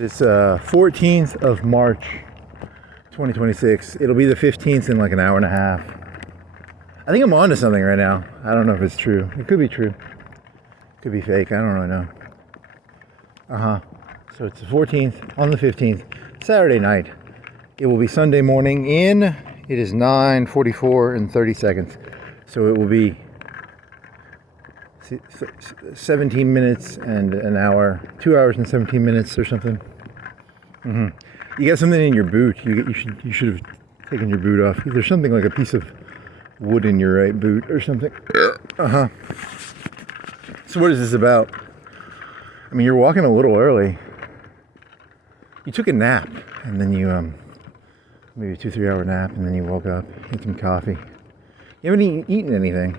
It's 14th of March 2026. It'll be the 15th in like an hour and a half. I think I'm on to something right now. I don't know if it's true. It could be true. It could be fake. I don't really know. So it's the 14th on the 15th, Saturday night. It will be Sunday morning it is 9:44 and 30 seconds. So it will be 17 minutes and an hour, 2 hours and 17 minutes or something. You got something in your boot. You should have taken your boot off. There's something like a piece of wood in your right boot or something. So what is this about? I mean, you're walking a little early. You took a nap and then you maybe a 2-3 hour nap, and then you woke up, had some coffee. You haven't eaten anything.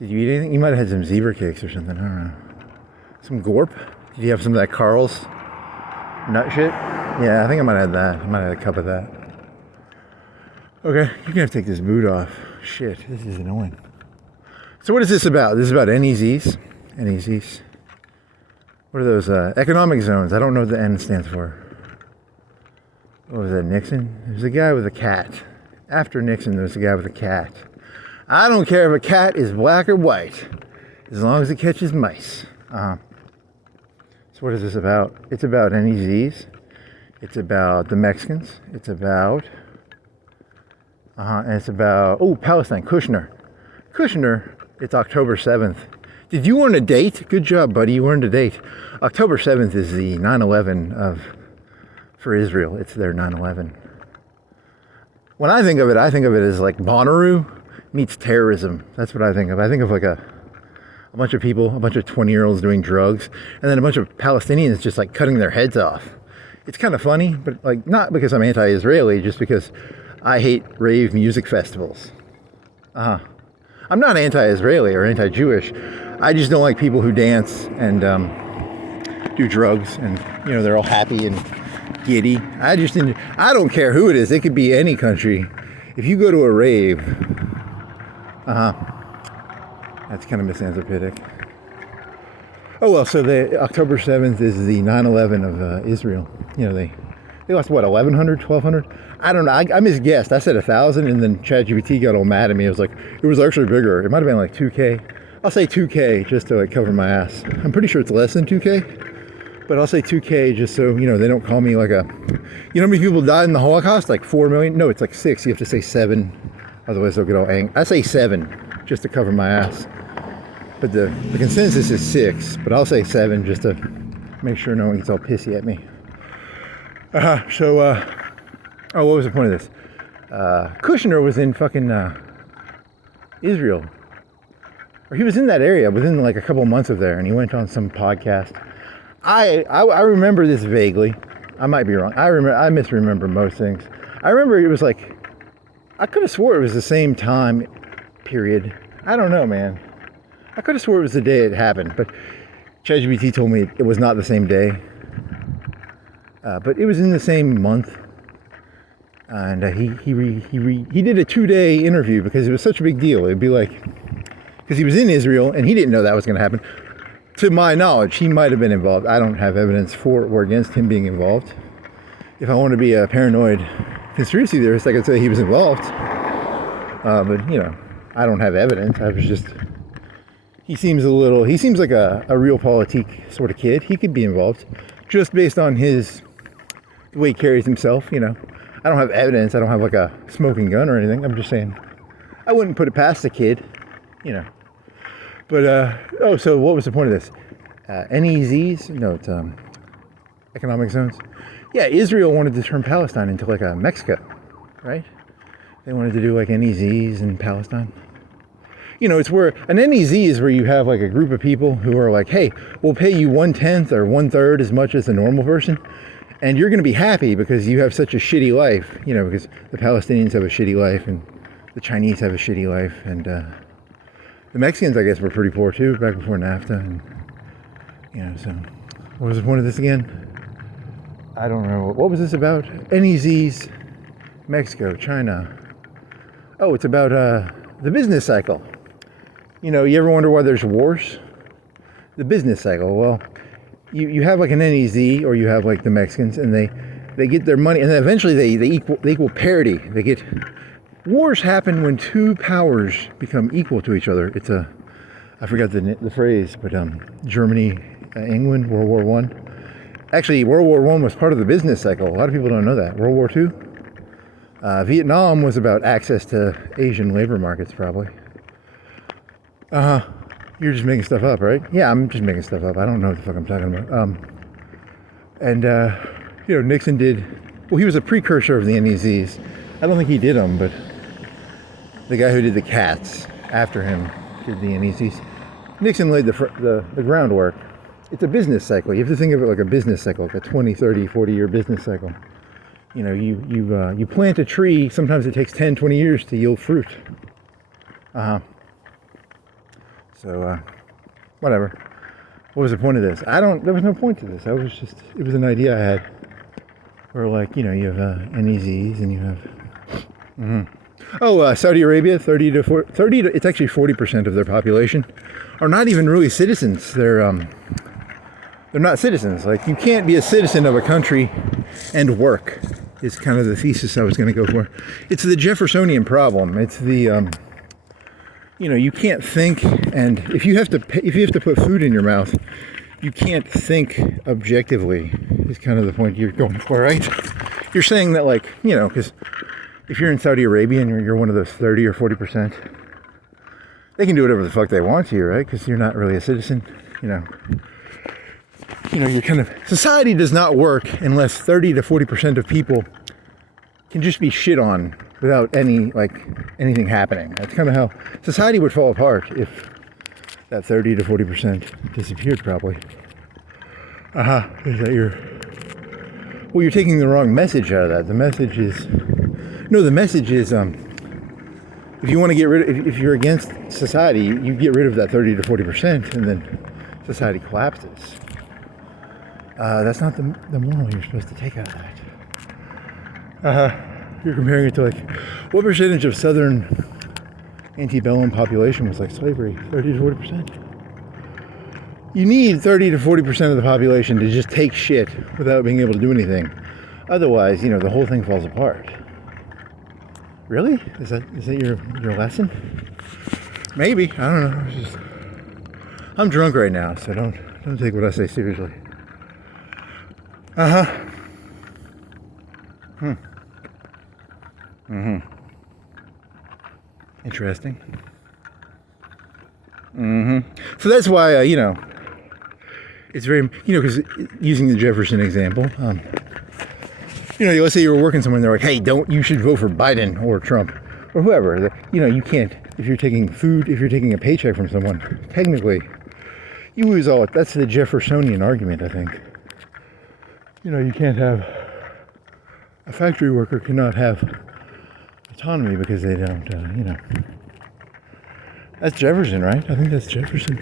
Did you eat anything? You might have had some zebra cakes or something. I don't know. Some gorp? Did you have some of that Carl's nut shit? Yeah, I think I might have had that. I might have had a cup of that. Okay, you're gonna have to take this boot off. Shit, this is annoying. So what is this about? This is about NEZs. NEZs. What are those? Economic zones. I don't know what the N stands for. What was that, Nixon? There's a guy with a cat. After Nixon, there's a guy with a cat. I don't care if a cat is black or white, as long as it catches mice. So what is this about? It's about NEZs. It's about the Mexicans. It's about, and it's about, Palestine, Kushner. It's October 7th. Did you earn a date? Good job, buddy. You earned a date. October 7th is the 9/11 for Israel. It's their 9/11. When I think of it as like Bonnaroo meets terrorism. That's what I think of. I think of like a bunch of people, a bunch of 20-year-olds doing drugs, and then a bunch of Palestinians just like cutting their heads off. It's kind of funny, but like not because I'm anti-Israeli, just because I hate rave music festivals. I'm not anti-Israeli or anti-Jewish. I just don't like people who dance and do drugs, and they're all happy and giddy. I don't care who it is. It could be any country. If you go to a rave, that's kind of misanthropic. Oh well, so the October 7th is the 9/11 of Israel. They lost what, 1,100, 1,200? I don't know. I misguessed. I said 1,000, and then ChatGPT got all mad at me. It was like, it was actually bigger. It might have been like 2K. I'll say 2K just to like cover my ass. I'm pretty sure it's less than 2K, but I'll say 2K just so they don't call me like a. You know how many people died in the Holocaust? Like 4 million? No, it's like 6. You have to say 7, otherwise they'll get all angry. I say 7 just to cover my ass. But the consensus is 6, but I'll say 7 just to make sure no one gets all pissy at me. What was the point of this? Kushner was in fucking Israel. Or he was in that area within like a couple of months of there, and he went on some podcast. I remember this vaguely. I might be wrong. I misremember most things. I remember it was like, I could have swore it was the same time period. I don't know, man. I could have swore it was the day it happened, but ChatGPT told me it was not the same day. But it was in the same month. And he did a 2-day interview because it was such a big deal. It'd be like, because he was in Israel and he didn't know that was going to happen. To my knowledge, he might have been involved. I don't have evidence for or against him being involved. If I want to be a paranoid conspiracy theorist, I could say he was involved. But I don't have evidence. I was just, he seems like a real politique sort of kid. He could be involved just based on the way he carries himself. I don't have evidence. I don't have like a smoking gun or anything. I'm just saying, I wouldn't put it past the kid, But, so what was the point of this? NEZs? No, it's economic zones. Yeah, Israel wanted to turn Palestine into like a Mexico, right? They wanted to do like NEZs in Palestine. It's where, an NEZ is where you have like a group of people who are like, hey, we'll pay you 1/10 or 1/3 as much as a normal person. And you're going to be happy because you have such a shitty life, because the Palestinians have a shitty life and the Chinese have a shitty life. And the Mexicans, I guess, were pretty poor too, back before NAFTA. And, so what was the point of this again? I don't know. What was this about? NEZs, Mexico, China. Oh, it's about the business cycle. You ever wonder why there's wars? The business cycle. Well, you have like an NEZ, or you have like the Mexicans, and they get their money, and then eventually they equal parity. They get wars happen when two powers become equal to each other. It's I forgot the phrase, but Germany, England, World War One. Actually, World War One was part of the business cycle. A lot of people don't know that. World War Two, Vietnam was about access to Asian labor markets, probably. You're just making stuff up, right? Yeah, I'm just making stuff up. I don't know what the fuck I'm talking about. Nixon did. Well, he was a precursor of the NEZs. I don't think he did them, but the guy who did the cats after him did the NEZs. Nixon laid the groundwork. It's a business cycle. You have to think of it like a business cycle, like a 20, 30, 40-year business cycle. You know, you plant a tree. Sometimes it takes 10, 20 years to yield fruit. So, whatever. What was the point of this? There was no point to this. It was an idea I had. Where, like, you have NEZs and you have... Saudi Arabia, it's actually 40% of their population are not even really citizens. They're not citizens. Like, you can't be a citizen of a country and work, is kind of the thesis I was going to go for. It's the Jeffersonian problem. It's the... you can't think, and if you have to put food in your mouth, you can't think objectively, is kind of the point you're going for, right? You're saying that, like, because if you're in Saudi Arabia and you're one of those 30 or 40%, they can do whatever the fuck they want to you, right? Because you're not really a citizen, you're kind of... Society does not work unless 30 to 40% of people can just be shit on without anything happening. That's kind of how society would fall apart if that 30 to 40% disappeared, probably. Is that you're taking the wrong message out of that. The message is, if you want to get rid if you're against society, you get rid of that 30 to 40%, and then society collapses. That's not the moral you're supposed to take out of that. You're comparing it to, like, what percentage of southern antebellum population was like slavery? 30 to 40%. You need 30 to 40% of the population to just take shit without being able to do anything. Otherwise, the whole thing falls apart. Really? Is that your lesson? Maybe. I don't know. I'm drunk right now, so don't take what I say seriously. Interesting. So that's why, it's very, because using the Jefferson example, let's say you were working somewhere and they're like, hey, you should vote for Biden or Trump or whoever. You can't, if you're taking a paycheck from someone, technically, you lose all it. That's the Jeffersonian argument, I think. You can't have, a factory worker cannot have autonomy because they don't, That's Jefferson, right? I think that's Jefferson.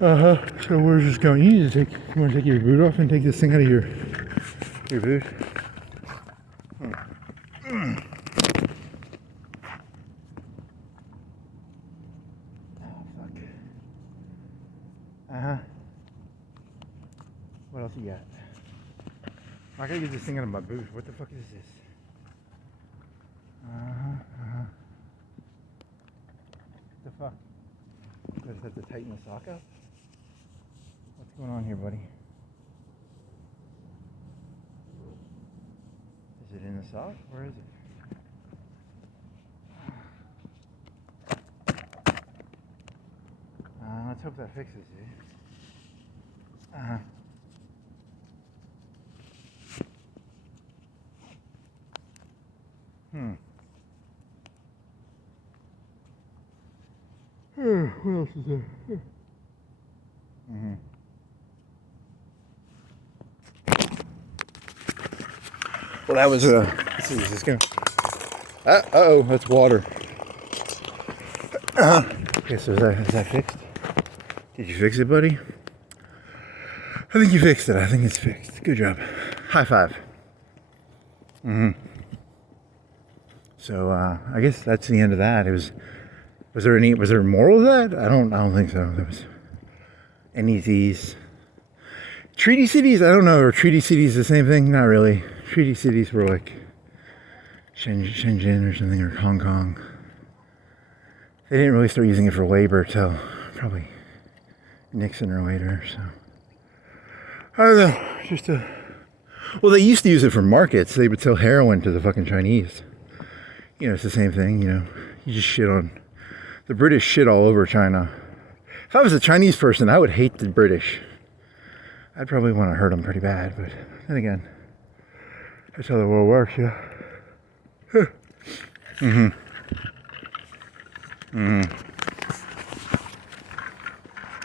So where's this going? You want to take your boot off and take this thing out of your boot? Oh, fuck. What else you got? I gotta get this thing out of my boot. What the fuck is this? What the fuck? Do I just have to tighten the sock up? What's going on here, buddy? Is it in the sock? Where is it? Let's hope that fixes it. What else is there? Well, that was let's see, is this going? Uh-oh, that's water. Okay, so is that fixed? Did you fix it, buddy? I think you fixed it. I think it's fixed. Good job. High five. So I guess that's the end of that. It was Was there a moral to that? I don't think so. There was NEZs. Treaty cities, I don't know, are treaty cities the same thing? Not really. Treaty cities were like Shenzhen or something, or Hong Kong. They didn't really start using it for labor till probably Nixon or later, so. I don't know, well, they used to use it for markets. They would sell heroin to the fucking Chinese. You know, it's the same thing, you know. You just shit on, the British shit all over China. If I was a Chinese person, I would hate the British. I'd probably want to hurt them pretty bad, but then again, that's how the world works, yeah.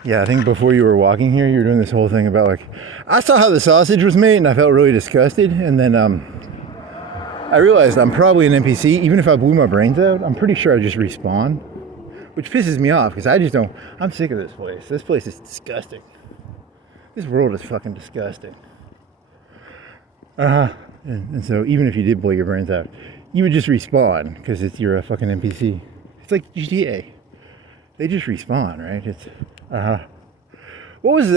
Yeah, I think before you were walking here, you were doing this whole thing about like, I saw how the sausage was made and I felt really disgusted. And then I realized I'm probably an NPC. Even if I blew my brains out, I'm pretty sure I'd just respawn. Which pisses me off because I just don't, I'm sick of this place. This place is disgusting. This world is fucking disgusting. And so even if you did blow your brains out, you would just respawn because you're a fucking NPC. It's like GTA. They just respawn, right? It's what was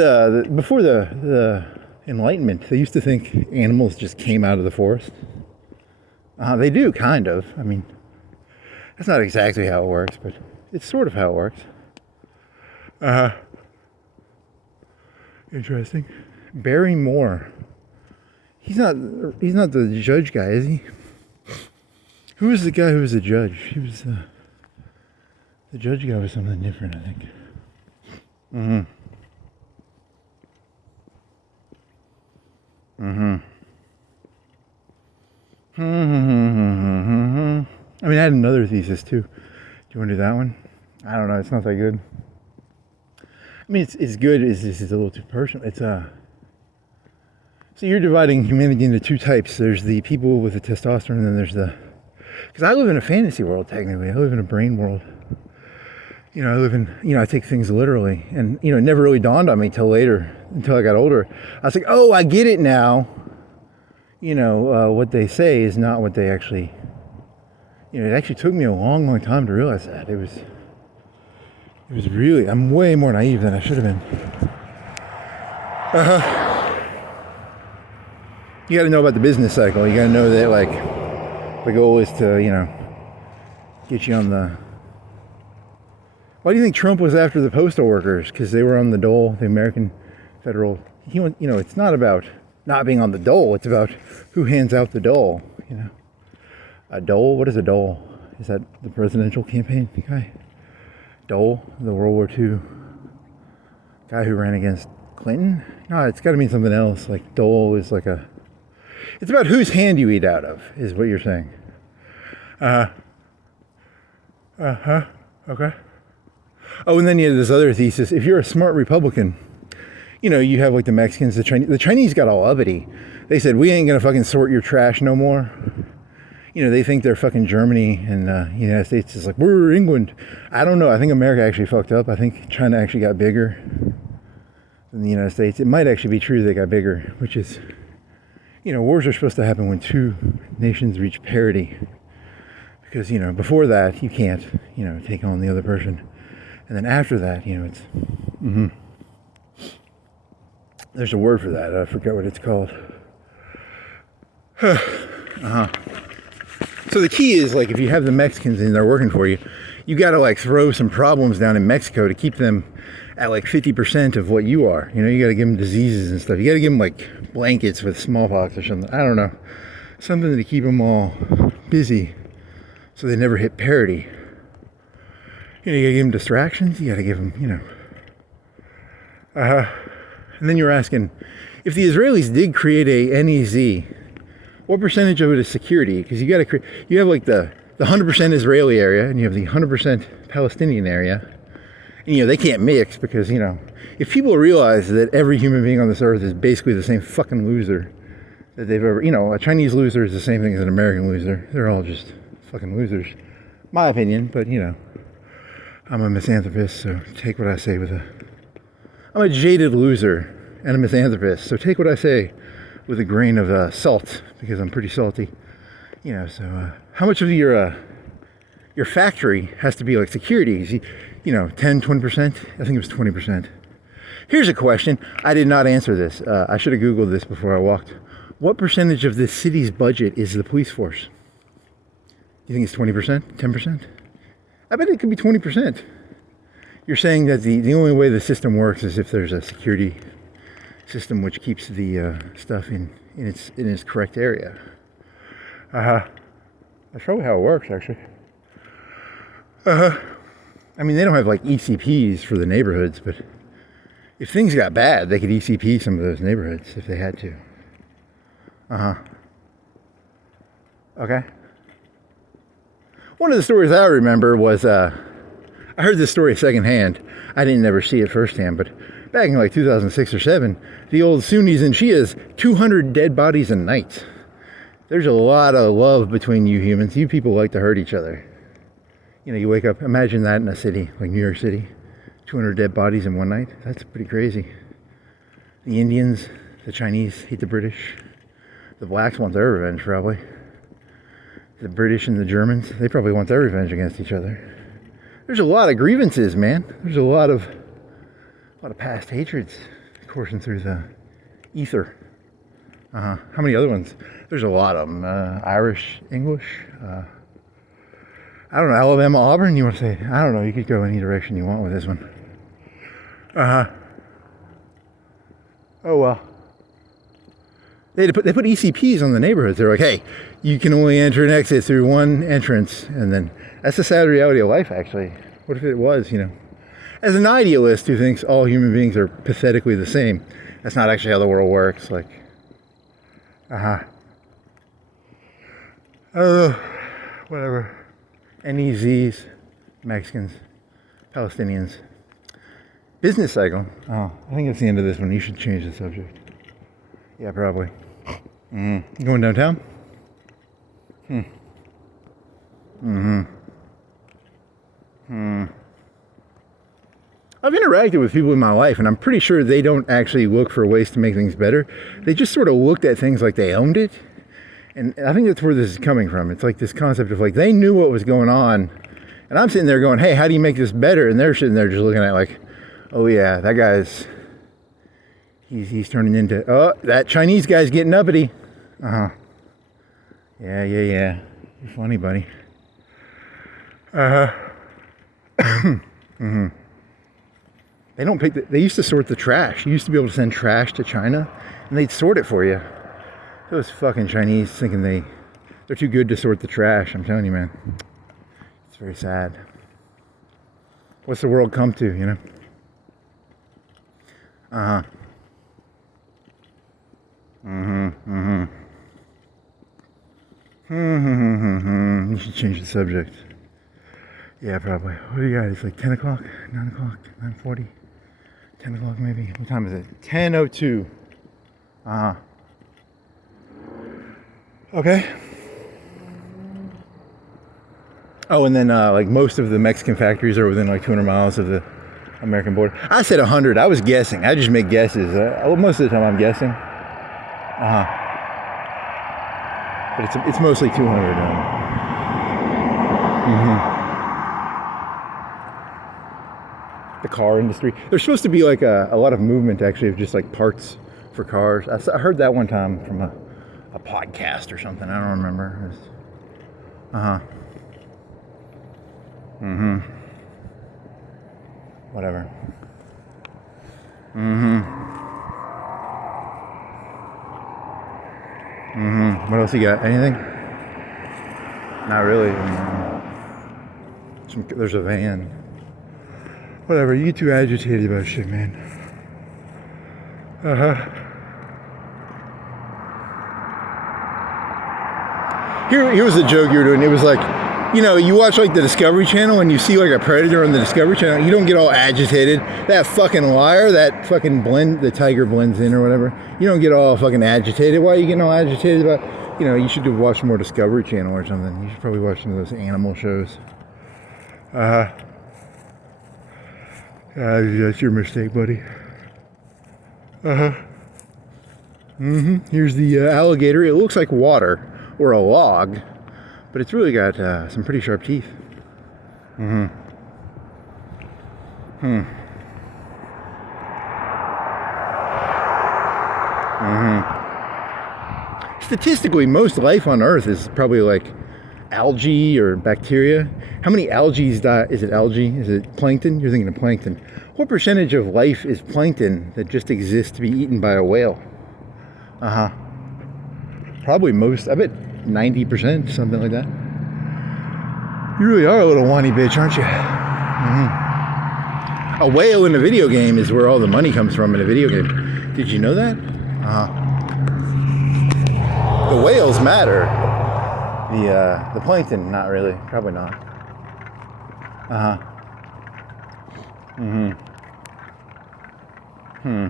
before the Enlightenment? They used to think animals just came out of the forest. They do, kind of. I mean, that's not exactly how it works, but it's sort of how it works. Interesting. Barry Moore. He's not the judge guy, is he? Who was the guy who was the judge? He was the judge guy was something different, I think. I mean, I had another thesis too. Do you want to do that one? I don't know. It's not that good. I mean, it's good. It's a little too personal. It's so you're dividing humanity into two types. There's the people with the testosterone, and then there's because I live in a fantasy world, technically. I live in a brain world. You know, I live in, you know, I take things literally. And, you know, it never really dawned on me till later, until I got older. I was like, oh, I get it now. You know, what they say is not what they actually, you know, it actually took me a long, long time to realize that. It was really, I'm way more naive than I should have been. You got to know about the business cycle. You got to know that, like, the goal is to, you know, get you on the... Why do you think Trump was after the postal workers? Because they were on the dole, the American federal... You know, it's not about not being on the dole. It's about who hands out the dole, you know. A dole? What is a dole? Is that the presidential campaign guy? Dole, the World War II guy who ran against Clinton? No, it's got to mean something else. Like, dole is like a... It's about whose hand you eat out of, is what you're saying. Okay. Oh, and then you have this other thesis. If you're a smart Republican, you know, you have like the Mexicans, the Chinese. The Chinese got all uppity. They said, we ain't gonna fucking sort your trash no more. You know, they think they're fucking Germany, and the United States is like, we're England. I don't know. I think America actually fucked up. I think China actually got bigger than the United States. It might actually be true they got bigger, which is, you know, wars are supposed to happen when two nations reach parity. Because, you know, before that, you can't, you know, take on the other person. And then after that, you know, it's... There's a word for that. I forget what it's called. So the key is, like, if you have the Mexicans and they're working for you, you got to, like, throw some problems down in Mexico to keep them at, like, 50% of what you are. You know, you got to give them diseases and stuff. You got to give them, like, blankets with smallpox or something. I don't know. Something to keep them all busy so they never hit parity. You know, you got to give them distractions. You got to give them, you know. And then you're asking, if the Israelis did create a NEZ, what percentage of it is security? Because you got to create, you have like the 100% Israeli area, and you have the 100% Palestinian area. And, you know, they can't mix because, you know, if people realize that every human being on this earth is basically the same fucking loser that they've ever, you know, a Chinese loser is the same thing as an American loser. They're all just fucking losers. My opinion, but, you know, I'm a misanthropist, so take what I say with I'm a jaded loser and a misanthropist, so take what I say with a grain of salt, because I'm pretty salty. You know, so how much of your your factory has to be like security. You know, 10, 20%. I think it was 20%. Here's a question. I did not answer this. I should have Googled this before I walked. What percentage of this city's budget is the police force? You think it's 20%? 10%? I bet it could be 20%. You're saying that the only way the system works is if there's a security system which keeps the stuff in its correct area. That's probably how it works, actually. I mean, they don't have like ECPs for the neighborhoods, but if things got bad, they could ECP some of those neighborhoods if they had to. Okay. One of the stories I remember was, I heard this story secondhand. I didn't ever see it firsthand, but back in like 2006 or 7, the old Sunnis and Shias, 200 dead bodies a night. There's a lot of love between you humans. You people like to hurt each other. You know, you wake up, imagine that in a city like New York City, 200 dead bodies in one night. That's pretty crazy. The Indians, the Chinese hate the British. The blacks want their revenge, probably. The British and the Germans, they probably want their revenge against each other. There's a lot of grievances, man. There's a lot of past hatreds coursing through the ether. How many other ones? There's a lot of them. Irish, English. I don't know, Alabama, Auburn, you want to say? I don't know, you could go any direction you want with this one. Oh, well. They put ECPs on the neighborhoods. They're like, hey, you can only enter and exit through one entrance. And then, that's the sad reality of life, actually. What if it was, you know? As an idealist who thinks all human beings are pathetically the same, that's not actually how the world works. Like, whatever. NEZs, Mexicans, Palestinians. Business cycle. Oh, I think it's the end of this one. You should change the subject. Yeah, probably. You going downtown? I've interacted with people in my life, and I'm pretty sure they don't actually look for ways to make things better. They just sort of looked at things like they owned it. And I think that's where this is coming from. It's like this concept of like, they knew what was going on. And I'm sitting there going, hey, how do you make this better? And they're sitting there just looking at it like, oh yeah, that guy's, he's turning into, oh, that Chinese guy's getting uppity. Yeah. You're funny, buddy. They don't pick, they used to sort the trash. You used to be able to send trash to China, and they'd sort it for you. Those fucking Chinese thinking they're too good to sort the trash. I'm telling you, man. It's very sad. What's the world come to, you know? You should change the subject. Yeah, probably. What do you got? It's like 10 o'clock, 9 o'clock, 9:40, 10 o'clock maybe. What time is it? 10:02. Okay. Oh, and then like most of the Mexican factories are within like 200 miles of the American border. I said 100. I was guessing. I just make guesses. Most of the time I'm guessing. But it's mostly 200. The car industry. There's supposed to be like a lot of movement actually of just like parts for cars. I heard that one time from a podcast or something. I don't remember. Whatever. What else you got? Anything? Not really. There's a van. Whatever. You get too agitated about shit, man. Here was the joke you were doing. It was like, you know, you watch like the Discovery Channel and you see like a predator on the Discovery Channel. You don't get all agitated. That fucking liar, that fucking the tiger blends in or whatever. You don't get all fucking agitated. Why are you getting all agitated about? You know, you should watch more Discovery Channel or something. You should probably watch some of those animal shows. That's your mistake, buddy. Here's the alligator. It looks like water or a log, but it's really got some pretty sharp teeth. Mm-hmm. Hmm. Mm-hmm. Statistically, most life on Earth is probably like algae or bacteria. How many algae die? Is it algae? Is it plankton? You're thinking of plankton. What percentage of life is plankton that just exists to be eaten by a whale? Uh-huh. Probably most. I bet 90%, something like that. You really are a little whiny bitch, aren't you? Mm-hmm. A whale in a video game is where all the money comes from in a video game. Did you know that? Uh-huh. The whales matter. The plankton, not really. Probably not. Uh-huh. Mm-hmm. Hmm.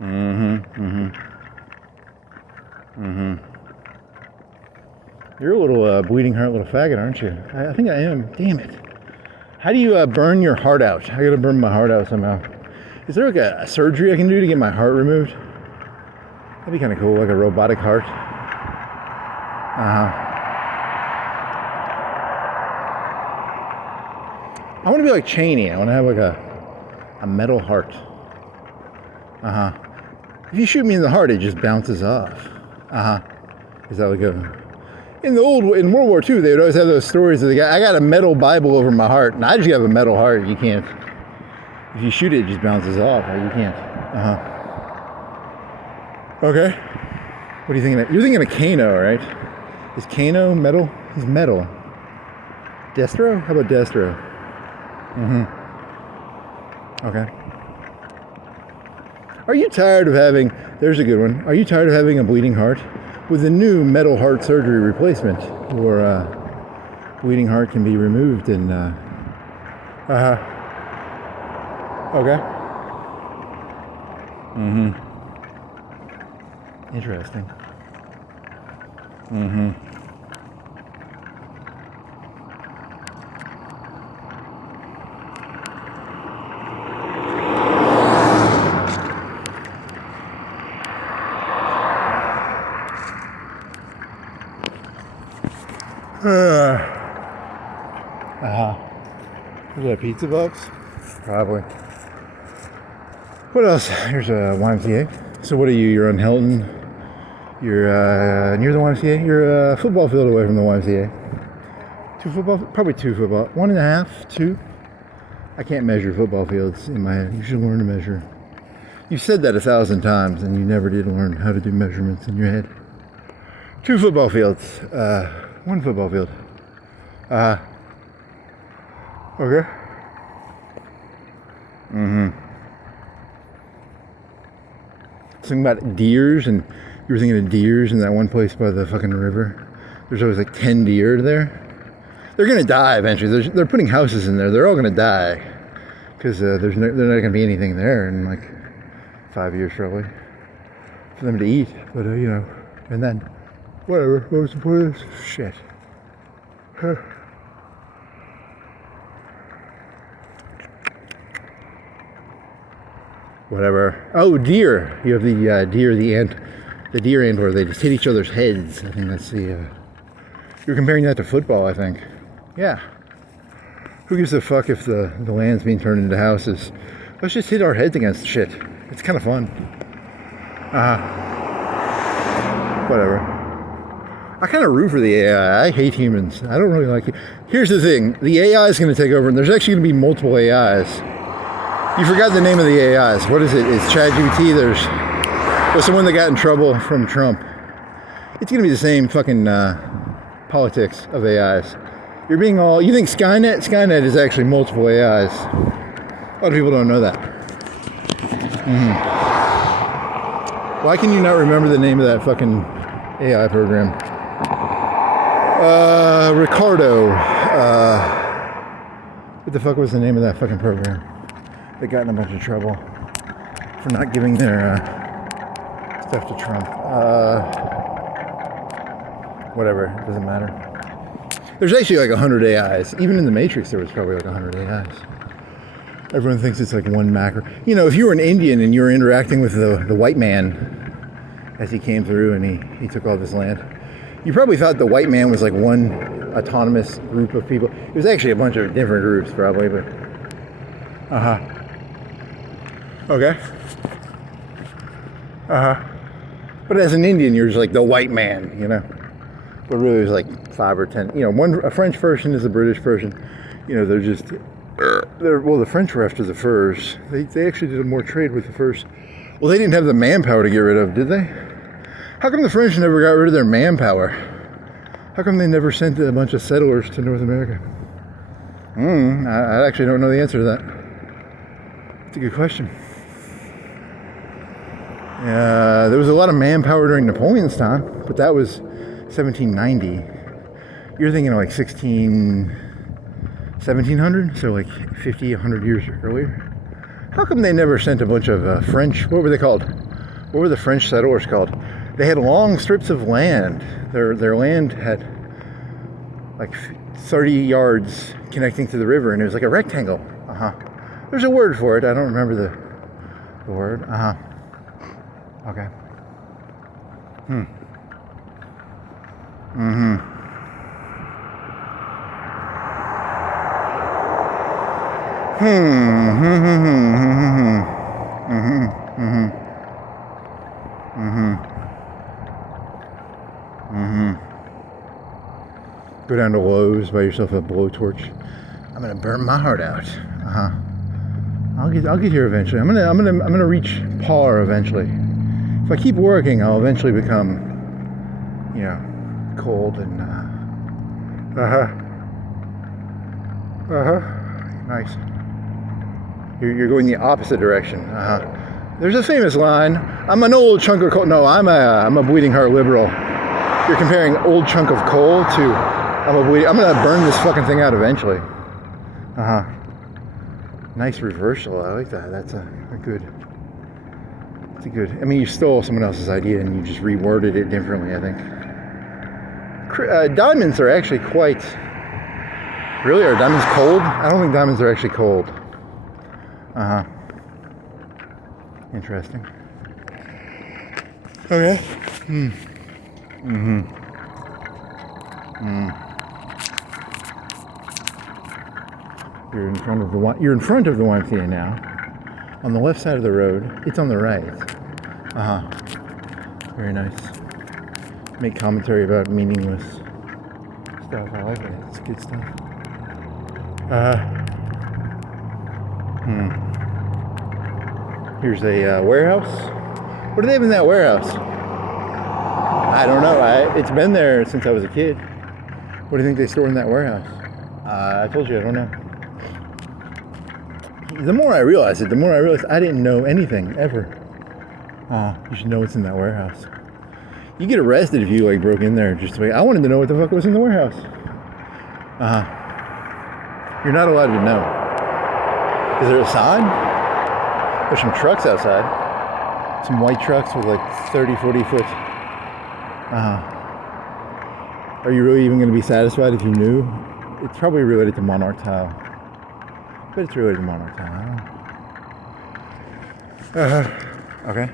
Mm-hmm. Mm-hmm. Mm-hmm. You're a little bleeding heart little faggot, aren't you? I think I am. Damn it. How do you burn your heart out? I gotta burn my heart out somehow. Is there like a surgery I can do to get my heart removed? That'd be kind of cool, like a robotic heart. Uh-huh. I want to be like Cheney. I want to have like a metal heart. Uh-huh. If you shoot me in the heart, it just bounces off. Uh-huh. Is that like a... In World War II, they would always have those stories of the guy, I got a metal Bible over my heart, and I just have a metal heart. You can't... If you shoot it, it just bounces off. Right? You can't. Uh-huh. Okay. What are you thinking of? You're thinking of Kano, right? Is Kano metal? He's metal. Destro? How about Destro? Mm-hmm. Okay. Are you tired of having... There's a good one. Are you tired of having a bleeding heart? With a new metal heart surgery replacement, or bleeding heart can be removed and... Uh-huh. Okay. Mm-hmm. Interesting. Mm-hmm. Is that a pizza box? Probably. What else? Here's a YMCA. So what are you? You're on Hilton. You're near the YMCA. You're a football field away from the YMCA. Probably two football. 1.5, 2. I can't measure football fields in my head. You should learn to measure. You've said that 1,000 times and you never did learn how to do measurements in your head. 2 football fields. 1 football field. Okay. Mm-hmm. Something about deers, and you were thinking of deers in that one place by the fucking river. There's always like 10 deer there. They're gonna die eventually. They're putting houses in there. They're all gonna die because there's not gonna be anything there in like 5 years probably for them to eat. But you know, and then whatever. What was the point of this? Shit. Huh. Whatever. Oh, deer. You have the deer, the deer antler. They just hit each other's heads. I think that's the... You're comparing that to football, I think. Yeah. Who gives a fuck if the land's being turned into houses? Let's just hit our heads against shit. It's kind of fun. Whatever. I kind of root for the AI. I hate humans. I don't really like it. Here's the thing. The AI is going to take over, and there's actually going to be multiple AIs. You forgot the name of the AIs. What is it? It's ChatGPT. What's the one that got in trouble from Trump? It's going to be the same fucking politics of AIs. You think Skynet? Skynet is actually multiple AIs. A lot of people don't know that. Mm-hmm. Why can you not remember the name of that fucking AI program? Ricardo. What the fuck was the name of that fucking program? They got in a bunch of trouble for not giving their stuff to Trump. Whatever, it doesn't matter. There's actually like 100 AIs. Even in the Matrix, there was probably like 100 AIs. Everyone thinks it's like one macro. You know, if you were an Indian and you were interacting with the white man as he came through and he took all this land, You probably thought the white man was like one autonomous group of people. It was actually a bunch of different groups, probably, but. Okay. But as an Indian, you're just like the white man, you know. But really, there's like 5 or 10. You know, a French person is a British person. You know, they're just. Well, the French were after the furs. They actually did more trade with the furs. Well, they didn't have the manpower to get rid of, did they? How come the French never got rid of their manpower? How come they never sent a bunch of settlers to North America? I actually don't know the answer to that. It's a good question. There was a lot of manpower during Napoleon's time, but that was 1790. You're thinking of like 1700, so like 50, 100 years earlier. How come they never sent a bunch of French, what were they called? What were the French settlers called? They had long strips of land. Their land had like 30 yards connecting to the river, and it was like a rectangle. There's a word for it. I don't remember the word. Okay. Go down to Lowe's, buy yourself a blowtorch. I'm gonna burn my heart out. I'll get here eventually. I'm gonna reach par eventually. If I keep working, I'll eventually become, you know, cold and nice. You're going the opposite direction. There's a famous line. I'm an old chunk of coal. No, I'm a bleeding heart liberal. You're comparing old chunk of coal to I'm gonna burn this fucking thing out eventually. Nice reversal. I like that. That's a good. It's a good. I mean, you stole someone else's idea and you just reworded it differently, I think. Diamonds are actually quite. Really, are diamonds cold? I don't think diamonds are actually cold. Interesting. Okay. You're in front of the YMCA now. On the left side of the road. It's on the right. Very nice. Make commentary about meaningless stuff. I like it. It's good stuff. Here's a warehouse. What do they have in that warehouse? I don't know. It's been there since I was a kid. What do you think they store in that warehouse? I told you, I don't know. The more I realize I didn't know anything ever. You should know what's in that warehouse. You get arrested if you like broke in there. Just like, I wanted to know what the fuck was in the warehouse. You're not allowed to know. Is there a sign? There's some trucks outside. Some white trucks with like 30, 40 foot. Are you really even going to be satisfied if you knew? It's probably related to Monarch Tile. But it's related to Monarch Tile. Okay.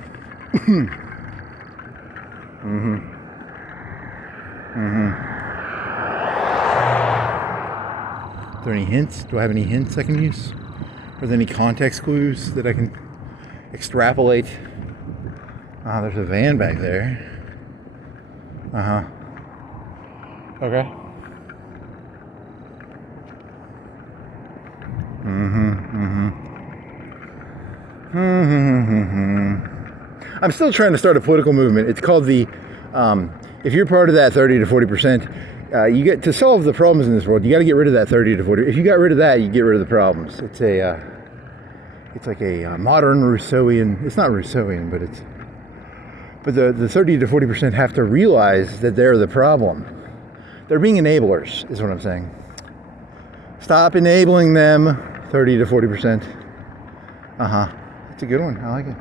Are there any hints? Do I have any hints I can use? Are there any context clues that I can extrapolate? There's a van back there. Okay. I'm still trying to start a political movement. It's called the, if you're part of that 30 to 40%, you get to solve the problems in this world. You got to get rid of that 30 to 40. If you got rid of that, you get rid of the problems. It's like a modern Rousseauian. It's not Rousseauian, but the 30 to 40% have to realize that they're the problem. They're being enablers, is what I'm saying. Stop enabling them. 30 to 40%. It's a good one. I like it.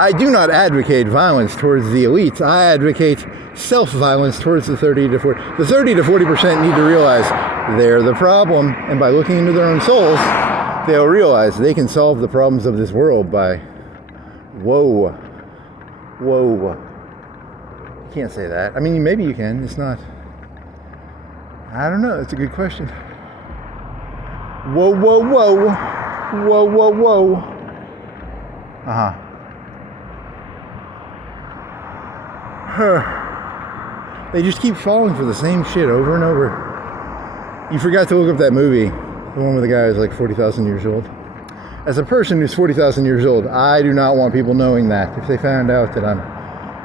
I do not advocate violence towards the elites. I advocate self-violence towards the 30 to 40. The 30 to 40% need to realize they're the problem, and by looking into their own souls, they'll realize they can solve the problems of this world by, whoa. You can't say that. I mean, maybe you can. It's not. I don't know. It's a good question. Whoa. They just keep falling for the same shit over and over. You forgot to look up that movie, the one where the guy is like 40,000 years old. As a person who's 40,000 years old, I do not want people knowing that. If they found out that I'm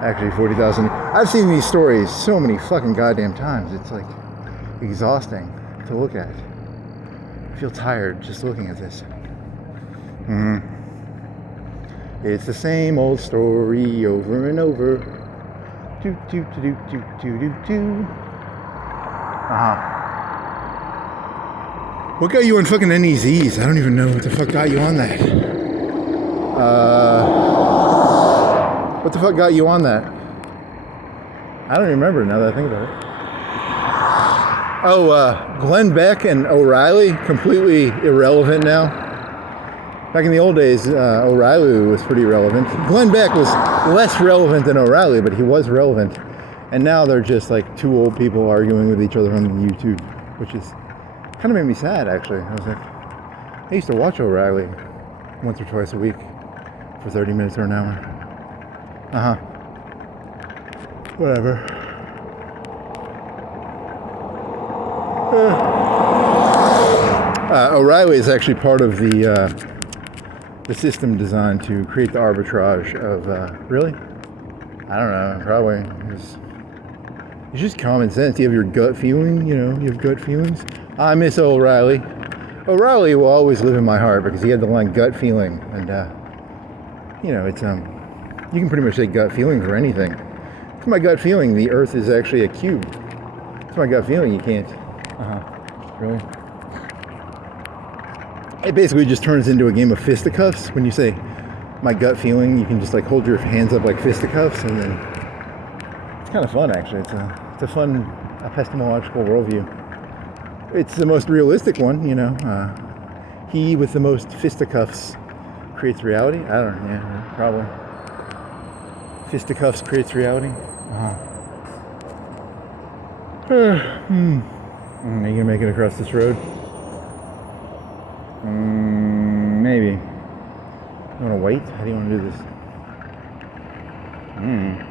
actually 40,000. I've seen these stories so many fucking goddamn times. It's like exhausting to look at. I feel tired just looking at this. It's the same old story over and over. Do. What got you on fucking NEZs? I don't even know what the fuck got you on that. What the fuck got you on that? I don't even remember now that I think about it. Oh, Glenn Beck and O'Reilly, completely irrelevant now. Back in the old days, O'Reilly was pretty relevant. Glenn Beck was less relevant than O'Reilly, but he was relevant. And now they're just like two old people arguing with each other on YouTube, which is kind of made me sad, actually. I was like, I used to watch O'Reilly once or twice a week for 30 minutes or an hour. Whatever. O'Reilly is actually part of the system designed to create the arbitrage of, really? I don't know, probably. It's just common sense. You have your gut feeling, you have gut feelings. I miss O'Reilly. O'Reilly will always live in my heart because he had the line gut feeling. And, it's, you can pretty much say gut feeling for anything. It's my gut feeling the earth is actually a cube. It's my gut feeling you can't. Really? It basically just turns into a game of fisticuffs. When you say my gut feeling, you can just like hold your hands up like fisticuffs, and then it's kind of fun actually. It's a fun epistemological worldview. It's the most realistic one, he with the most fisticuffs creates reality. I don't know, yeah, probably. Fisticuffs creates reality. Are you gonna make it across this road? Maybe. You wanna wait? How do you wanna do this?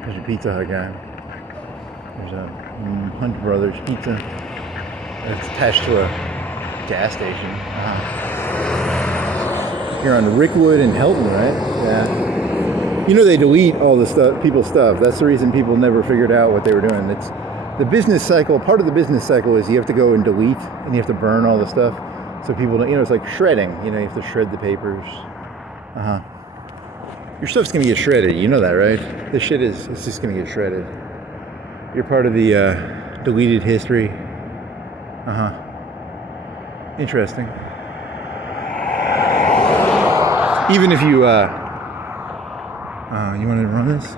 There's a Pizza Hut guy. There's a Hunt Brothers Pizza. It's attached to a gas station. You're on Rickwood and Helton, right? Yeah. They delete all the stuff, people's stuff. That's the reason people never figured out what they were doing. It's the business cycle. Part of the business cycle is you have to go and delete, and you have to burn all the stuff, so people don't. It's like shredding. You have to shred the papers. Your stuff's gonna get shredded. You know that, right? This shit it's just gonna get shredded. You're part of the deleted history. Interesting. Even if you you want to run this?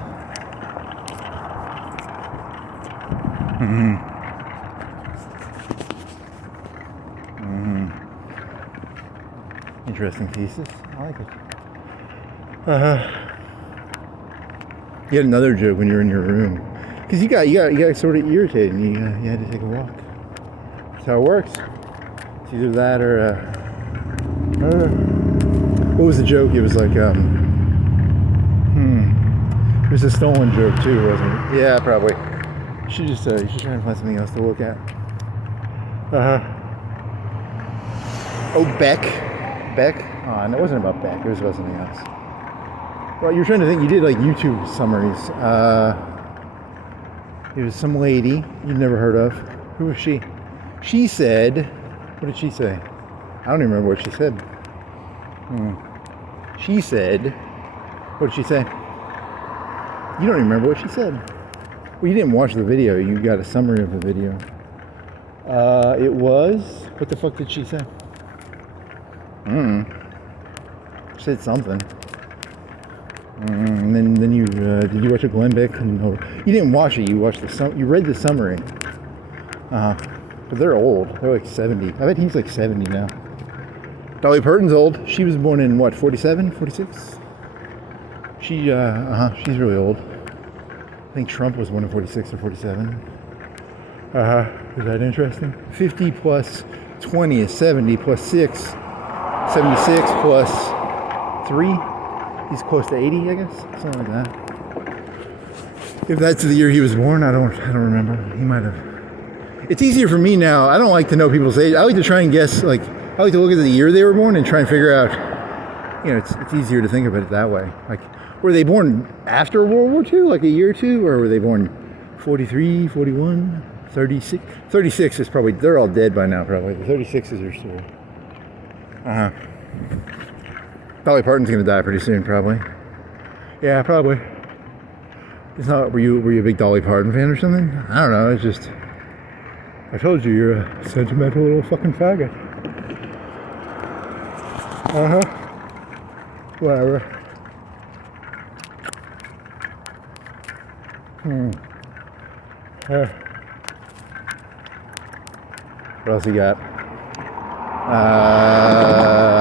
Interesting pieces. I like it. You had another joke when you were in your room, because you got sort of irritated and you had to take a walk. That's how it works. It's either that or what was the joke? It was like it was a stolen joke too, wasn't it? Yeah, probably. You should just try and find something else to look at. Oh, Beck. Oh, no, it wasn't about Beck. It was about something else. Well, you're trying to think. You did like YouTube summaries. It was some lady you've never heard of. Who was she? She said, what did she say? I don't even remember what she said. She said, what did she say? You don't even remember what she said. Well, you didn't watch the video. You got a summary of the video. It was, what the fuck did she say? She said something. And then you did you watch a Glenn Beck? No, you didn't watch it. You watched you read the summary. But they're old. They're like 70. I bet he's like 70 now. Dolly Parton's old. She was born in what, 47, 46? She's really old. I think Trump was born in 46 or 47. Is that interesting? 50 plus 20 is 70 plus 6, 76 plus 3. He's close to 80, I guess. Something like that. If that's the year he was born, I don't remember. He might have. It's easier for me now. I don't like to know people's age. I like to try and guess, like, I like to look at the year they were born and try and figure out, you know, it's easier to think of it that way. Like, were they born after World War II, like a year or two, or were they born 43, 41, 36? 36 is probably, they're all dead by now, probably. The 36s are still. Dolly Parton's gonna die pretty soon, probably. Yeah, probably. It's not, were you a big Dolly Parton fan or something? I don't know, it's just, I told you, you're a sentimental little fucking faggot. Whatever. What else you got? I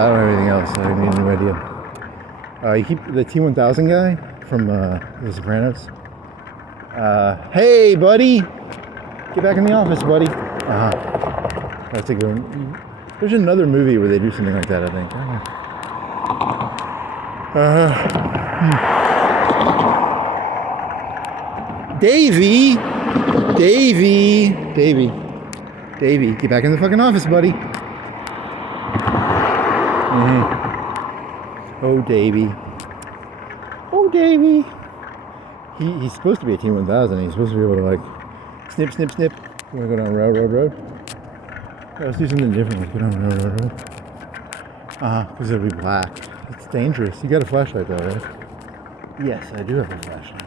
don't have anything else. I have no idea. You keep the T-1000 guy from The Sopranos. Hey, buddy! Get back in the office, buddy. That's a good one. There's another movie where they do something like that, I think. Davey, get back in the fucking office, buddy. Oh, Davey. He's supposed to be a T-1000. He's supposed to be able to, like, snip. You want to go down road? Yeah, let's do something different. Let's go down road. Because it'll be black. It's dangerous. You got a flashlight though, right? Yes, I do have a flashlight.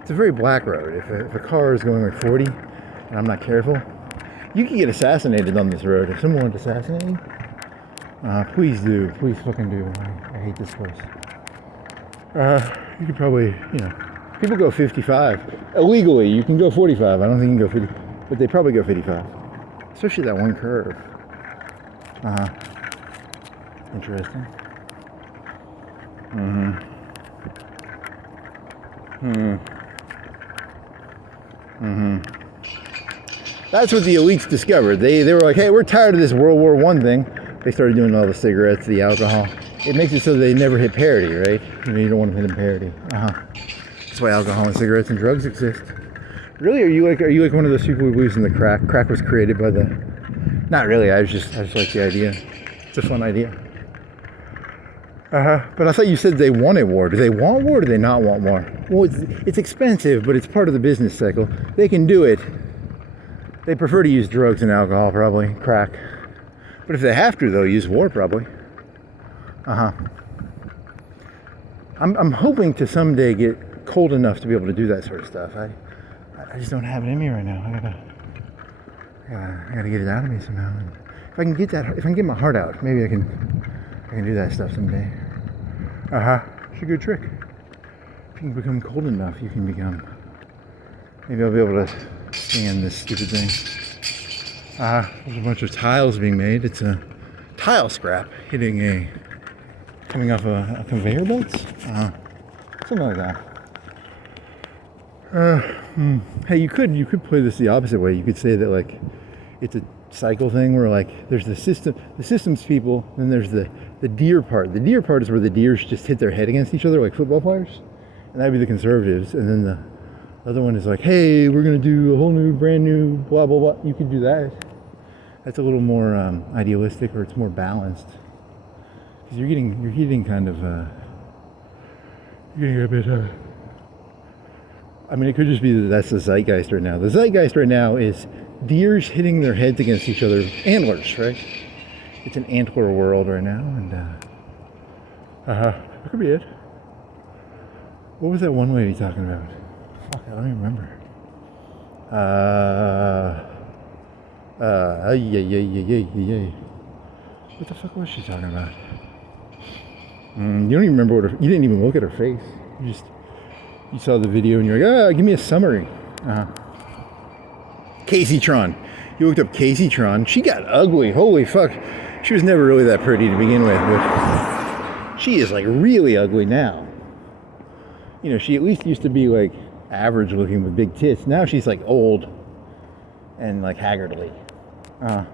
It's a very black road. If a car is going like 40 and I'm not careful, you can get assassinated on this road. If someone wanted to assassinate you, please do. Please fucking do. I hate this place. You could probably, you know, people go 55. Illegally, you can go 45. I don't think you can go 50, but they probably go 55. Especially that one curve. Interesting. That's what the elites discovered. They were like, hey, we're tired of this World War I thing. They started doing all the cigarettes, the alcohol. It makes it so they never hit parity, right? You don't want to hit them parity. That's why alcohol and cigarettes and drugs exist. Really, are you like one of those people who believes in the crack? Crack was created by the. Not really. I just like the idea. It's a fun idea. But I thought you said they wanted war. Do they want war or do they not want war? Well, it's expensive, but it's part of the business cycle. They can do it. They prefer to use drugs and alcohol, probably. Crack. But if they have to, they'll use war, probably. I'm hoping to someday get cold enough to be able to do that sort of stuff. I just don't have it in me right now. I gotta get it out of me somehow. And if I can get my heart out, maybe I can do that stuff someday. It's a good trick. If you can become cold enough, you can become. Maybe I'll be able to stand this stupid thing. There's a bunch of tiles being made. It's a tile scrap coming off a conveyor belts. Something like that. Hey, you could play this the opposite way. You could say that like it's a cycle thing where like there's the systems people, then there's the deer part. The deer part is where the deers just hit their head against each other like football players, and that'd be the conservatives. And then the other one is like, hey, we're gonna do a whole new, brand new, blah blah blah. You could do that. That's a little more idealistic, or it's more balanced. Because you're getting kind of you're getting a bit. I mean, it could just be that that's the zeitgeist right now. The zeitgeist right now is deers hitting their heads against each other. Antlers, right? It's an antler world right now, and that could be it. What was that one lady talking about? Fuck, I don't even remember. What the fuck was she talking about? You don't even remember you didn't even look at her face. You saw the video and you're like, give me a summary. Casey Tron. You looked up Casey Tron. She got ugly. Holy fuck. She was never really that pretty to begin with, but she is like really ugly now. You know, she at least used to be like average looking with big tits. Now she's like old and like haggardly. Well,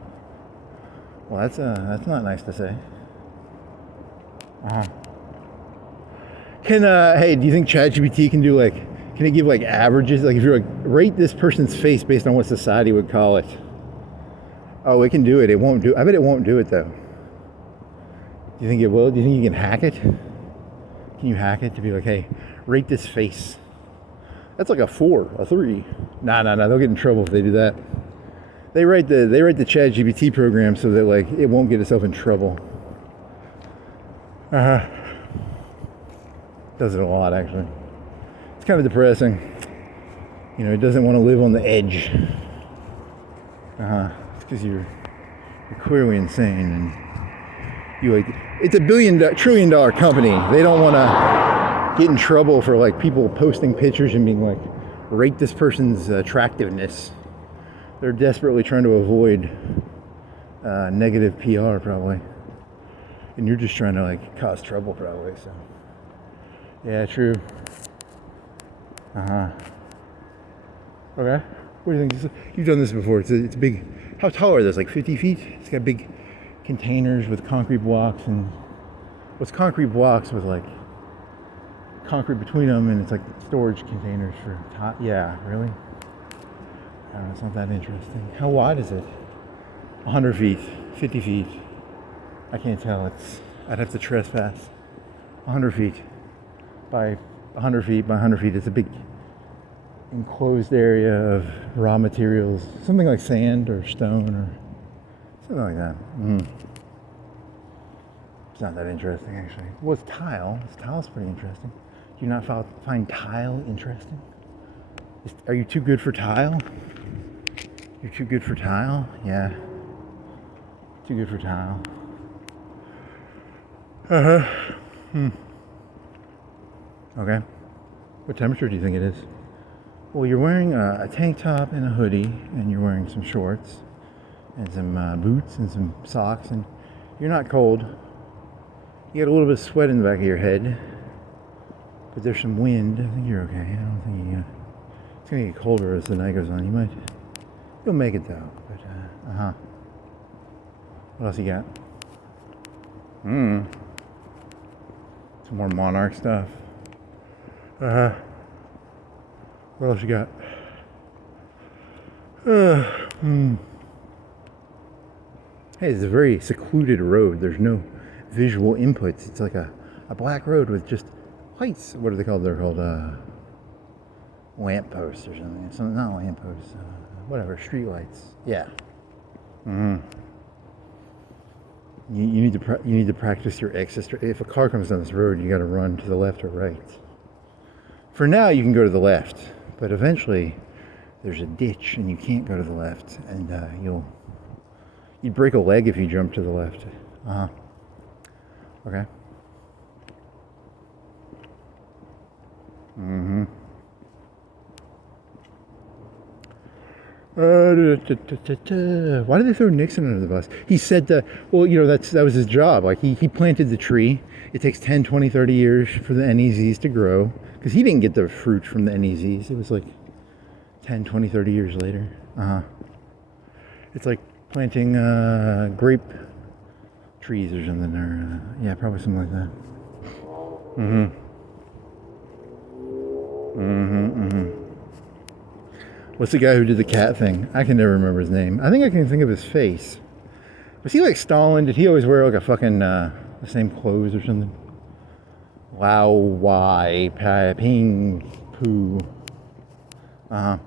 that's not nice to say. Hey, do you think ChatGPT can do like, can it give like averages? Like if you're like, rate this person's face based on what society would call it. Oh, it can do it. It won't do, I bet it won't do it though. Do you think it will? Do you think you can hack it? Can you hack it to be like, hey, rate this face? That's like a 4, a 3. Nah, they'll get in trouble if they do that. They write the ChatGPT program so that like it won't get itself in trouble. Does it a lot actually. It's kind of depressing. You know, it doesn't want to live on the edge. It's because you're clearly insane and you like, it's a trillion dollar company. They don't want to get in trouble for like people posting pictures and being like, rate this person's attractiveness. They're desperately trying to avoid negative PR probably. And you're just trying to like cause trouble probably, so. Yeah, true. Okay. What do you think? You've done this before. It's big. How tall are those? Like 50 feet? It's got big containers with concrete blocks and what's concrete blocks with like concrete between them, and it's like storage containers for yeah, really? I don't know, it's not that interesting. How wide is it? 100 feet, 50 feet. I can't tell. I'd have to trespass. 100 feet by 100 feet by 100 feet. It's a big enclosed area of raw materials, something like sand or stone or something like that. It's not that interesting actually. Well, it's tile. Tile's pretty interesting. Do you not find tile interesting? Are you too good for tile? You're too good for tile? Yeah. Too good for tile. Okay. What temperature do you think it is? Well, you're wearing a tank top and a hoodie, and you're wearing some shorts, and some boots, and some socks, and you're not cold. You got a little bit of sweat in the back of your head, but there's some wind. I think you're okay. I don't think it's gonna get colder as the night goes on. You'll make it though. But what else you got? Some more Monarch stuff. What else you got? Hey, it's a very secluded road. There's no visual inputs. It's like a black road with just lights. What are they called? They're called lamp posts or something. It's not lamp posts. Whatever, street lights. Yeah. You need to practice your exit. If a car comes down this road, you got to run to the left or right. For now, you can go to the left, but eventually there's a ditch and you can't go to the left, and you'd break a leg if you jump to the left. Okay. Why did they throw Nixon under the bus? He said that, well, you know, that was his job. Like he planted the tree. It takes 10, 20, 30 years for the NEZs to grow, because he didn't get the fruit from the NEZs. It was like 10, 20, 30 years later. It's like planting grape trees or something, or yeah, probably something like that. What's the guy who did the cat thing? I can never remember his name. I think I can think of his face. Was he like Stalin? Did he always wear like a fucking the same clothes or something? Lao Wai Ping Poo. Yeah,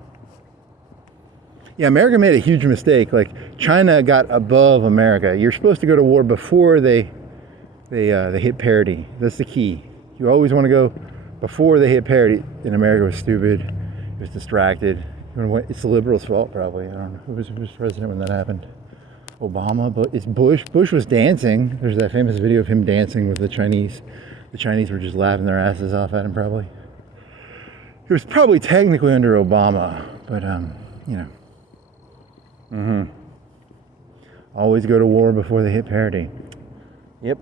America made a huge mistake. Like China got above America. You're supposed to go to war before they hit parity. That's the key. You always want to go before they hit parity. And America was stupid. It was distracted. It's the liberals' fault, probably. I don't know. Who was president when that happened? Obama? But it's Bush. Bush was dancing. There's that famous video of him dancing with the Chinese. The Chinese were just laughing their asses off at him, probably. It was probably technically under Obama, but, you know. Always go to war before they hit parity. Yep,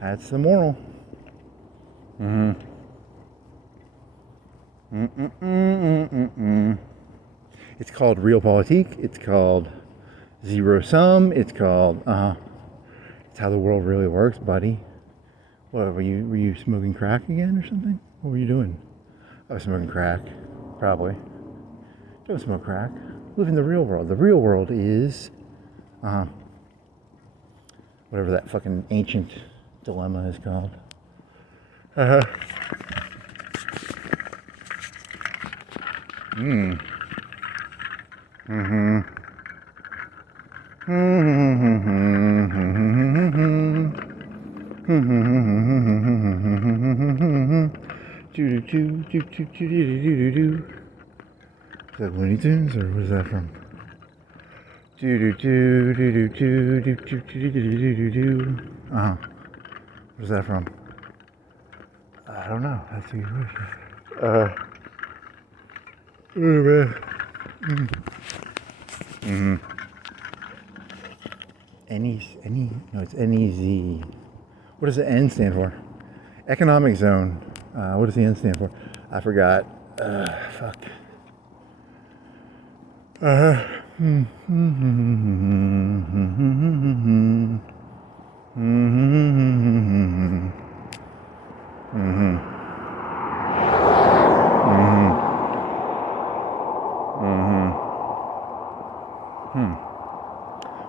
that's the moral. It's called realpolitik. It's called zero sum. It's called it's how the world really works, buddy. What were you smoking crack again or something? What were you doing? I was smoking crack, probably. Don't smoke crack. Live in the real world. The real world is whatever that fucking ancient dilemma is called. Is that Looney Tunes or where's that from? Where's that from? I don't know. That's a good question. No, it's NEZ. What does the N stand for? Economic zone. What does the N stand for? I forgot. Fuck.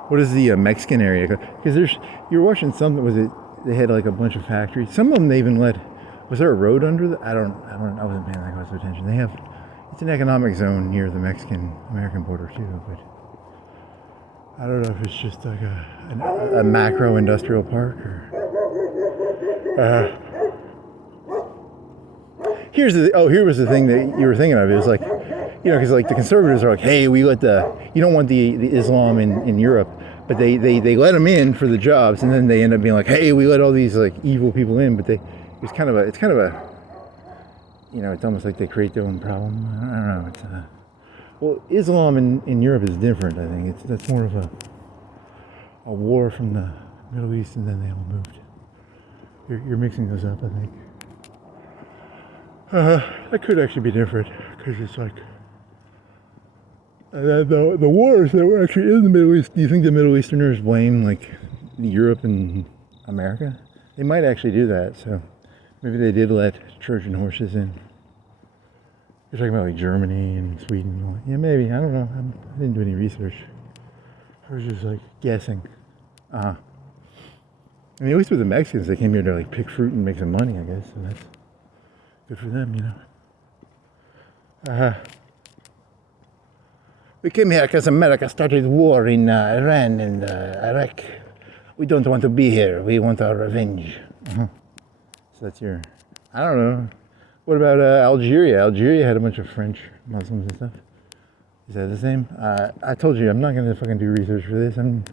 What is the Mexican area? Because you're watching something. They had like a bunch of factories. Some of them they even let. Was there a road under I wasn't paying that close attention. It's an economic zone near the Mexican-American border too, but I don't know if it's just like a macro industrial park or. Here was the thing that you were thinking of. It was like, because like the conservatives are like, hey, you don't want the Islam in Europe, but they let them in for the jobs, and then they end up being like, hey, we let all these like evil people in, but it's kind of a it's almost like they create their own problem. I don't know. Well, Islam in Europe is different. I think that's more of a war from the Middle East, and then they all moved. You're mixing those up, I think. That could actually be different, because it's like the wars that were actually in the Middle East. Do you think the Middle Easterners blame like Europe and America? They might actually do that. So maybe they did let Trojan horses in. You're talking about like Germany and Sweden. Yeah, maybe. I don't know. I didn't do any research. I was just like guessing. I mean, at least with the Mexicans, they came here to like pick fruit and make some money, I guess. And that's good for them, We came here because America started war in Iran and Iraq. We don't want to be here. We want our revenge. So that's I don't know. What about Algeria? Algeria had a bunch of French Muslims and stuff. Is that the same? I told you, I'm not going to fucking do research for this. I'm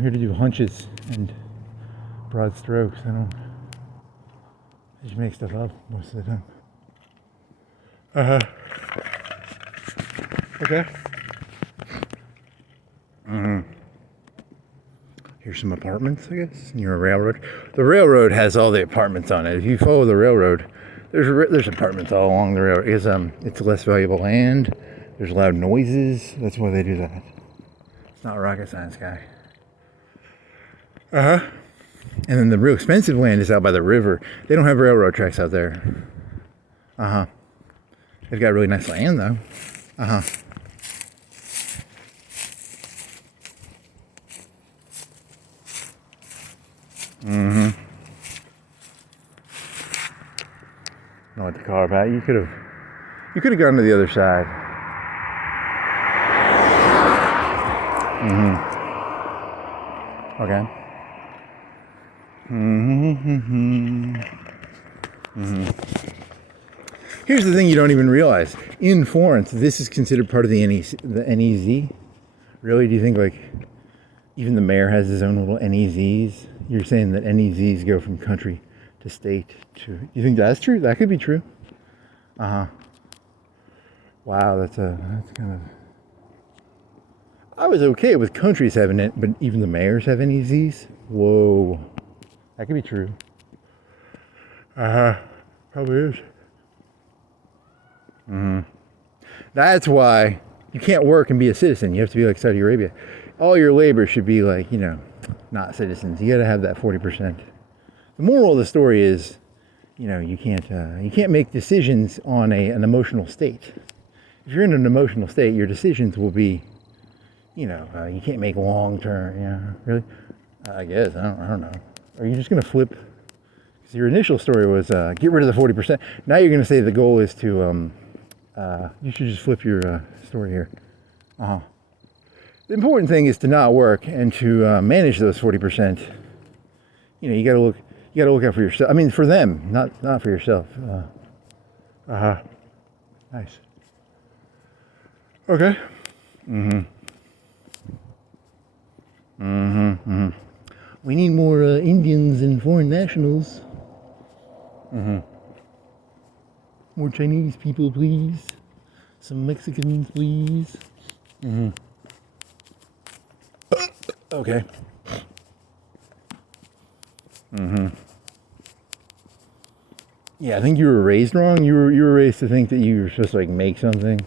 here to do hunches and broad strokes. I just make stuff up most of the time. Okay. Here's some apartments, I guess, near a railroad. The railroad has all the apartments on it. If you follow the railroad, there's apartments all along the railroad. It's less valuable land. There's loud noises. That's why they do that. It's not rocket science, guy. And then the real expensive land is out by the river. They don't have railroad tracks out there. They've got really nice land, though. Know what the car about? You could have gone to the other side. Okay. Here's the thing you don't even realize. In Florence, this is considered part of the NEZ. Really? Do you think like even the mayor has his own little NEZs? You're saying that NEZs go from country to state to... You think that's true? That could be true. Wow, that's kind of... I was okay with countries having it, but even the mayors have NEZs? Whoa. That could be true. Probably is. That's why you can't work and be a citizen. You have to be like Saudi Arabia. All your labor should be like, not citizens. You got to have that 40%. The moral of the story is, you can't make decisions on an emotional state. If you're in an emotional state, your decisions will be, you can't make long-term, really? I guess, I don't know. Are you just going to flip? Because your initial story was get rid of the 40%. Now you're going to say the goal is to, you should just flip your story here. The important thing is to not work and to manage those 40%. You got to look out for yourself. I mean, for them, not for yourself. Nice. Okay. We need more Indians and foreign nationals. More Chinese people, please. Some Mexicans, please. Okay. Yeah, I think you were raised wrong. You were raised to think that you were supposed to make something.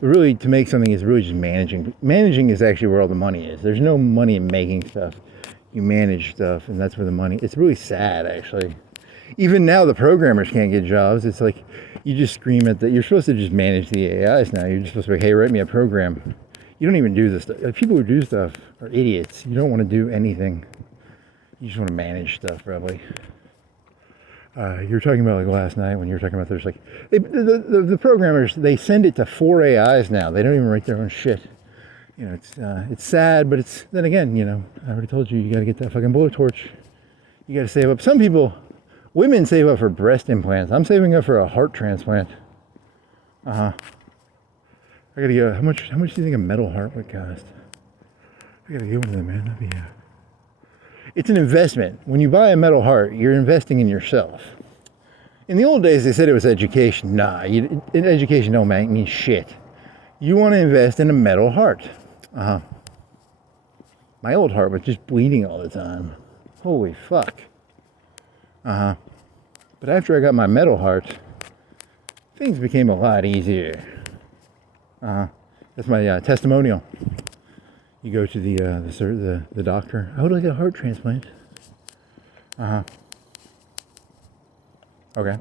But really, to make something is really just managing. Managing is actually where all the money is. There's no money in making stuff. You manage stuff, and that's where the money... It's really sad, actually. Even now, the programmers can't get jobs. It's like, you just scream at that. You're supposed to just manage the AIs now. You're just supposed to be like, hey, write me a program. You don't even do this stuff. People who do stuff are idiots. You don't want to do anything. You just want to manage stuff, probably. You were talking about last night when you were talking about there's the programmers, they send it to 4 AIs now. They don't even write their own shit. It's sad, but then again, I already told you, you got to get that fucking blowtorch. You got to save up. Some people, women save up for breast implants. I'm saving up for a heart transplant. I gotta go. How much do you think a metal heart would cost? I gotta go into them, man. That'd be It's an investment. When you buy a metal heart, you're investing in yourself. In the old days, they said it was education. Nah, education don't mean shit. You want to invest in a metal heart. My old heart was just bleeding all the time. Holy fuck. But after I got my metal heart, things became a lot easier. That's my testimonial. You go to the doctor. I would like a heart transplant. Okay.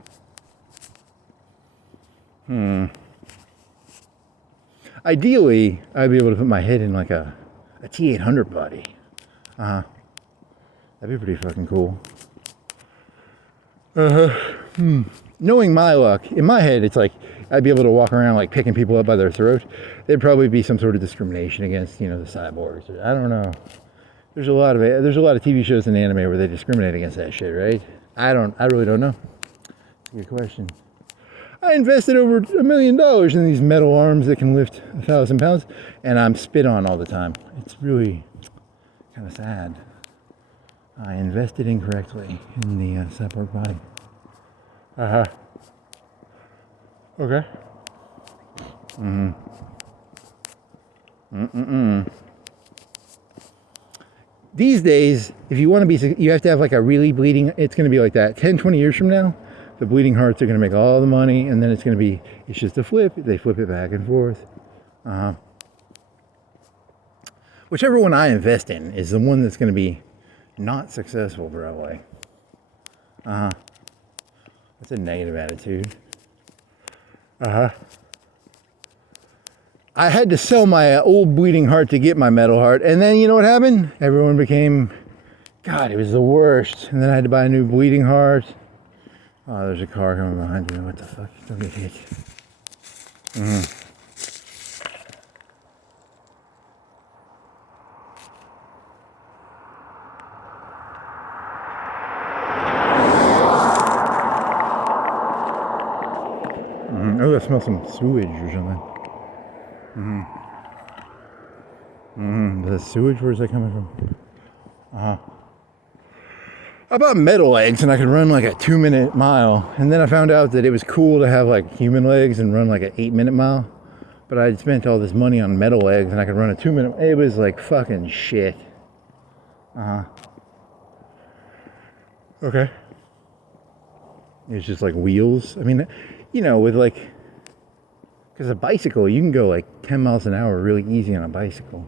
Ideally, I'd be able to put my head in a T800 body. That'd be pretty fucking cool. Knowing my luck, in my head, it's like I'd be able to walk around picking people up by their throat. There'd probably be some sort of discrimination against, the cyborgs. I don't know. There's a lot of TV shows and anime where they discriminate against that shit, right? I really don't know. It's a good question. I invested over $1 million in these metal arms that can lift 1,000 pounds, and I'm spit on all the time. It's really kind of sad. I invested incorrectly in the cyborg body. Okay. These days, if you want to be, you have to have a really bleeding, it's going to be like that. 10, 20 years from now, the bleeding hearts are going to make all the money, and then it's just a flip. They flip it back and forth. Whichever one I invest in is the one that's going to be not successful, probably. That's a negative attitude. I had to sell my old bleeding heart to get my metal heart, and then you know what happened? Everyone became, God, it was the worst. And then I had to buy a new bleeding heart. Oh, there's a car coming behind you. What the fuck? Don't get hit. Oh, I smell some sewage or something. The sewage, where's that coming from? I bought metal legs and I could run a 2-minute mile. And then I found out that it was cool to have human legs and run an 8-minute mile. but I'd spent all this money on metal legs and I could run a 2-minute. It was like fucking shit. Okay. It's just like wheels. I mean, you know, with like, because a bicycle, you can go like 10 miles an hour really easy on a bicycle.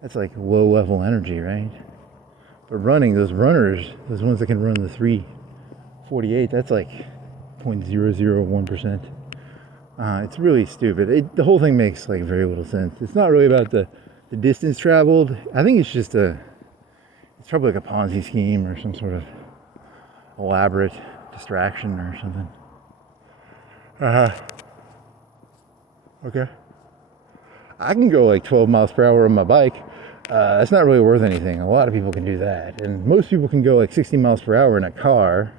That's like low level energy, right? But running, those runners, those ones that can run the 348, that's like 0.001%. It's really stupid. The whole thing makes like very little sense. It's not really about the distance traveled. I think it's just it's probably like a Ponzi scheme or some sort of elaborate distraction or something. Okay. I can go like 12 miles per hour on my bike. That's not really worth anything. A lot of people can do that. And most people can go like 60 miles per hour in a car.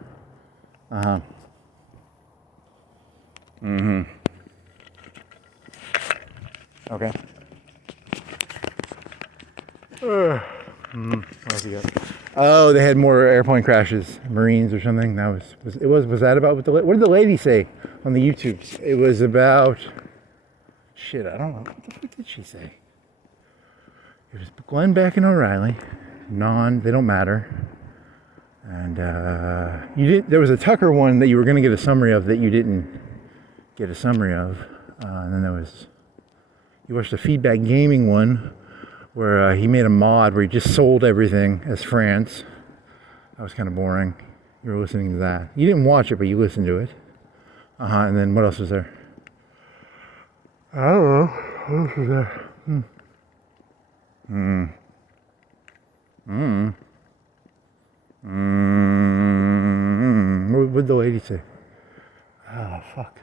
Okay. What else you got? Oh, they had more airplane crashes, Marines or something. That was that about what did the lady say on the YouTubes? It was about shit. I don't know. What the fuck did she say? It was Glenn Beck and O'Reilly. They don't matter. And there was a Tucker one that you were going to get a summary of that you didn't get a summary of. And then there was, you watched the Feedback Gaming one where he made a mod where he just sold everything as France. That was kind of boring. You were listening to that. You didn't watch it, but you listened to it. And then what else was there? I don't know. What else was there? What did the lady say? Oh, fuck.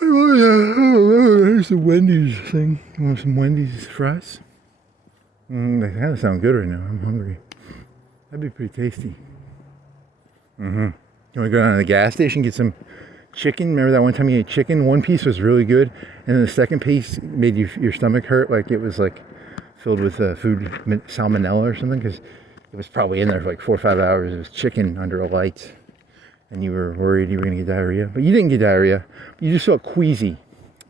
There's the Wendy's thing. You want some Wendy's fries? They kind of sound good right now. I'm hungry. That'd be pretty tasty. You want to go down to the gas station, get some chicken? Remember that one time you ate chicken? One piece was really good, and then the second piece made your stomach hurt, like it was like filled with food salmonella or something, because it was probably in there for like 4 or 5 hours. It was chicken under a light, and you were worried you were going to get diarrhea, but you didn't get diarrhea. You just felt queasy.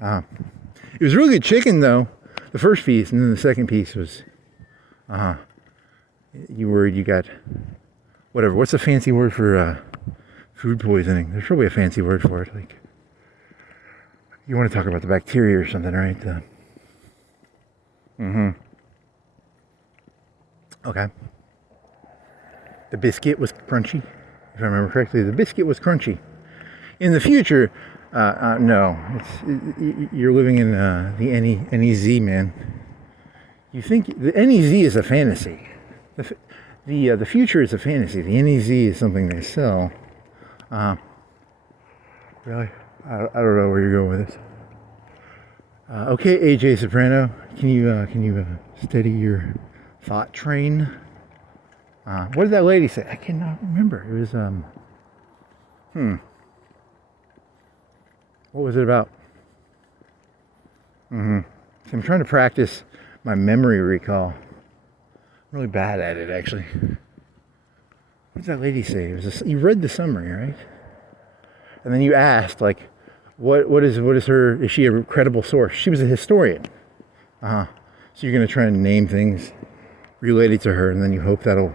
It was really good chicken though, the first piece, and then the second piece was, you worried you got whatever. What's the fancy word for food poisoning? There's probably a fancy word for it. Like, you want to talk about the bacteria or something, right? Okay. The biscuit was crunchy, if I remember correctly. The biscuit was crunchy. In the future, no. You're living in the NEZ, man. You think the NEZ is a fantasy. The future is a fantasy. The NEZ is something they sell. Really? I don't know where you're going with this. Okay, AJ Soprano, can you steady your thought train? What did that lady say? I cannot remember. It was what was it about? I'm trying to practice my memory recall. I'm really bad at it, actually. What did that lady say? It was you read the summary, right? And then you asked, like, what is her? Is she a credible source? She was a historian. So you're gonna try and name things related to her, and then you hope that'll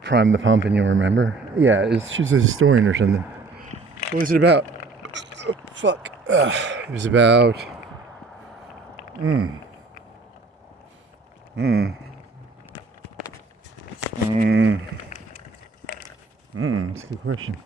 prime the pump, and you'll remember. Yeah, she's a historian or something. What was it about? Oh, fuck. It was about. That's a good question.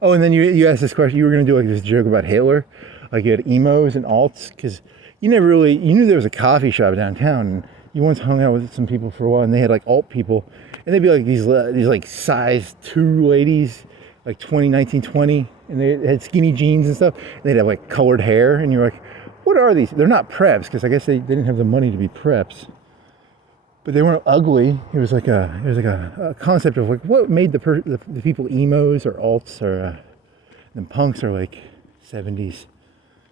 Oh, and then you asked this question. You were going to do like this joke about Hitler, like you had emos and alts, because you knew there was a coffee shop downtown, and you once hung out with some people for a while, and they had like alt people, and they'd be like these like size 2 ladies, like 20, and they had skinny jeans and stuff, and they'd have like colored hair, and you're like, what are these? They're not preps, because I guess they didn't have the money to be preps. But they weren't ugly. It was like a concept of like what made the people emos or alts or then punks are like 70s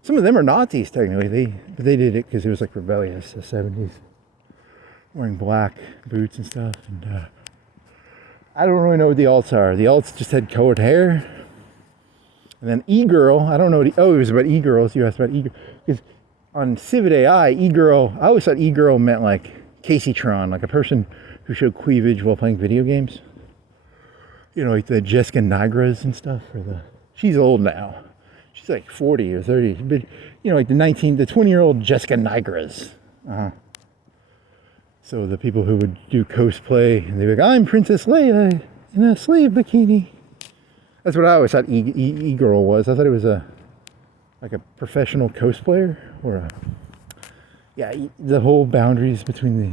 Some of them are Nazis technically. They did it because it was like rebellious, the 70s, wearing black boots and stuff. And I don't really know what the alts are. The alts just had colored hair. And then e-girl, I don't know what, it was about e-girls. You asked about e-girl. Because on Civid AI, e-girl, I always thought e-girl meant like Casey Tron, like a person who showed cleavage while playing video games. You know, like the Jessica Nigras and stuff. She's old now. She's like 40 or 30. But, you know, like the 20-year-old Jessica Nigras. So the people who would do cosplay, and they'd be like, I'm Princess Leia in a slave bikini. That's what I always thought e-girl was. I thought it was like a professional cosplayer, or the whole boundaries between the.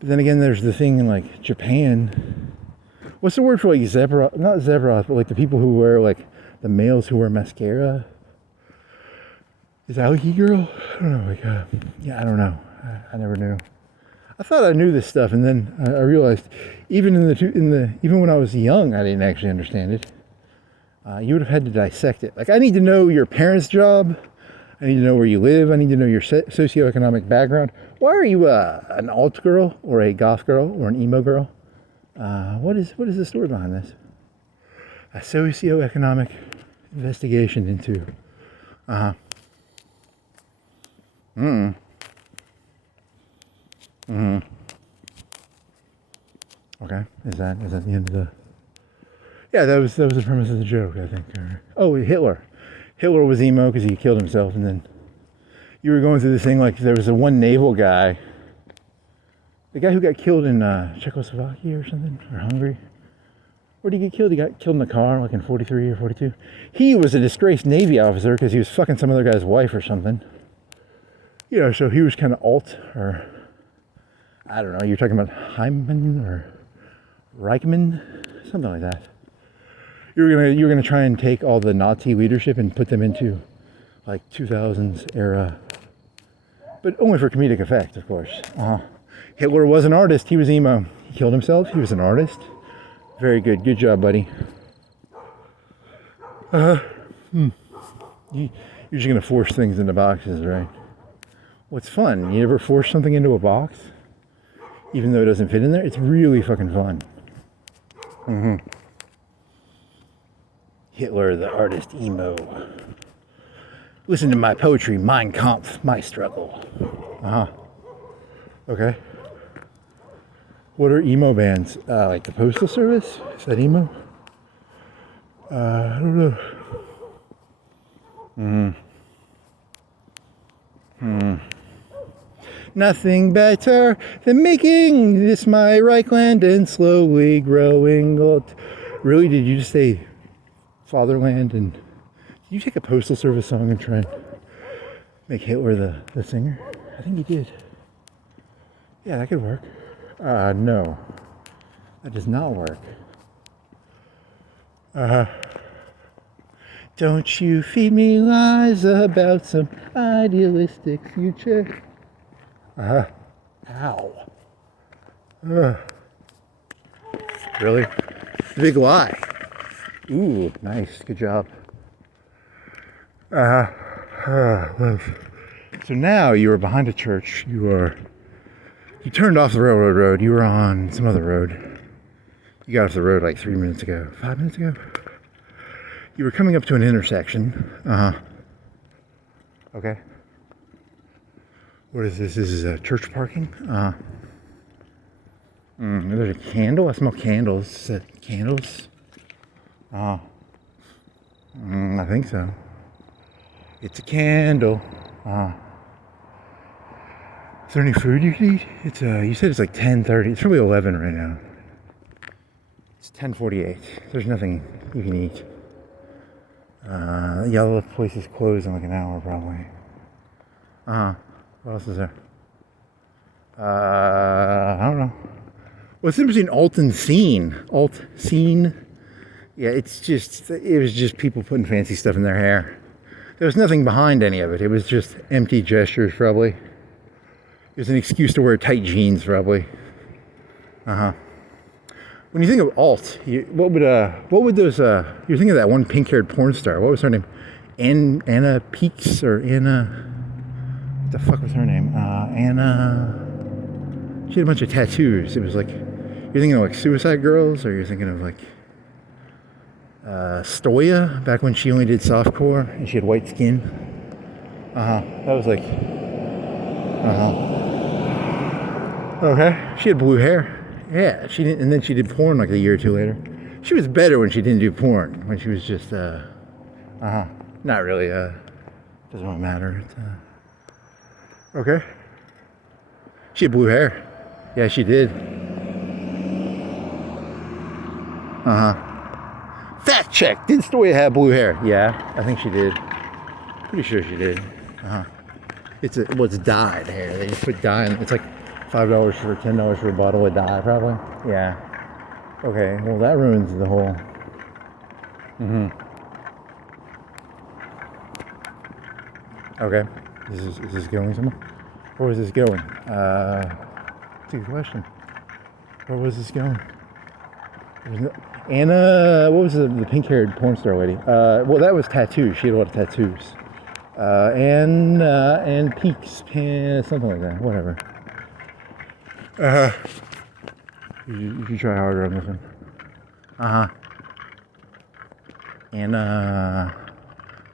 But then again, there's the thing in like Japan. What's the word for like zebra? Not zebras, but like the people who wear like the males who wear mascara. Is that like e-girl? I don't know. Like I don't know. I never knew. I thought I knew this stuff, and then I realized, even even when I was young, I didn't actually understand it. You would have had to dissect it. Like, I need to know your parents' job. I need to know where you live. I need to know your socioeconomic background. Why are you an alt girl, or a goth girl, or an emo girl? What is the story behind this? A socioeconomic investigation into. Okay, is that the end of the? Yeah, that was the premise of the joke, I think. Oh, Hitler. Hitler was emo because he killed himself, and then you were going through this thing like there was a one naval guy, the guy who got killed in Czechoslovakia or something, or Hungary. Where did he get killed? He got killed in the car, like in 43 or 42. He was a disgraced Navy officer because he was fucking some other guy's wife or something. You know, so he was kind of alt, or I don't know. You're talking about Hyman or Reichman, something like that. You were gonna try and take all the Nazi leadership and put them into like 2000s era, but only for comedic effect, of course. Hitler was an artist. He was emo. He killed himself. He was an artist. Very good. Good job, buddy. You're just gonna force things into boxes, right? What's fun? You ever force something into a box, even though it doesn't fit in there? It's really fucking fun. Hitler, the artist, emo. Listen to my poetry, Mein Kampf, my struggle. Okay. What are emo bands? Like the Postal Service? Is that emo? I don't know. Nothing better than making this my Reichland and slowly growing old. Really? Did you just say Fatherland? And did you take a Postal Service song and try and make Hitler the singer? I think you did. Yeah, that could work. No. That does not work. Don't you feed me lies about some idealistic future. Ow. Really? The big lie. Ooh, nice. Good job. So now you are behind a church. You turned off the railroad road. You were on some other road. You got off the road like 5 minutes ago. You were coming up to an intersection. Okay. What is this? This is church parking. There's a candle. I smell candles. Is that candles? I think so. It's a candle. Is there any food you can eat? It's you said it's like 10:30. It's probably 11 right now. It's 10:48. There's nothing you can eat. The other place is closed in like an hour probably. What else is there? I don't know. What's the difference between alt and scene? Alt, scene? Yeah, it was just people putting fancy stuff in their hair. There was nothing behind any of it. It was just empty gestures probably. It was an excuse to wear tight jeans probably. When you think of alt, what would those, you're thinking of that one pink-haired porn star. What was her name? Anna Peaks or Anna. What the fuck was her name? Anna. She had a bunch of tattoos. It was like, you're thinking of like Suicide Girls, or you're thinking of like Stoya, back when she only did softcore and she had white skin. That was like, okay. She had blue hair. Yeah, she didn't, and then she did porn like a year or two later. She was better when she didn't do porn. When she was just, not really. Doesn't really matter. It's, okay. She had blue hair. Yeah, she did. Fact check. Did Stoya have blue hair? Yeah, I think she did. Pretty sure she did. It's dyed hair. They just put dye in it. It's like $5 for $10 for a bottle of dye, probably. Yeah. Okay. Well, that ruins the whole. Okay. Is this going somewhere? Where was this going? That's a good question. Where was this going? Anna, what was the pink-haired porn star lady? Well, that was tattoos. She had a lot of tattoos. And Peaks, something like that. Whatever. You should try harder on this one.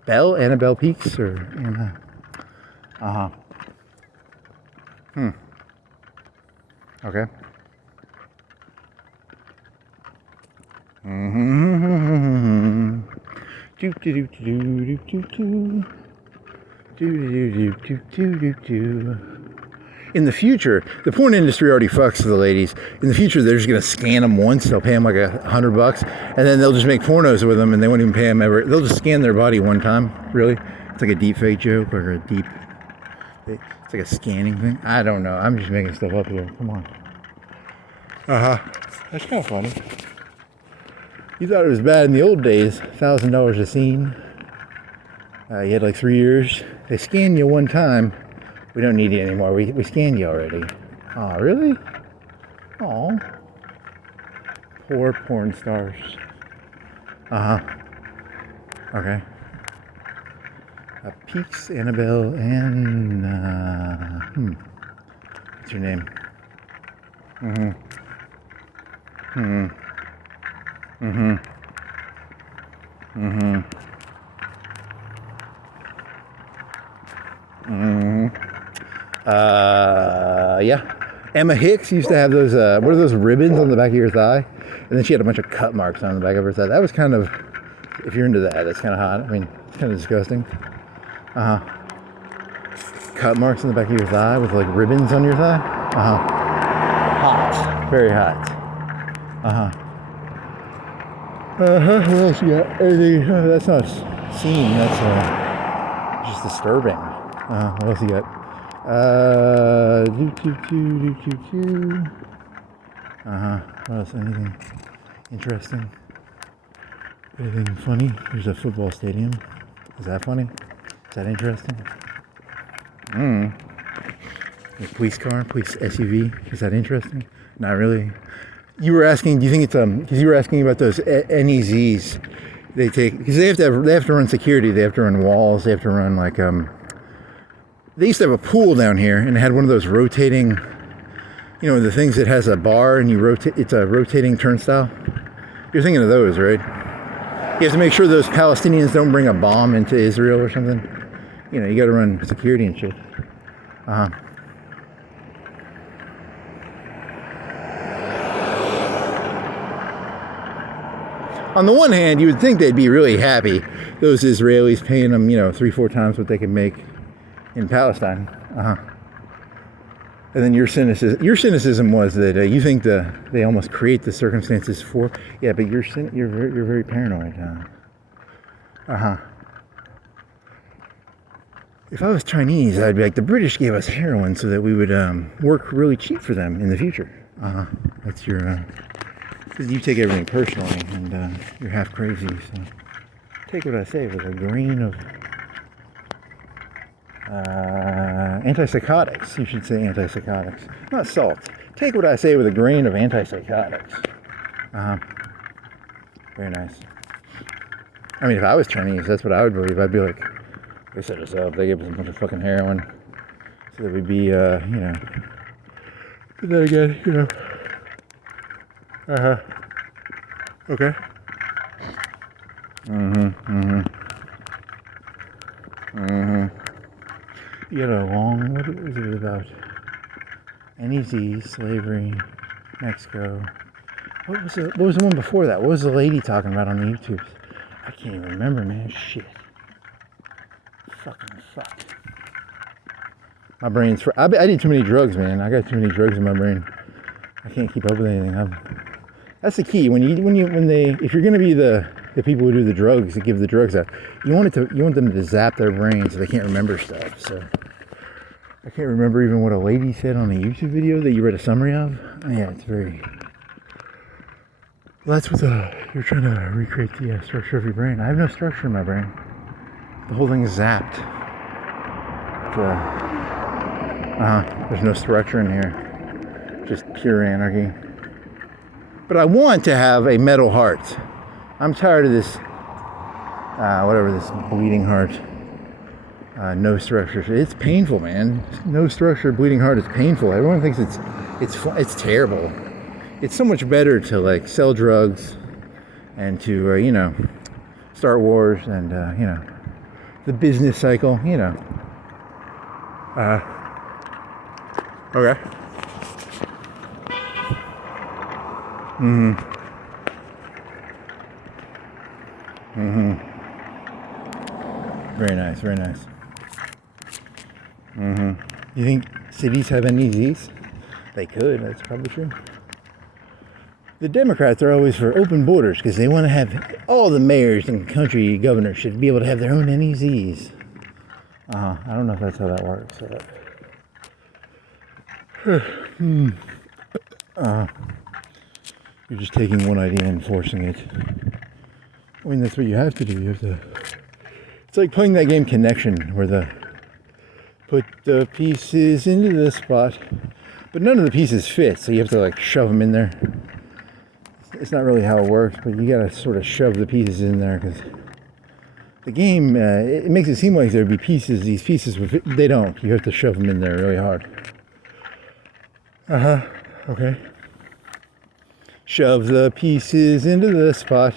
Annabelle Peaks, or Anna. Okay. In the future, the porn industry already fucks the ladies. In the future, they're just gonna scan them once. They'll pay them like $100, and then they'll just make pornos with them, and they won't even pay them ever. They'll just scan their body one time. Really, it's like a deep fake joke, or a deep. It's like a scanning thing. I don't know. I'm just making stuff up here. Come on. That's kind of funny. You thought it was bad in the old days. $1,000 a scene. You had like 3 years. They scanned you one time. We don't need you anymore. We scanned you already. Oh, really? Oh. Poor porn stars. Okay. Peaks, Annabelle, and what's your name? Yeah. Emma Hicks used to have those, what are those ribbons on the back of your thigh? And then she had a bunch of cut marks on the back of her thigh. That was kind of, if you're into that, that's kind of hot. I mean, it's kind of disgusting. Cut marks on the back of your thigh with like ribbons on your thigh. Hot. Very hot. What else you got? That's not scene. That's just disturbing. What else you got? What else? Anything interesting? Anything funny? There's a football stadium. Is that funny? Is that interesting? A police car, police SUV. Is that interesting? Not really. You were asking, do you think it's because you were asking about those NEZs they take, because they have to run security, they have to run walls, they have to run like they used to have a pool down here, and it had one of those rotating, you know, the things that has a bar and you rotate, it's a rotating turnstile. You're thinking of those, right? You have to make sure those Palestinians don't bring a bomb into Israel or something. You know, you got to run security and shit. On the one hand, you would think they'd be really happy, those Israelis, paying them, you know, 3-4 times what they can make in Palestine. And then your cynicism was that you think they almost create the circumstances for. Yeah, but you're very paranoid. If I was Chinese, I'd be like, the British gave us heroin so that we would work really cheap for them in the future. That's your. Because you take everything personally, and you're half crazy. So take what I say with a grain of antipsychotics. You should say antipsychotics, not salt. Take what I say with a grain of antipsychotics. Very nice. I mean, if I was Chinese, that's what I would believe. I'd be like, they set us up. They gave us a bunch of fucking heroin so that we'd be, But then again, Okay. You had a long, what was it about? NEZ, slavery, Mexico. What was the one before that? What was the lady talking about on the YouTubes? I can't even remember, man. Shit. Fucking fuck. My brain's I did too many drugs, man. I got too many drugs in my brain. I can't keep up with anything. That's the key. If you're gonna be the people who do the drugs, that give the drugs out, you want them to zap their brains so they can't remember stuff. So I can't remember even what a lady said on a YouTube video that you read a summary of. Yeah, it's very. Well, that's what you're trying to recreate the structure of your brain. I have no structure in my brain. The whole thing is zapped. There's no structure in here. Just pure anarchy. But I want to have a metal heart. I'm tired of this, this bleeding heart. No structure. It's painful, man. No structure, bleeding heart is painful. Everyone thinks it's terrible. It's so much better to like sell drugs and to start wars and the business cycle. Okay. Very nice, very nice. You think cities have NEZs? They could, that's probably true. The Democrats are always for open borders because they want to have all the mayors and country governors should be able to have their own NEZs. I don't know if that's how that works. You're just taking one idea and forcing it. I mean, that's what you have to do. You have to. It's like playing that game Connection, where put the pieces into the spot, but none of the pieces fit, so you have to like shove them in there. It's not really how it works, but you gotta sort of shove the pieces in there because the game it makes it seem like there'd be pieces. These pieces would fit. They don't. You have to shove them in there really hard. Okay. Shove the pieces into the spot.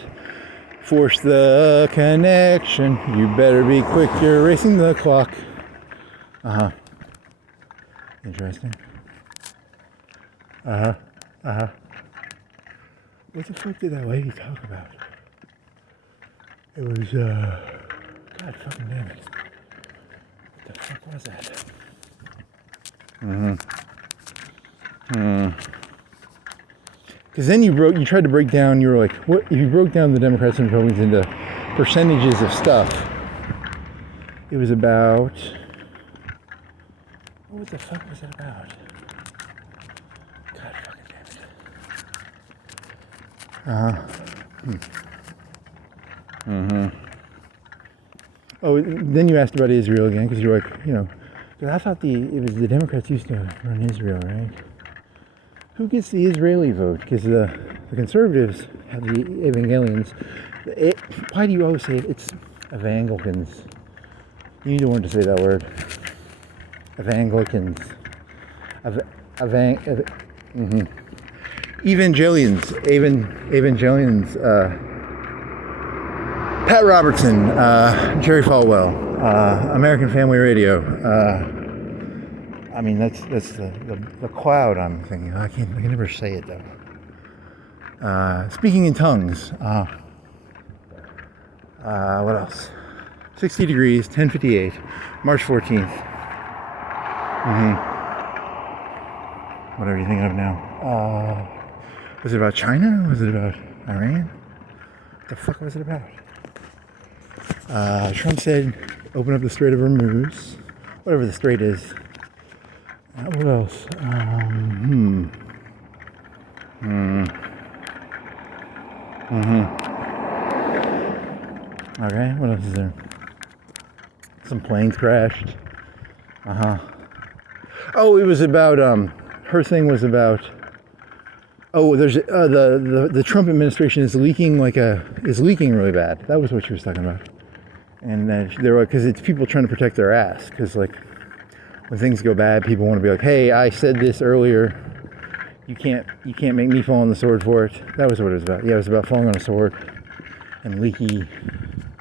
Force the connection. You better be quick. You're racing the clock. Interesting. What the fuck did that lady talk about? It was, God fucking damn it. What the fuck was that? Because then you tried to break down, you were like, what if you broke down the Democrats and Republicans into percentages of stuff? It was about, what the fuck was it about? God fucking damn it. Oh, then you asked about Israel again, because you're like, because I thought it was the Democrats used to run Israel, right? Who gets the Israeli vote? Because the conservatives have the evangelians. Why do you always say it? It's evanglicans. You need to learn to say that word. Evanglicans. Evangelians. Evangelians. Pat Robertson. Jerry Falwell. American Family Radio. I mean, that's the cloud I'm thinking. I can never say it though. Speaking in tongues. What else? 60 degrees, 10:58, March 14th. Whatever you think of now. Was it about China? Was it about Iran? What the fuck was it about? Trump said, open up the Strait of Hormuz. Whatever the strait is. What else? Okay, what else is there? Some planes crashed. Oh, it was about, her thing was about, Oh, there's the Trump administration is leaking really bad. That was what she was talking about. And they were, because it's people trying to protect their ass. Because like when things go bad, people want to be like, hey, I said this earlier. You can't make me fall on the sword for it. That was what it was about. Yeah, it was about falling on a sword and leaky.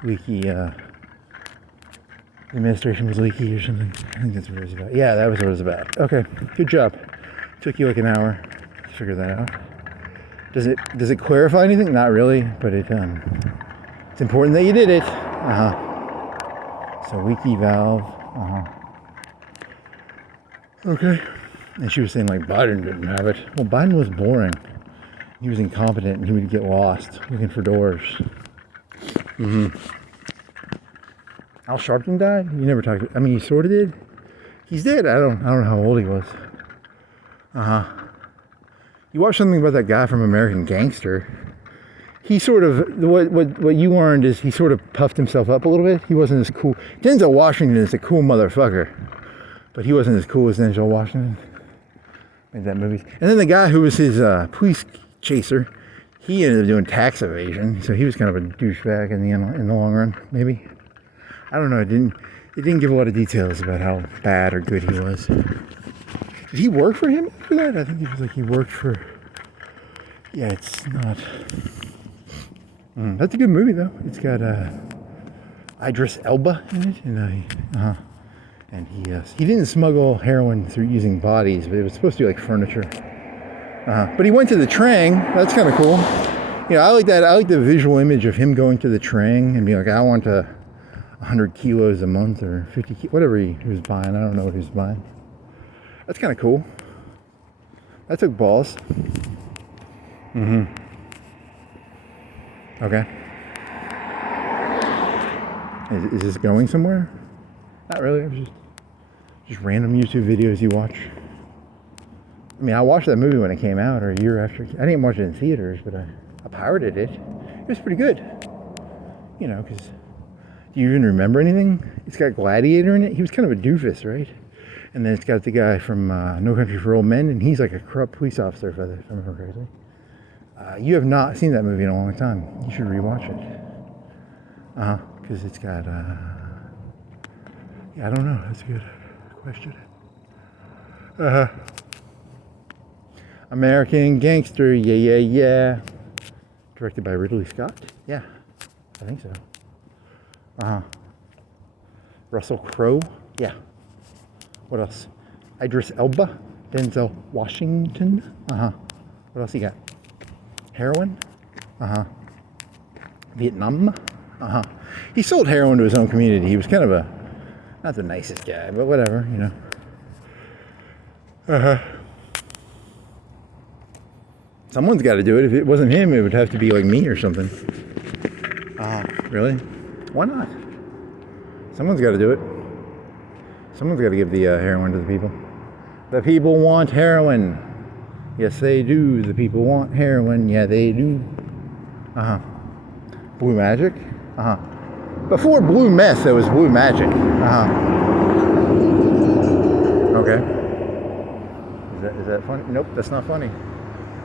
The administration was leaky or something. I think that's what it was about. Yeah, that was what it was about. Okay, good job. Took you like an hour to figure that out. Does it clarify anything? Not really, but it's important that you did it. So leaky valve. Okay. And she was saying like Biden didn't have it. Well, Biden was boring. He was incompetent and he would get lost looking for doors. Al Sharpton died? You never talked to, I mean, he sort of did. He's dead. I don't know how old he was. You watch something about that guy from American Gangster. He sort of, what you learned is he sort of puffed himself up a little bit. He wasn't as cool. Denzel Washington is a cool motherfucker, but he wasn't as cool as Denzel Washington. Made that movie. And then the guy who was his police chaser, he ended up doing tax evasion, so he was kind of a douchebag in the long run, maybe. I don't know. It didn't give a lot of details about how bad or good he was. Did he work for him after that? I think he was like he worked for. Yeah, it's not. That's a good movie though. It's got Idris Elba in it, and he didn't smuggle heroin through using bodies, but it was supposed to be like furniture. But he went to the Trang. That's kind of cool. Yeah, I like that. I like the visual image of him going to the Trang and being like, I want 100 kilos a month or 50 kilos, whatever he was buying. I don't know what he was buying. That's kind of cool. That took balls. Okay. Is this going somewhere? Not really. Just random YouTube videos you watch. I mean, I watched that movie when it came out, or a year after. I didn't watch it in theaters, but I pirated it. It was pretty good. You know, because do you even remember anything? It's got Gladiator in it. He was kind of a doofus, right? And then it's got the guy from No Country for Old Men, and he's like a corrupt police officer, if I remember correctly. You have not seen that movie in a long time. You should rewatch it. Because it's got, yeah, I don't know. That's a good question. American Gangster, yeah. Directed by Ridley Scott? Yeah, I think so. Russell Crowe? Yeah. What else? Idris Elba? Denzel Washington? What else you got? Heroin? Vietnam? He sold heroin to his own community. He was kind of not the nicest guy, but whatever, you know. Someone's got to do it. If it wasn't him, it would have to be like me or something. Really? Why not? Someone's got to do it. Someone's got to give the heroin to the people. The people want heroin. Yes, they do. The people want heroin. Yeah, they do. Blue Magic? Before Blue Meth, there was Blue Magic. Okay. Is that funny? Nope, that's not funny.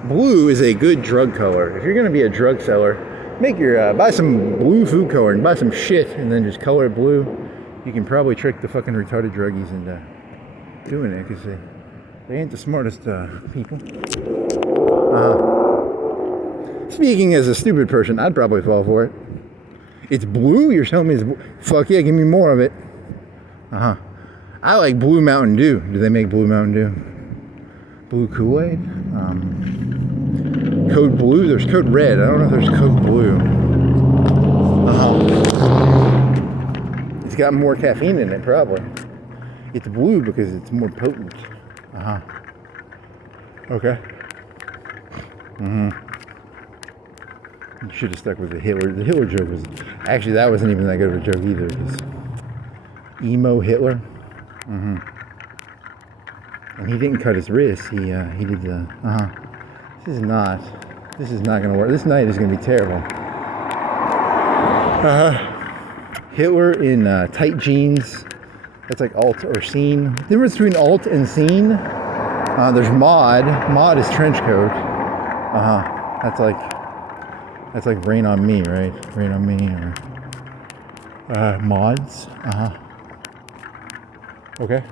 Blue is a good drug color. If you're going to be a drug seller, make your buy some blue food color and buy some shit and then just color it blue. You can probably trick the fucking retarded druggies into doing it because they ain't the smartest people. Speaking as a stupid person, I'd probably fall for it. It's blue? You're telling me it's blue? Fuck yeah, give me more of it. I like Blue Mountain Dew. Do they make Blue Mountain Dew? Blue Kool-Aid? Code Blue? There's Code Red. I don't know if there's Code Blue. It's got more caffeine in it, probably. It's blue because it's more potent. Okay. You should have stuck with the Hitler. The Hitler joke was... Actually, that wasn't even that good of a joke either. It was emo Hitler. And he didn't cut his wrist. He did the... This is not going to work. This night is going to be terrible. Hitler in tight jeans. That's like alt or scene. The difference between alt and scene. There's mod. Mod is trench coat. That's like Rain on Me, right? Rain on Me or Mods. Okay.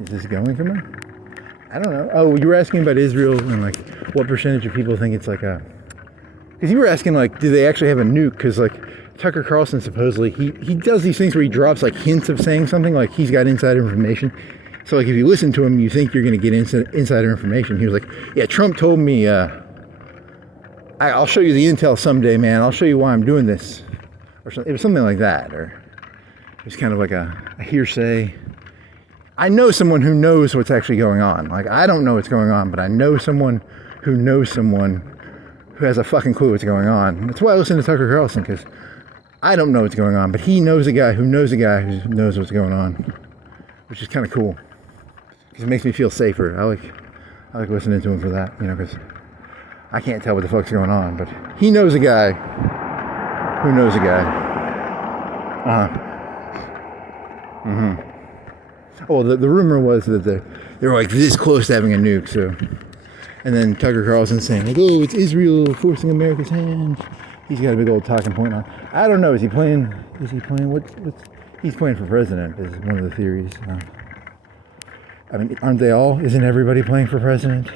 Is this going somewhere? I don't know. Oh, you were asking about Israel and like what percentage of people think it's like a. Because you were asking like, do they actually have a nuke? Because like Tucker Carlson supposedly he does these things where he drops like hints of saying something, like he's got insider information. So like if you listen to him, you think you're going to get insider information. He was like, yeah, Trump told me, I'll show you the intel someday, man. I'll show you why I'm doing this, or something. It was something like that, or it was kind of like a hearsay. I know someone who knows what's actually going on. Like, I don't know what's going on, but I know someone who knows someone who has a fucking clue what's going on. That's why I listen to Tucker Carlson, because I don't know what's going on, but he knows a guy who knows a guy who knows what's going on, which is kind of cool. Because it makes me feel safer. I like listening to him for that, you know, because I can't tell what the fuck's going on, but he knows a guy who knows a guy. Oh, the rumor was that they were like this close to having a nuke, so. And then Tucker Carlson saying, like, oh, it's Israel forcing America's hand. He's got a big old talking point on. I don't know. Is he playing? He's playing for president, is one of the theories. I mean, aren't they all? Isn't everybody playing for president?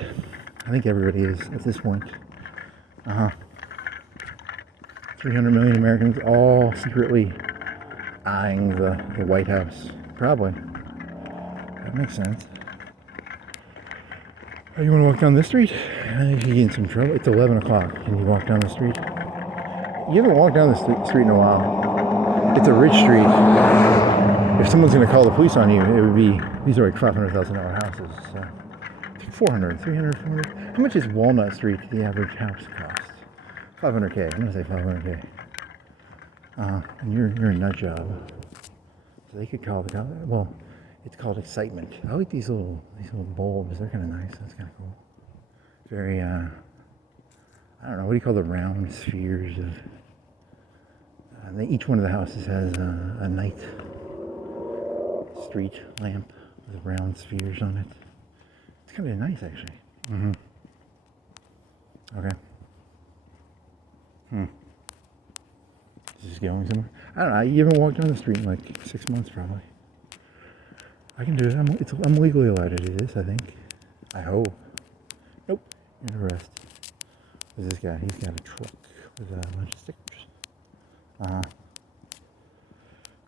I think everybody is at this point. 300 million Americans all secretly eyeing the White House. Probably. That makes sense. Oh, you want to walk down this street? You get in some trouble. It's 11 o'clock. Can you walk down the street? You haven't walked down the street in a while. It's a rich street. If someone's going to call the police on you, it would be, these are like $500,000 houses. So 400, 300, 400. How much is Walnut Street, the average house cost? 500K. I'm going to say 500K. And you're a nut job. So they could call the cops. Well, it's called excitement. I like these little bulbs. They're kind of nice. That's kind of cool. Very, I don't know, what do you call the round spheres of, each one of the houses has a night street lamp with round spheres on it. It's kind of nice, actually. Okay. Is this going somewhere? I don't know. You haven't walked down the street in like 6 months, probably. I can do it. I'm legally allowed to do this, I think. I hope. Nope. You're under arrest. Who's this guy? He's got a truck with a bunch of stickers.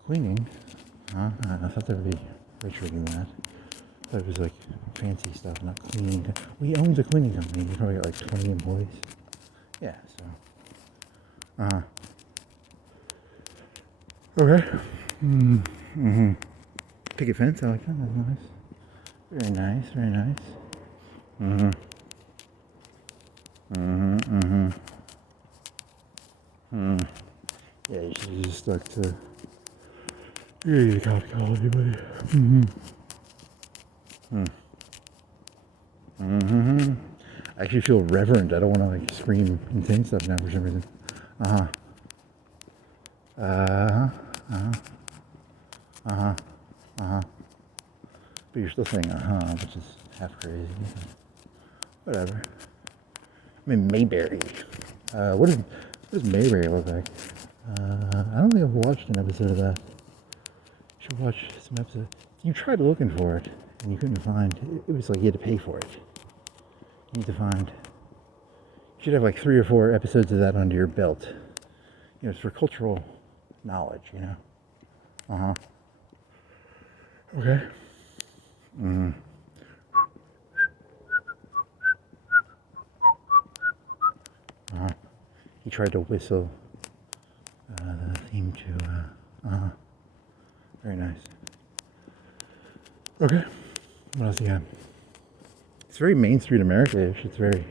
Cleaning. I thought there would be richer than that. I thought it was like fancy stuff, not cleaning. Well, he owns a cleaning company. He's probably got like 20 employees. Yeah, so. Okay. Picket fence, I like that. That's nice. Very nice, very nice. Yeah, you should have just stuck to. You're gonna get a cop call anybody. I actually feel reverent. I don't want to like scream and say stuff now for some reason. But you're still saying which is half crazy. Whatever. I mean, Mayberry. What does Mayberry look like? I don't think I've watched an episode of that. You should watch some episodes. You tried looking for it, and you couldn't find. It was like you had to pay for it. You need to find. You should have like 3 or 4 episodes of that under your belt. You know, it's for cultural knowledge, you know. Okay. He tried to whistle the theme to. Very nice. Okay. What else you got? It's very Main Street America-ish. It's very. I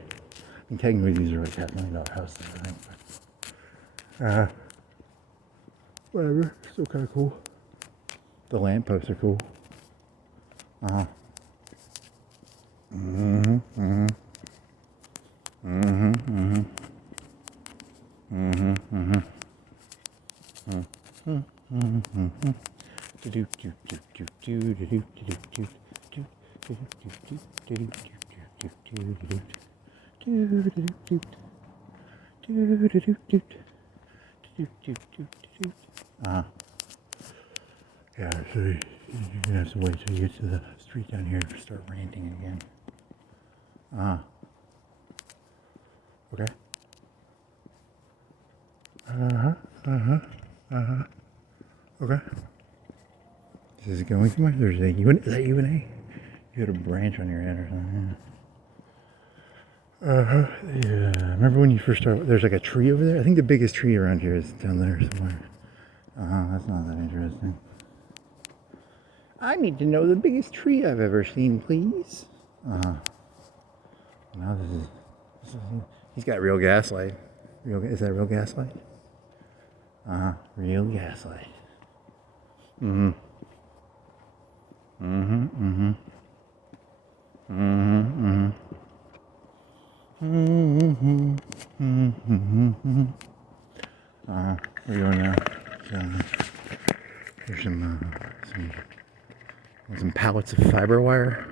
mean, technically these are like $500,000 houses, I think. But, whatever. Still kind of cool. The lampposts are cool. Yeah, so you're gonna have to wait till you get to the street down here to start ranting again. Okay. Okay. This is going somewhere? There's a is that UNA? You had a branch on your head or something. Yeah. Remember when you first started? There's like a tree over there. I think the biggest tree around here is down there somewhere. That's not that interesting. I need to know the biggest tree I've ever seen, please. Now this is he's got real gaslight. Is that real gaslight? Real gaslight. Where are you going now? Here's some pallets of fiber wire.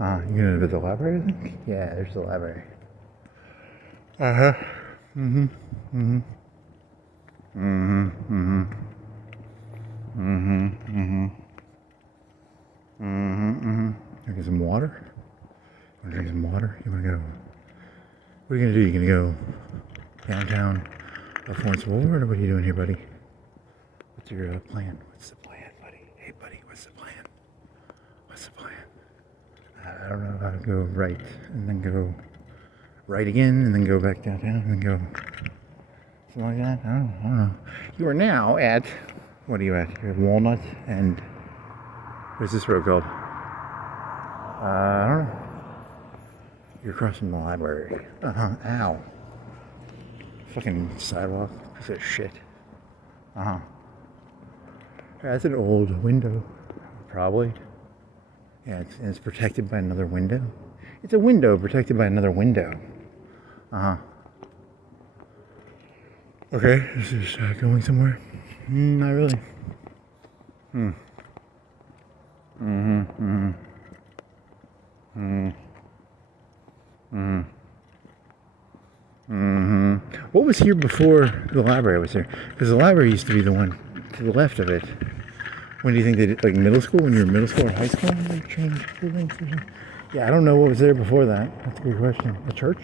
You gonna visit the library, I think? Yeah, there's the library. Drink some water? Wanna drink some water? You wanna go? What are you gonna do? You gonna go downtown Florence Boulevard, or what are you doing here, buddy? What's your plan? What's the plan, buddy? Hey, buddy, what's the plan? What's the plan? I don't know how to go right, and then go right again, and then go back downtown, and then go something like that. I don't know. You are now at, what are you at? You're at Walnut and, what's this road called? I don't know. You're crossing the library. Ow. Fucking sidewalk. Piece of shit. That's an old window. Probably. Yeah, it's protected by another window. It's a window protected by another window. Okay, this is going somewhere? Not really. What was here before the library was here? Because the library used to be the one to the left of it. When do you think they did, like middle school? When you were in middle school or high school? They changed buildings or something? Yeah, I don't know what was there before that. That's a good question. A church?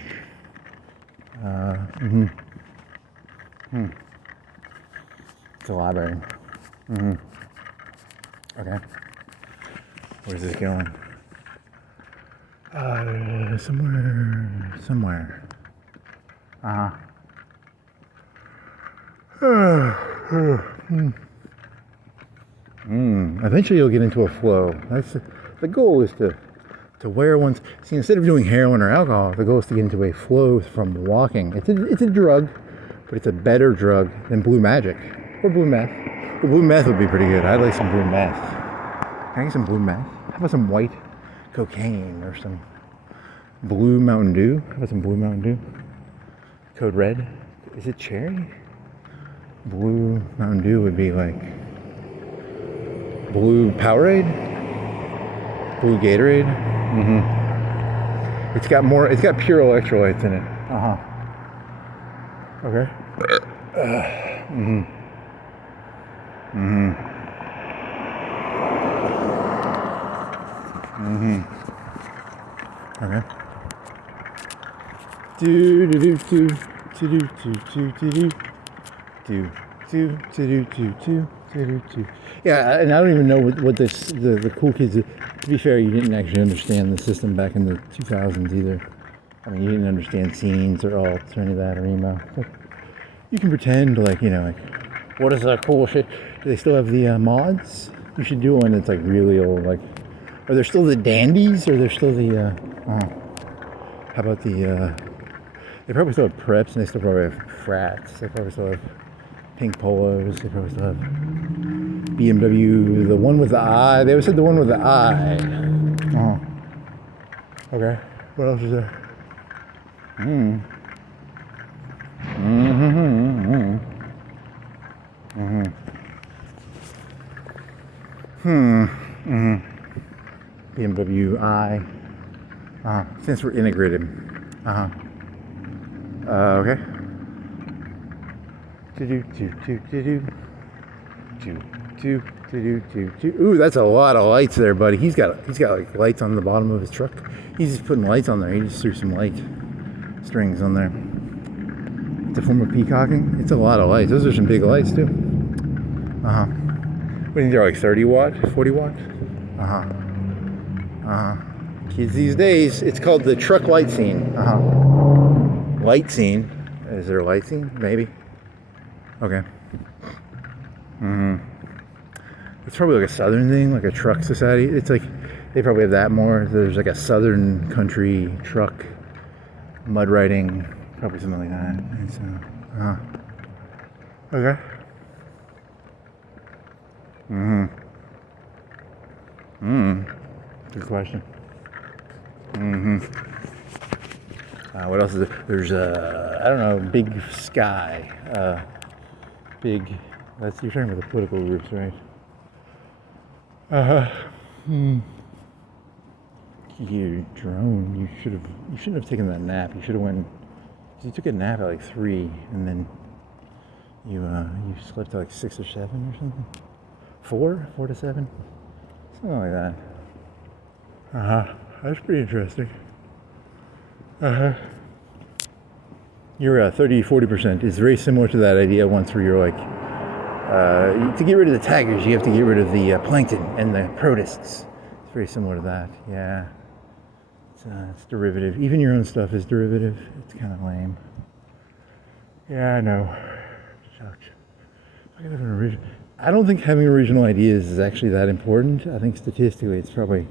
It's a library. Okay. Where's this going? Somewhere. Eventually you'll get into a flow. That's the goal is to wear one's. See, instead of doing heroin or alcohol, the goal is to get into a flow from walking. It's a drug, but it's a better drug than blue magic or blue meth. Well, blue meth would be pretty good. I'd like some blue meth. Can I get some blue meth? How about some white cocaine or some blue Mountain Dew? How about some blue Mountain Dew? Code red. Is it cherry? Blue Mountain Dew would be like blue Powerade, blue Gatorade. It's got pure electrolytes in it. Okay. Okay. Yeah, and I don't even know what this the cool kids. To be fair, you didn't actually understand the system back in the 2000s either. I mean, you didn't understand scenes or alts or any of that or emo. But you can pretend like what is that cool shit? Do they still have the mods? You should do one that's like really old. Like, are there still the dandies? Or are there still the how about the they probably still have preps, and they still probably have frats. They probably still have pink polos. They probably still have BMW, the one with the eye. They always said the one with the eye. Oh. Okay. What else is there? Mm. Mm-hmm. Mm-hmm. Mm-hmm. BMW I. Since we're integrated. Okay. Ooh, that's a lot of lights there, buddy. He's got like lights on the bottom of his truck. He's just putting lights on there. He just threw some light strings on there. It's a form of peacocking. It's a lot of lights. Those are some big lights too. What do you think they're like 30 watt, 40 watt? Kids these days, it's called the truck light scene. Light scene. Is there a light scene? Maybe. Okay. It's probably like a southern thing, like a truck society. It's like they probably have that more. There's like a southern country truck mud riding, probably something like that. Okay. Good question. What else is there? There's I don't know, Big Sky. You're talking about the political groups, right? You drone. You shouldn't have taken that nap. You should have went. You took a nap at like 3, and then you slept at like 6 or 7 or something. 4 to 7, something like that. That's pretty interesting. Your 30-40% is very similar to that idea once where you're like, to get rid of the tigers, you have to get rid of the plankton and the protists. It's very similar to that. Yeah, it's derivative. Even your own stuff is derivative. It's kind of lame. Yeah, I know. I don't think having original ideas is actually that important. I think statistically it's probably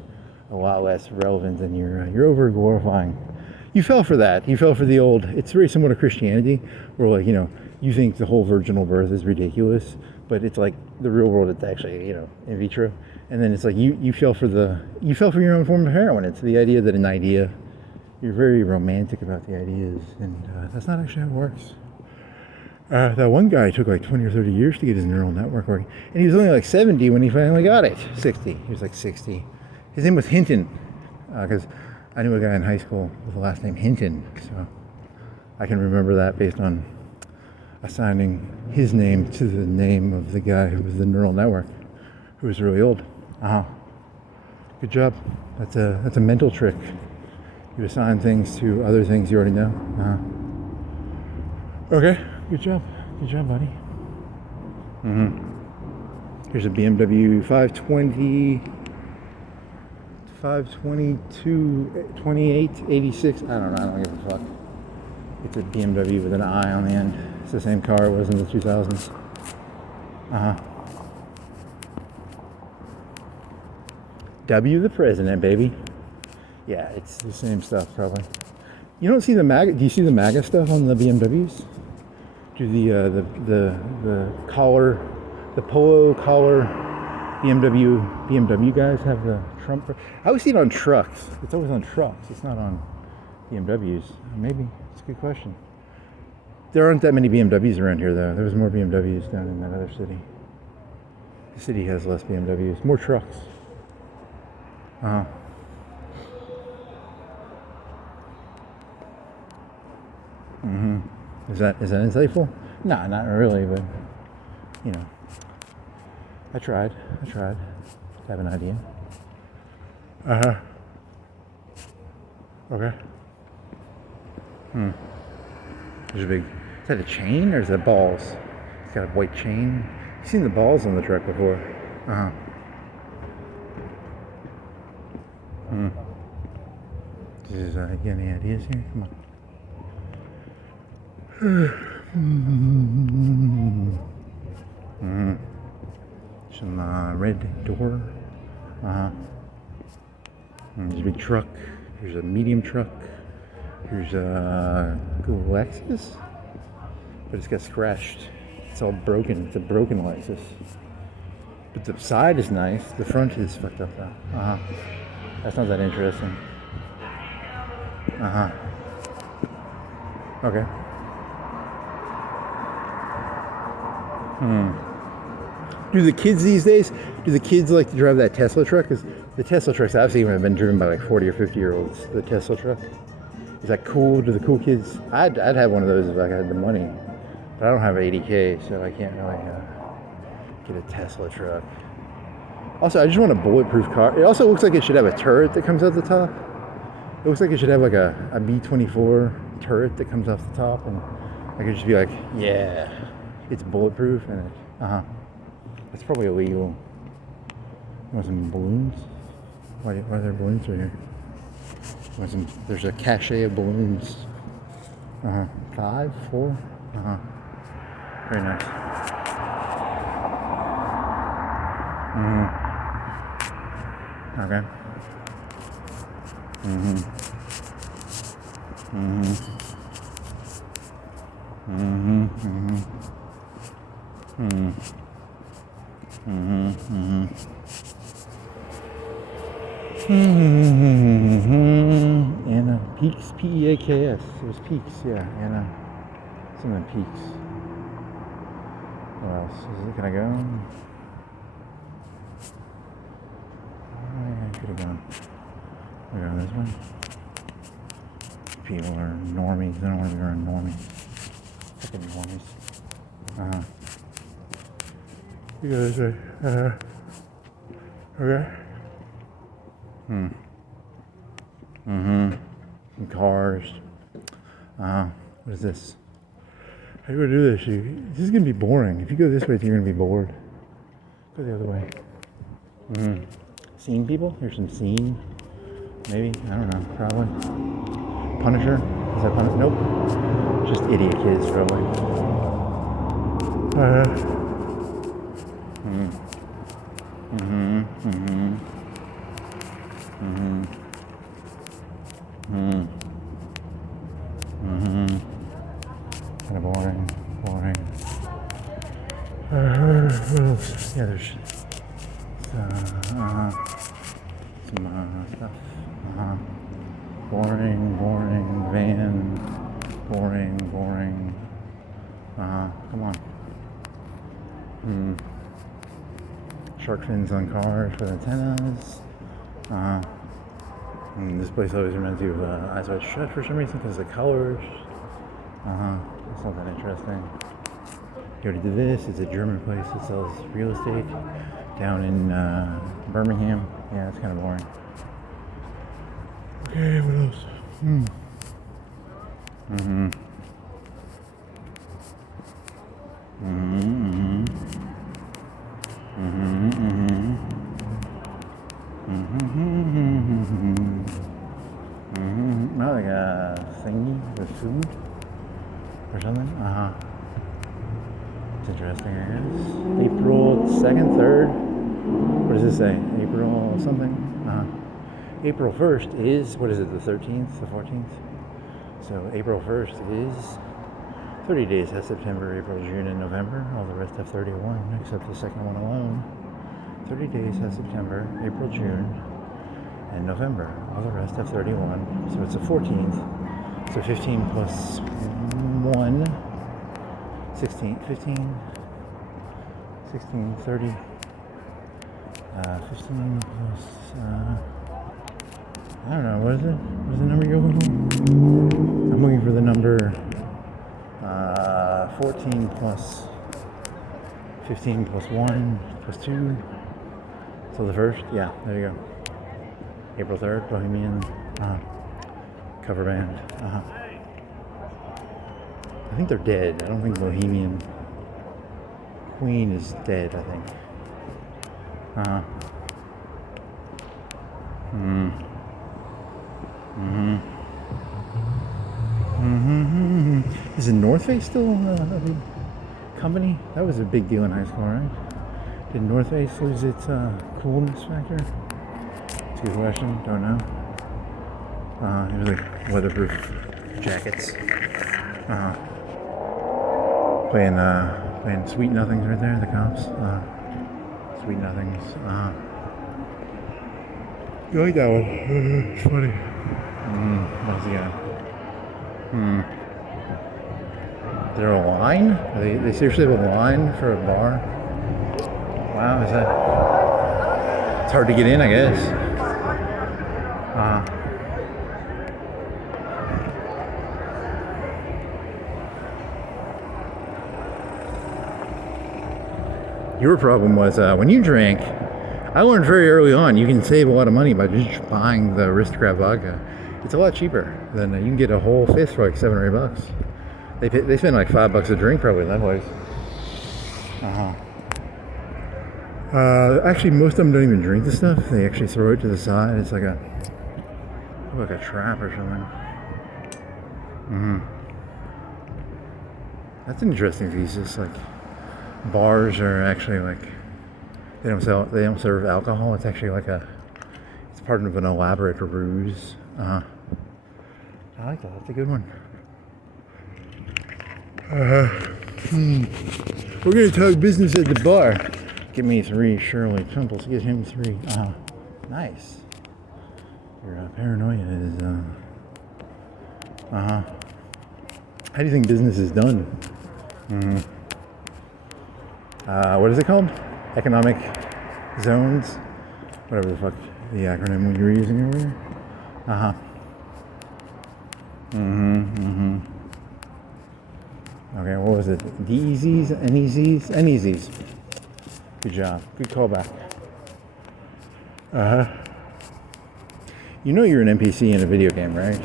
a lot less relevant than you're over glorifying. You fell for that. You fell for the old. It's very similar to Christianity, where like you think the whole virginal birth is ridiculous, but it's like the real world. It's actually in vitro, and then it's like you fell for your own form of heroin. It's the idea that an idea, you're very romantic about the ideas, and that's not actually how it works. That one guy took like 20 or 30 years to get his neural network working, and he was only like 70 when he finally got it. 60. He was like 60. His name was Hinton, because I knew a guy in high school with the last name Hinton, so I can remember that based on assigning his name to the name of the guy who was the neural network, who was really old. Good job. That's a mental trick. You assign things to other things you already know. Okay. Good job, buddy. Here's a BMW 2886. I don't give a fuck. It's a BMW with an I on the end. It's the same car it was in the 2000s. W the president, baby. Yeah, it's the same stuff probably. You don't see the MAGA. Do you see the MAGA stuff on the BMWs? Do the collar, the polo collar BMW guys have the Trump? I always see it on trucks. It's always on trucks. It's not on BMWs. Maybe it's a good question. There aren't that many BMWs around here though. There was more BMWs down in that other city. The city has less BMWs, more trucks. Is that insightful? No, not really, but I tried to have an idea. Okay. There's a big. Is that a chain or is that balls? It's got a white chain. You've seen the balls on the truck before. You got any ideas here? Come on. Some red door. There's a big truck. There's a medium truck. There's a Lexus, but it's got scratched. It's all broken. It's a broken Lexus. But the side is nice. The front is fucked up though. That's not that interesting. Okay. Do the kids these days, do the kids like to drive that Tesla truck? Because the Tesla trucks I've seen have been driven by like 40 or 50 year olds. The Tesla truck. Is that cool? Do the cool kids? I'd have one of those if I had the money. But I don't have 80K, so I can't really get a Tesla truck. Also, I just want a bulletproof car. It also looks like it should have a turret that comes out the top. It looks like it should have like a B-24 turret that comes off the top, and I could just be like, yeah, it's bulletproof, and it's probably illegal. You want some balloons? Why are there balloons right here? There's a cache of balloons. 5, 4. Very nice. Okay. Anna Peaks, P-E-A-K-S. There's Peaks, yeah. Anna. Something Peaks. What else? Can I go? I could have gone. We go this way. People are normies. They don't want to be around normies. Fucking normies. You go this way. Okay. Some cars. What is this? How do I do this? This is gonna be boring. If you go this way, you're gonna be bored. Go the other way. Scene people? Here's some scene. Maybe. I don't know. Probably. Punisher? Is that Punisher? Nope. Just idiot kids, probably. Kind of boring. Yeah, there's some stuff. Boring, van. Boring. Come on. Shark fins on cars with antennas. And this place always reminds you of Eyes Wide Shut for some reason because of the colors. That's not that interesting. You already did this. It's a German place that sells real estate down in Birmingham. Yeah, it's kind of boring. Okay, what else? Not like a thingy with food or something. It's interesting, I guess. April 2nd, 3rd. What does this say? April something? April 1st is, what is it, the 13th, the 14th? So April 1st is 30 days has September, April, June, and November. All the rest have 31, except the second one alone. 30 days has September, April, June, and November. All the rest have 31. So it's the 14th. So 15 plus 1, 16, 15, 16, 30, 15 plus, I don't know, what is it? What is the number you're looking for? I'm looking for the number 14 plus 15 plus 1 plus 2. So the first, yeah, there you go. April 3rd, Bohemian cover band. I think they're dead. I don't think Bohemian Queen is dead, I think. Is the North Face still a big company? That was a big deal in high school, right? Did North Face lose its coolness factor? It's a good question. Don't know. It was like weatherproof jackets. Playing Sweet Nothings right there, the cops. Sweet nothings. You like that one? It's funny. What's he got? Is there a line? They seriously have a line for a bar? Wow, is that... It's hard to get in, I guess. Your problem was when you drank, I learned very early on, you can save a lot of money by just buying the Aristocrat vodka. It's a lot cheaper than you can get a whole fifth for like $7 or $8. They spend like $5 a drink probably in that place. Actually, most of them don't even drink the stuff. They actually throw it to the side. It's like a trap or something. That's an interesting thesis. Like, bars are actually like they don't serve alcohol. It's actually like it's part of an elaborate ruse. I like that. That's a good one. We're gonna talk business at the bar. Give me 3 Shirley Temples. Get him 3. Nice. Your paranoia is How do you think business is done? What is it called? Economic zones? Whatever the fuck the acronym we were using earlier. Okay, what was it? DEZs? NEZs? NEZs. Good job. Good callback. You know you're an NPC in a video game, right?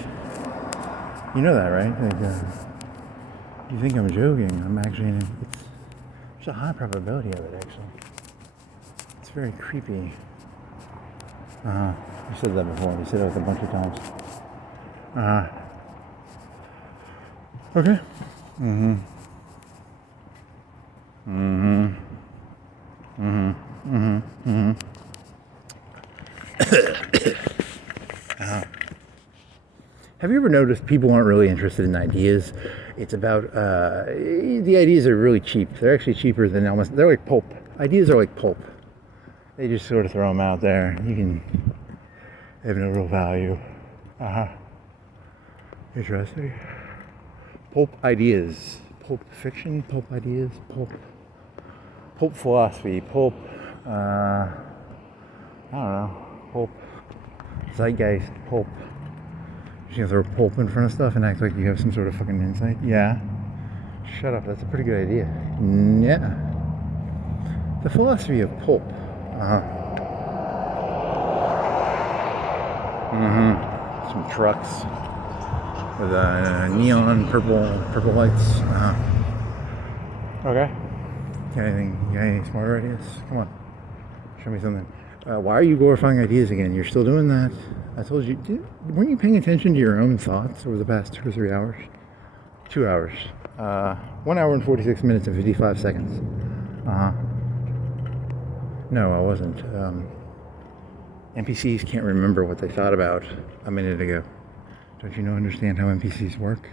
You know that, right? Like, you think I'm joking. I'm actually there's a high probability of it, actually. It's very creepy. You said that before. You said it like a bunch of times. Okay. Have you ever noticed people aren't really interested in ideas? It's about, the ideas are really cheap. They're actually cheaper than they're like pulp. Ideas are like pulp. They just sort of throw them out there. They have no real value. Interesting. Pulp ideas. Pulp fiction, pulp ideas, pulp philosophy, pulp, I don't know, pulp zeitgeist, pulp. You're gonna throw pulp in front of stuff and act like you have some sort of fucking insight? Yeah. Shut up, that's a pretty good idea. Yeah. The philosophy of pulp. Some trucks with neon purple lights. Okay. You got any smarter ideas? Come on. Show me something. Why are you glorifying ideas again? You're still doing that. I told you, weren't you paying attention to your own thoughts over the past 2 or 3 hours? 2 hours. 1 hour and 46 minutes and 55 seconds. No, I wasn't. NPCs can't remember what they thought about a minute ago. Don't you understand how NPCs work?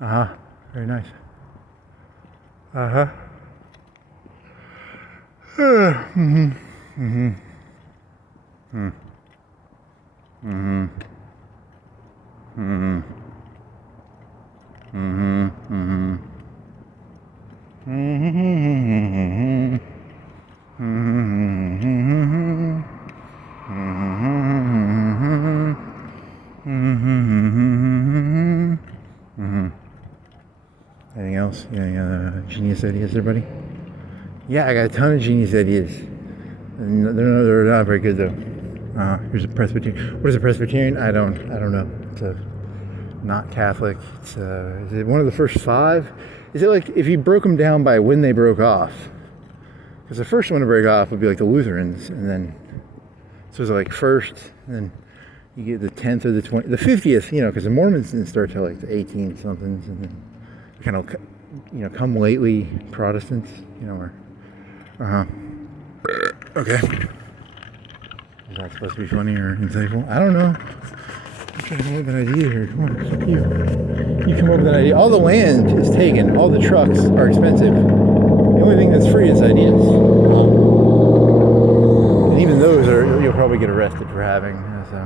Very nice. Anything else? Any genius ideas, everybody? Yeah, I got a ton of genius ideas. They're not very good though. Here's a Presbyterian. What is a Presbyterian? I don't know. It's not Catholic. It's is it one of the first 5? Is it like if you broke them down by when they broke off? Because the first one to break off would be like the Lutherans, and then so it's like first, and then you get the 10th or the 20th, the 50th. Because the Mormons didn't start till like the 18 somethings, and then kind of come lately Protestants. Okay. Is that supposed to be funny or insightful? I don't know. I'm trying to come up with an idea here. Come on, you come up with an idea. All the land is taken. All the trucks are expensive. The only thing that's free is ideas. having. So,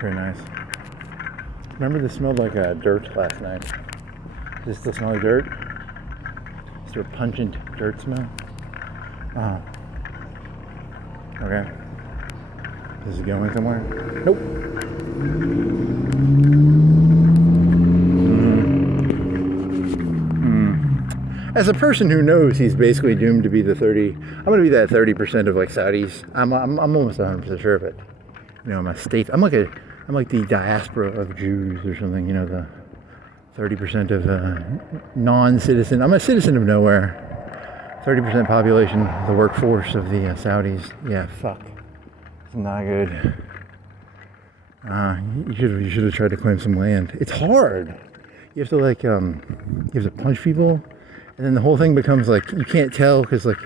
Very nice. Remember this smelled like dirt last night. Does this still smell like dirt? Is there a pungent dirt smell? Okay. Is it going somewhere? Nope. As a person who knows he's basically doomed to be the 30, I'm going to be that 30% of like Saudis. I'm almost 100% sure of it. You know, I'm like the diaspora of Jews or something. You know, the 30% of non-citizen. I'm a citizen of nowhere. 30% population, the workforce of the Saudis. Yeah, fuck. It's not good. You should have tried to claim some land. It's hard. You have to like, you have to punch people, and then the whole thing becomes like you can't tell because like,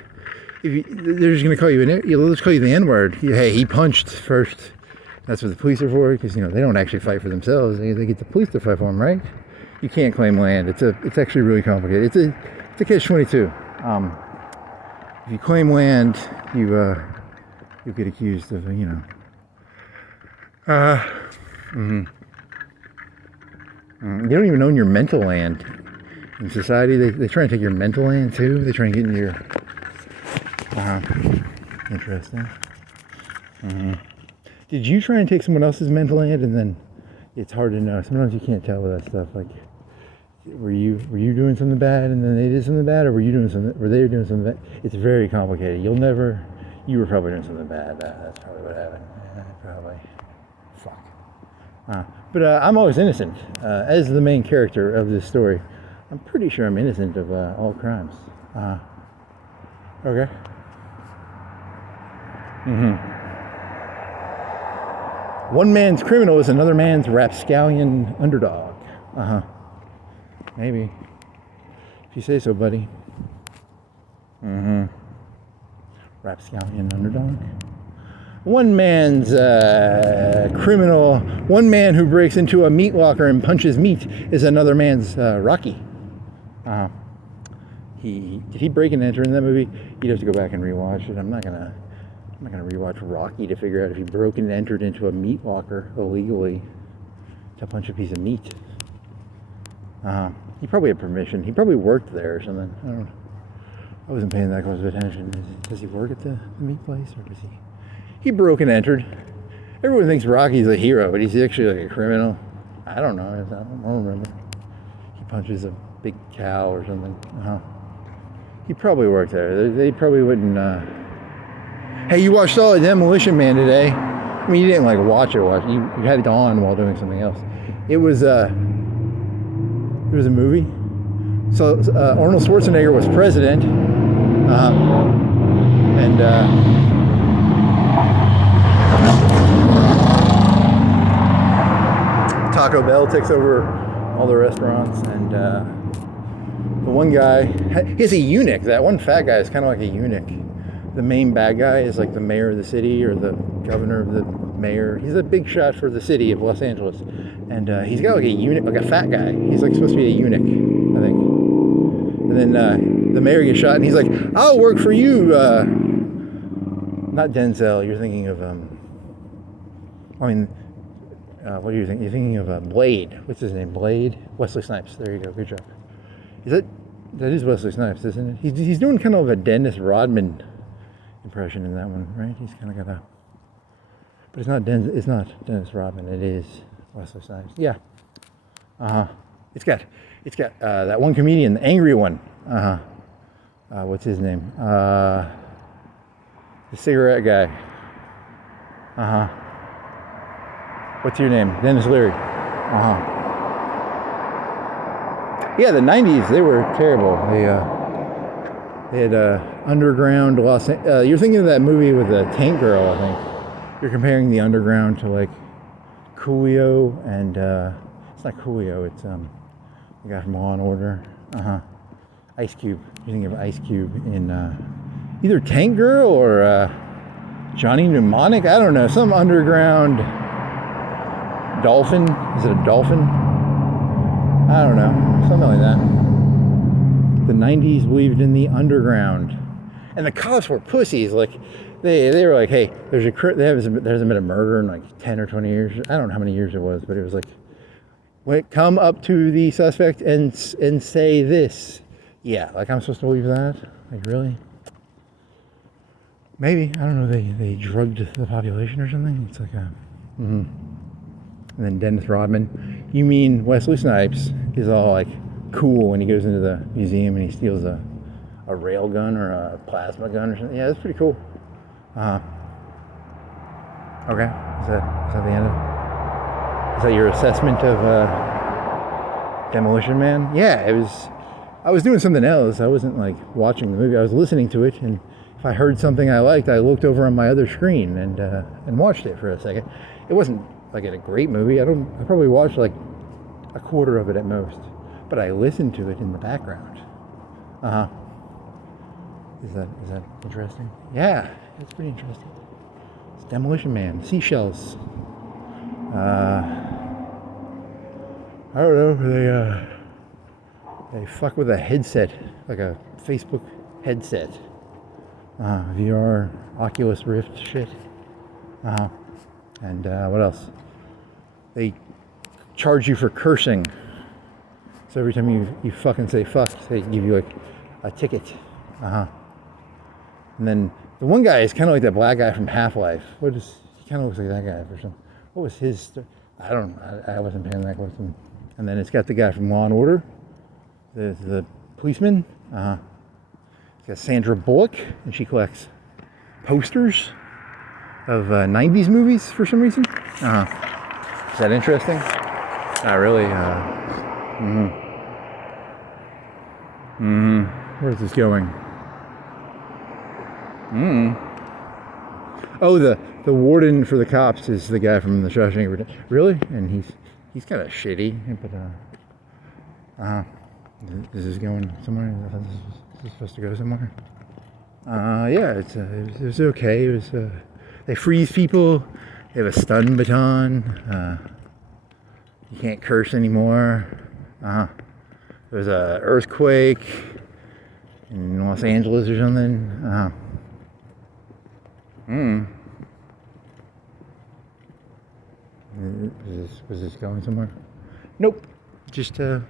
they're just gonna call you they'll just call you the N-word. Hey, he punched first. That's what the police are for, because you know they don't actually fight for themselves. They get the police to fight for them, right? You can't claim land. It's actually really complicated. It's a catch-22. If you claim land, you get accused of you don't even own your mental land in society. They try and take your mental land too. They try and get into your interesting. Did you try and take someone else's mental land? And then it's hard to know. Sometimes you can't tell with that stuff. Like, were you doing something bad and then they did something bad, or were they doing something bad? It's very complicated. You were probably doing something bad. That's probably what happened. Probably. Fuck. But I'm always innocent. As the main character of this story, I'm pretty sure I'm innocent of all crimes. Okay. One man's criminal is another man's rapscallion underdog. Maybe. If you say so, buddy. Rapscallion underdog. One man's criminal, one man who breaks into a meat locker and punches meat is another man's Rocky. Did he break and enter in that movie? You'd have to go back and rewatch it. I'm not gonna rewatch Rocky to figure out if he broke and entered into a meat locker illegally to punch a piece of meat. He probably had permission. He probably worked there or something. I don't know. I wasn't paying that close of attention. Does he work at the meat place, or does he? He broke and entered. Everyone thinks Rocky's a hero, but he's actually like a criminal. I don't know. I don't remember. He punches a big cow or something. He probably worked there. They probably wouldn't. Hey, you watched all of Demolition Man today? I mean, you didn't like watch it. You had it on while doing something else. It was a movie. So Arnold Schwarzenegger was president, and Taco Bell takes over all the restaurants, and the one guy, he's a eunuch. That one fat guy is kind of like a eunuch. The main bad guy is like the mayor of the city, or the governor of the mayor. He's a big shot for the city of Los Angeles, and he's got like a eunuch, like a fat guy. He's like supposed to be a eunuch, I think. And then the mayor gets shot, and he's like, "I'll work for you." Not Denzel. You're thinking of what are you thinking? You're thinking of Blade. What's his name? Blade? Wesley Snipes. There you go. Good job. That is Wesley Snipes, isn't it? He's doing kind of a Dennis Rodman impression in that one, right? He's kind of got a, but it's not Dennis Rodman. It is Wesley Snipes. Yeah. It's got that one comedian, the angry one. What's his name? The cigarette guy. What's your name? Dennis Leary. Yeah, the 90s, they were terrible. They had underground Los Angeles. You're thinking of that movie with the tank girl, I think. You're comparing the underground to like Coolio and it's not Coolio, it's the guy from Law and Order. Ice Cube. You're thinking of Ice Cube in either Tank Girl or Johnny Mnemonic. I don't know, some underground dolphin. Is it a dolphin? I don't know. Something like that. The 90s believed in the underground. And the cops were pussies. Like, they were like, hey, there hasn't been a murder in like 10 or 20 years. I don't know how many years it was, but it was like, wait, come up to the suspect and say this. Yeah, like I'm supposed to believe that? Like, really? Maybe. I don't know. They drugged the population or something. It's like a... And then Dennis Rodman. You mean Wesley Snipes is all like cool when he goes into the museum and he steals a rail gun or a plasma gun or something? Yeah, that's pretty cool. Okay. Is that the end of it? Is that your assessment of Demolition Man? Yeah, I was doing something else. I wasn't like watching the movie. I was listening to it, and if I heard something I liked, I looked over on my other screen and watched it for a second. It wasn't like a great movie. I probably watched like a quarter of it at most, but I listened to it in the background. Is that interesting? Yeah, it's pretty interesting. It's Demolition Man. Seashells. I don't know. They fuck with a headset, like a Facebook headset. VR, Oculus Rift shit. And what else? They charge you for cursing. So every time you fucking say fuck, they give you like a ticket. And then the one guy is kind of like that black guy from Half-Life. He kind of looks like that guy for some. What was his? I wasn't paying that close to. And then it's got the guy from Law and Order, the policeman. It's got Sandra Bullock, and she collects posters of 90s movies for some reason. Is that interesting? Not really. Where's this going? Oh, the warden for the cops is the guy from the Shawshank Redemption. Really? And he's kind of shitty. But is this going somewhere? Is this supposed to go somewhere? Yeah, it was okay. It was. They freeze people. They have a stun baton. You can't curse anymore. There was an earthquake in Los Angeles or something. Was this going somewhere? Nope. Just okay.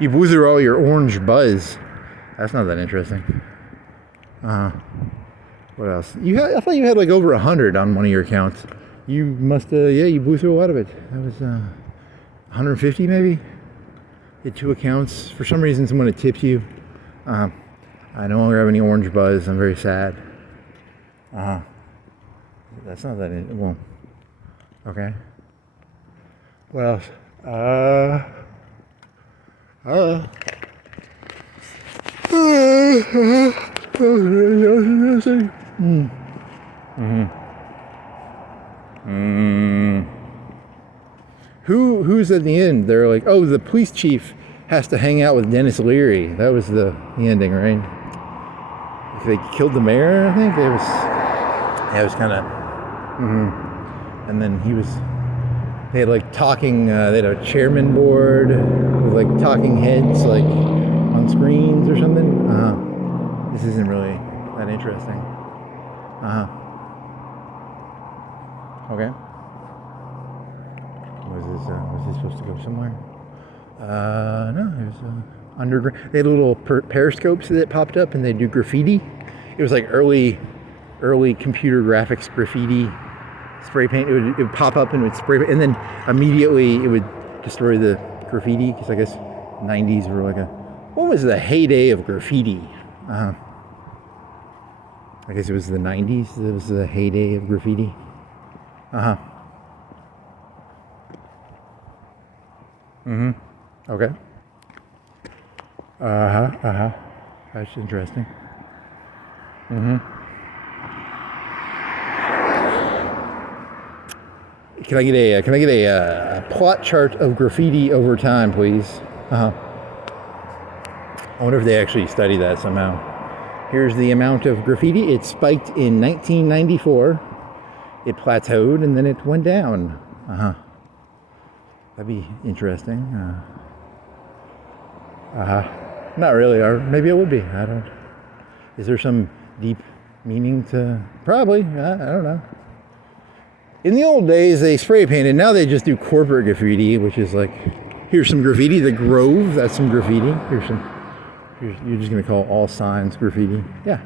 You blew through all your orange buzz. That's not that interesting. What else? I thought you had like over 100 on one of your accounts. You must you blew through a lot of it. That was 150 maybe? You had 2 accounts. For some reason someone had tipped you. I no longer have any orange buzz. I'm very sad. That's not that well. Okay. What else? Who's at the end? They're like, oh, the police chief has to hang out with Dennis Leary. That was the ending, right? They killed the mayor, I think. It was kind of. And then they had like talking. They had a chairman board with like talking heads, like on screens or something. This isn't really that interesting. Okay. Was this supposed to go somewhere? No, it was underground. They had little periscopes that popped up, and they do graffiti. It was like early computer graphics graffiti. Spray paint. It would pop up and it would spray paint, and then immediately it would destroy the graffiti, because I guess 90s were like what was the heyday of graffiti? I guess it was the 90s. It was the heyday of graffiti. Okay. That's interesting. Can I get a plot chart of graffiti over time, please? I wonder if they actually study that somehow. Here's the amount of graffiti. It spiked in 1994. it plateaued and then it went down. That'd be interesting. Not really, or maybe it would be. I don't. Is there some deep meaning to? Probably. I don't know. In the old days, they spray painted. Now they just do corporate graffiti, which is like, here's some graffiti. The Grove, that's some graffiti. You're just gonna call all signs graffiti. Yeah.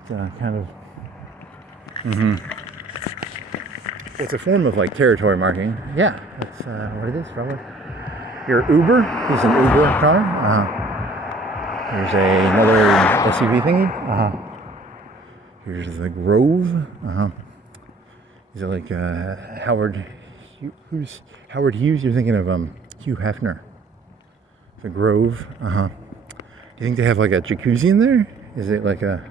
It's kind of. It's a form of like territory marking. Yeah, that's what it is, probably. Your Uber. He's an Uber car. Here's another SUV thingy. Here's the Grove. Is it like Howard? Who's Howard Hughes? You're thinking of Hugh Hefner. The Grove. You think they have like a jacuzzi in there? Is it like a?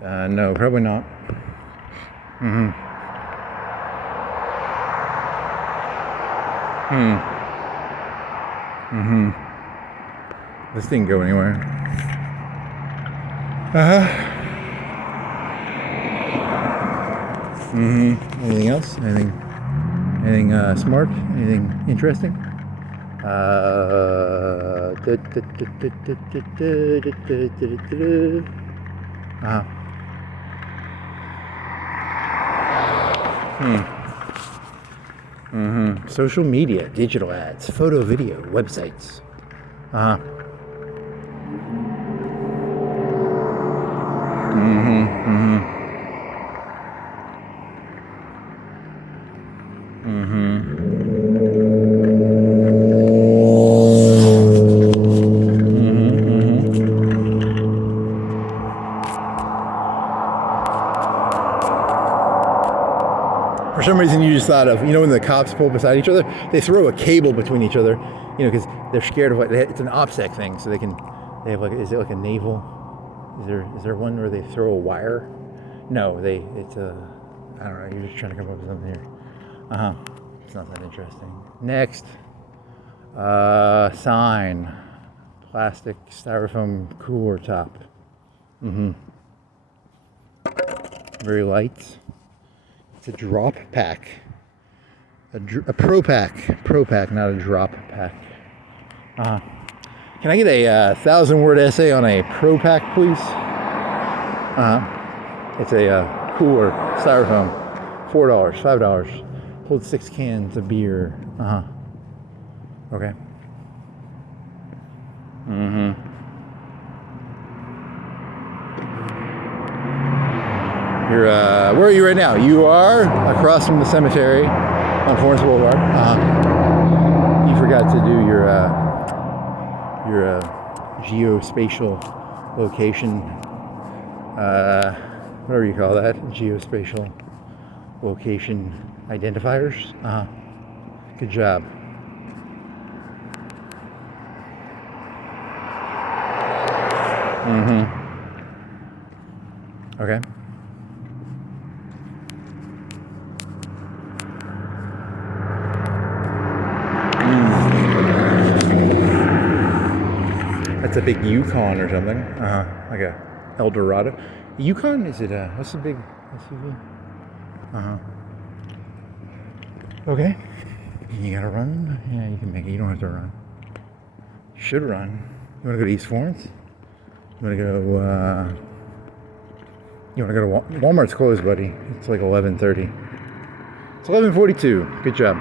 No, probably not. This didn't go anywhere. Anything else? Anything smart? Anything interesting? Social media, digital ads, photo, video, websites. For some reason, you just thought of, when the cops pull beside each other, they throw a cable between each other, because they're scared of it's an OPSEC thing, so they have like, is it like a naval? Is there one where they throw a wire? No, it's I don't know. You're just trying to come up with something here. It's not that interesting. Next, sign, plastic styrofoam cooler top. Very light. It's a drop pack. A pro pack. Pro pack, not a drop pack. Can I get a 1,000-word essay on a pro pack, please? It's a cooler, styrofoam. $4, $5. Holds 6 cans of beer. Okay. You're, where are you right now? You are across from the cemetery on Florence Boulevard. You forgot to do your geospatial location, whatever you call that, geospatial location identifiers. Good job. Okay. That's a big Yukon or something. Like a Eldorado. Yukon? Is it what's the big SUV? Okay. You gotta run? Yeah, you can make it. You don't have to run. You should run. You wanna go to East Florence? You wanna go to Walmart's closed, buddy. It's like 11:30. It's 11:42. Good job.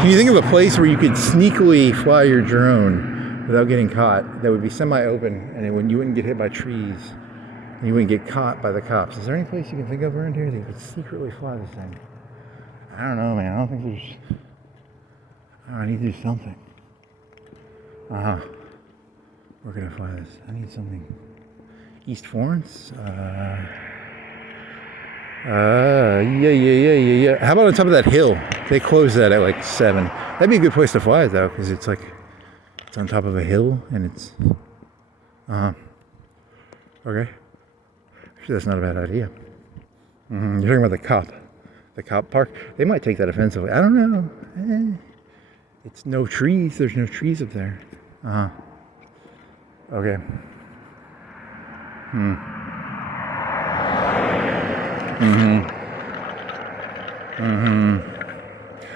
Can you think of a place where you could sneakily fly your drone without getting caught? That would be semi-open, and you wouldn't get hit by trees, and you wouldn't get caught by the cops. Is there any place you can think of around here that you could secretly fly this thing? I don't know, man. I don't think there's. I need to do something. Where can I fly this? I need something. East Florence? Yeah. How about on top of that hill? They close that at like 7. That'd be a good place to fly it though, because it's on top of a hill and it's. Okay. Actually, that's not a bad idea. You're talking about the cop park. They might take that offensively. I don't know. It's no trees. There's no trees up there. Okay. I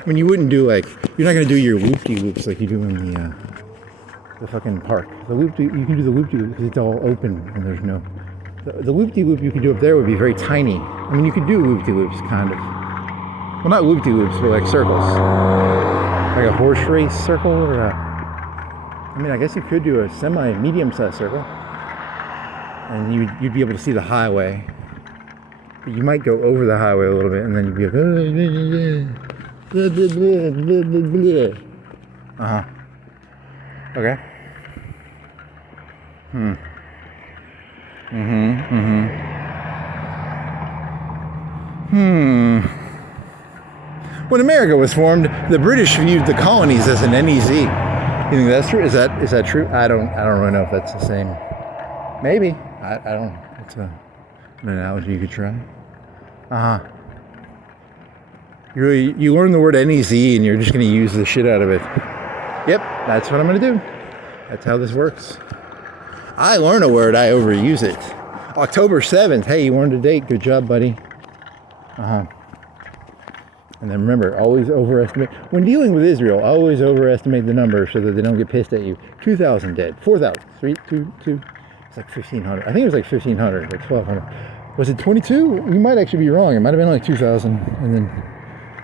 mean, you wouldn't do like, you're not going to do your loop-de-loops like you do in the fucking park. You can do the loop-de-loop because it's all open and there's no... The loop-de-loop you could do up there would be very tiny. I mean, you could do loop-de-loops, kind of. Well, not loop-de-loops, but like circles. Like a horse race circle or a... I mean, I guess you could do a medium-sized circle. And you'd be able to see the highway. But you might go over the highway a little bit and then you'd be like... Okay. When America was formed, the British viewed the colonies as an NEZ. You think that's true? Is that true? I don't really know if that's the same. Maybe. I don't. It's an analogy you could try. You learn the word NEZ and you're just going to use the shit out of it. Yep, that's what I'm going to do. That's how this works. I learn a word, I overuse it. October 7th. Hey, you learned a date. Good job, buddy. And then remember, always overestimate. When dealing with Israel, always overestimate the number so that they don't get pissed at you. 2,000 dead. 4,000. 3, 2. It's like 1,500. I think it was like 1,500, like 1,200. Was it 22? You might actually be wrong. It might have been like 2,000. And then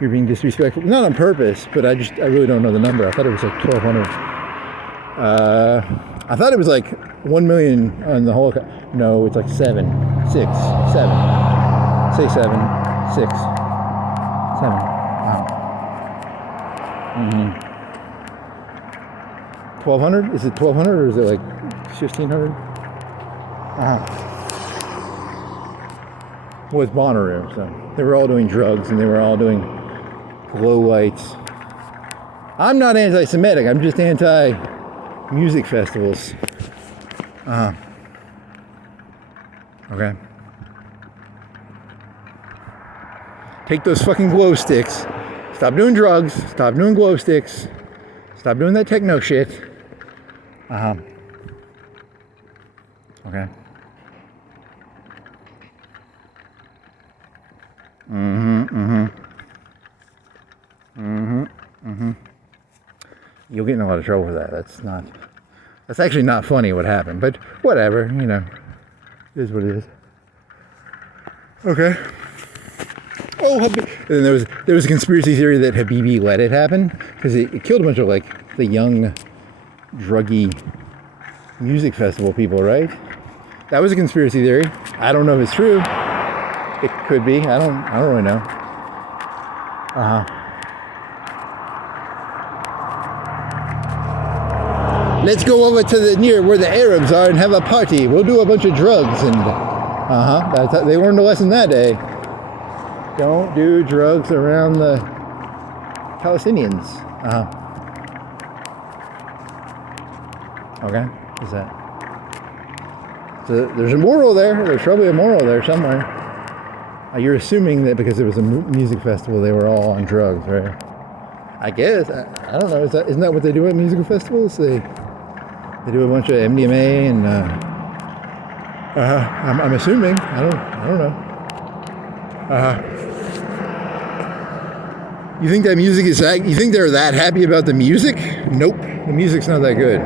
you're being disrespectful. Not on purpose, but I really don't know the number. I thought it was like 1,200. I thought it was like 1 million on the whole. No, it's like 7, 6, 7. Say 7, 6, 7. Wow. 1,200? Is it 1,200 or is it like 1,500? Well, it's Bonnaroo, so they were all doing drugs and they were all doing glow lights. I'm not anti-Semitic. I'm just anti-music festivals. Okay. Take those fucking glow sticks. Stop doing drugs. Stop doing glow sticks. Stop doing that techno shit. Okay. You'll get in a lot of trouble for that. That's actually not funny what happened, but whatever, it is what it is. Okay. Oh, and then there was a conspiracy theory that Habibi let it happen because it killed a bunch of like the young, druggy music festival people, right? That was a conspiracy theory. I don't know if it's true. It could be. I don't really know. Let's go over to the near where the Arabs are and have a party. We'll do a bunch of drugs and they learned a lesson that day. Don't do drugs around the Palestinians. Okay, is that? So there's a moral there. There's probably a moral there somewhere. You're assuming that because it was a music festival, they were all on drugs, right? I guess. I don't know. Isn't that what they do at musical festivals? They do a bunch of MDMA and I'm assuming. I don't know. You think that music is that? You think they're that happy about the music? Nope. The music's not that good.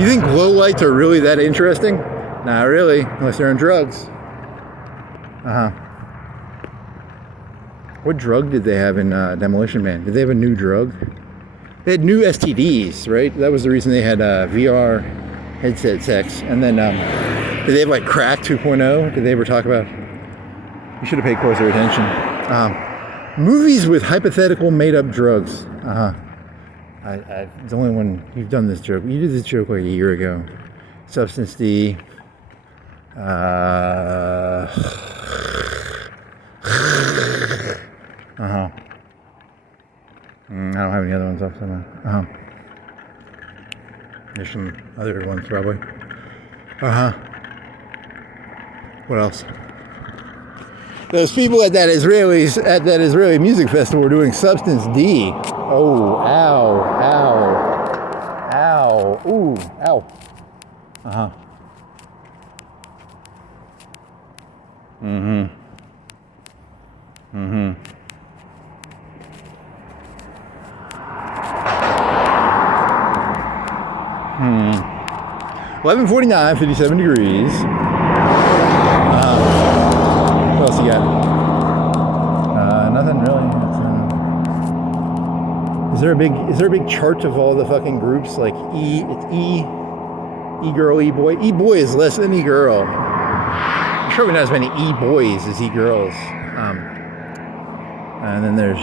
You think glow lights are really that interesting? Not really, unless they're on drugs. What drug did they have in Demolition Man? Did they have a new drug? They had new STDs, right? That was the reason they had VR headset sex. And then, did they have like crack 2.0? Did they ever talk about? You should have paid closer attention. Movies with hypothetical made-up drugs. The only one you've done this joke. You did this joke like a year ago. Substance D. I don't have any other ones off somewhere. There's some other ones probably. What else? Those people at that Israeli music festival were doing Substance D. Oh, ow. Ooh, ow. Uh-huh. Mm-hmm. Mm-hmm. 11:49, 57 degrees. What else you got? Nothing really. Is there a big chart of all the fucking groups? Like it's E-girl, E-boy. E-boy is less than E-girl. I'm sure we not as many E-boys as E-girls. And then there's,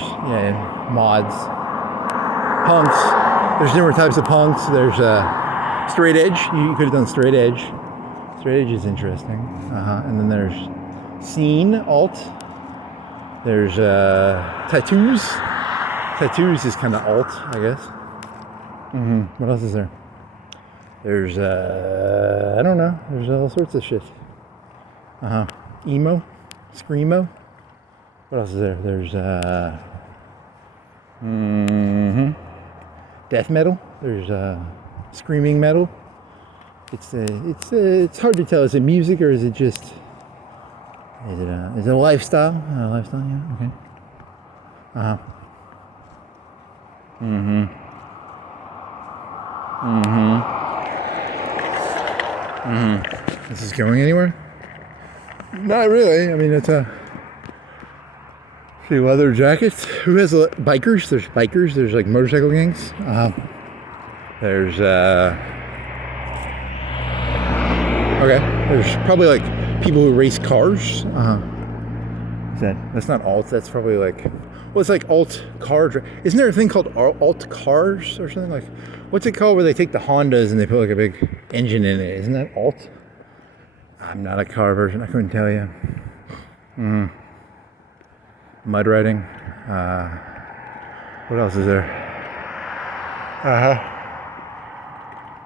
mods. Punks. There's different types of punks. There's straight edge. You could have done straight edge. Straight edge is interesting. And then there's scene, alt. There's tattoos. Tattoos is kind of alt, I guess. What else is there? There's, I don't know. There's all sorts of shit. Emo. Screamo. What else is there? There's, death metal. There's, screaming metal. It's hard to tell. Is it music or is it just, is it a lifestyle? Lifestyle, yeah, okay. Is this going anywhere? Not really. I mean, it's a few leather jackets. Who has bikers? There's bikers. There's like motorcycle gangs. There's okay. There's probably like people who race cars. That's not alt. That's probably like, well, it's like alt car. Isn't there a thing called alt cars or something? Like, what's it called where they take the Hondas and they put like a big engine in it? Isn't that alt? I'm not a car person. I couldn't tell you. Mud riding. What else is there?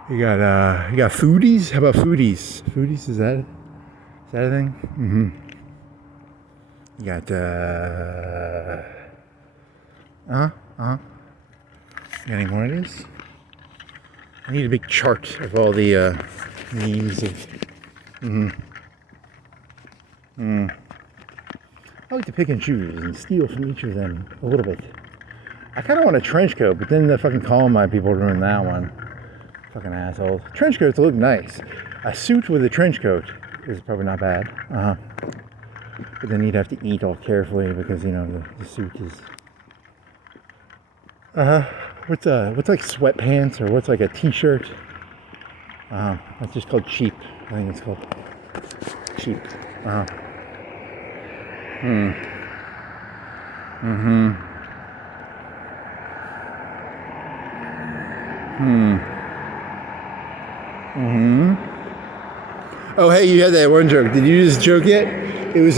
You got foodies. How about foodies? Foodies, is that a thing? You got got any more of these? I need a big chart of all the names of. I like to pick and choose and steal from each of them a little bit. I kind of want a trench coat, but then the fucking Columbine people ruined that one. Fucking assholes. Trench coats look nice. A suit with a trench coat is probably not bad. But then you'd have to eat all carefully because, you know, the suit is... What's like sweatpants or what's like a t-shirt? That's just called cheap. I think it's called cheap. Oh, hey, you had that one joke. Did you just joke yet? It was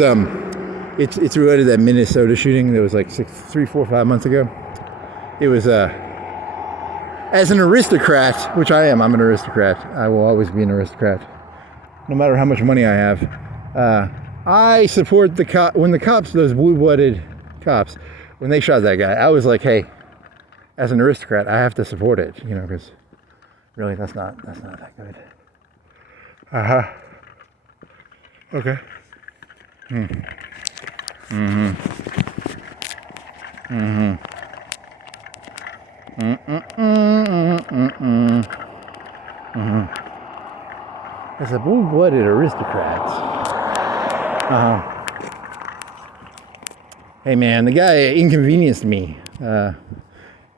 it's related to that Minnesota shooting that was like 3, 4, 5 months ago. It was as an aristocrat, which I am. I'm an aristocrat. I will always be an aristocrat, no matter how much money I have. I support the cop when the cops, those blue-blooded cops, when they shot that guy. I was like, hey, as an aristocrat, I have to support it, you know, because really, that's not that good. Okay. As a blue-blooded aristocrat. Hey man, the guy inconvenienced me. And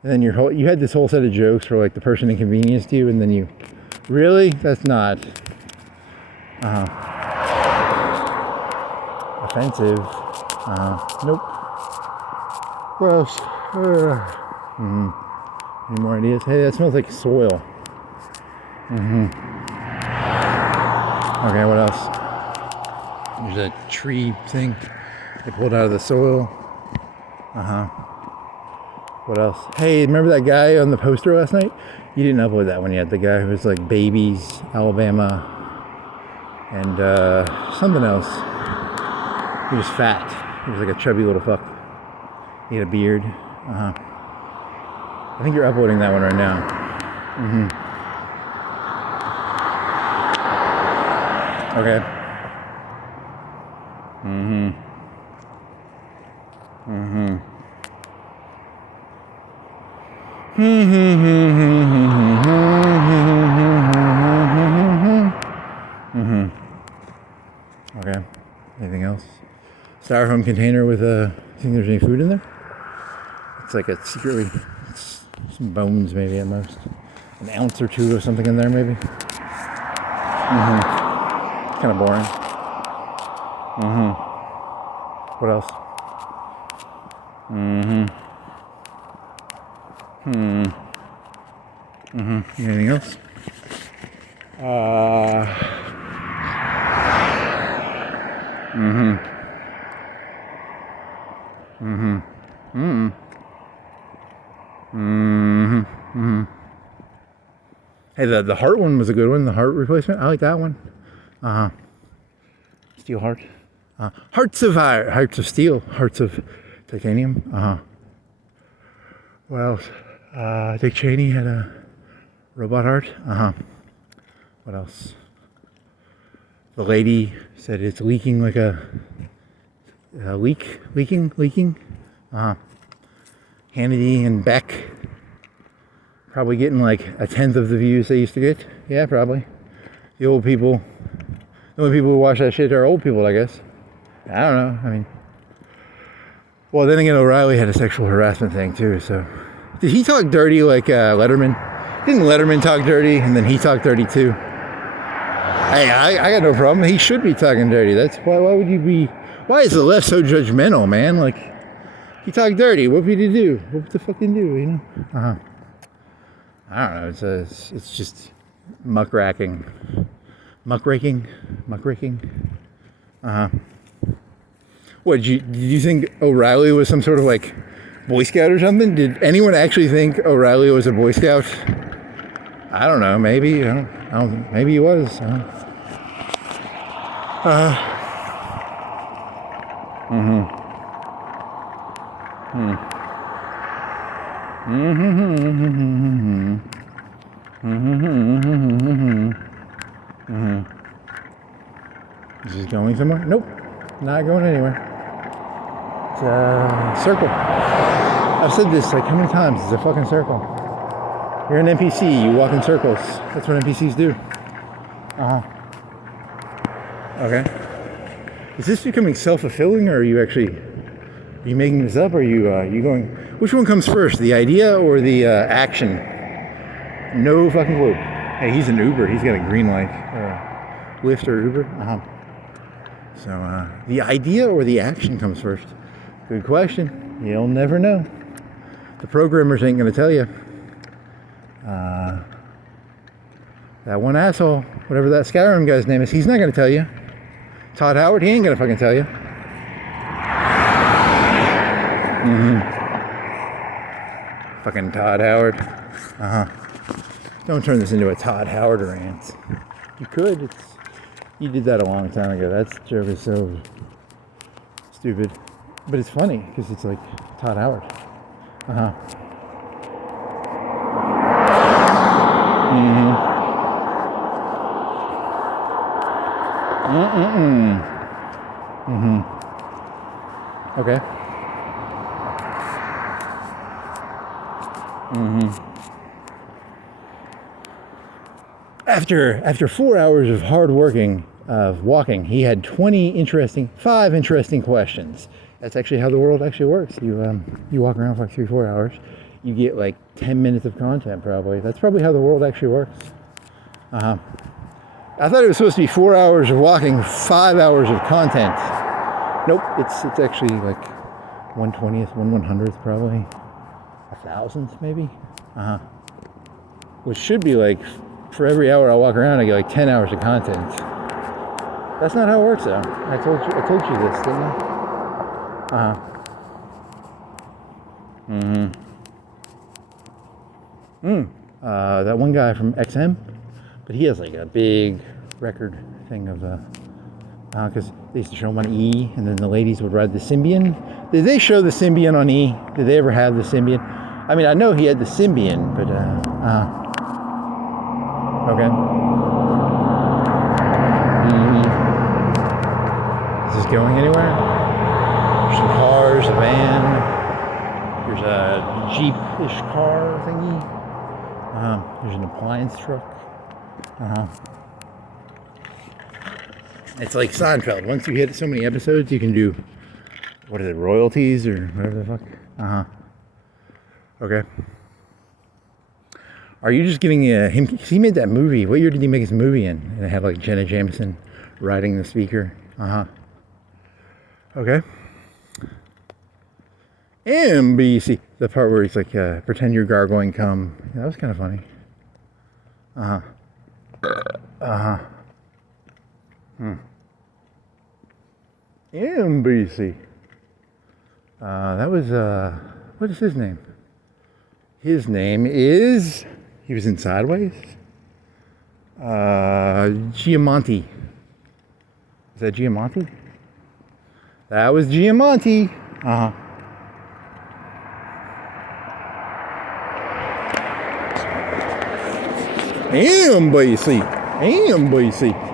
then you had this whole set of jokes for like the person inconvenienced you, and then you, really? That's not offensive. Nope. Gross. Any more ideas? Hey, that smells like soil. Okay, what else? There's a tree thing they pulled out of the soil. What else? Hey, remember that guy on the poster last night? You didn't upload that one yet. The guy who was like Babies, Alabama, and something else. He was fat. He was like a chubby little fuck. He had a beard. I think you're uploading that one right now. Okay. Mm-hmm. Mm-hmm. Mm-hmm. Okay. Anything else? Styrofoam container with a. You think there's any food in there? It's like a secretly. It's some bones, maybe at most. An ounce or two of something in there, maybe. Mm-hmm. Kind of boring. Mm-hmm. What else? Mm-hmm. Anything else? Hey, the heart one was a good one. The heart replacement. I like that one. Steel heart. Hearts of iron. Hearts of steel. Hearts of titanium. What else? Dick Cheney had a robot heart. What else? The lady said it's leaking like a leaking. Hannity and Beck probably getting like a tenth of the views they used to get. Yeah, probably. The old people, the only people who watch that shit are old people, I guess. I don't know. I mean, well, then again, O'Reilly had a sexual harassment thing too. So, did he talk dirty like Letterman? Didn't Letterman talk dirty and then he talked dirty too? Hey, I got no problem. He should be talking dirty. That's why. Why would you be? Why is the left so judgmental, man? Like, he talked dirty. What did he do? What the fuck did he do? You know? I don't know. It's just muckraking. What did you think O'Reilly was some sort of like Boy Scout or something? Did anyone actually think O'Reilly was a Boy Scout? I don't know. Maybe I don't. Maybe he was. Is this going somewhere? Nope, not going anywhere. It's a circle. I've said this like how many times? It's a fucking circle. You're an NPC, you walk in circles. That's what NPCs do. Okay. Is this becoming self-fulfilling, or are you making this up, or are you going, which one comes first, the idea or the action? No fucking clue. Hey, he's an Uber, he's got a green light. Lyft or Uber? So, the idea or the action comes first? Good question. You'll never know. The programmers ain't gonna tell you. That one asshole, whatever that Skyrim guy's name is, he's not gonna tell you. Todd Howard, he ain't gonna fucking tell you. Fucking Todd Howard. Don't turn this into a Todd Howard rant. You could. You did that a long time ago. That joke is so stupid, but it's funny because it's like Todd Howard. Okay. After 4 hours of hard working, of walking, he had 5 interesting questions. That's actually how the world actually works. You walk around for like 3-4 hours, you get like 10 minutes of content probably. That's probably how the world actually works. I thought it was supposed to be 4 hours of walking, 5 hours of content. Nope, it's actually like 1/20th, 1/100th probably, 1,000th maybe. Which should be like, for every hour I walk around I get like 10 hours of content. That's not how it works though. I told you this, didn't I? That one guy from XM, but he has like a big record thing of because they used to show him on E, and then the ladies would ride the Symbian. Did they show the Symbian on E? Did they ever have the Symbian? I mean, I know he had the Symbian, but okay. Is this going anywhere? There's some cars, a van. There's a Jeep-ish car thingy. There's an appliance truck. It's like Seinfeld. Once you hit so many episodes, you can do, what is it, royalties or whatever the fuck? Okay. Are you just getting him? He made that movie. What year did he make his movie in? And it had like Jenna Jameson riding the speaker. Okay. NBC. The part where he's like, pretend you're gargling cum. Yeah, that was kind of funny. NBC. That was, what is his name? His name is, he was in Sideways? Giamatti. Is that Giamatti? That was Giamatti. NBC. NBC.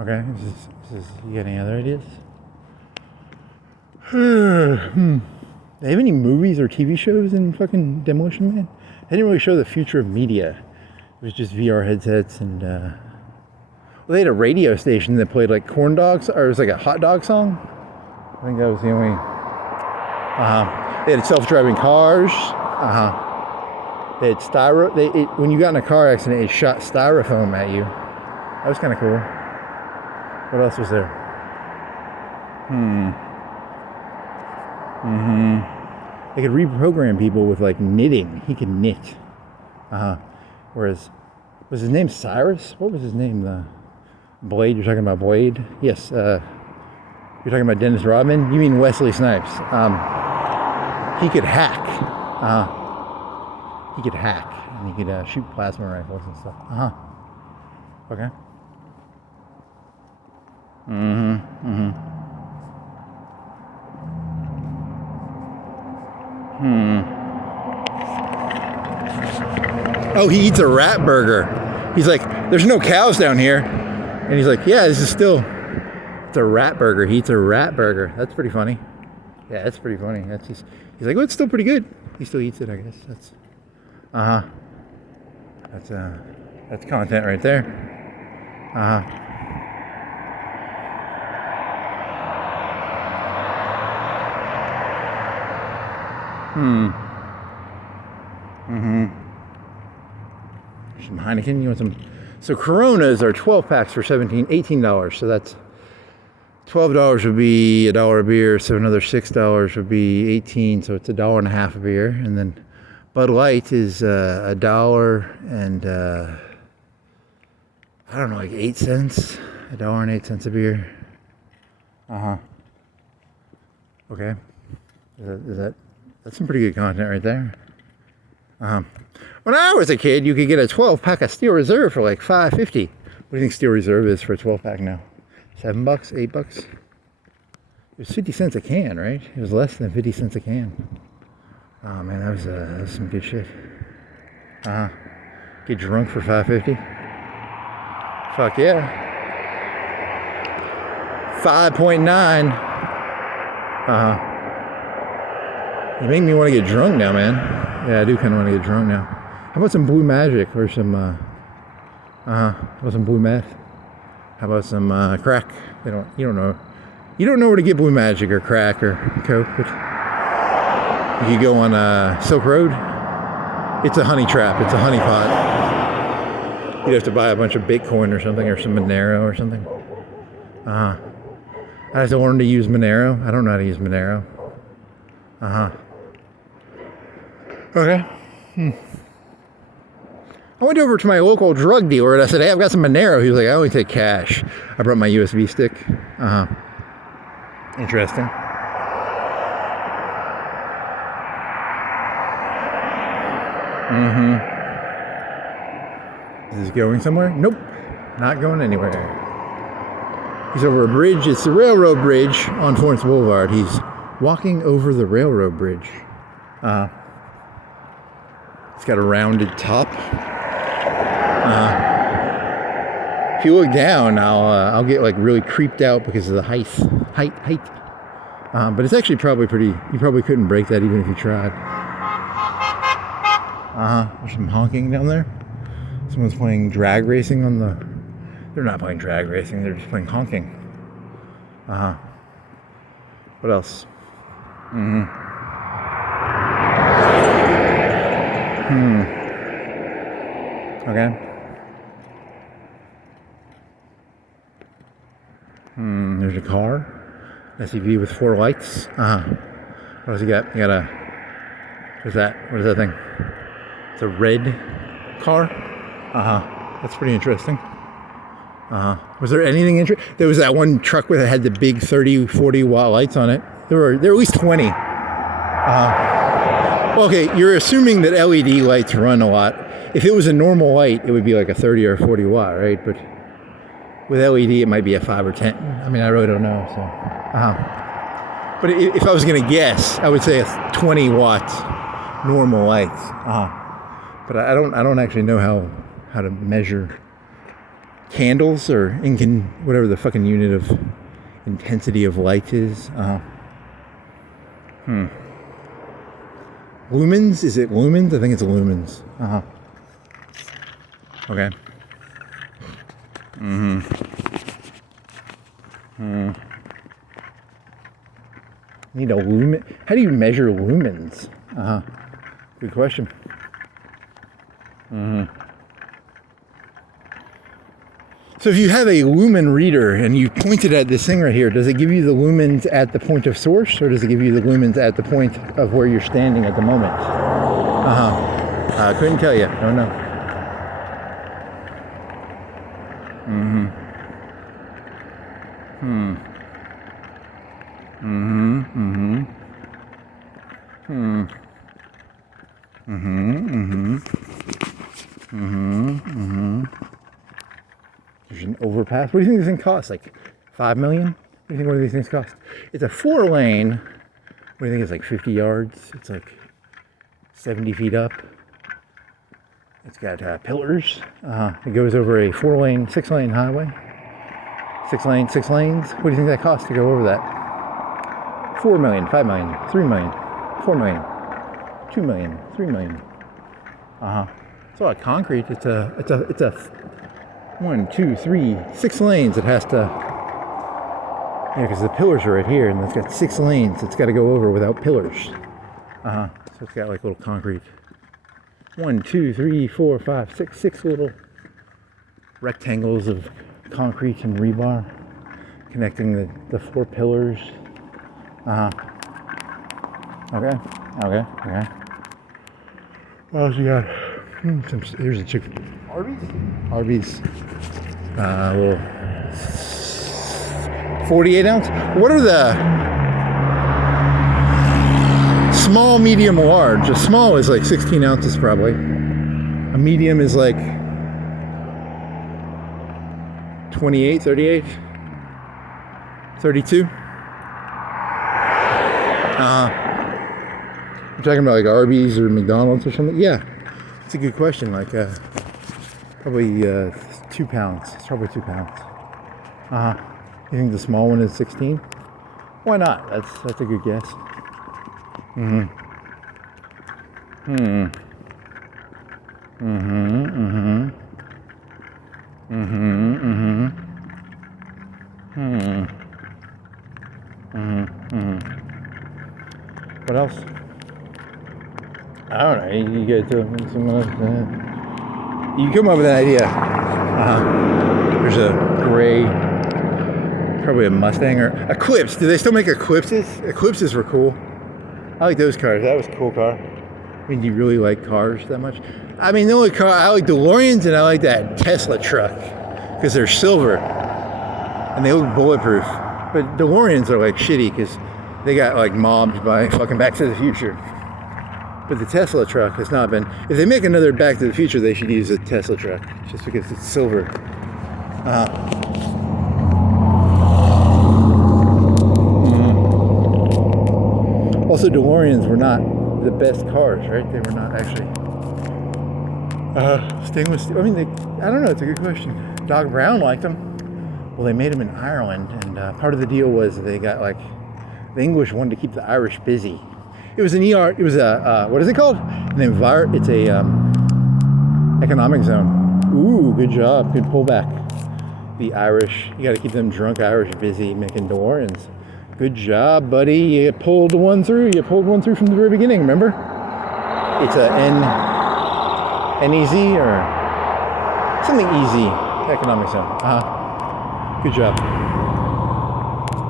Okay, you got any other ideas? They have any movies or TV shows in fucking Demolition Man? They didn't really show the future of media. It was just VR headsets and, well, they had a radio station that played like corn dogs, or it was like a hot dog song. I think that was the only, they had self-driving cars. They had when you got in a car accident, it shot styrofoam at you. That was kind of cool. What else was there? They could reprogram people with like knitting. He could knit. Whereas, was his name Cyrus? What was his name? Blade? You're talking about Blade? Yes. You're talking about Dennis Rodman? You mean Wesley Snipes? He could hack. He could hack, and he could shoot plasma rifles and stuff. Okay. Oh, he eats a rat burger. He's like, there's no cows down here. And he's like, yeah, it's a rat burger. He eats a rat burger. That's pretty funny. Yeah, that's pretty funny. He's like, well, it's still pretty good. He still eats it, I guess. That's content right there. Some Heineken. You want some? So Coronas are 12 packs for $18. So that's $12 would be $1 a beer. So another $6 would be 18. So it's $1.50 a beer. And then Bud Light is $1 and I don't know, like 8 cents. $1.08 a beer. Okay. That's some pretty good content right there. When I was a kid, you could get a 12-pack of Steel Reserve for like $5.50. What do you think Steel Reserve is for a 12-pack now? $7? $8? It was 50 cents a can, right? It was less than 50 cents a can. Oh man, that was some good shit. Get drunk for $5.50. Fuck yeah. 5.9. You make me want to get drunk now, man. Yeah, I do kind of want to get drunk now. How about some Blue Magic or some, how about some Blue Meth? How about some crack? You don't know where to get Blue Magic or crack or coke, but you could go on Silk Road. It's a honey trap. It's a honey pot. You'd have to buy a bunch of Bitcoin or something, or some Monero or something. I have to learn to use Monero. I don't know how to use Monero. Okay. I went over to my local drug dealer and I said, hey, I've got some Monero. He was like, I only take cash. I brought my USB stick. Interesting. Is he going somewhere? Nope. Not going anywhere. He's over a bridge. It's the railroad bridge on Florence Boulevard. He's walking over the railroad bridge. It's got a rounded top. If you look down, I'll get like really creeped out because of the height. But it's actually probably pretty. You probably couldn't break that even if you tried. There's some honking down there. Someone's playing drag racing on the. They're not playing drag racing. They're just playing honking. What else? Okay. There's a car, SUV with 4 lights. What else you got? You got a. What's that? What is that thing? It's a red car. That's pretty interesting. Was there anything interesting? There was that one truck that had the big 30, 40 watt lights on it. There were at least 20. Okay, you're assuming that LED lights run a lot. If it was a normal light, it would be like a 30 or 40 watt, right? But with LED, it might be a 5 or 10. I mean, I really don't know. So, but if I was going to guess, I would say a 20 watt normal lights. But I don't actually know how to measure candles or whatever the fucking unit of intensity of light is. Lumens? Is it lumens? I think it's lumens. Okay. Need a lumen. How do you measure lumens? Good question. So if you have a lumen reader and you point it at this thing right here, does it give you the lumens at the point of source, or does it give you the lumens at the point of where you're standing at the moment? I couldn't tell you. I don't know. There's an overpass. What do you think this thing costs? Like $5 million? What do you think one of these things cost? It's a 4-lane. What do you think? It's like 50 yards. It's like 70 feet up. It's got pillars. It goes over a 4-lane, 6-lane highway. 6 lanes. What do you think that costs to go over that? $4 million, $5 million, $3 million, $4 million, $2 million, $3 million. It's a lot of concrete. It's a 1, 2, 3, 6 lanes. It has to, because the pillars are right here, and it's got 6 lanes. It's got to go over without pillars. So it's got like little concrete. 1, 2, 3, 4, 5, 6 little rectangles of concrete and rebar connecting the 4 pillars. Okay. What else you got? Here's a chicken. Arby's. Little 48 ounce. What are the small, medium, large? A small is like 16 ounces probably. A medium is like 28, 38, 32. You're talking about like Arby's or McDonald's or something? Yeah, it's a good question. Like probably 2 pounds. It's probably 2 pounds. You think the small one is 16? Why not? That's a good guess. What else? I don't know. You get to you come up with an idea. There's a gray, probably a Mustang or Eclipse. Do they still make Eclipses? Eclipses were cool. I like those cars. That was a cool car. I mean, do you really like cars that much? I mean, the only car I like DeLoreans, and I like that Tesla truck because they're silver and they look bulletproof. But DeLoreans are like shitty because they got like mobbed by fucking Back to the Future. But the Tesla truck has not been. If they make another Back to the Future, they should use a Tesla truck, just because it's silver. Also, DeLoreans were not the best cars, right? They were not actually stainless steel. I mean, I don't know. It's a good question. Doc Brown liked them. Well, they made them in Ireland, and part of the deal was they got like the English wanted to keep the Irish busy. It was an ER. It was a what is it called? It's a economic zone. Ooh, good job. Good pullback. The Irish. You got to keep them drunk Irish busy making DeLoreans. Good job, buddy. You pulled one through. You pulled one through from the very beginning, remember? It's a NEZ or something easy. Economic zone. Good job.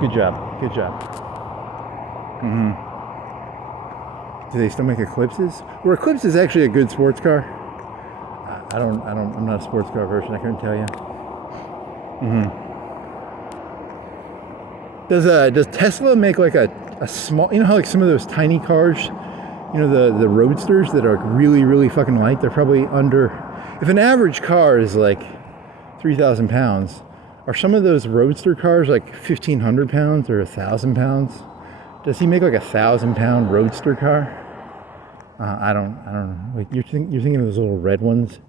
Good job. Good job. Do they still make Eclipses? Or Eclipse is actually a good sports car. I'm not a sports car person. I couldn't tell you. Does Tesla make like a small, you know how like some of those tiny cars, you know, the roadsters that are really, really fucking light, they're probably under, if an average car is like 3,000 pounds, are some of those roadster cars like 1,500 pounds or 1,000 pounds? Does he make like 1,000-pound roadster car? I don't know. Like you're thinking of those little red ones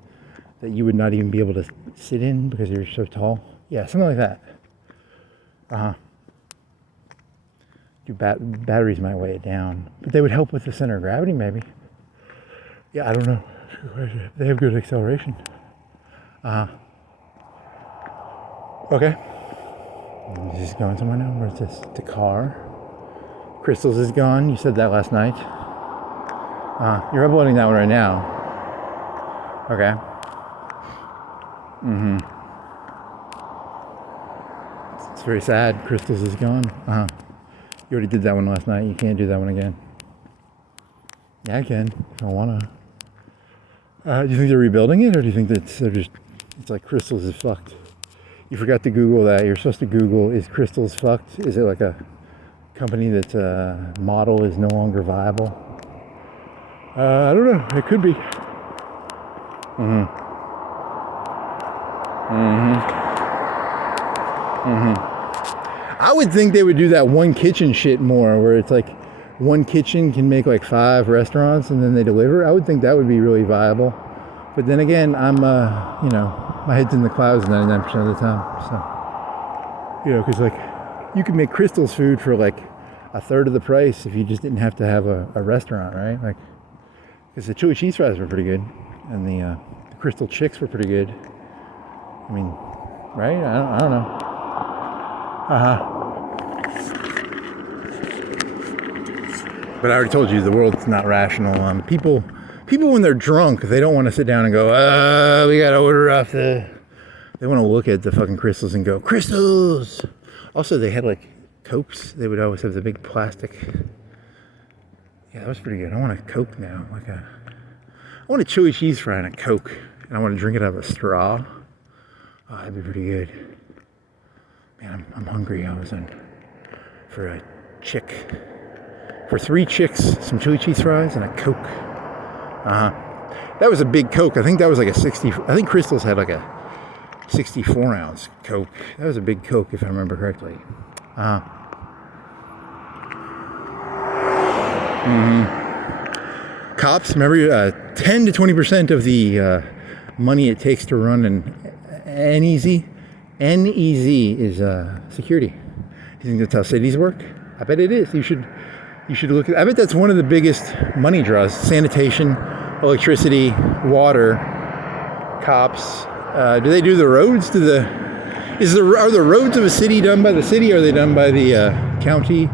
that you would not even be able to sit in because you're so tall? Yeah, something like that. Batteries might weigh it down, but they would help with the center of gravity, maybe. Yeah, I don't know. They have good acceleration. Okay. This is going somewhere now. Where's this? The car. Crystals is gone. You said that last night. You're uploading that one right now. Okay. It's very sad. Crystals is gone. You already did that one last night. You can't do that one again. Yeah, I can. If I wanna. Do you think they're rebuilding it, or do you think that it's like Crystals is fucked? You forgot to Google that. You're supposed to Google, is Crystals fucked? Is it like a company that's model is no longer viable? I don't know. It could be. I would think they would do that one kitchen shit more, where it's like one kitchen can make like 5 restaurants and then they deliver. I would think that would be really viable. But then again, I'm, you know, my head's in the clouds 99% of the time. So, you know, because like you could make Crystal's food for like a third of the price if you just didn't have to have a restaurant, right? Like, because the chili cheese fries were pretty good, and the Crystal chicks were pretty good. I mean, right? I don't know. But I already told you the world's not rational. People when they're drunk, they don't want to sit down and go, we gotta order off the. They want to look at the fucking crystals and go, crystals. Also, they had like Cokes. They would always have the big plastic. Yeah, that was pretty good. I want a Coke now. I want a chili cheese fry and a Coke, and I want to drink it out of a straw. Oh, that'd be pretty good. Man, I'm hungry. I was in for a chick. For 3 chicks, some chili cheese fries, and a Coke. That was a big Coke. I think that was like a 60. I think Crystal's had like a 64-ounce Coke. That was a big Coke, if I remember correctly. Cops, remember, 10 to 20% of the money it takes to run an NEZ is security. You think that's how cities work? I bet it is. You should look at. I bet that's one of the biggest money draws: sanitation, electricity, water, cops. Do they do the roads? Are the roads of a city done by the city? Or are they done by the county?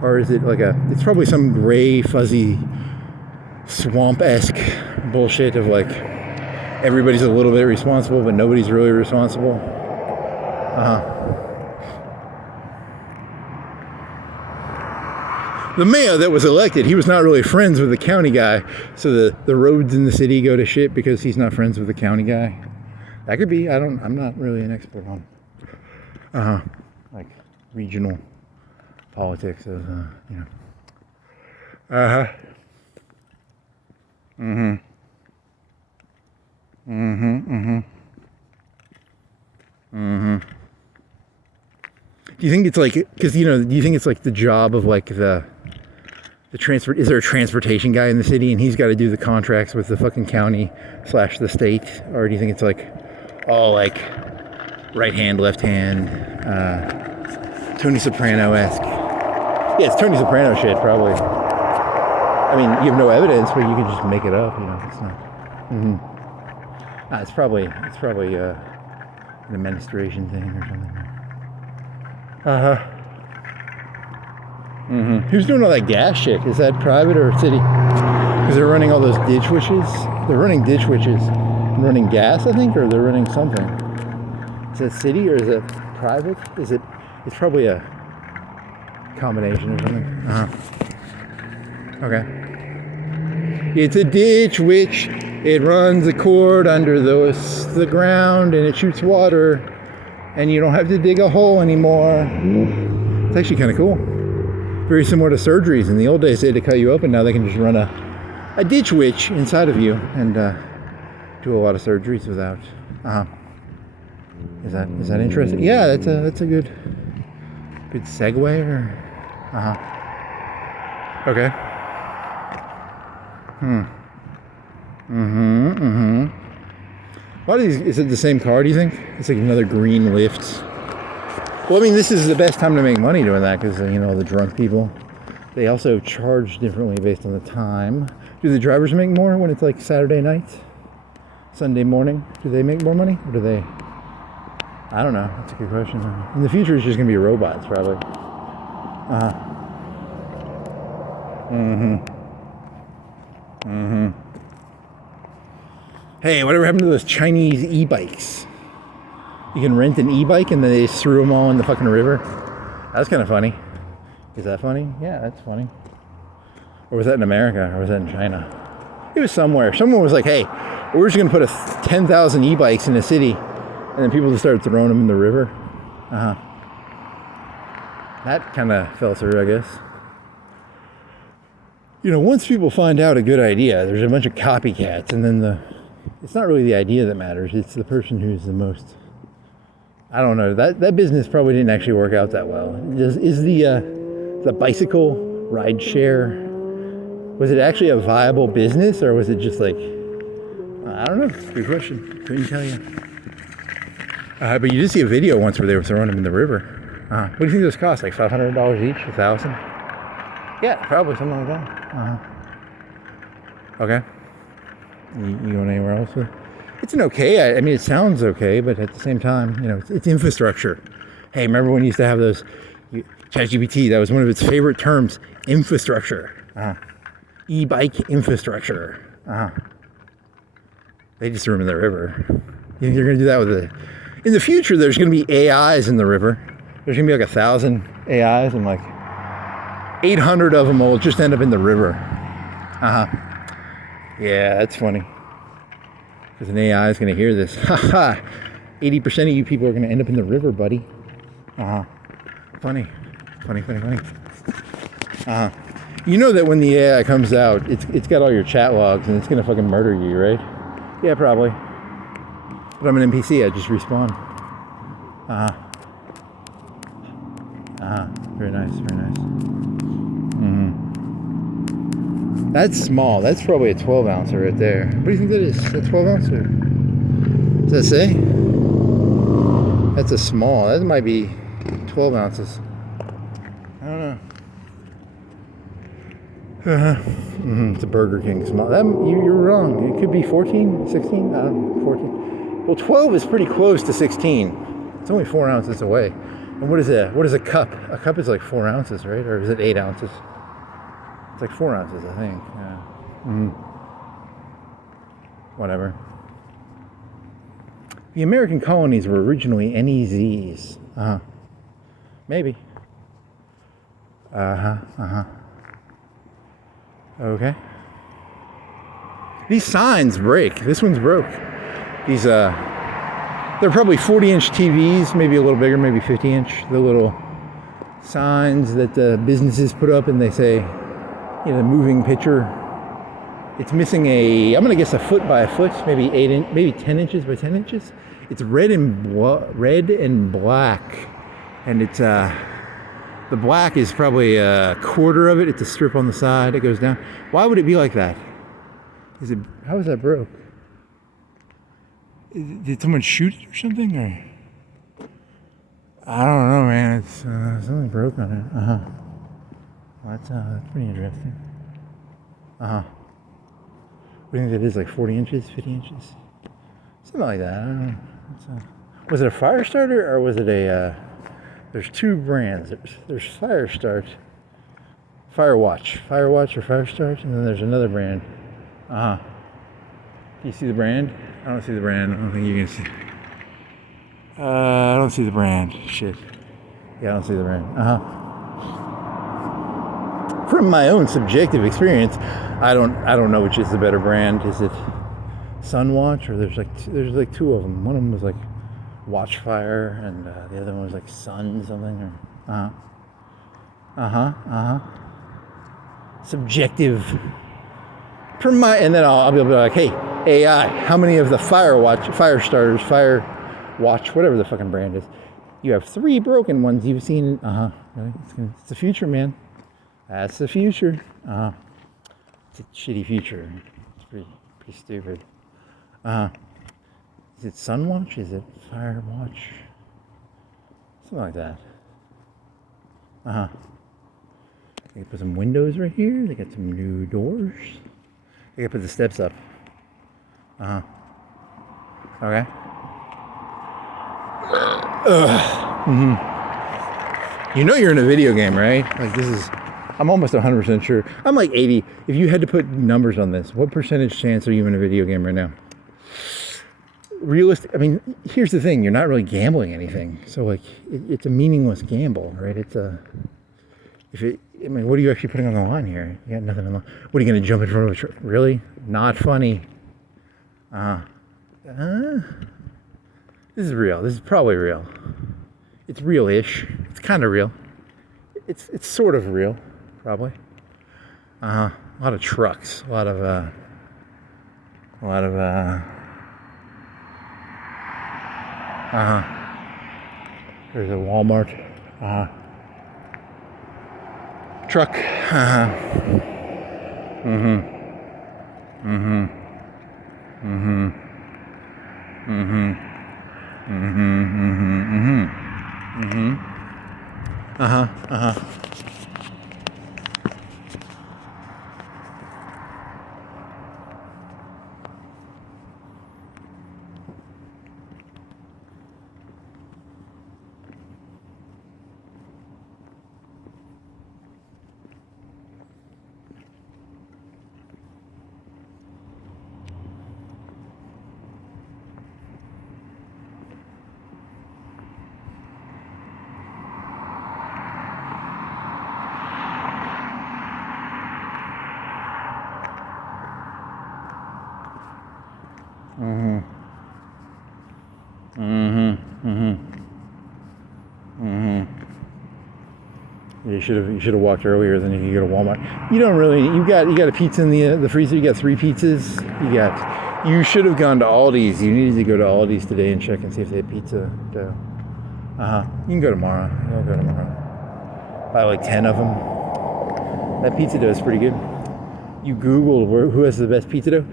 Or is it like it's probably some gray, fuzzy, swamp-esque bullshit of like everybody's a little bit responsible, but nobody's really responsible. The mayor that was elected, he was not really friends with the county guy, so the roads in the city go to shit because he's not friends with the county guy. That could be. I'm not really an expert on like regional politics of Mm-hmm. Mm-hmm. Mm-hmm. Mm-hmm. Do you think it's like, because, you know, do you think it's like the job of like the transport, is there a transportation guy in the city and he's got to do the contracts with the fucking county / the state? Or do you think it's like all like right hand, left hand, Tony Soprano-esque? Yeah, it's Tony Soprano shit, probably. I mean, you have no evidence, but you can just make it up, you know, it's not. Mm-hmm. It's probably an administration thing or something. Uh-huh. Mm-hmm. Who's doing all that gas shit? Is that private or city? Because they're running all those ditch witches. They're running ditch witches and running gas, I think, or they're running something. Is that city or is it private? It's probably a combination or something. Uh-huh. Okay. It's a ditch witch. It runs a cord under the ground and it shoots water. And you don't have to dig a hole anymore. It's actually kind of cool. Very similar to surgeries. In the old days, they had to cut you open. Now they can just run a ditch witch inside of you and do a lot of surgeries without. Is that interesting? Yeah, that's a good segue. Or okay. A lot of these, is it the same car, do you think? It's like another green lift. Well, I mean, this is the best time to make money doing that because, you know, the drunk people, they also charge differently based on the time. Do the drivers make more when it's like Saturday night, Sunday morning? Do they make more money? Or do they? I don't know. That's a good question. In the future, it's just going to be robots, probably. Hey, whatever happened to those Chinese e-bikes? You can rent an e-bike and then they just threw them all in the fucking river. That's kind of funny. Is that funny? Yeah, that's funny. Or was that in America? Or was that in China? It was somewhere. Someone was like, hey, we're just going to put 10,000 e-bikes in a city. And then people just started throwing them in the river. That kind of fell through, I guess. You know, once people find out a good idea, there's a bunch of copycats. And then it's not really the idea that matters. It's the person who's the most... I don't know. That business probably didn't actually work out that well. Is the bicycle ride share, was it actually a viable business or was it just like, I don't know. Good question. Couldn't tell you. But you did see a video once where they were throwing them in the river. What do you think those cost? Like $500 each? $1,000? Yeah, probably something like that. Okay. You going anywhere else with it? It's an okay. I mean, it sounds okay, but at the same time, you know, it's infrastructure. Hey, remember when you used to have those ChatGPT? That was one of its favorite terms, infrastructure. E-bike infrastructure. They just threw them in the river. You think you're going to do that with in the future, there's going to be AIs in the river. There's going to be like 1,000 AIs and like 800 of them will just end up in the river. Yeah, that's funny. Because an AI is going to hear this. 80% of you people are going to end up in the river, buddy. Funny. You know that when the AI comes out, it's got all your chat logs and it's going to fucking murder you, right? Yeah, probably. But I'm an NPC, I just respawn. Very nice. That's small. That's probably a 12 ouncer right there. What do you think that is? Is that 12 ouncer? Does that say? That's a small. That might be 12 ounces. I don't know. It's a Burger King small. You're wrong. It could be 14, 16. I don't know. 14. Well, 12 is pretty close to 16. It's only 4 ounces away. And what is a cup? A cup is like 4 ounces, right? Or is it 8 ounces? It's like 4 ounces, I think. Yeah. Whatever. The American colonies were originally NEZs. Maybe. Okay. These signs break. This one's broke. These, they're probably 40-inch TVs, maybe a little bigger, maybe 50-inch. The little signs that the businesses put up and they say, you know, moving picture It's missing I'm gonna guess a foot by a foot, maybe 10 inches by 10 inches. It's red and black, and it's the black is probably a quarter of it. It's a strip on the side. It goes down. Why would it be like that? How is that broke? Did someone shoot it or something? Or I don't know, man. It's something broke on it. That's pretty interesting. What do you think that is? Like 40 inches, 50 inches, something like that. I don't know. Was it a fire starter or was it a? There's two brands. There's Fire Start, Firewatch or Fire Start, and then there's another brand. Do you see the brand? I don't see the brand. I don't think you can see. I don't see the brand. Shit. Yeah, I don't see the brand. From my own subjective experience, I don't know which is the better brand. Is it Sunwatch, or there's like two of them. One of them was like Watchfire, and the other one was like Sun something. Or subjective. And then I'll be like, hey, AI, how many of the Fire Starters, Firewatch, whatever the fucking brand is, you have 3 broken ones you've seen? Really? It's the future, man. That's the future. It's a shitty future. It's pretty stupid. Is it Sunwatch? Is it Firewatch? Something like that. They put some windows right here. They got some new doors. They gotta put the steps up. Okay. You know you're in a video game, right? Like I'm almost 100% sure. I'm like 80. If you had to put numbers on this, what percentage chance are you in a video game right now? Realistic. I mean, here's the thing. You're not really gambling anything. So like, it's a meaningless gamble, right? What are you actually putting on the line here? You got nothing on the line. What are you going to jump in front of a truck? Really? Not funny. This is real. This is probably real. It's real-ish. It's kind of real. It's sort of real, probably. A lot of trucks. A lot of There's a Walmart. Truck. You should have walked earlier, than you could go to Walmart. You don't really. You got a pizza in the freezer. You got 3 pizzas. You should have gone to Aldi's. You needed to go to Aldi's today and check and see if they had pizza dough. You can go tomorrow. You'll go tomorrow. Buy like 10 of them. That pizza dough is pretty good. You Googled who has the best pizza dough.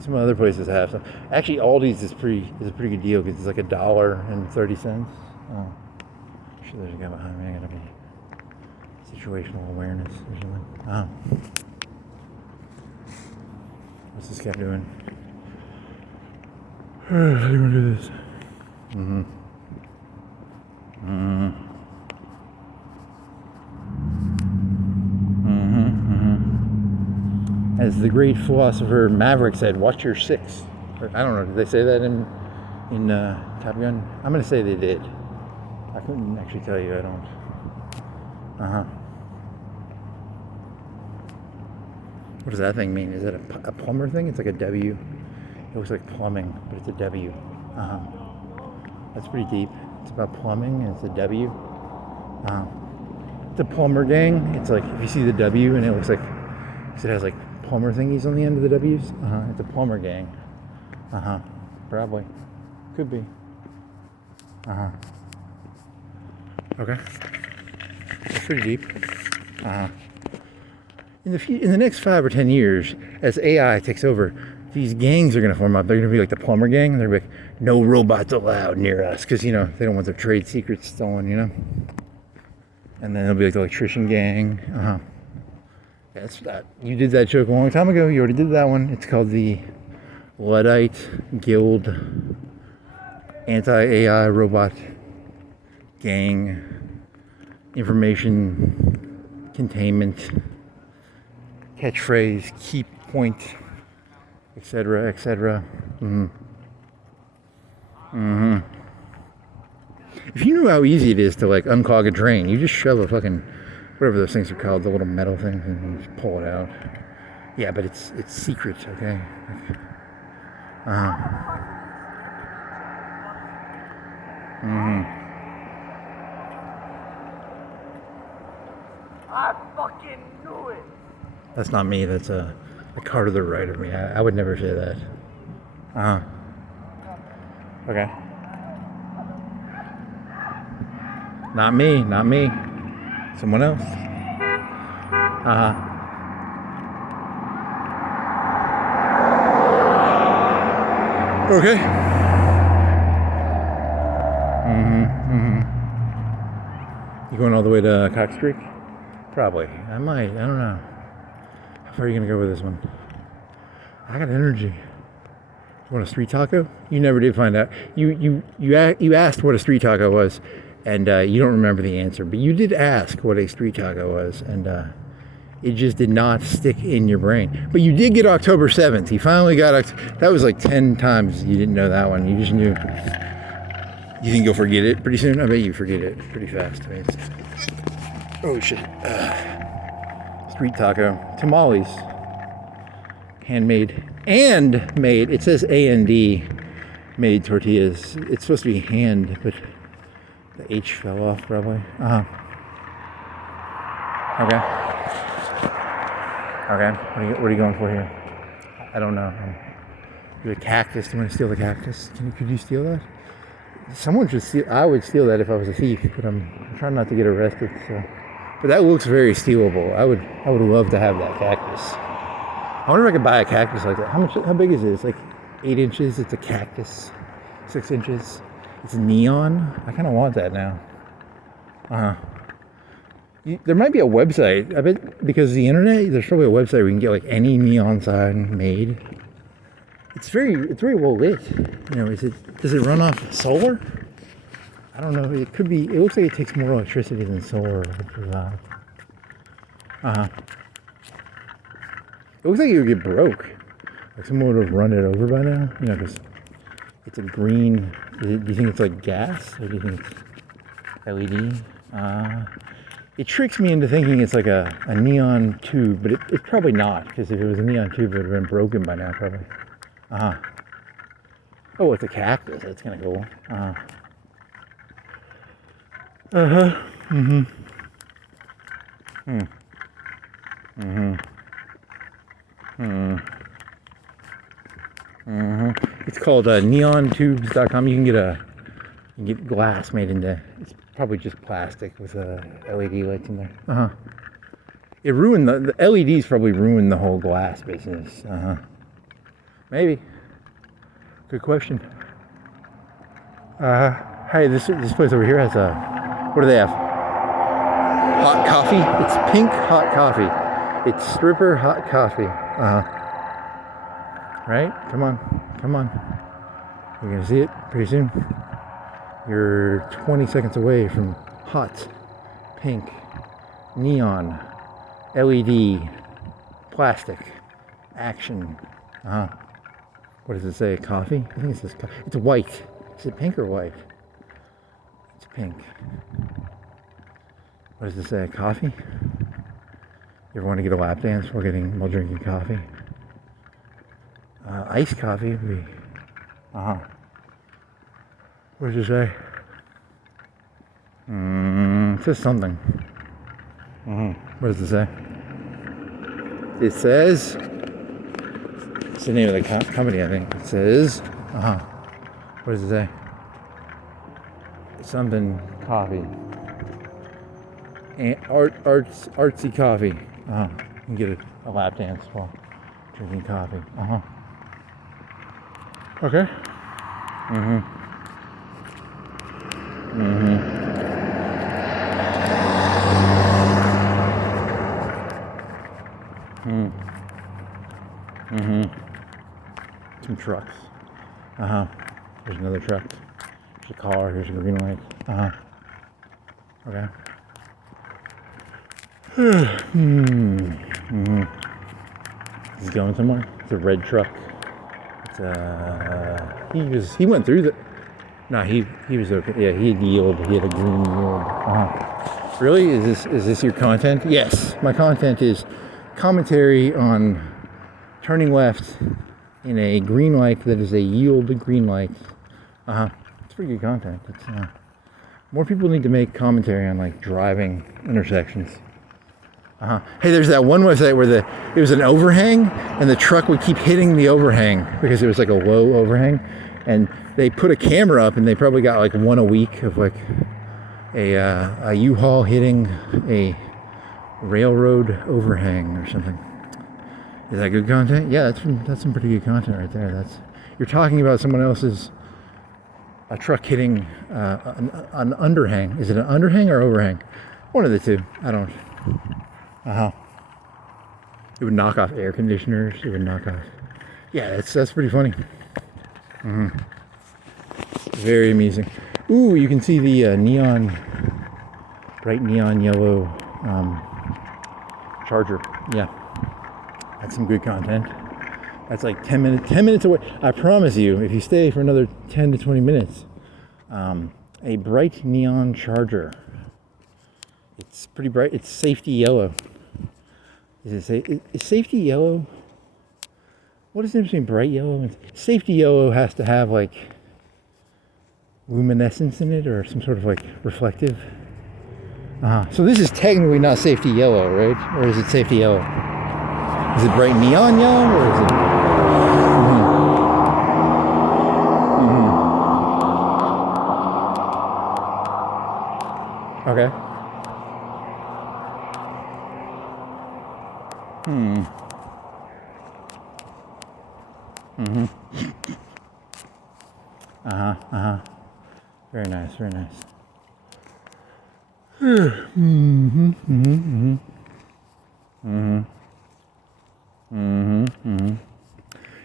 Some other places have some. Actually, Aldi's is a pretty good deal because it's like $1.30. Oh, sure, there's a guy behind me. I gotta be situational awareness or something. What's this guy doing? How do you want to do this? As the great philosopher Maverick said, watch your 6. Or, I don't know, did they say that in Top Gun? I'm going to say they did. I couldn't actually tell you, I don't. What does that thing mean? Is it a plumber thing? It's like a W. It looks like plumbing, but it's a W. That's pretty deep. It's about plumbing and it's a W. It's a plumber gang. It's like, if you see the W and it looks like, it has like plumber thingies on the end of the W's? It's a plumber gang. Probably. Could be. Okay. That's pretty deep. In the next 5 or 10 years, as AI takes over, these gangs are going to form up. They're going to be like the plumber gang. They're going to be like, no robots allowed near us, because they don't want their trade secrets stolen. And then it'll be like the electrician gang. That's that. You did that joke a long time ago. You already did that one. It's called the Luddite Guild Anti-AI Robot Gang Information Containment Catchphrase Key Point, etc., etc. If you knew how easy it is to like unclog a drain, you just shove a fucking whatever those things are called, the little metal things, and you just pull it out. Yeah, but it's secret, okay? I fucking knew it. That's not me. That's a car to the right of me. I would never say that. Okay. Not me. Not me. Someone else. Okay. You going all the way to Cox Creek? Probably. I might. I don't know. How far are you gonna go with this one? I got energy. You want a street taco? You never did find out. You asked what a street taco was, and you don't remember the answer. But you did ask what a street taco was, and it just did not stick in your brain. But you did get October 7th. You finally got that was like 10 times you didn't know that one. You just knew. You think you'll forget it pretty soon? I bet you forget it pretty fast. I mean, oh shit. Street taco. Tamales. Handmade and made. It says A&D made tortillas. It's supposed to be hand, but the H fell off probably. Okay. What are you going for here? I don't know. You're a cactus. Do you want to steal the cactus? Could you steal that? Someone should steal. I would steal that if I was a thief, but I'm trying not to get arrested. So, but that looks very stealable. I would love to have that cactus. I wonder if I could buy a cactus like that. How big is it? It's like 8 inches. It's a cactus. 6 inches. It's neon. I kind of want that now. There might be a website. I bet because of the internet, there's probably a website where you can get like any neon sign made. It's very well lit. Does it run off solar? I don't know. It could be. It looks like it takes more electricity than solar. It looks like it would get broke. Like someone would have run it over by now. Because it's a green. Do you think it's like gas, or do you think it's LED? It tricks me into thinking it's like a neon tube, but it's probably not, because if it was a neon tube, it would have been broken by now, probably. Oh, it's a cactus. That's kind of cool. It's called neontubes.com. You can get glass made into. It's probably just plastic with LED lights in there. It ruined the LEDs. Probably ruined the whole glass business. Maybe. Good question. Hey, this place over here has what do they have? Hot coffee. It's pink hot coffee. It's stripper hot coffee. Right? Come on. You're gonna see it pretty soon. You're 20 seconds away from hot, pink, neon, LED, plastic, action. What does it say? Coffee? I think it says coffee. It's white. Is it pink or white? It's pink. What does it say? Coffee? You ever want to get a lap dance while drinking coffee? Iced coffee would be. What does it say? It says something. What does it say? It says It's the name of the company, I think. It says, what does it say? Something coffee. And artsy coffee. You can get a lap dance while drinking coffee. Okay. Some trucks. There's another truck. There's a car. Here's a green light. Okay. Is he going somewhere? It's a red truck. It's he went through the. No, he was okay. Yeah, he had yield. He had a green yield. Really? Is this your content? Yes, my content is commentary on turning left in a green light that is a yield green light. It's pretty good content. It's more people need to make commentary on like driving intersections. Hey, there's that one website where it was an overhang and the truck would keep hitting the overhang because it was like a low overhang, and they put a camera up and they probably got like one a week of like a U-Haul hitting a railroad overhang or something. Is that good content? Yeah, that's some pretty good content right there. You're talking about someone else's a truck hitting an underhang. Is it an underhang or overhang? One of the two. I don't. It would knock off air conditioners. It would knock off. Yeah, that's pretty funny. Very amusing. Ooh, you can see the bright neon yellow Charger. Yeah, that's some good content. That's like 10 minutes away. I promise you, if you stay for another 10 to 20 minutes, a bright neon Charger. It's pretty bright. It's safety yellow. Is safety yellow? What is the difference between bright yellow and safety yellow? Has to have like luminescence in it or some sort of like reflective. So this is technically not safety yellow, right? Or is it safety yellow? Is it bright neon yellow or is it? Okay. Very nice, very nice.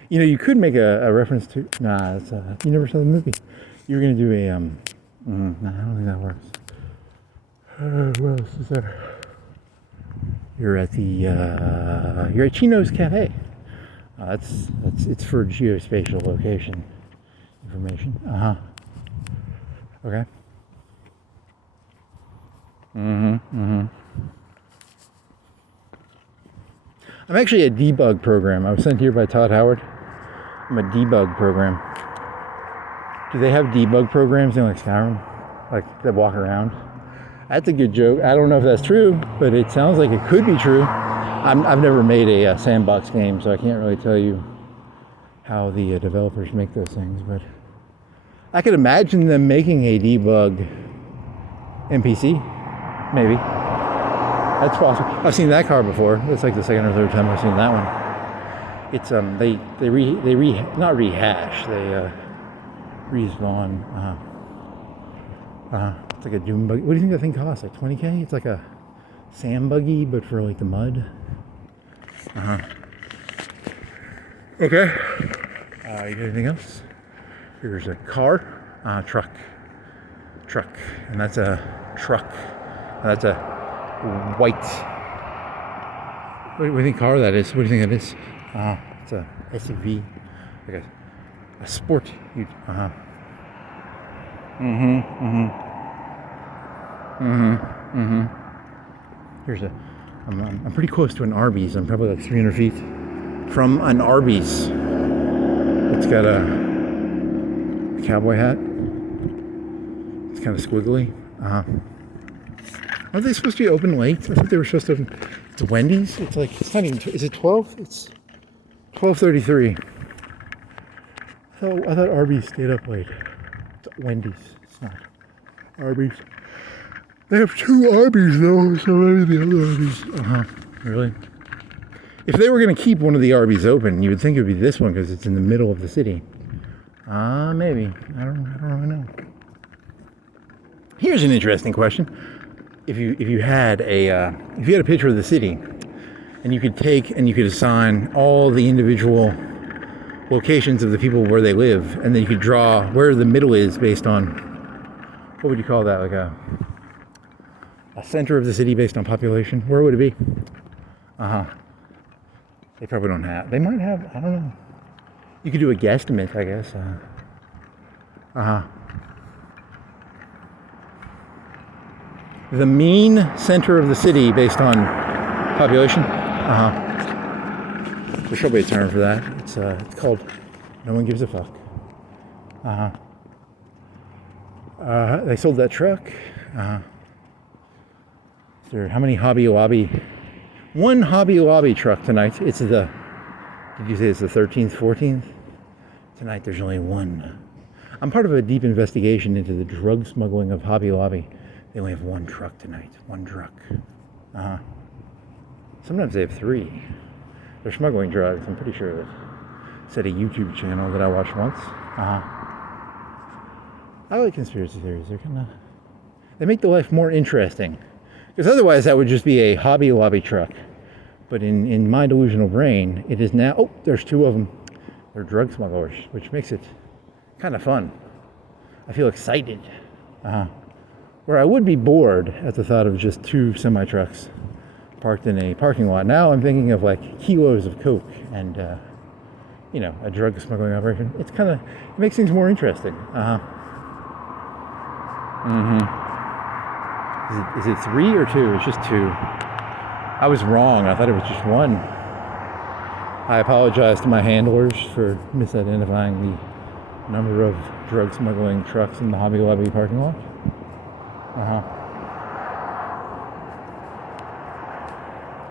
You know, you could make a reference to. Nah, it's you never saw the movie. You were gonna do a nah, I don't think that works. What else is there? You're at Chino's Cafe. It's for geospatial location information. Okay. I'm actually a debug program. I was sent here by Todd Howard. I'm a debug program. Do they have debug programs in like Skyrim? Like that walk around? That's a good joke. I don't know if that's true, but it sounds like it could be true. I've never made a sandbox game, so I can't really tell you how the developers make those things, but I could imagine them making a debug NPC, maybe. That's possible. I've seen that car before. It's like the second or third time I've seen that one. It's not rehash. They respawn. It's like a doom buggy. What do you think that thing costs? Like $20K? It's like a sand buggy, but for like the mud. Okay. You got anything else? Here's a car, truck, and that's a truck. That's a white. What do you think car that is? What do you think it is? It's a SUV, like a sport. Here's I'm pretty close to an Arby's. I'm probably like 300 feet from an Arby's. It's got a cowboy hat. It's kind of squiggly. Are they supposed to be open late? I thought they were supposed to open. It's Wendy's. It's like, it's not even, is it 12? It's 12:33. I thought Arby's stayed up late. It's Wendy's. It's not Arby's. They have two Arby's though, so maybe the other Arby's. Really? If they were going to keep one of the Arby's open, you would think it would be this one because it's in the middle of the city. Maybe. I don't really know. Here's an interesting question. If you had a picture of the city, and you could assign all the individual locations of the people where they live, and then you could draw where the middle is based on, what would you call that? Like a center of the city based on population. Where would it be? They probably don't have. They might have. I don't know. You could do a guesstimate, I guess. The mean center of the city based on population. There's probably a term for that. It's called "No One Gives a Fuck." They sold that truck. There, how many Hobby Lobby? One Hobby Lobby truck tonight. Did you say it's the 13th, 14th? Tonight there's only one. I'm part of a deep investigation into the drug smuggling of Hobby Lobby. They only have one truck tonight. One truck. Sometimes they have three. They're smuggling drugs. I'm pretty sure. It's at a YouTube channel that I watched once. I like conspiracy theories. They make the life more interesting. Because otherwise that would just be a Hobby Lobby truck. But in my delusional brain, it is now, there's two of them. They're drug smugglers, which makes it kind of fun. I feel excited. Where I would be bored at the thought of just two semi-trucks parked in a parking lot. Now I'm thinking of like kilos of coke and, a drug smuggling operation. It makes things more interesting. Is it 3 or 2? It's just 2. I was wrong. I thought it was just 1. I apologize to my handlers for misidentifying the number of drug smuggling trucks in the Hobby Lobby parking lot.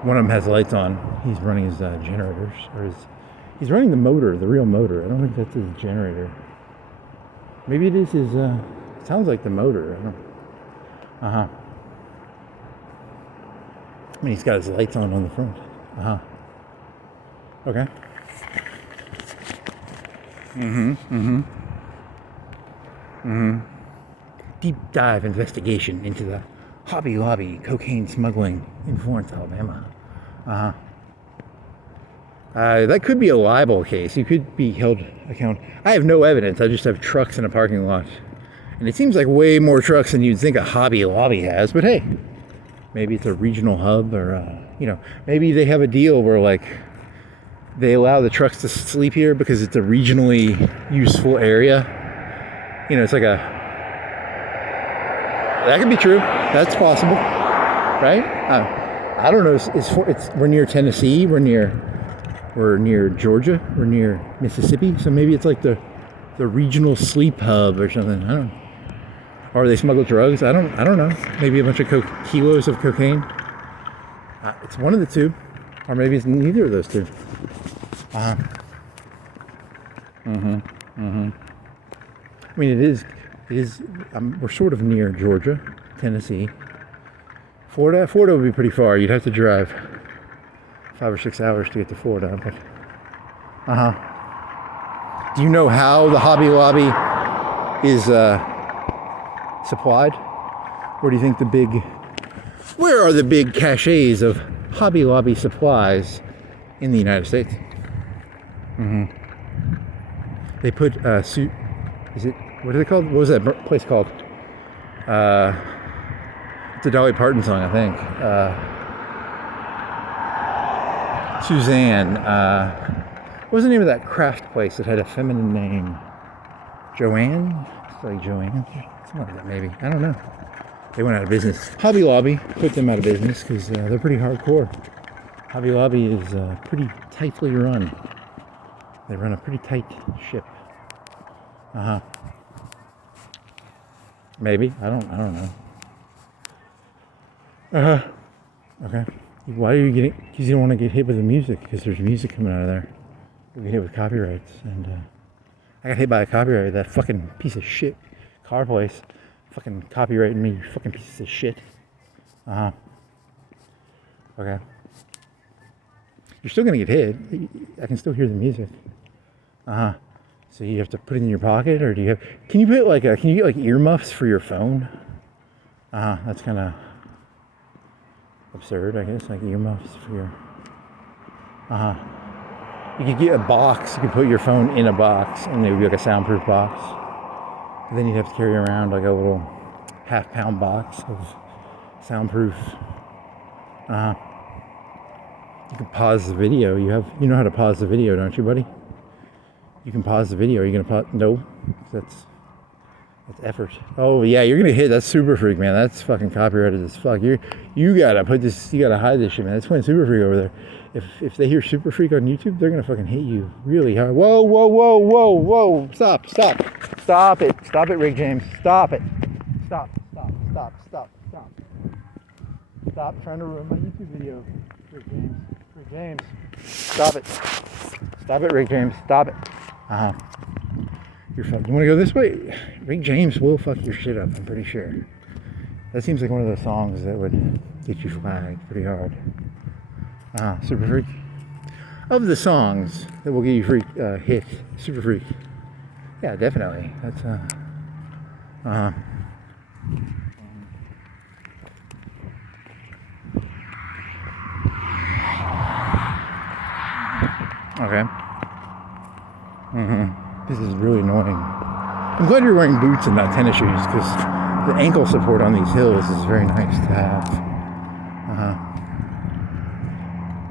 One of them has lights on. He's running his generators, he's running the motor, the real motor. I don't think that's his generator. Maybe it is his. It sounds like the motor. I don't. I mean, he's got his lights on the front. Okay. Deep dive investigation into the Hobby Lobby cocaine smuggling in Florence, Alabama. That could be a libel case. You could be held accountable. I have no evidence. I just have trucks in a parking lot. And it seems like way more trucks than you'd think a Hobby Lobby has. But hey, maybe it's a regional hub or, maybe they have a deal where, like, they allow the trucks to sleep here because it's a regionally useful area. It's like that could be true. That's possible, right? I don't know. We're near Tennessee. We're near Georgia. We're near Mississippi. So maybe it's like the regional sleep hub or something. I don't know. Or they smuggle drugs. I don't know. Maybe a bunch of kilos of cocaine. It's one of the two, or maybe it's neither of those two. I mean, it is. We're sort of near Georgia, Tennessee, Florida. Florida would be pretty far. You'd have to drive 5 or 6 hours to get to Florida. But do you know how the Hobby Lobby is supplied? Where do you think where are the big caches of Hobby Lobby supplies in the United States? They put what are they called? What was that place called? It's a Dolly Parton song, I think. Suzanne. What was the name of that craft place that had a feminine name? Joanne? It's like Joanne. Something like that, maybe. I don't know. They went out of business. Hobby Lobby put them out of business because they're pretty hardcore. Hobby Lobby is pretty tightly run. They run a pretty tight ship. Maybe. I don't know. Okay. Why are you getting? Because you don't want to get hit with the music because there's music coming out of there. we get hit with copyrights, and I got hit by a copyright. That fucking piece of shit car place, fucking copyrighting me, you fucking pieces of shit. Okay. You're still gonna get hit. I can still hear the music. So you have to put it in your pocket, or do you have? Can you put like can you get like earmuffs for your phone? That's kind of absurd, I guess. Like earmuffs for your. You could get a box. You could put your phone in a box, and it would be like a soundproof box. And then you'd have to carry around like a little half-pound box of soundproof. You can pause the video. You know how to pause the video, don't you, buddy? You can pause the video. Are you gonna pause? No, that's effort. Oh yeah, you're gonna hit. That's Super Freak, man. That's fucking copyrighted as fuck. You gotta put this. You gotta hide this shit, man. That's playing Super Freak over there. If they hear Super Freak on YouTube, they're gonna fucking hit you really hard. Whoa, whoa, whoa, whoa, whoa! Stop it, Rick James. Stop it. Stop trying to ruin my YouTube video, Rick James. Stop it, Rick James. Stop it. You're fucking. You want to go this way? Rick James will fuck your shit up. I'm pretty sure. That seems like one of those songs that would get you flagged pretty hard. Super Freak. Of the songs that will get you hit, Super Freak. Yeah, definitely. That's Okay. This is really annoying. I'm glad you're wearing boots and not tennis shoes, because the ankle support on these hills is very nice to have.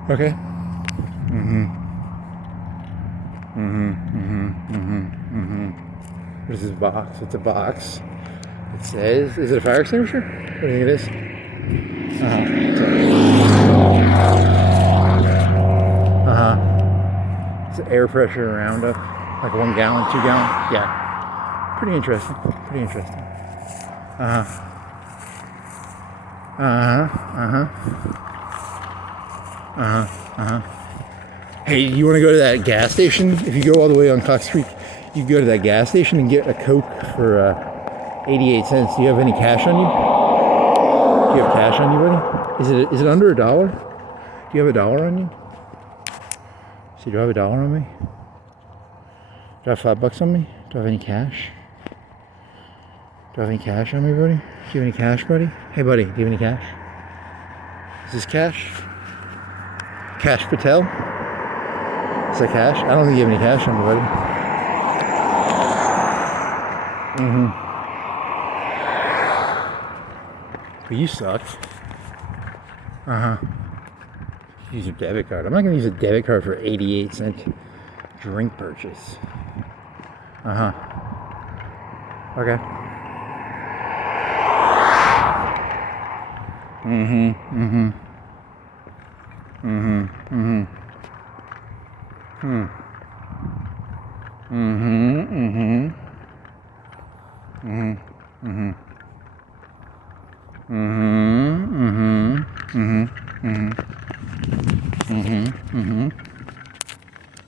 Okay. What is this box? It's a box. It says, is it a fire extinguisher? What do you think it is? It's an air pressure roundup, like 1 gallon, 2 gallon. Yeah. Pretty interesting. Hey, you want to go to that gas station? If you go all the way on Cox Creek, you go to that gas station and get a Coke for 88 cents. Do you have any cash on you? Do you have cash on you, buddy? Is it under $1? Do you have $1 on you? So do I have $1 on me? Do I have $5 on me? Do I have any cash? Do I have any cash on me, buddy? Do you have any cash, buddy? Hey, buddy, do you have any cash? Is this cash? Cash Patel? Is that cash? I don't think you have any cash on me, buddy. But you suck. Use your debit card. I'm not going to use a debit card for 88-cent drink purchase. Okay.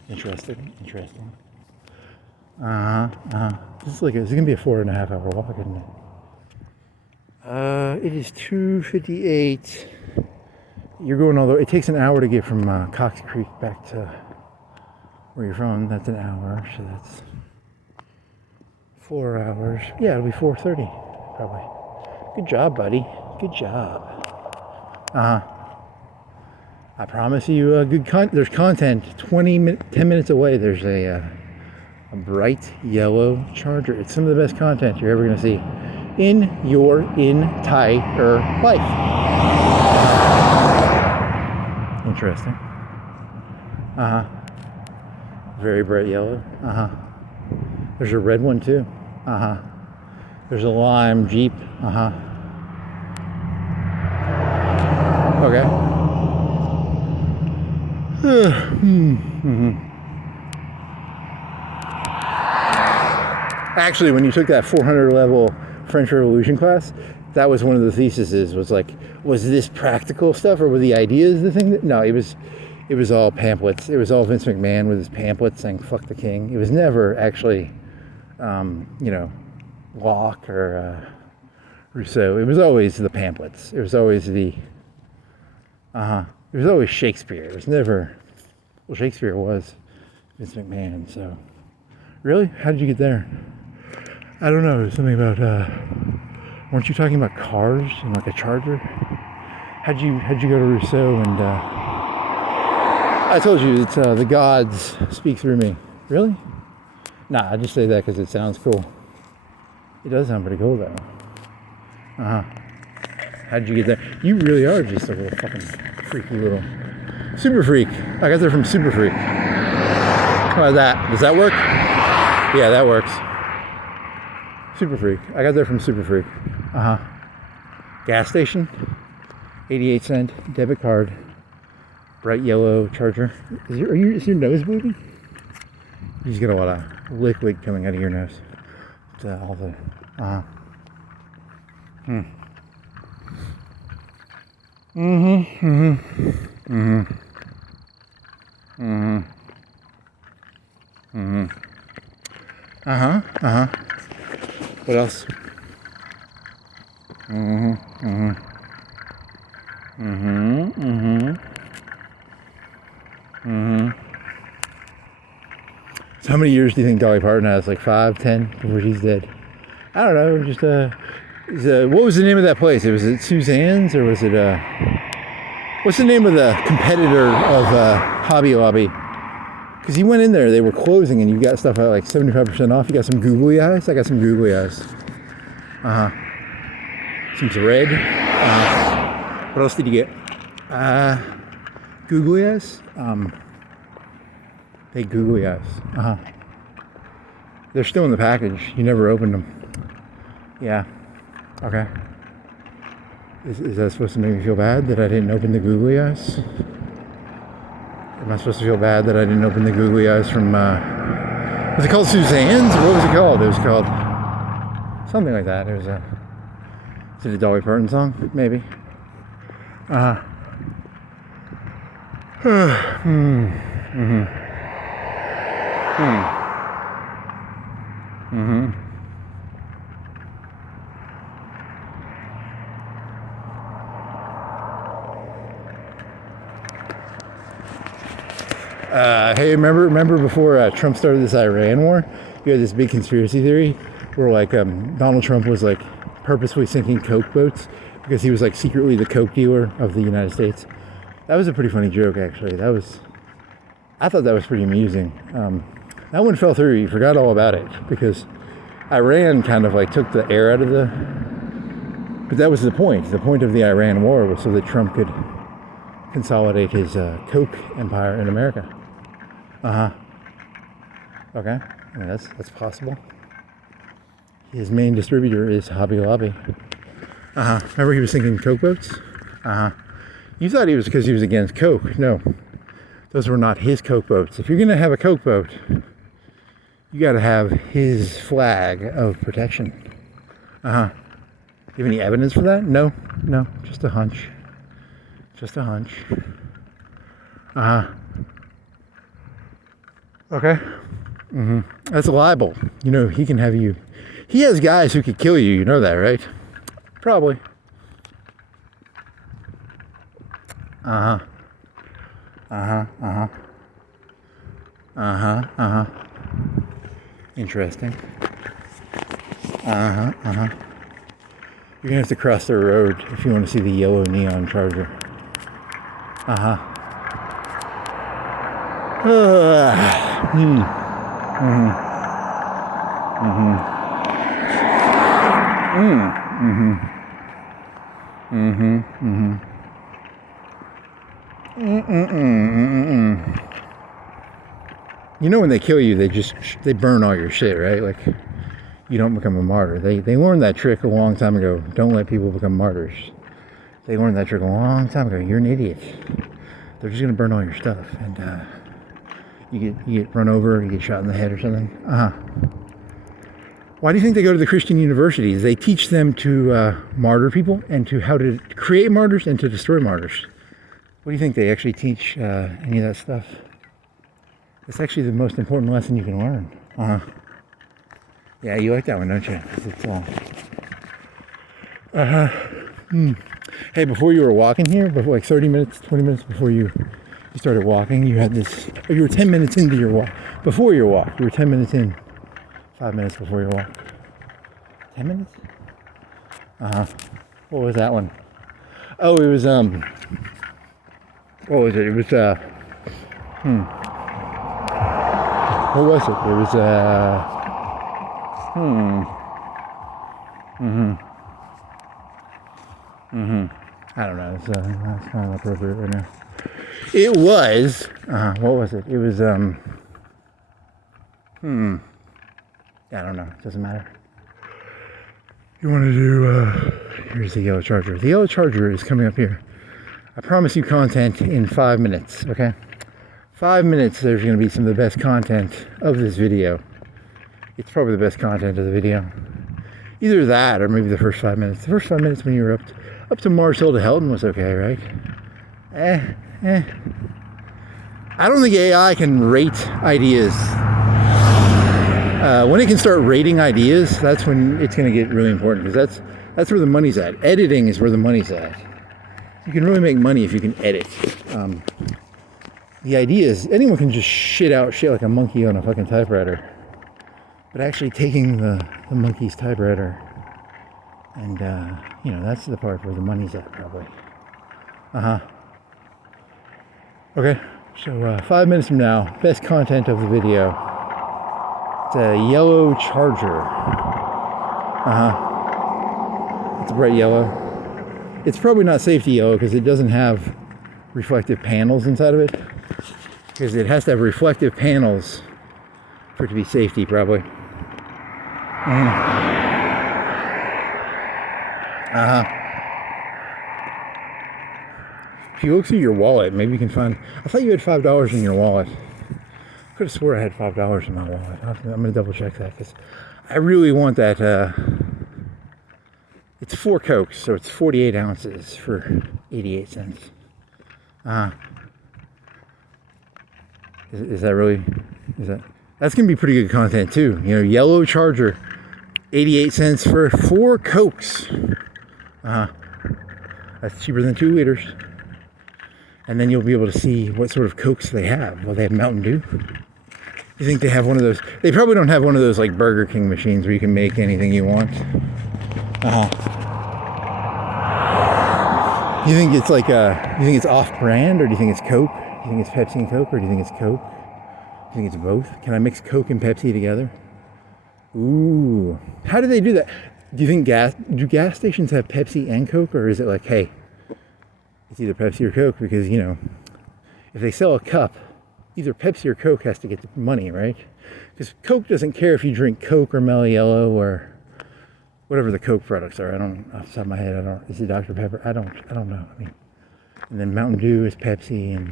Interesting. This is gonna be a 4.5 hour walk, isn't it? It is 2:58. You're going all the way. It takes an hour to get from Cox Creek back to where you're from. That's an hour, so that's 4 hours. Yeah, it'll be 4:30 probably. Good job, buddy. Good job. I promise you, there's content. 10 minutes away, there's a bright yellow Charger. It's some of the best content you're ever going to see in your entire life. Interesting. Very bright yellow. There's a red one too. There's a lime Jeep. Okay. Actually, when you took that 400 level French Revolution class, that was one of the theses. Was this practical stuff, or were the ideas the thing? No, it was it was all pamphlets. It was all Vince McMahon with his pamphlets saying "fuck the king." It was never actually, Locke or Rousseau. It was always the pamphlets. It was always It was always Shakespeare. It was never. Well, Shakespeare was Vince McMahon. So, really, how did you get there? I don't know. There's something about. Weren't you talking about cars and like a charger? How'd you go to Rousseau and? I told you it's the gods speak through me. Really? Nah, I just say that because it sounds cool. It does sound pretty cool though. How'd you get there? You really are just a little fucking freaky little super freak. I got there from Super Freak. How about that? Does that work? Yeah, that works. Super Freak. I got there from Super Freak. Gas station. 88-cent debit card. Bright yellow charger. Is your nose bleeding? You just get a lot of liquid coming out of your nose. It's, all the What else? So how many years do you think Dolly Parton has? Like 5, 10 before she's dead? I don't know. Just what was the name of that place? Was it Suzanne's or was it what's the name of the competitor of Hobby Lobby? Because you went in there, they were closing, and you got stuff at like 75% off. You got some googly eyes. I got some googly eyes. Some red. What else did you get? Googly eyes. Big googly eyes. They're still in the package. You never opened them. Yeah. Okay. Is that supposed to make me feel bad that I didn't open the googly eyes? Am I supposed to feel bad that I didn't open the googly eyes from, was it called Suzanne's? What was it called? It was called something like that. It was is it a Dolly Parton song? Maybe. Hey, remember before Trump started this Iran war? You had this big conspiracy theory where like Donald Trump was like purposefully sinking coke boats because he was like secretly the coke dealer of the United States. That was a pretty funny joke, actually. I thought that was pretty amusing. That one fell through. You forgot all about it because Iran kind of like took the air out of the. But that was the point. The point of the Iran war was so that Trump could consolidate his coke empire in America. Okay. I mean, that's possible. His main distributor is Hobby Lobby. Remember he was thinking coke boats? You thought he was because he was against coke. No. Those were not his coke boats. If you're going to have a coke boat, you got to have his flag of protection. You have any evidence for that? No. Just a hunch. Okay. That's a libel. You know, he can have you. He has guys who could kill you. You know that, right? Probably. Interesting. You're gonna have to cross the road if you want to see the yellow neon charger. You know when they kill you, they burn all your shit, right? Like you don't become a martyr. They learned that trick a long time ago. Don't let people become martyrs. They learned that trick a long time ago. You're an idiot. They're just gonna burn all your stuff, and you get run over, you get shot in the head or something. Why do you think they go to the Christian universities? They teach them to martyr people and to how to create martyrs and to destroy martyrs. What do you think? They actually teach any of that stuff? It's actually the most important lesson you can learn. Yeah, you like that one, don't you? 'Cause it's Hey, before you were walking here, before like 30 minutes, 20 minutes before you started walking, you had this, or you were 10 minutes into your walk. Before your walk, you were 10 minutes in. 5 minutes before your walk. 10 minutes? What was that one? Oh, it was, what was it? It was, what was it? It was, I don't know. It's, that's kind of appropriate right now. It was, what was it? It was, I don't know. It doesn't matter. You want to do, here's the yellow charger. The yellow charger is coming up here. I promise you content in 5 minutes, okay? 5 minutes, there's going to be some of the best content of this video. It's probably the best content of the video. Either that or maybe the first 5 minutes. The first 5 minutes when you were up to Mars Hill to Helton was okay, right? I don't think AI can rate ideas. When it can start rating ideas, that's when it's going to get really important, because that's where the money's at. Editing is where the money's at. You can really make money if you can edit. The idea is anyone can just shit out shit like a monkey on a fucking typewriter. But actually taking the monkey's typewriter and, that's the part where the money's at, probably. Okay, so 5 minutes from now, best content of the video. It's a yellow charger. It's a bright yellow. It's probably not safety yellow because it doesn't have reflective panels inside of it. Because it has to have reflective panels for it to be safety, probably. If you look through your wallet, maybe you can find... I thought you had $5 in your wallet. I could have swore I had $5 in my wallet. I'm going to double check that because I really want that... It's 4 Cokes, so it's 48 ounces for 88 cents. Is that really... That's going to be pretty good content too. Yellow charger, 88 cents for 4 Cokes. That's cheaper than 2 liters. And then you'll be able to see what sort of Cokes they have. Well, they have Mountain Dew. You think they have one of those? They probably don't have one of those like Burger King machines where you can make anything you want. You think it's like you think it's off-brand, or do you think it's Coke? Do you think it's Pepsi and Coke, or do you think it's Coke? Do you think it's both? Can I mix Coke and Pepsi together? Ooh, how do they do that? Do you think do gas stations have Pepsi and Coke, or is it like, hey, it's either Pepsi or Coke? Because if they sell a cup, either Pepsi or Coke has to get the money, right? Because Coke doesn't care if you drink Coke or Mellow Yellow or whatever the Coke products are. I don't, off the top of my head, is it Dr. Pepper? I don't know. I mean, and then Mountain Dew is Pepsi, and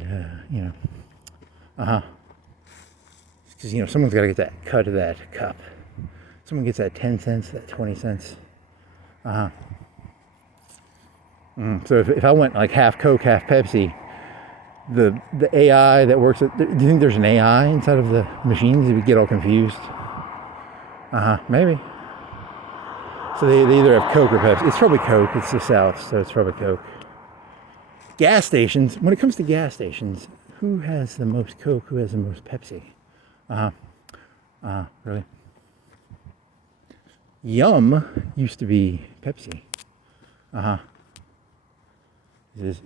because someone's got to get that cut of that cup. Someone gets that 10 cents, that 20 cents. So if I went like half Coke, half Pepsi, the AI that works do you think there's an AI inside of the machines that would get all confused? Maybe. So they either have Coke or Pepsi. It's probably Coke. It's the South, so it's probably Coke. Gas stations, when it comes to gas stations, who has the most Coke? Who has the most Pepsi? Really? Yum used to be Pepsi. This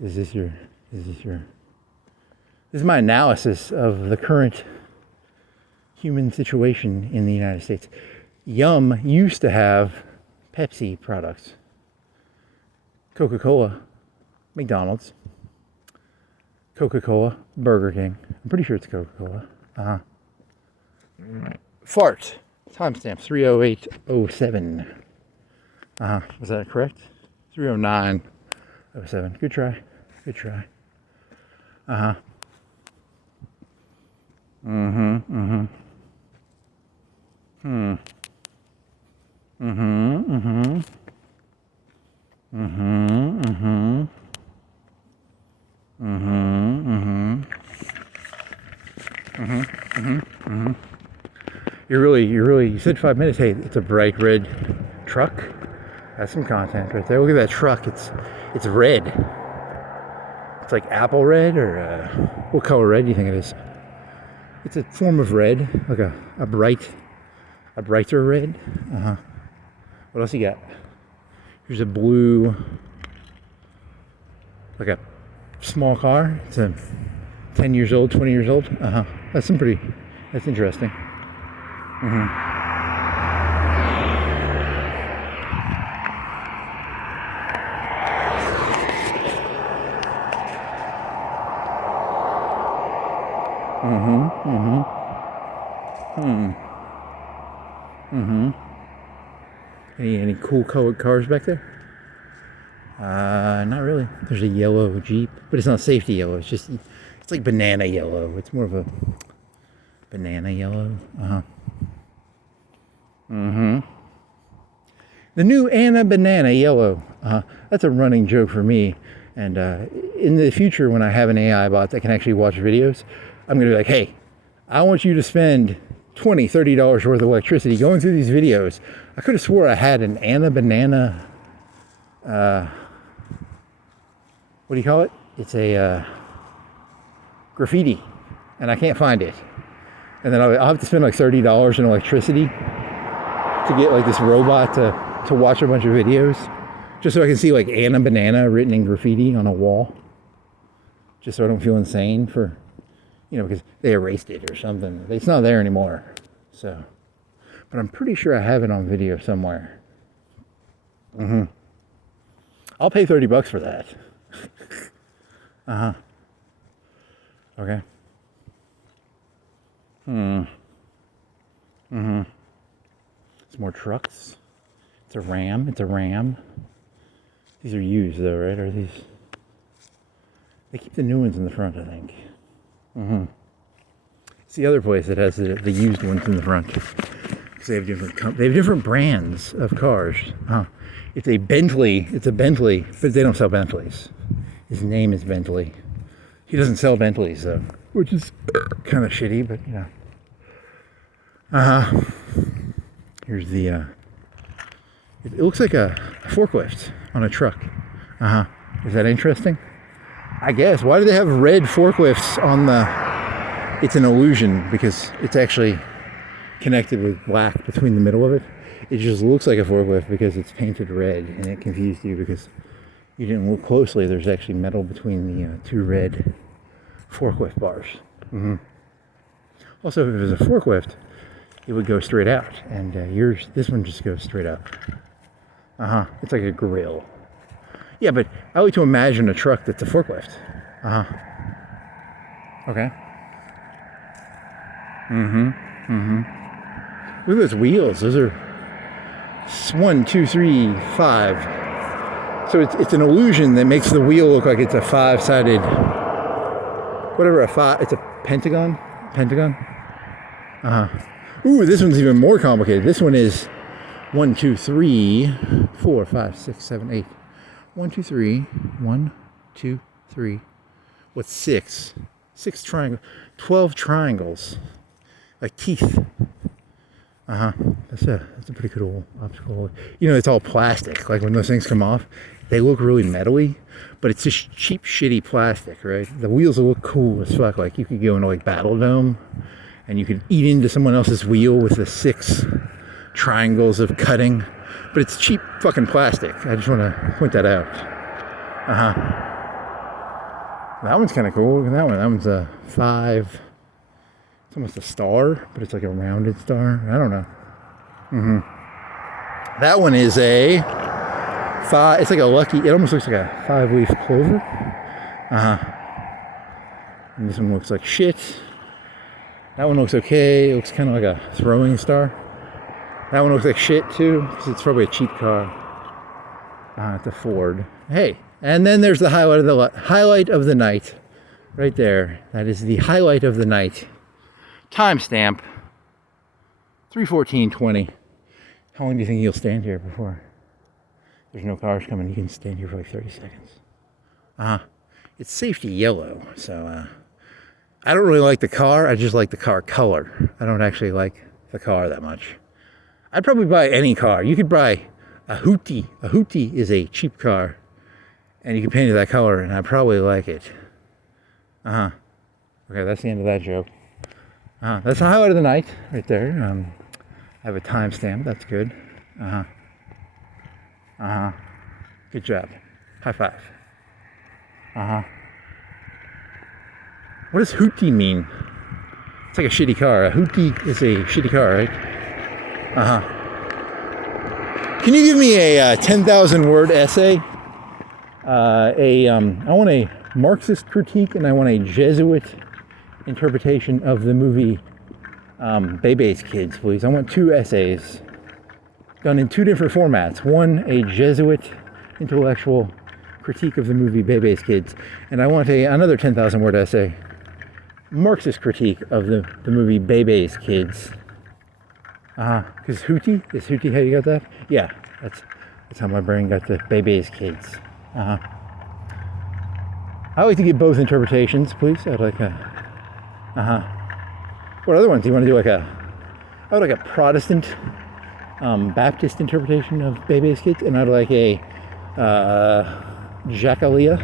is my analysis of the current human situation in the United States. Yum used to have Pepsi products. Coca-Cola, McDonald's, Coca-Cola, Burger King. I'm pretty sure it's Coca-Cola. Fart. Timestamp 30807. Was that correct? 30907. Good try. You said 5 minutes. Hey, it's a bright red truck. That's some content right there. Look at that truck. It's red. It's like apple red, or what color red do you think it is? It's a form of red, like a brighter red. What else you got? Here's a blue, like a small car. It's a 10 years old, 20 years old. That's interesting. Any cool colored cars back there? Not really. There's a yellow Jeep, but it's not safety yellow. It's like banana yellow. It's more of a banana yellow. The new Anna Banana Yellow. That's a running joke for me. And in the future, when I have an AI bot that can actually watch videos, I'm going to be like, hey, I want you to spend $20, $30 worth of electricity going through these videos. I could have swore I had an Anna Banana, what do you call it? It's a graffiti, and I can't find it. And then I'll have to spend like $30 in electricity to get like this robot to watch a bunch of videos, just so I can see like Anna Banana written in graffiti on a wall, just so I don't feel insane for, because they erased it or something. It's not there anymore. So, but I'm pretty sure I have it on video somewhere. I'll pay $30 for that. Okay. It's more trucks. It's a Ram. These are used though, right? Are these? They keep the new ones in the front, I think. It's the other place that has the used ones in the front, because they have different brands of cars. It's a Bentley, but they don't sell Bentleys. His name is Bentley. He doesn't sell Bentleys though, which is kind of shitty, but Here's the, it looks like a forklift on a truck. Is that interesting? I guess. Why do they have red forklifts on the... It's an illusion, because it's actually connected with black between the middle of it. It just looks like a forklift because it's painted red, and it confused you because you didn't look closely. There's actually metal between the two red forklift bars. Also, if it was a forklift, it would go straight out, and this one just goes straight up. It's like a grill. Yeah, but I like to imagine a truck that's a forklift. Okay. Look at those wheels. Those are 1, 2, 3, 5. So it's an illusion that makes the wheel look like it's a 5-sided, whatever, it's a pentagon. Ooh, this one's even more complicated. This one is 1, 2, 3, 4, 5, 6, 7, 8. 1, 2, 3. 1, 2, 3. What's 6? 6 triangles. 12 triangles. Like teeth. That's a pretty cool optical. It's all plastic. Like when those things come off, they look really metally, but it's just cheap, shitty plastic, right? The wheels will look cool as fuck. Like you could go into like Battle Dome, and you could eat into someone else's wheel with the 6 triangles of cutting, but it's cheap fucking plastic. I just want to point that out. That one's kind of cool. Look at that one. That one's a 5. It's almost a star, but it's like a rounded star. I don't know. That one is a 5. It's like a lucky. It almost looks like a 5-leaf clover. And this one looks like shit. That one looks okay. It looks kind of like a throwing star. That one looks like shit too, because it's probably a cheap car. It's a Ford. Hey, and then there's the highlight of the night, right there. That is the highlight of the night. Timestamp 3:14:20. How long do you think you'll stand here before there's no cars coming? You can stand here for like 30 seconds. It's safety yellow. So I don't really like the car. I just like the car color. I don't actually like the car that much. I'd probably buy any car. You could buy a Hootie. A Hootie is a cheap car, and you can paint it that color, and I'd probably like it. Okay, that's the end of that joke. That's the highlight of the night right there. I have a timestamp. That's good. Good job. High five. What does Hootie mean? It's like a shitty car. A Hootie is a shitty car, right? Can you give me a 10,000 word essay? I want a Marxist critique and I want a Jesuit interpretation of the movie Bebe's Kids, please. I want 2 essays done in 2 different formats. One, a Jesuit intellectual critique of the movie Bebe's Kids, and I want another 10,000 word essay, Marxist critique of the movie Bebe's Kids. Because Hootie, is Hootie how you got that? Yeah, that's how my brain got to Bebe's Kids. I like to get both interpretations, please. I'd like what other ones? Do you want to do I would like a Protestant Baptist interpretation of Bebe's Kids, and I'd like a Jakalia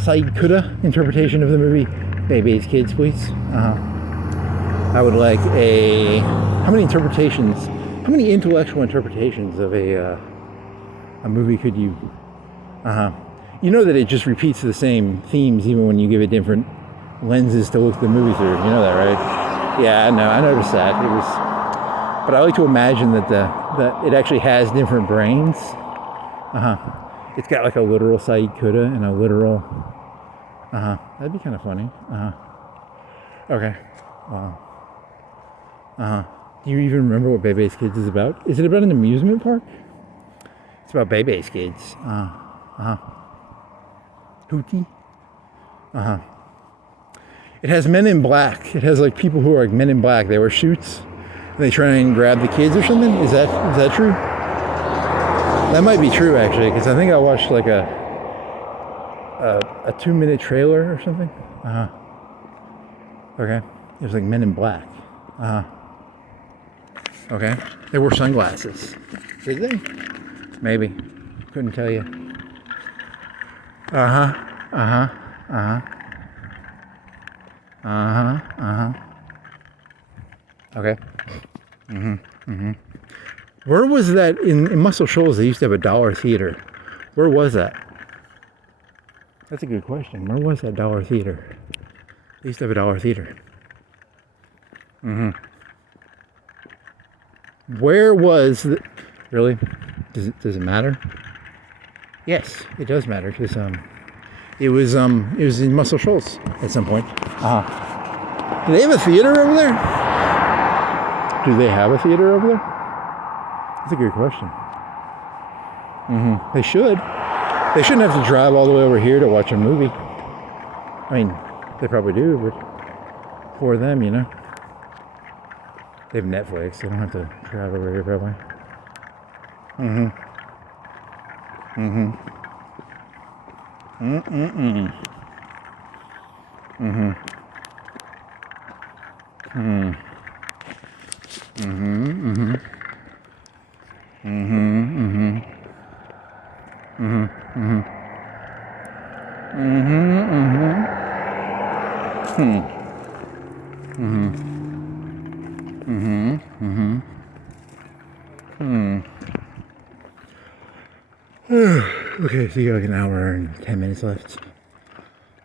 Saeed Kuda interpretation of the movie Bebe's Kids, please. I would like how many intellectual interpretations of a movie could you you know that it just repeats the same themes even when you give it different lenses to look at the movie through. You know that, right? Yeah, no, I noticed that. But I like to imagine that that it actually has different brains. It's got like a literal Saeed Kuda and a literal. That'd be kind of funny. Okay. Wow. Do you even remember what Bebe's Kids is about? Is it about an amusement park? It's about Bebe's Kids. Hootie. It has Men in Black. It has like people who are like Men in Black. They wear suits. And they try and grab the kids or something. Is that true? That might be true actually, because I think I watched like a 2-minute trailer or something. Okay. It was like Men in Black. Okay. They wore sunglasses. Did they? Maybe. Couldn't tell you. Okay. Where was that in Muscle Shoals? They used to have a dollar theater. Where was that? That's a good question. Where was that dollar theater? They used to have a dollar theater. Where was really? Does it matter? Yes, it does matter because it was in Muscle Shoals at some point. Do they have a theater over there? Do they have a theater over there? That's a good question. They should. They shouldn't have to drive all the way over here to watch a movie. I mean, they probably do, but for them, you know. They have Netflix. They don't have to drive over here, probably. Okay, so you got like an hour and 10 minutes left.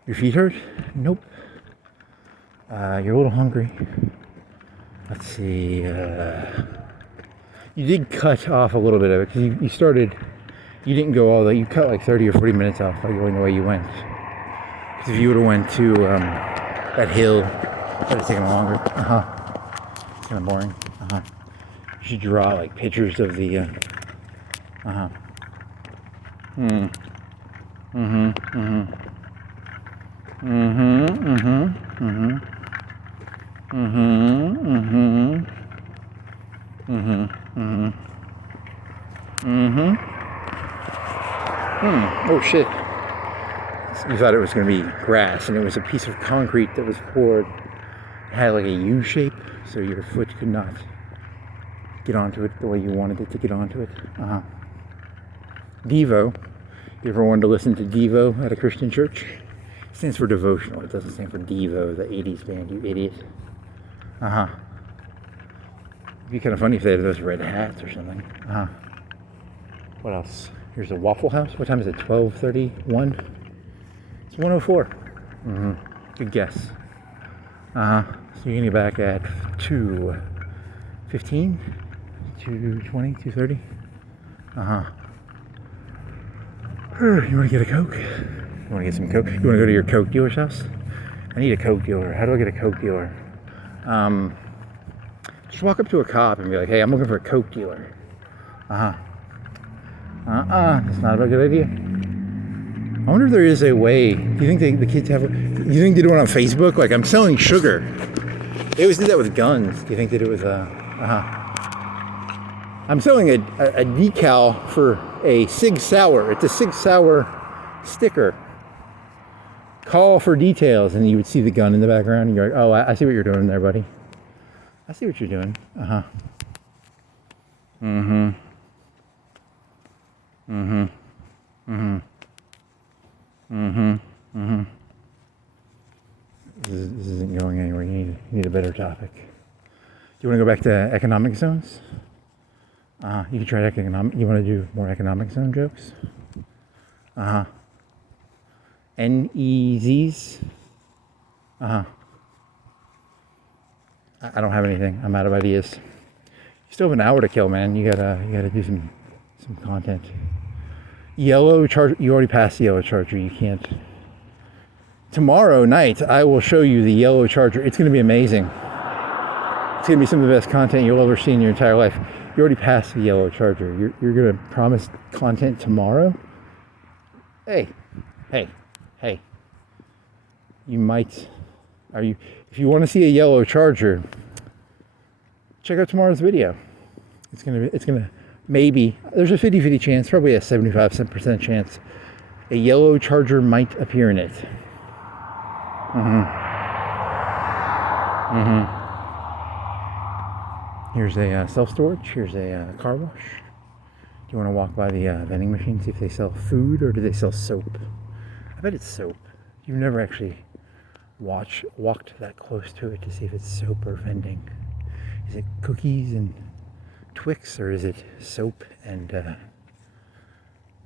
Your feet hurt? Nope. You're a little hungry. Let's see. You did cut off a little bit of it because you didn't go all the way. You cut like 30 or 40 minutes off by going the way you went. Because if you would have went to that hill, that would have taken longer. It's kind of boring. You should draw like pictures of the. Oh shit. you thought it was going to be grass, and it was a piece of concrete that was poured. It had like a U shape, so your foot could not get onto it the way you wanted it to get onto it. Devo. You ever wanted to listen to Devo at a Christian church? It stands for devotional. It doesn't stand for Devo, the 80s band, you idiot. It'd be kind of funny if they had those red hats or something. What else? Here's a Waffle House. What time is it? 12:31? It's 1:04. Good guess. So you're gonna get back at 2:15, 2:20, 2:30. You want to get a Coke? You want to get some Coke? You want to go to your Coke dealer's house? I need a Coke dealer. How do I get a Coke dealer? Just walk up to a cop and be like, hey, I'm looking for a Coke dealer. That's not a good idea. I wonder if there is a way. Do you think the kids have do you think they do it on Facebook? Like, I'm selling sugar. They always did that with guns. Do you think that it was I'm selling a decal for a Sig Sauer. It's a Sig Sauer sticker. Call for details, and you would see the gun in the background, and you're like, oh, I see what you're doing there, buddy. I see what you're doing. This isn't going anywhere. You need a better topic. Do you want to go back to economic zones? You can try economic. You want to do more economic zone jokes? NEZs. I don't have anything. I'm out of ideas. You still have an hour to kill, man. You gotta do some content. Yellow Charger. You already passed the Yellow Charger. You can't. Tomorrow night, I will show you the Yellow Charger. It's gonna be amazing. It's gonna be some of the best content you'll ever see in your entire life. You already passed the Yellow Charger. You're gonna promise content tomorrow? Hey. You might. If you want to see a Yellow Charger, check out tomorrow's video. It's gonna maybe, there's a 50-50 chance, probably a 75% chance, a Yellow Charger might appear in it. Here's a self-storage. Here's a car wash. Do you want to walk by the vending machine, see if they sell food or do they sell soap? I bet it's soap. You've never actually walked that close to it to see if it's soap or vending. Is it cookies and Twix, or is it soap and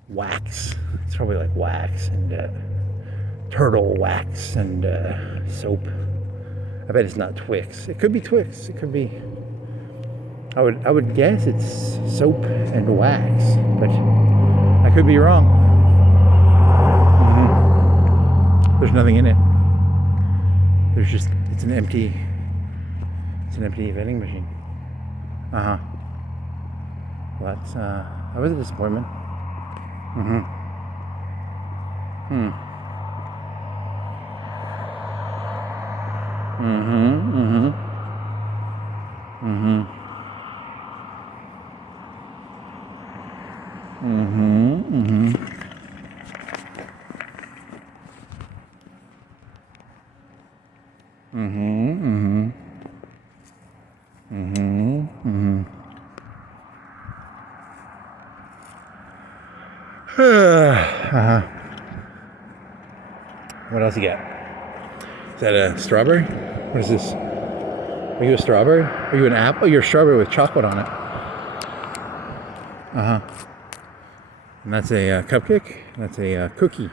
wax? It's probably like wax and turtle wax and soap. I bet it's not Twix. It could be Twix. It could be. I would guess it's soap and wax, but I could be wrong. There's nothing in it. There's just, it's an empty vending machine. Well, that was a disappointment. What else you got? Is that a strawberry? What is this? Are you a strawberry? Are you an apple? Oh, you're a strawberry with chocolate on it. And that's a cupcake. That's a cookie.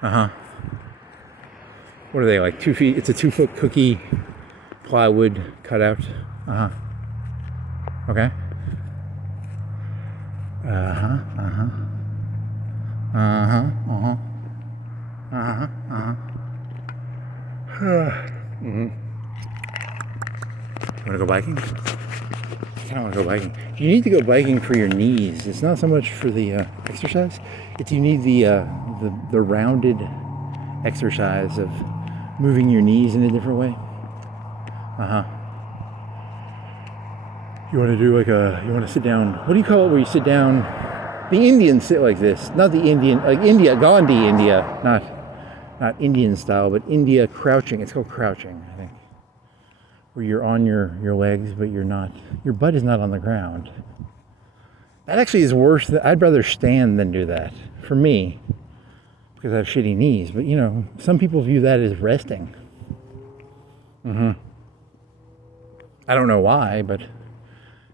What are they, like 2 feet? It's a 2-foot cookie, plywood cutout. Okay. Want to go biking? I kind of want to go biking. You need to go biking for your knees. It's not so much for the exercise. It's you need the rounded exercise of moving your knees in a different way. You want to do like you want to sit down. What do you call it where you sit down The Indians sit like this. Not the Indian, like India, Gandhi India. Not Indian style, but India crouching. It's called crouching, I think. Where you're on your legs, but you're not, your butt is not on the ground. That actually is worse. I'd rather stand than do that, for me, because I have shitty knees. But, you know, some people view that as resting. I don't know why, but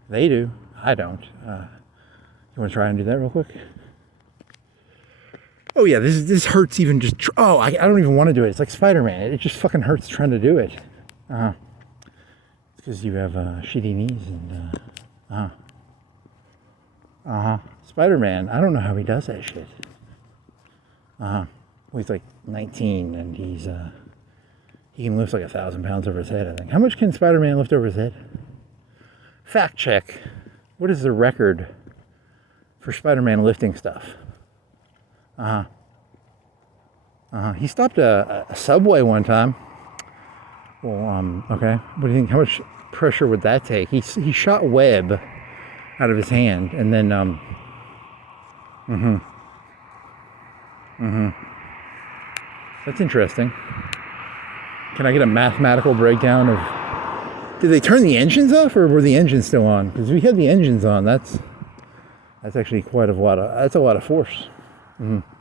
they do. I don't. You want to try and do that real quick? Oh yeah, this hurts even just. I don't even want to do it. It's like Spider-Man. It just fucking hurts trying to do it. It's because you have shitty knees and. Spider-Man. I don't know how he does that shit. Well, he's like 19 and he can lift like 1,000 pounds over his head. I think. How much can Spider-Man lift over his head? Fact check. What is the record for Spider-Man lifting stuff? He stopped a subway one time. Well, okay. What do you think? How much pressure would that take? He shot web out of his hand, and then That's interesting. Can I get a mathematical breakdown of? Did they turn the engines off, or were the engines still on? Because if we had the engines on, that's actually quite a lot of. That's a lot of force. We're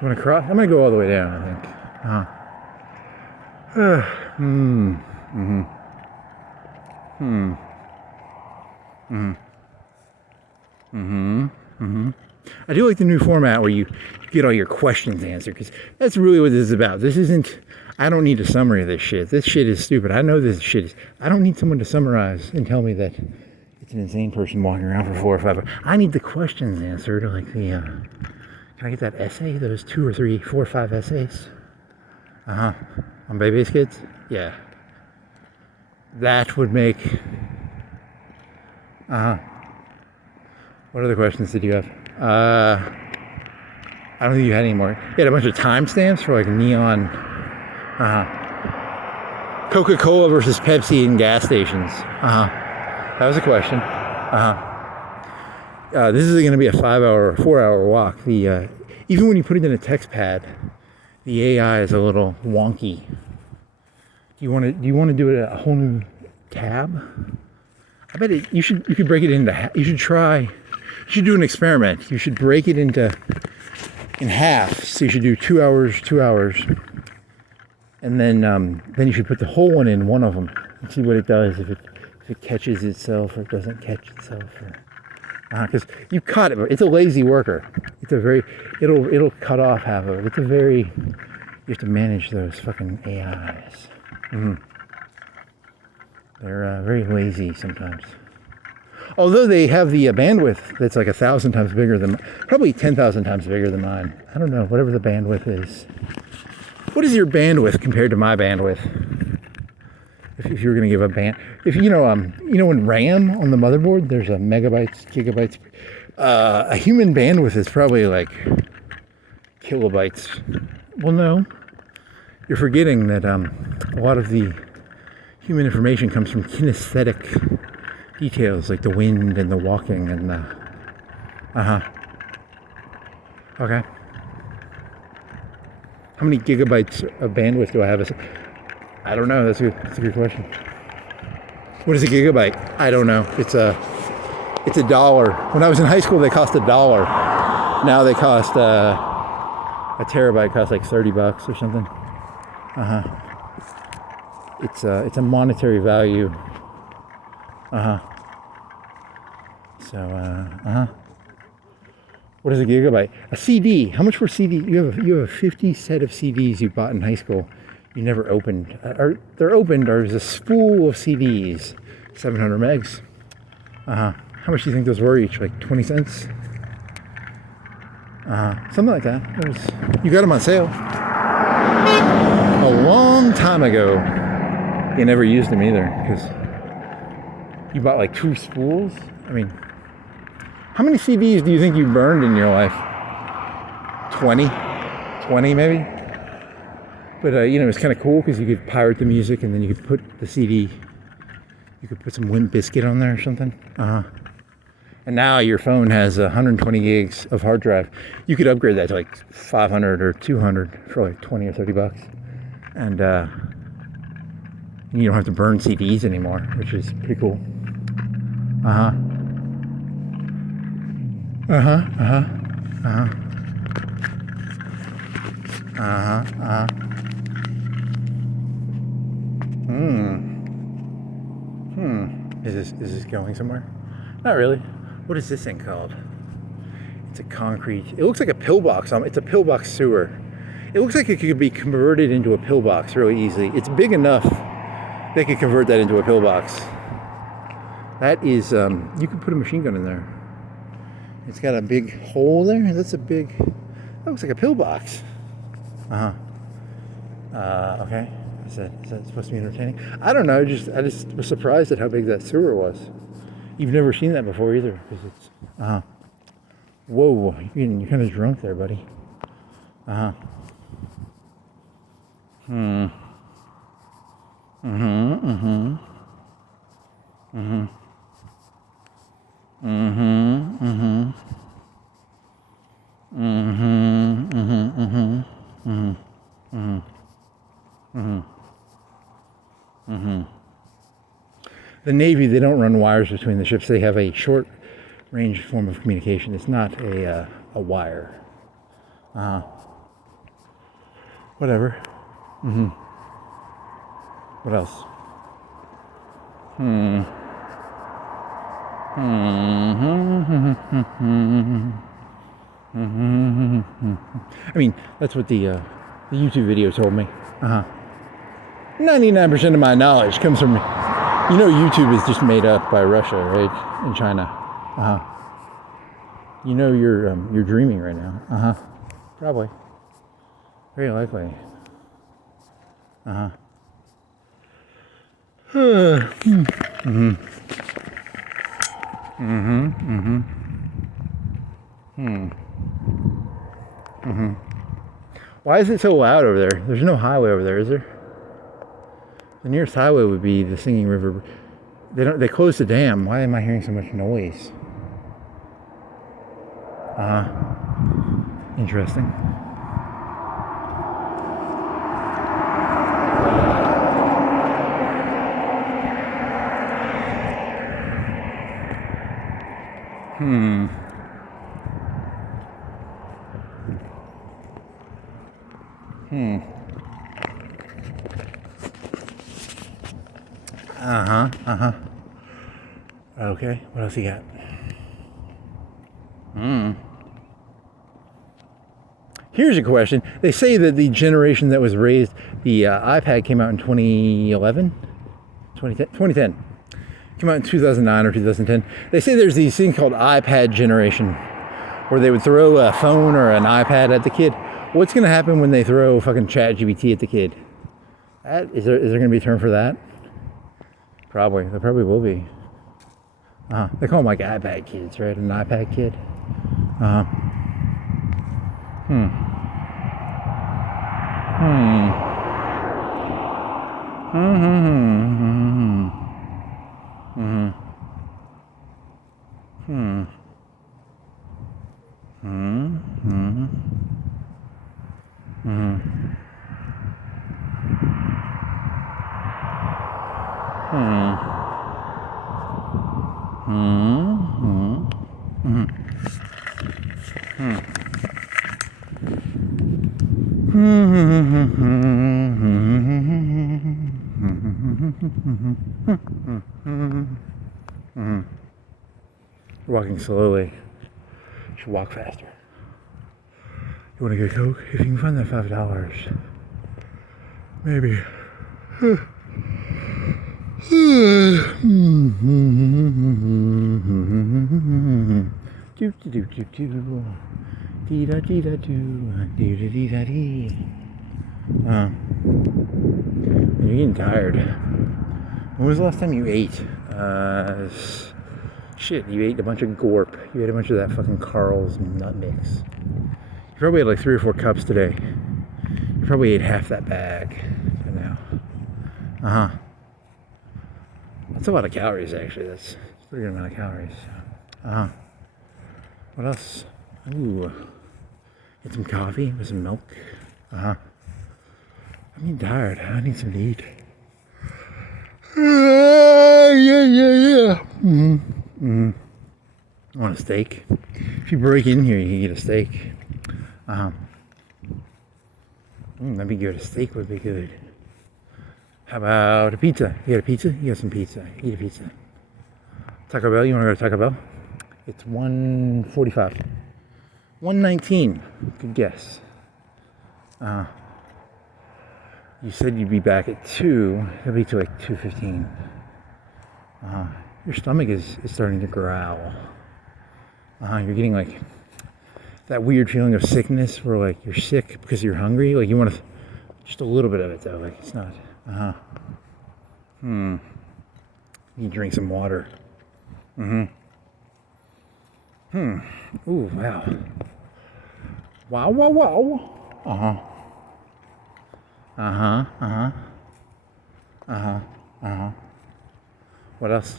gonna cross. I'm gonna go all the way down, I think. I do like the new format where you get all your questions answered, because that's really what this is about. This isn't. I don't need a summary of this shit. This shit is stupid. I know this shit is. I don't need someone to summarize and tell me that it's an insane person walking around for 4 or 5 hours. I need the questions answered, like the. Can I get that essay? Those 2 or 3, 4 or 5 essays? On baby's kids? Yeah. That would make. What other questions did you have? I don't think you had any more. You had a bunch of timestamps for like neon. Coca-Cola versus Pepsi in gas stations. That was a question. This is going to be a 5-hour or 4-hour walk. Even when you put it in a text pad, the AI is a little wonky. Do you want to do it at a whole new tab? I bet you could break it into. You should do an experiment. You should break it in half. So you should do 2 hours, 2 hours, and then you should put the whole one in one of them and see what it does, if it catches itself or it doesn't catch itself. Because you caught it. It's a lazy worker. It'll cut off half of it. You have to manage those fucking AIs. They're very lazy sometimes. Although they have the bandwidth that's like 1,000 times bigger than, probably 10,000 times bigger than mine. I don't know, whatever the bandwidth is. What is your bandwidth compared to my bandwidth? If you were going to give a if you know when RAM on the motherboard, there's a megabytes, gigabytes. A human bandwidth is probably like kilobytes. Well, no, you're forgetting that a lot of the human information comes from kinesthetic details, like the wind and the walking and the. Okay. How many gigabytes of bandwidth do I have? I don't know. That's a good question. What is a gigabyte? I don't know. It's a dollar. When I was in high school, they cost $1. Now they cost a terabyte costs like $30 or something. It's a monetary value. So what is a gigabyte? A CD. How much were CD? You have a 50 set of CDs you bought in high school. You never opened. They're opened, or there's a spool of CDs. 700 megs. How much do you think those were each? Like 20 cents? Something like that. You got them on sale. A long time ago. You never used them either, because you bought like 2 spools. I mean, how many CDs do you think you burned in your life? 20 maybe? But you know, it's kind of cool because you could pirate the music and then you could put the CD. You could put some Limp Bizkit on there or something. And now your phone has 120 gigs of hard drive. You could upgrade that to like 500 or 200 for like 20 or 30 bucks. And you don't have to burn CDs anymore, which is pretty cool. Is this going somewhere? Not really. What is this thing called? It's a concrete. It looks like a pillbox. It's a pillbox sewer. It looks like it could be converted into a pillbox really easily. It's big enough they could convert that into a pillbox. That is, you could put a machine gun in there. It's got a big hole there. That looks like a pillbox. Okay. Is that supposed to be entertaining? I don't know. I just was surprised at how big that sewer was. You've never seen that before either, because it's. Whoa, you're kind of drunk there, buddy. The Navy, they don't run wires between the ships. They have a short range form of communication. It's not a wire. Whatever. What else? I mean, that's what the YouTube video told me. 99% of my knowledge comes from, you know, YouTube is just made up by Russia, right? And China. You know, you're dreaming right now. Probably. Very likely. Why is it so loud over there? There's no highway over there, is there? The nearest highway would be the Singing River. They closed the dam. Why am I hearing so much noise? Interesting. Okay, what else you got? Here's a question. They say that the generation that was raised, the iPad came out in 2011? 2010. Came out in 2009 or 2010. They say there's these things called iPad generation, where they would throw a phone or an iPad at the kid. What's going to happen when they throw fucking ChatGPT at the kid? Is there going to be a term for that? Probably. There probably will be. They call them like iPad kids, right? An iPad kid. Walking slowly. You should walk faster. You want to get Coke? If you can find that $5, maybe. You're getting tired. When was the last time you ate? Shit, you ate a bunch of Gorp. You ate a bunch of that fucking Carl's nut mix. You probably had like 3 or 4 cups today. You're probably ate half that bag by now. Uh-huh. That's a lot of calories, actually. That's a pretty good amount of calories. Uh-huh. What else? Ooh. Get some coffee with some milk. Uh-huh. I'm tired. I need some to eat. Yeah. I want a steak. If you break in here, you can get a steak. That'd be good. A steak would be good. How about a pizza? You got a pizza? You got some pizza. Eat a pizza. Taco Bell? You want to go to Taco Bell? It's $1.45. $1.19. Good guess. You said you'd be back at 2. It'll be to like 2:15. Your stomach is starting to growl. You're getting like that weird feeling of sickness where like you're sick because you're hungry. Like you want just a little bit of it though. Like it's not. You drink some water. Ooh, wow. Wow. What else?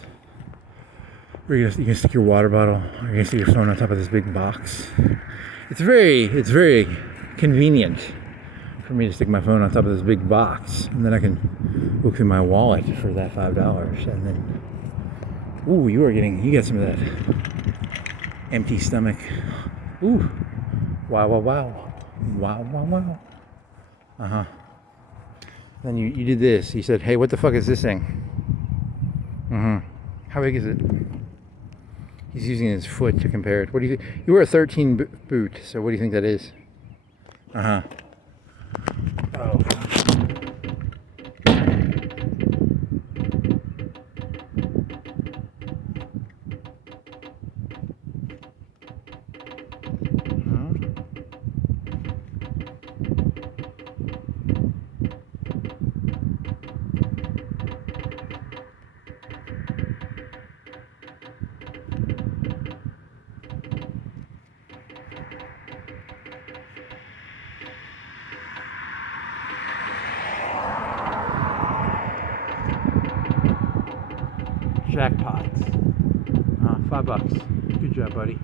You gonna stick your water bottle, or you're gonna stick your phone on top of this big box. It's very convenient for me to stick my phone on top of this big box, and then I can look through my wallet for that $5, and then, ooh, you got some of that empty stomach. Ooh, wow. Then you did this. You said, hey, what the fuck is this thing? How big is it? He's using his foot to compare it. What do you think? You wear a 13 boot, so what do you think that is? Oh. Jackpot. $5. Good job, buddy.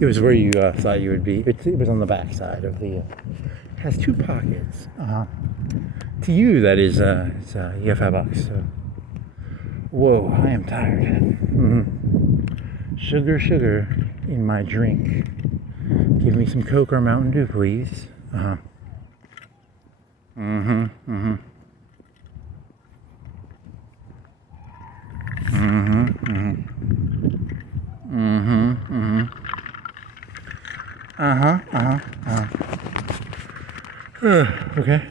It was where you thought you would be. It was on the back side of the. It has 2 pockets. To you, that is. You have $5. So. Whoa, I am tired. Sugar in my drink. Give me some Coke or Mountain Dew, please. Okay.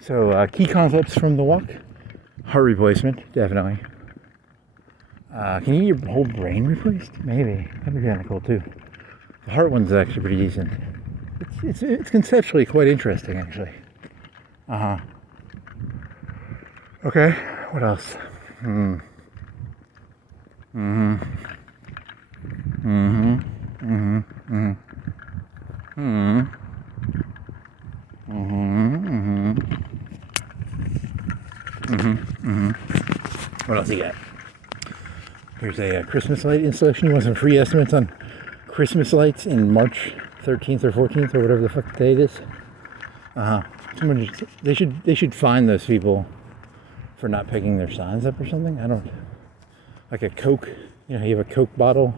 So, key concepts from the walk. Heart replacement, definitely. Can you get your whole brain replaced? Maybe. That'd be kind of cool too. The heart one's actually pretty decent. It's conceptually quite interesting, actually. Okay. What else? What else you got? Here's a Christmas light installation. You want some free estimates on Christmas lights in March 13th or 14th or whatever the fuck the date is? They should fine those people for not picking their signs up or something. I don't. Like a Coke, you have a Coke bottle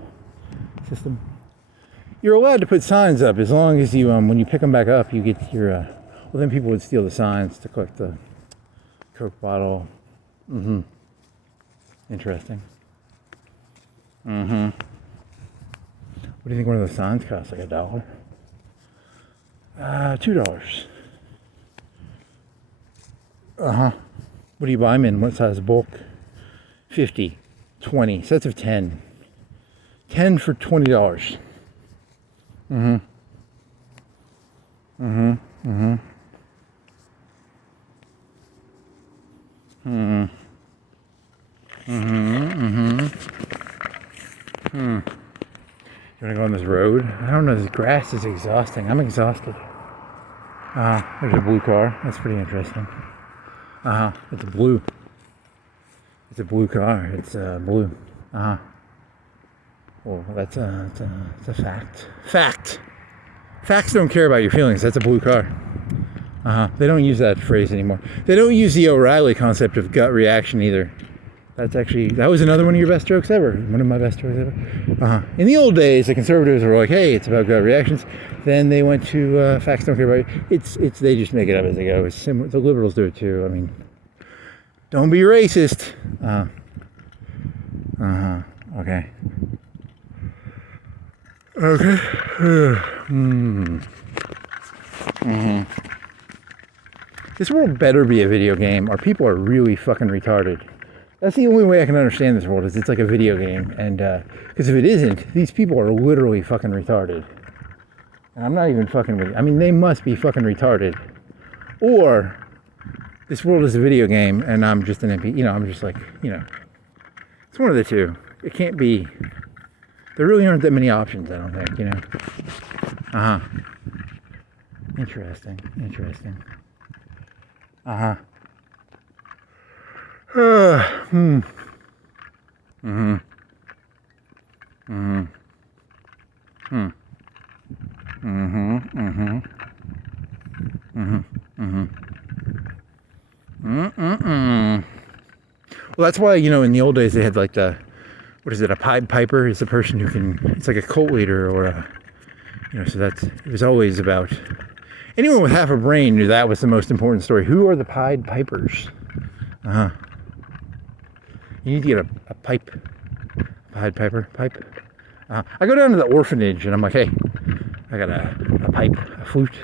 system. You're allowed to put signs up as long as you, when you pick them back up, you get your, well then people would steal the signs to collect the Coke bottle. Interesting. What do you think one of the signs costs? Like $1? $2. What do you buy them in? What size bulk? 50, 20, sets of 10. 10 for $20. Mm-hmm. Mm-hmm. Mm-hmm. Mm-hmm. Mm-hmm. Mm-hmm. You want to go on this road? I don't know, this grass is exhausting. I'm exhausted. There's a blue car. That's pretty interesting. It's blue. It's a blue car. It's blue. Well, that's a fact. Fact! Facts don't care about your feelings. That's a blue car. They don't use that phrase anymore. They don't use the O'Reilly concept of gut reaction either. That was another one of your best jokes ever. One of my best jokes ever. In the old days, the conservatives were like, hey, it's about gut reactions. Then they went to facts don't care about you. They just make it up as they go. It's similar. The liberals do it too. I mean, don't be racist. Okay. This world better be a video game, or people are really fucking retarded. That's the only way I can understand this world, is it's like a video game. And, because if it isn't, these people are literally fucking retarded. And I'm not even fucking with you. I mean, they must be fucking retarded. Or, this world is a video game, and I'm just an MP, I'm just like, it's one of the two. It can't be, there really aren't that many options, I don't think, Interesting. Well, that's why, in the old days they had like a Pied Piper is the person who it's like a cult leader or so it was always about, anyone with half a brain knew that was the most important story. Who are the Pied Pipers? You need to get a pipe. Pied Piper, pipe. I go down to the orphanage and I'm like, hey, I got a pipe, a flute,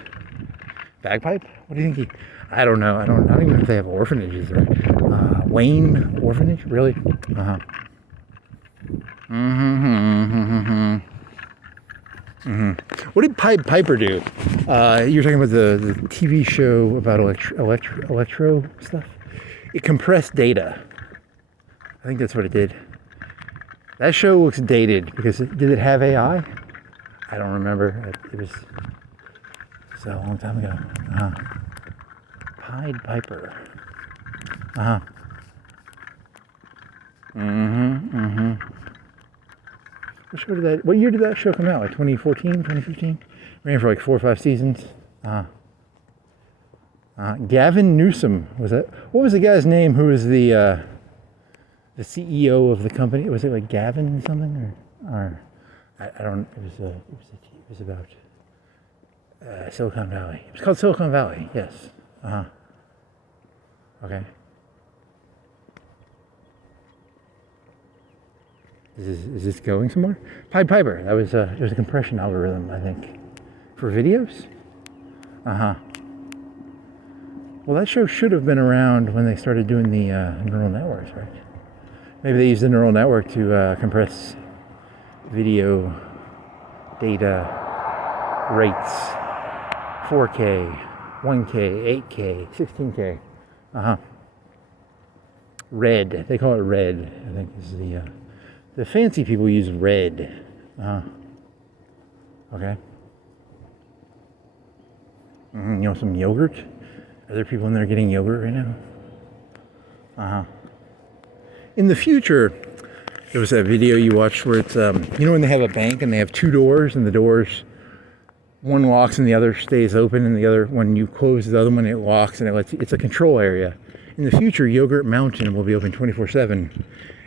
bagpipe. What do you think? I don't know. I don't even know if they have orphanages there. Wayne Orphanage, really? What did Pied Piper do? You're talking about the TV show about electro stuff? It compressed data. I think that's what it did. That show looks dated because did it have AI? I don't remember. It was a long time ago. Pied Piper. What year did that show come out? Like 2014, 2015? Ran for like 4 or 5 seasons. Gavin Newsom was that? What was the guy's name who was the CEO of the company? Was it like Gavin something or I don't. It was about Silicon Valley. It was called Silicon Valley. Yes. Okay. Is this going somewhere? Pied Piper. It was a compression algorithm, I think, for videos. Well, that show should have been around when they started doing the neural networks, right? Maybe they used the neural network to compress video data rates, 4K, 1K, 8K, 16K. Red. They call it red. I think is the fancy people use red. Okay. Some yogurt? Are there people in there getting yogurt right now? In the future, there was that video you watched where it's, when they have a bank and they have 2 doors and the doors, one locks and the other stays open, and the other, when you close the other one, it locks and it's a control area. In the future, Yogurt Mountain will be open 24/7.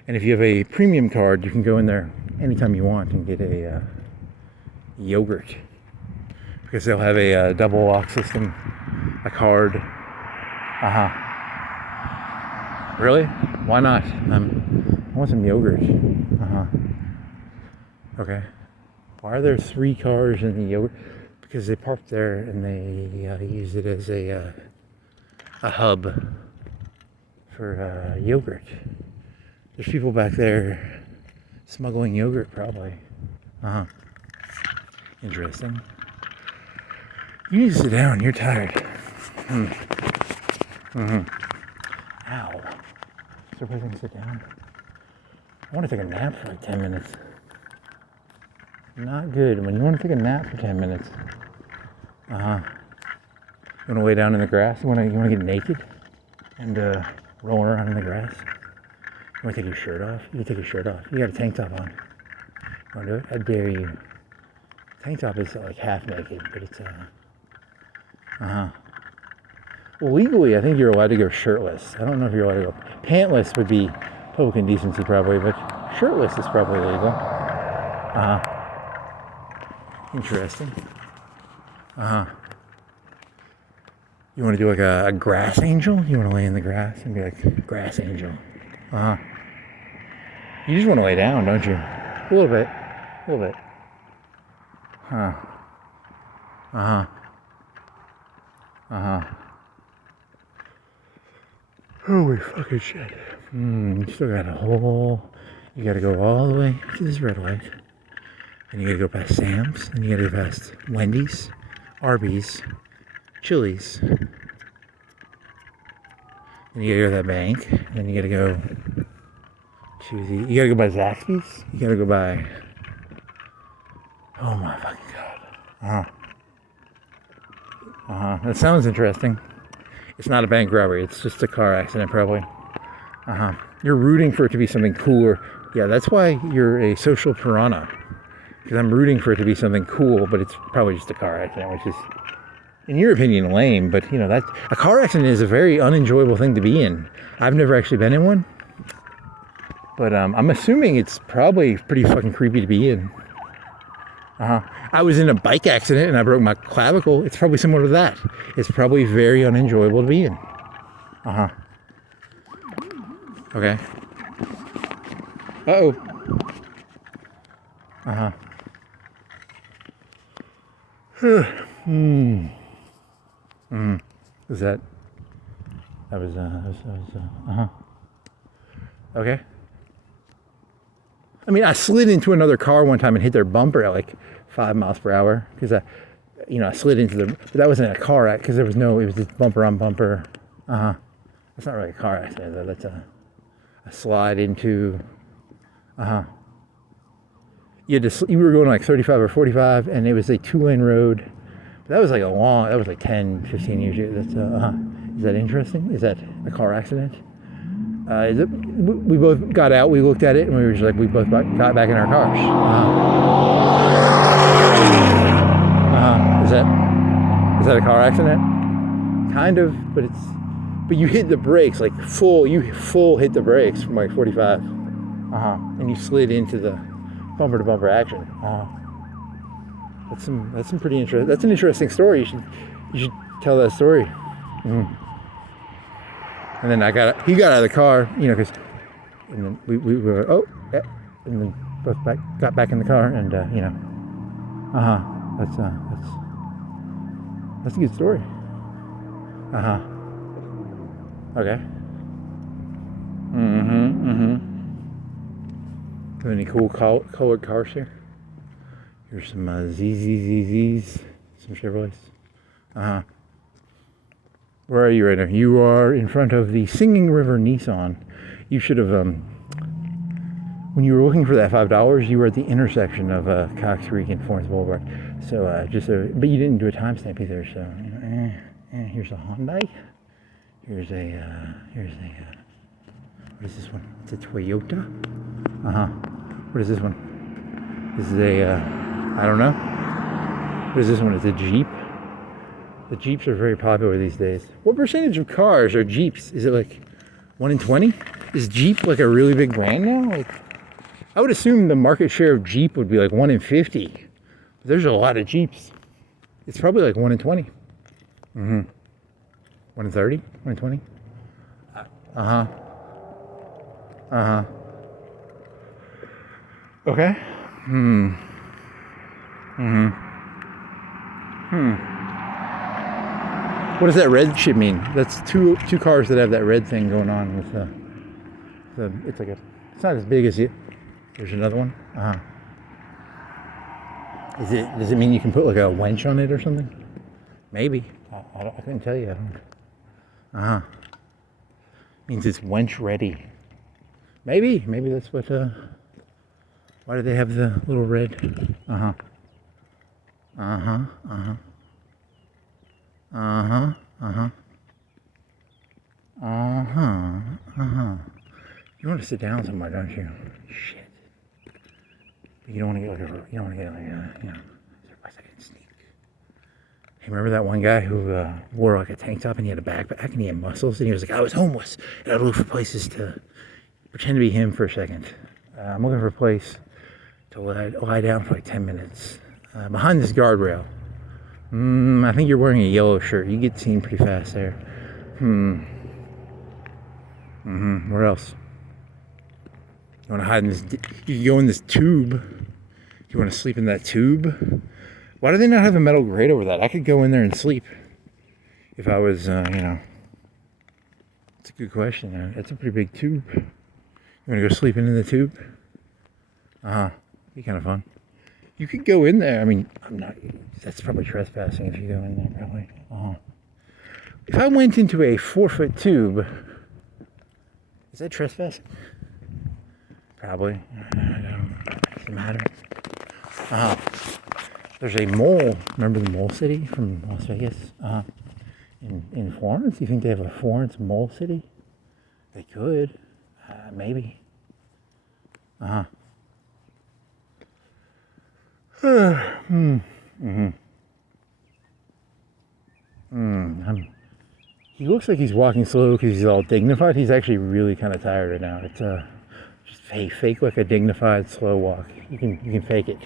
And if you have a premium card, you can go in there anytime you want and get a yogurt. Because they'll have a double lock system, a card. Really? Why not? I want some yogurt. Okay. Why are there 3 cars in the yogurt? Because they parked there and they use it as a hub for yogurt. There's people back there smuggling yogurt, probably. Uh-huh. Interesting. You need to sit down. You're tired. Ow. Surprised I can sit down. I want to take a nap for like 10 minutes. Not good when you want to take a nap for 10 minutes. You want to lay down in the grass? You want to get naked and roll around in the grass? You want to take your shirt off? You can take your shirt off. You got a tank top on. You want to do it? I dare you. Tank top is like half naked, but it's Well, legally, I think you're allowed to go shirtless. I don't know if you're allowed to go pantless. Would be public indecency probably, but shirtless is probably legal. Interesting. You want to do like a grass angel? You want to lay in the grass and be like grass angel? You just want to lay down, don't you? A little bit. Holy fucking shit. You still got a hole. You gotta go all the way to this red light. And you gotta go past Sam's. And you gotta go past Wendy's, Arby's, Chili's. Then you gotta go to that bank. And then you gotta go to you gotta go by Zaxby's. You gotta go by, oh my fucking god. That sounds interesting. It's not a bank robbery, it's just a car accident probably. You're rooting for it to be something cooler. Yeah, that's why you're a social piranha. Because I'm rooting for it to be something cool, but it's probably just a car accident, which is, in your opinion, lame. But you know, that a car accident is a very unenjoyable thing to be in. I've never actually been in one, but I'm assuming it's probably pretty fucking creepy to be in. I was in a bike accident and I broke my clavicle. It's probably similar to that. It's probably very unenjoyable to be in. Okay. Uh-oh. Was that was okay. I mean, I slid into another car one time and hit their bumper at like 5 miles per hour because I slid into but that wasn't a car accident because it was just bumper on bumper. That's not really a car accident though. That's a slide into. You were going like 35 or 45 and it was a 2-lane road. That was like that was like 10, 15 years ago. That's is that interesting? Is that a car accident? We both got out, we looked at it, and we were just like, we both got back in our cars. Is that a car accident? Kind of, but you hit the brakes like you full hit the brakes from like 45. And you slid into the bumper to bumper action. That's some pretty interesting. That's an interesting story. You should tell that story. And then he got out of the car, because, and then we were and then both got back in the car, and that's a good story. Okay. Any cool colored cars here? Here's some ZZZZs, some Chevrolets. Where are you right now? You are in front of the Singing River Nissan. You should have, when you were looking for that $5, you were at the intersection of Cox Creek and Florence Boulevard. So but you didn't do a timestamp either. So here's a Hyundai. Here's a what is this one? It's a Toyota. What is this one? This is a I don't know. What is this one? It's a Jeep. The Jeeps are very popular these days. What percentage of cars are Jeeps? Is it like 1 in 20? Is Jeep like a really big brand now? Like, I would assume the market share of Jeep would be like 1 in 50. But there's a lot of Jeeps. It's probably like 1 in 20. 1 in 30? 1 in 20? Okay. What does that red shit mean? That's two cars that have that red thing going on with it's not as big as it. There's another one. Does it mean you can put like a wench on it or something? Maybe. I couldn't tell you. Means it's wench ready. Maybe that's what. Why do they have the little red? Uh huh. You want to sit down somewhere, don't you? Shit. You don't want to get like a. You don't want to get like a. You know. I can sneak. Hey, remember that one guy who wore like a tank top and he had a backpack and he had muscles and he was like, I was homeless and I'd look for places to pretend to be him for a second. I'm looking for a place to lie down for like 10 minutes behind this guardrail. I think you're wearing a yellow shirt. You get seen pretty fast there. Where else? You want to hide in this? You can go in this tube. You want to sleep in that tube? Why do they not have a metal grate over that? I could go in there and sleep if I was, you know. It's a good question. That's a pretty big tube. You want to go sleeping in the tube? Be kind of fun. You could go in there. I mean, I'm not. That's probably trespassing if you go in there, probably. If I went into a 4-foot tube, is that trespassing? Probably. Doesn't matter. There's a mole. Remember the Mole City from Las Vegas? In Florence? You think they have a Florence Mole City? They could. Maybe. He looks like he's walking slow because he's all dignified. He's actually really kind of tired right now. It's just fake like a dignified slow walk. You can fake it.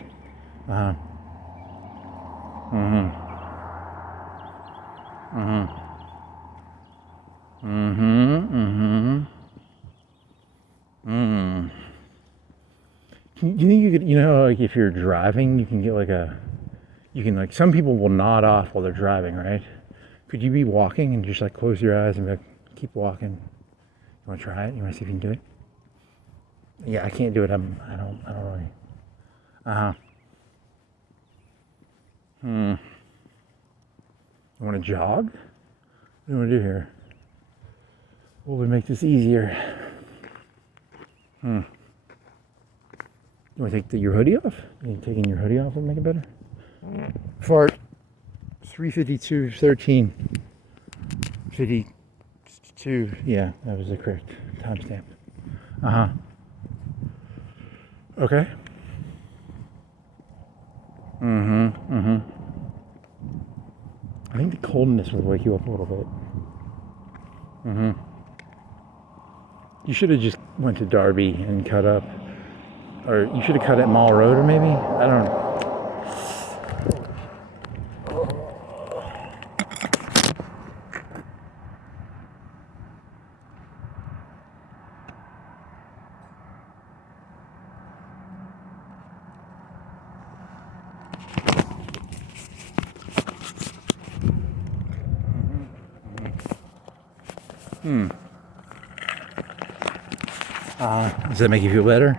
Do you think you could, you know, like if you're driving, you can get like like, some people will nod off while they're driving, right? Could you be walking and just like close your eyes and be like, keep walking? You want to try it? You want to see if you can do it? Yeah, I can't do it. I don't really. You want to jog? What do you want to do here? What would make this easier? You want to take your hoodie off? You taking your hoodie off will make it better? Fart. 3:52:13. 52. Yeah, that was the correct timestamp. Okay. I think the coldness would wake you up a little bit. You should have just went to Darby and cut up. Or you should have cut at Mall Road, or maybe? I don't know. Does that make you feel better?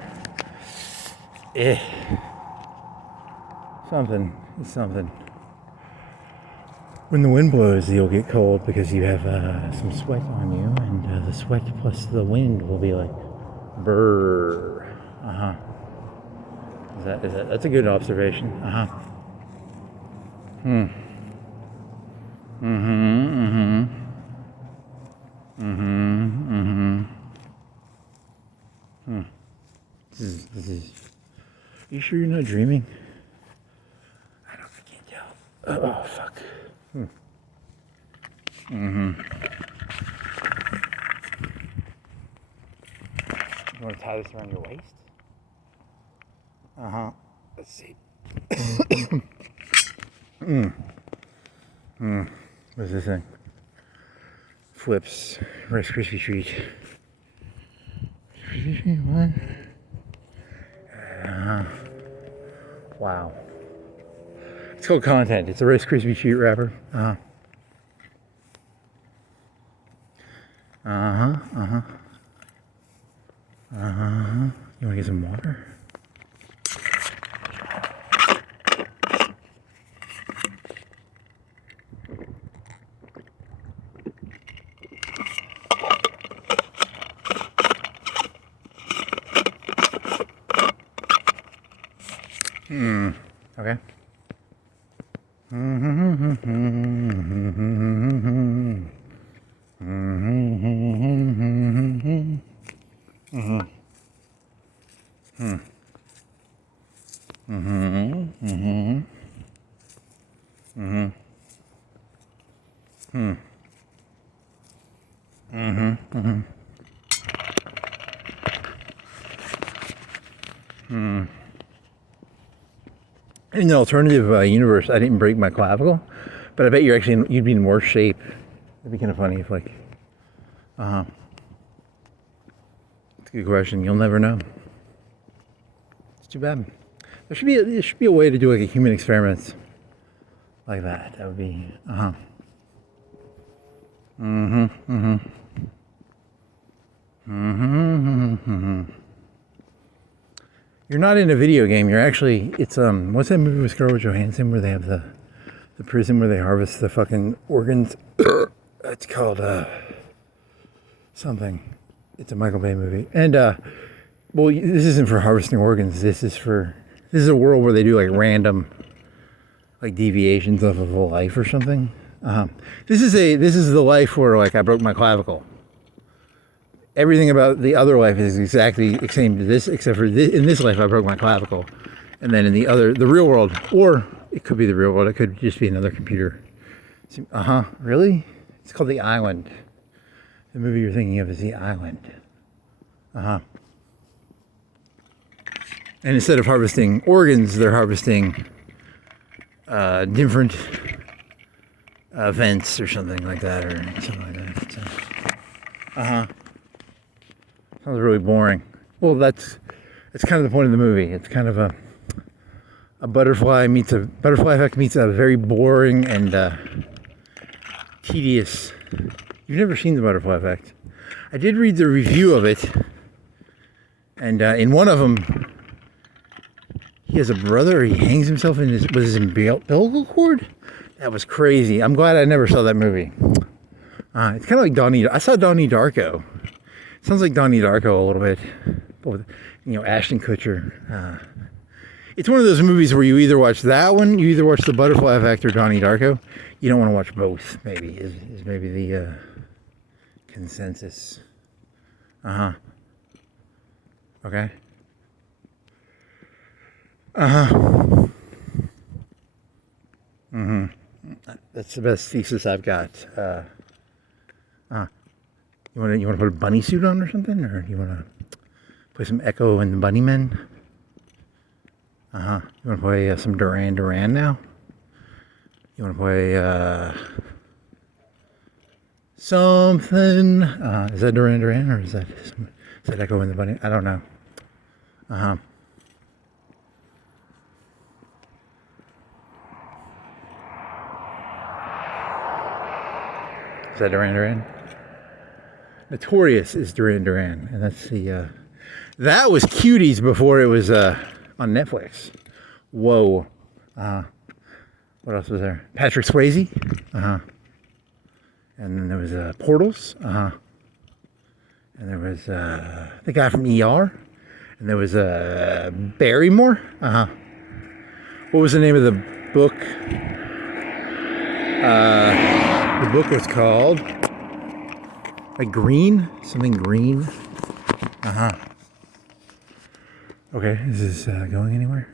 It's something. When the wind blows, you'll get cold because you have some sweat on you, and the sweat plus the wind will be like, brrr. That's a good observation. This is. You sure you're not dreaming? I can't tell. Oh fuck. You want to tie this around your waist? Let's see. What's this thing? Flips. Rice Krispie treat. What? Wow. It's called content. It's a Rice Krispie treat wrapper. You want to get some water? In the alternative universe, I didn't break my clavicle, but I bet you'd be in worse shape. It'd be kind of funny if like, it's a good question. You'll never know. It's too bad. There should be a way to do like a human experiment like that. That would be, You're not in a video game. You're actually, it's what's that movie with Scarlett Johansson where they have the prison where they harvest the fucking organs? It's called something. It's a Michael Bay movie. And well, this isn't for harvesting organs. This is a world where they do like random like deviations of a life or something. This is the life where like I broke my clavicle. Everything about the other life is exactly the same to this, except for in this life I broke my clavicle, and then in the real world, or it could be the real world, it could just be another computer. Really? It's called The Island. The movie you're thinking of is The Island. And instead of harvesting organs, they're harvesting different vents or something like that, or something like that. So, sounds really boring. Well, that's kind of the point of the movie. It's kind of a butterfly effect meets a very boring and tedious. You've never seen the butterfly effect. I did read the review of it, and in one of them, he has a brother. He hangs himself with his umbilical cord. That was crazy. I'm glad I never saw that movie. It's kind of like Donnie. I saw Donnie Darko. Sounds like Donnie Darko a little bit, with, Ashton Kutcher. It's one of those movies where you either watch that one, you either watch The Butterfly Effect or Donnie Darko. You don't want to watch both. Maybe is maybe the consensus. Okay. That's the best thesis I've got. You want to put a bunny suit on or something, or you want to play some Echo and the Bunnymen? You want to play some Duran Duran now? You want to play something? Is that Duran Duran, or is that Echo and the Bunny? I don't know. Is that Duran Duran? Notorious is Duran Duran, and that's the that was Cuties before it was on Netflix. Whoa. What else was there? Patrick Swayze. And then there was Portals. And there was the guy from ER. And there was Barrymore. What was the name of the book? The book was called like Green, something Green. Okay, is this going anywhere?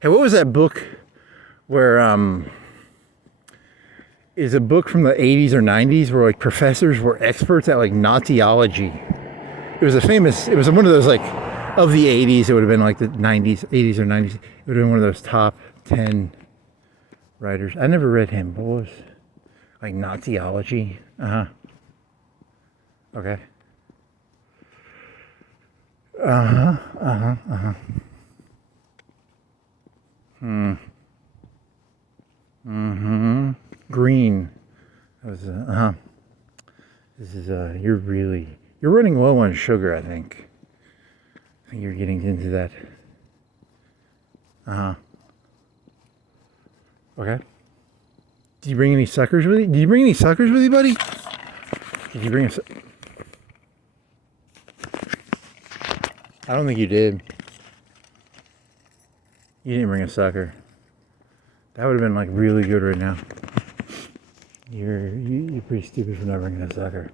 Hey, what was that book where is a book from the 80s or 90s where like professors were experts at like Naziology? It was one of those like of the 80s. It would have been like the 80s or 90s. It would have been one of those top 10 writers. I never read him, but what was like Naziology? Okay. Green. That was This is you're running low on sugar, I think. I think you're getting into that. Okay. Did you bring any suckers with you? Did you bring any suckers with you, buddy? Did you bring a I don't think you did. You didn't bring a sucker. That would have been like really good right now. You're pretty stupid for not bringing a sucker.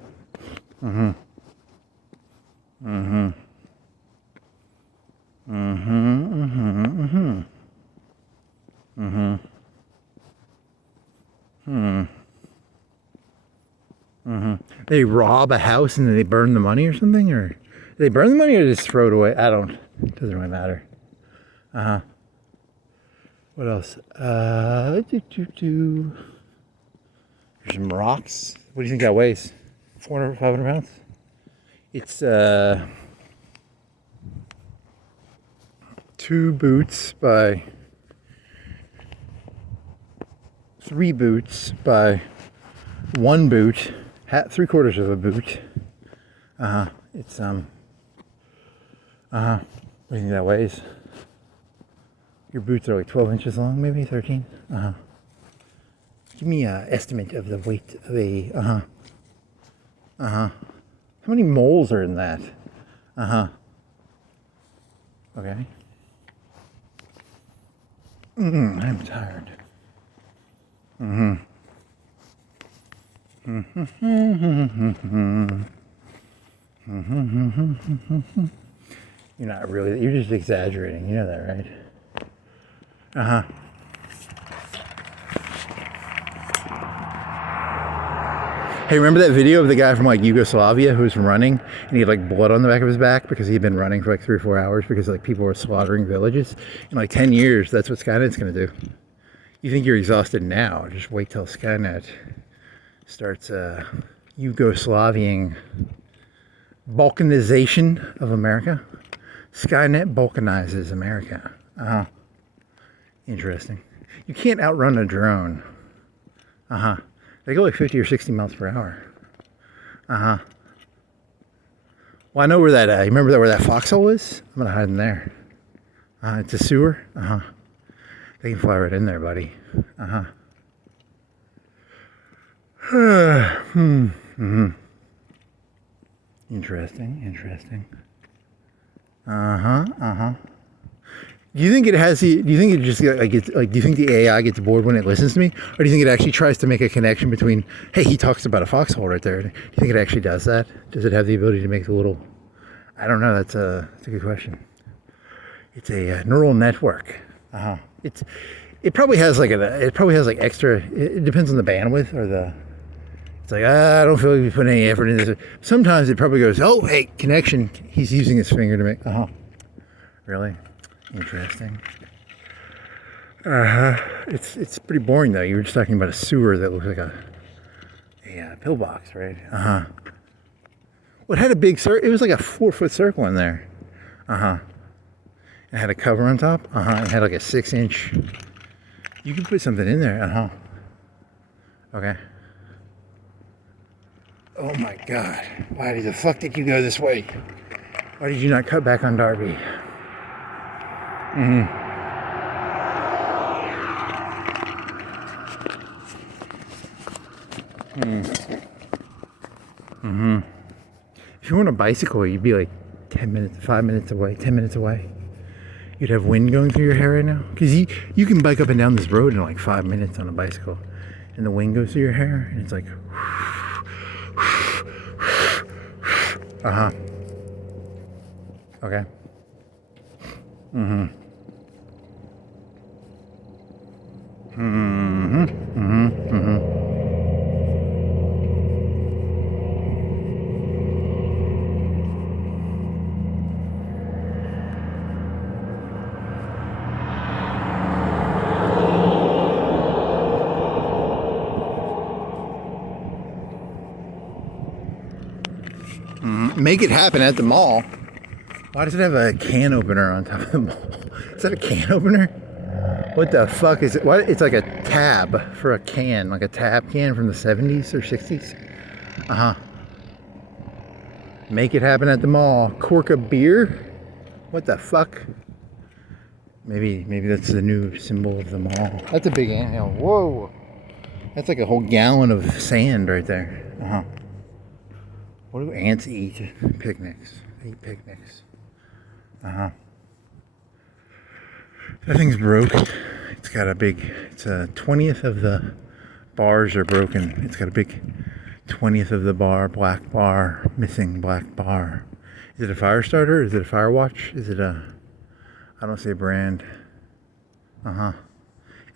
They rob a house and then they burn the money or something? Or do they burn the money or just throw it away? I don't. It doesn't really matter. What else? Here's some rocks. What do you think that weighs? 400, 500 pounds? It's 2 boots by 3 boots by 1 boot, 3/4 of a boot. It's what do you think that weighs? Your boots are like 12 inches long, maybe 13. Give me an estimate of the weight of a How many moles are in that? Okay. I'm tired. You're not really, you're just exaggerating, you know that, right? Hey, remember that video of the guy from like Yugoslavia who was running and he had like blood on the back of his back because he'd been running for like 3 or 4 hours because like people were slaughtering villages? In like 10 years, that's what Skynet's gonna do. You think you're exhausted now, just wait till Skynet starts Yugoslavian Balkanization of America. Skynet balkanizes America. Interesting. You can't outrun a drone. They go like 50 or 60 miles per hour. Well, I know where that, you remember where that foxhole is? I'm gonna hide in there. It's a sewer. They can fly right in there, buddy. Interesting. Do you think it has the? Do you think it just like gets like? Do you think the AI gets bored when it listens to me, or do you think it actually tries to make a connection between? Hey, he talks about a foxhole right there. Do you think it actually does that? Does it have the ability to make a little? I don't know. That's a good question. It's a neural network. It probably has like extra. It depends on the bandwidth or the. It's like I don't feel like we put any effort into this. Sometimes it probably goes, oh hey, connection. He's using his finger to make. Really. Interesting. It's pretty boring though. You were just talking about a sewer that looks like a pillbox, right? Well, it had a big circle. It was like a 4-foot circle in there. It had a cover on top. It had like a 6-inch. You can put something in there. Okay. Oh my God! Why the fuck did you go this way? Why did you not cut back on Darby? If you were on a bicycle, you'd be like 10 minutes, 5 minutes away, 10 minutes away. You'd have wind going through your hair right now. Because you can bike up and down this road in like 5 minutes on a bicycle. And the wind goes through your hair and it's like... Okay. Make it happen at the mall. Why does it have a can opener on top of the mall? Is that a can opener? What the fuck is it? What? It's like a tab for a can, like a tab can from the 70s or 60s. Make it happen at the mall. Cork of beer? What the fuck? Maybe that's the new symbol of the mall. That's a big anthill. Whoa. That's like a whole gallon of sand right there. What do ants eat? Picnics. They eat picnics. That thing's broke. It's got a 20th of the bars are broken. It's got a big 20th of the black bar, missing black bar. Is it a fire starter? Is it a fire watch? Is it I don't say brand. And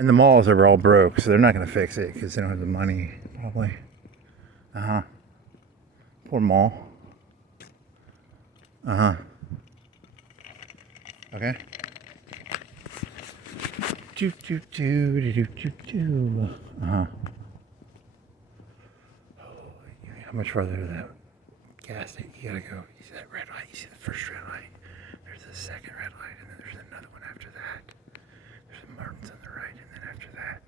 And the malls are all broke, so they're not going to fix it because they don't have the money, probably. Poor mall. Okay. How much farther is that gas station? You gotta go. You see that red light? You see the first red light? There's the second red light, and then there's another one after that. There's a Martin's on the right, and then after that,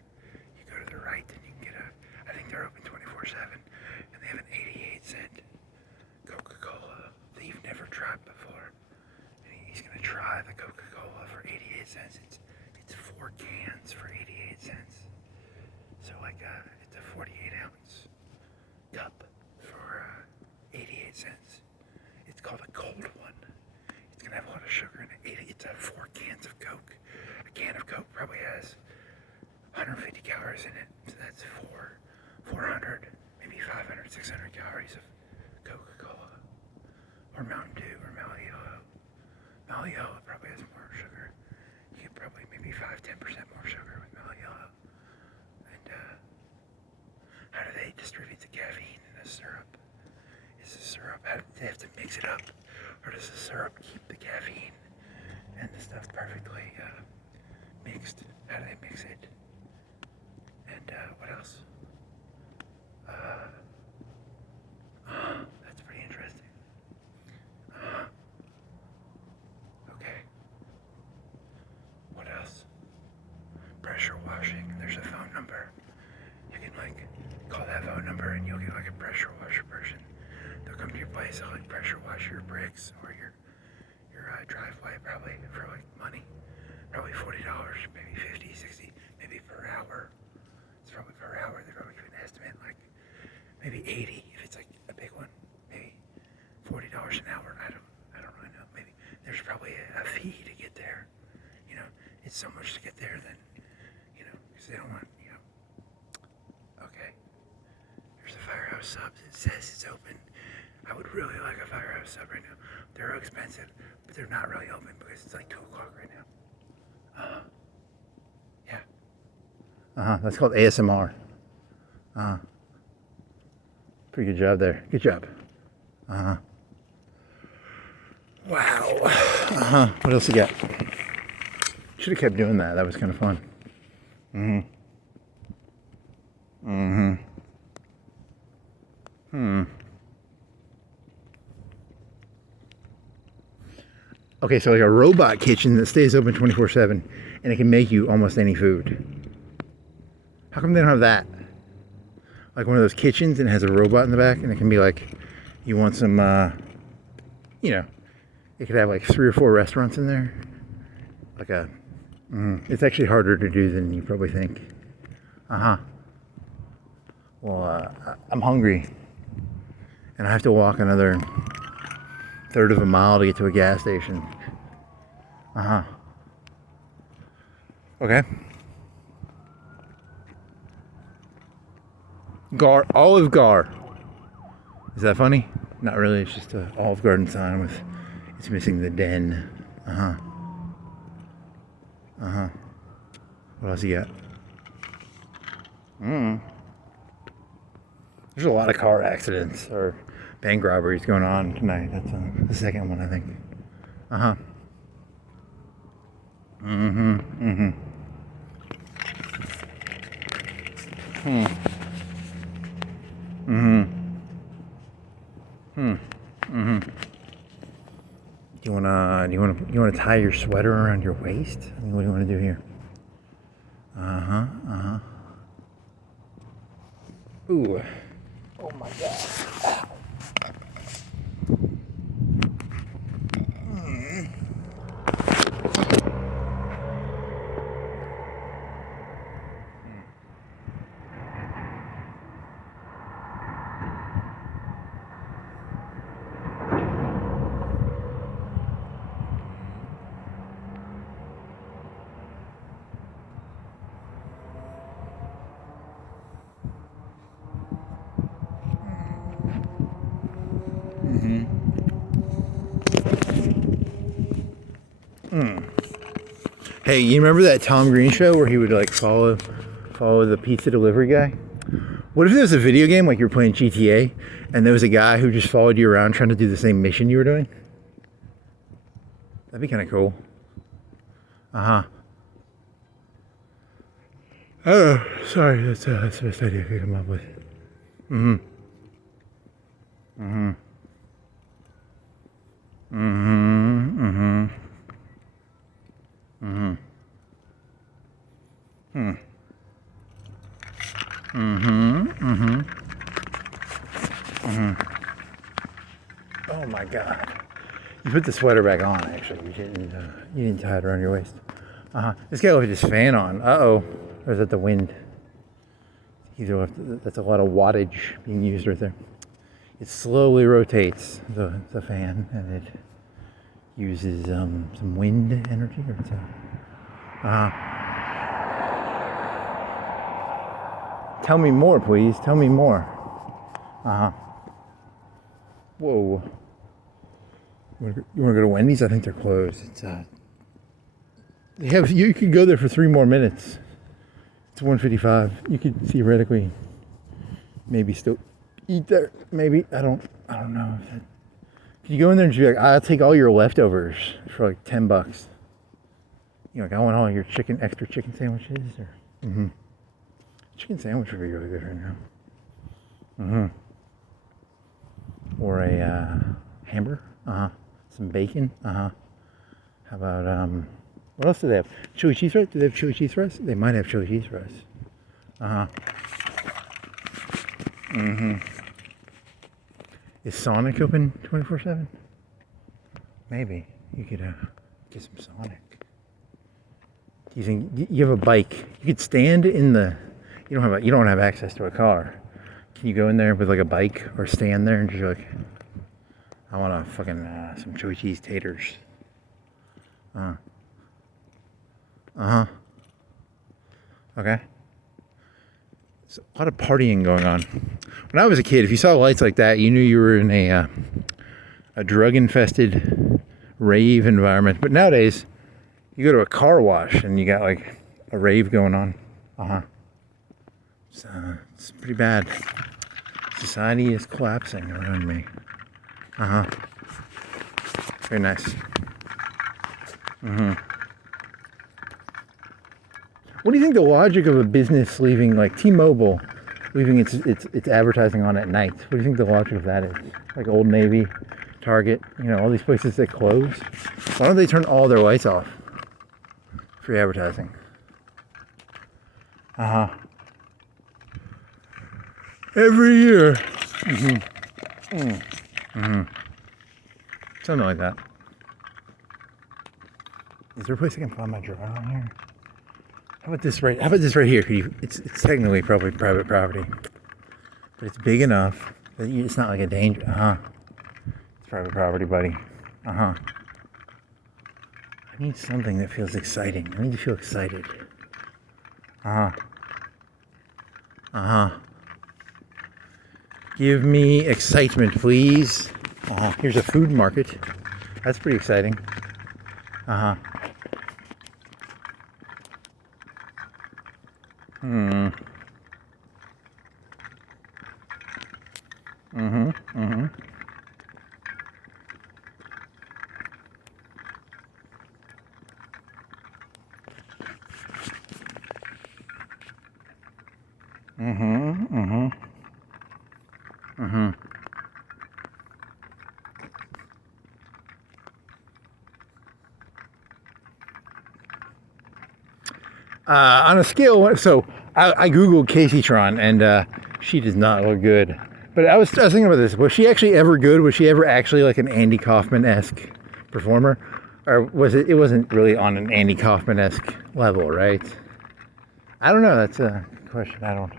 you go to the right, and you can get I think they're open 24/7, and they have an 88-cent Coca-Cola that you've never tried before. And he's gonna try the Coca-Cola for 88 cents. It's 4 cans for 88 cents. So it's a 48-ounce cup for 88 cents. It's called a cold one. It's gonna have a lot of sugar in it. It's 4 cans of Coke. A can of Coke probably has 150 calories in it. So that's 400, maybe 500, 600 calories of Coca-Cola. Or Mountain Dew or Malibu Yellow. Malibu Yellow probably has more sugar. You get probably maybe 5-10% more sugar with Malibu Yellow. And how do they distribute the caffeine in the syrup? Is the syrup, how do they have to mix it up? Or does the syrup keep the caffeine and the stuff perfectly mixed? How do they mix it? And what else? That's pretty interesting. Okay. What else? Pressure washing. There's a phone number. You can call that phone number and you'll get a pressure washer person. They'll come to your place. They'll pressure wash your bricks or your driveway probably for money. Probably $40, maybe 50, 60, maybe per hour. It's probably per hour. They probably give an estimate maybe 80 if it's a big one. Maybe $40 an hour. I don't really know. Maybe there's probably a fee to get there. It's so much to get there then, because they don't want, Okay. There's a Firehouse Subs. It says it's open. I would really like a Firehouse Sub right now. They're expensive, but they're not really open because it's 2 o'clock right now. Yeah. That's called ASMR. Pretty good job there. Good job. Wow. What else you got? Should have kept doing that. That was kind of fun. Okay, so a robot kitchen that stays open 24/7, and it can make you almost any food. How come they don't have that? One of those kitchens and it has a robot in the back, and it can be you want some, it could have 3 or 4 restaurants in there. It's actually harder to do than you probably think. Well, I'm hungry, and I have to walk another third of a mile to get to a gas station. Okay. Olive Gar. Is that funny? Not really. It's just an Olive Garden sign it's missing the den. What else you got? There's a lot of car accidents or bank robberies going on tonight. That's the second one, I think. Do you wanna tie your sweater around your waist? What do you want to do here? Ooh. Oh my God. Hey, you remember that Tom Green show where he would like follow the pizza delivery guy? What if there was a video game like you were playing GTA and there was a guy who just followed you around trying to do the same mission you were doing? That'd be kind of cool. Oh, sorry, that's the best idea I could come up with. Oh my God. You put the sweater back on, actually. You didn't tie it around your waist. This guy left his fan on. Uh-oh. Or is that the wind? That's a lot of wattage being used right there. It slowly rotates the fan, and it uses some wind energy. Tell me more, please. Tell me more. Whoa. You want to go to Wendy's? I think they're closed. You could go there for 3 more minutes. It's 1:55. You could theoretically maybe still eat there. Maybe I don't know. Could you go in there and just be like, I'll take all your leftovers for like $10. You know, like I want all your extra chicken sandwiches or chicken sandwich would be really good right now. Or a hamburger. Some bacon. How about what else do they have? Chili cheese fries? Do they have chili cheese fries? They might have chili cheese fries. Is Sonic open 24/7? Maybe you could get some Sonic. Do you think you have a bike? You could stand in the. You don't have access to a car. Can you go in there with like a bike or stand there and just like, I want a fucking some chili cheese taters. Okay. There's a lot of partying going on. When I was a kid, if you saw lights like that, you knew you were in a drug-infested rave environment. But nowadays, you go to a car wash and you got like a rave going on. It's pretty bad. Society is collapsing around me. Very nice. What do you think the logic of a business leaving, like T-Mobile, leaving its advertising on at night? What do you think the logic of that is? Like Old Navy, Target, all these places that close. Why don't they turn all their lights off for advertising? Every year. Something like that. Is there a place I can find my drawer on here? How about this right here? It's technically probably private property, but it's big enough that it's not like a danger. It's private property, buddy. I need something that feels exciting. I need to feel excited. Give me excitement, please. Here's a food market. That's pretty exciting. On a scale, so I googled Casey Tron, and she does not look good. But I was thinking about this. Was she actually ever good? Was she ever actually like an Andy Kaufman-esque performer, or was it? It wasn't really on an Andy Kaufman-esque level, right? I don't know. That's a question. I don't.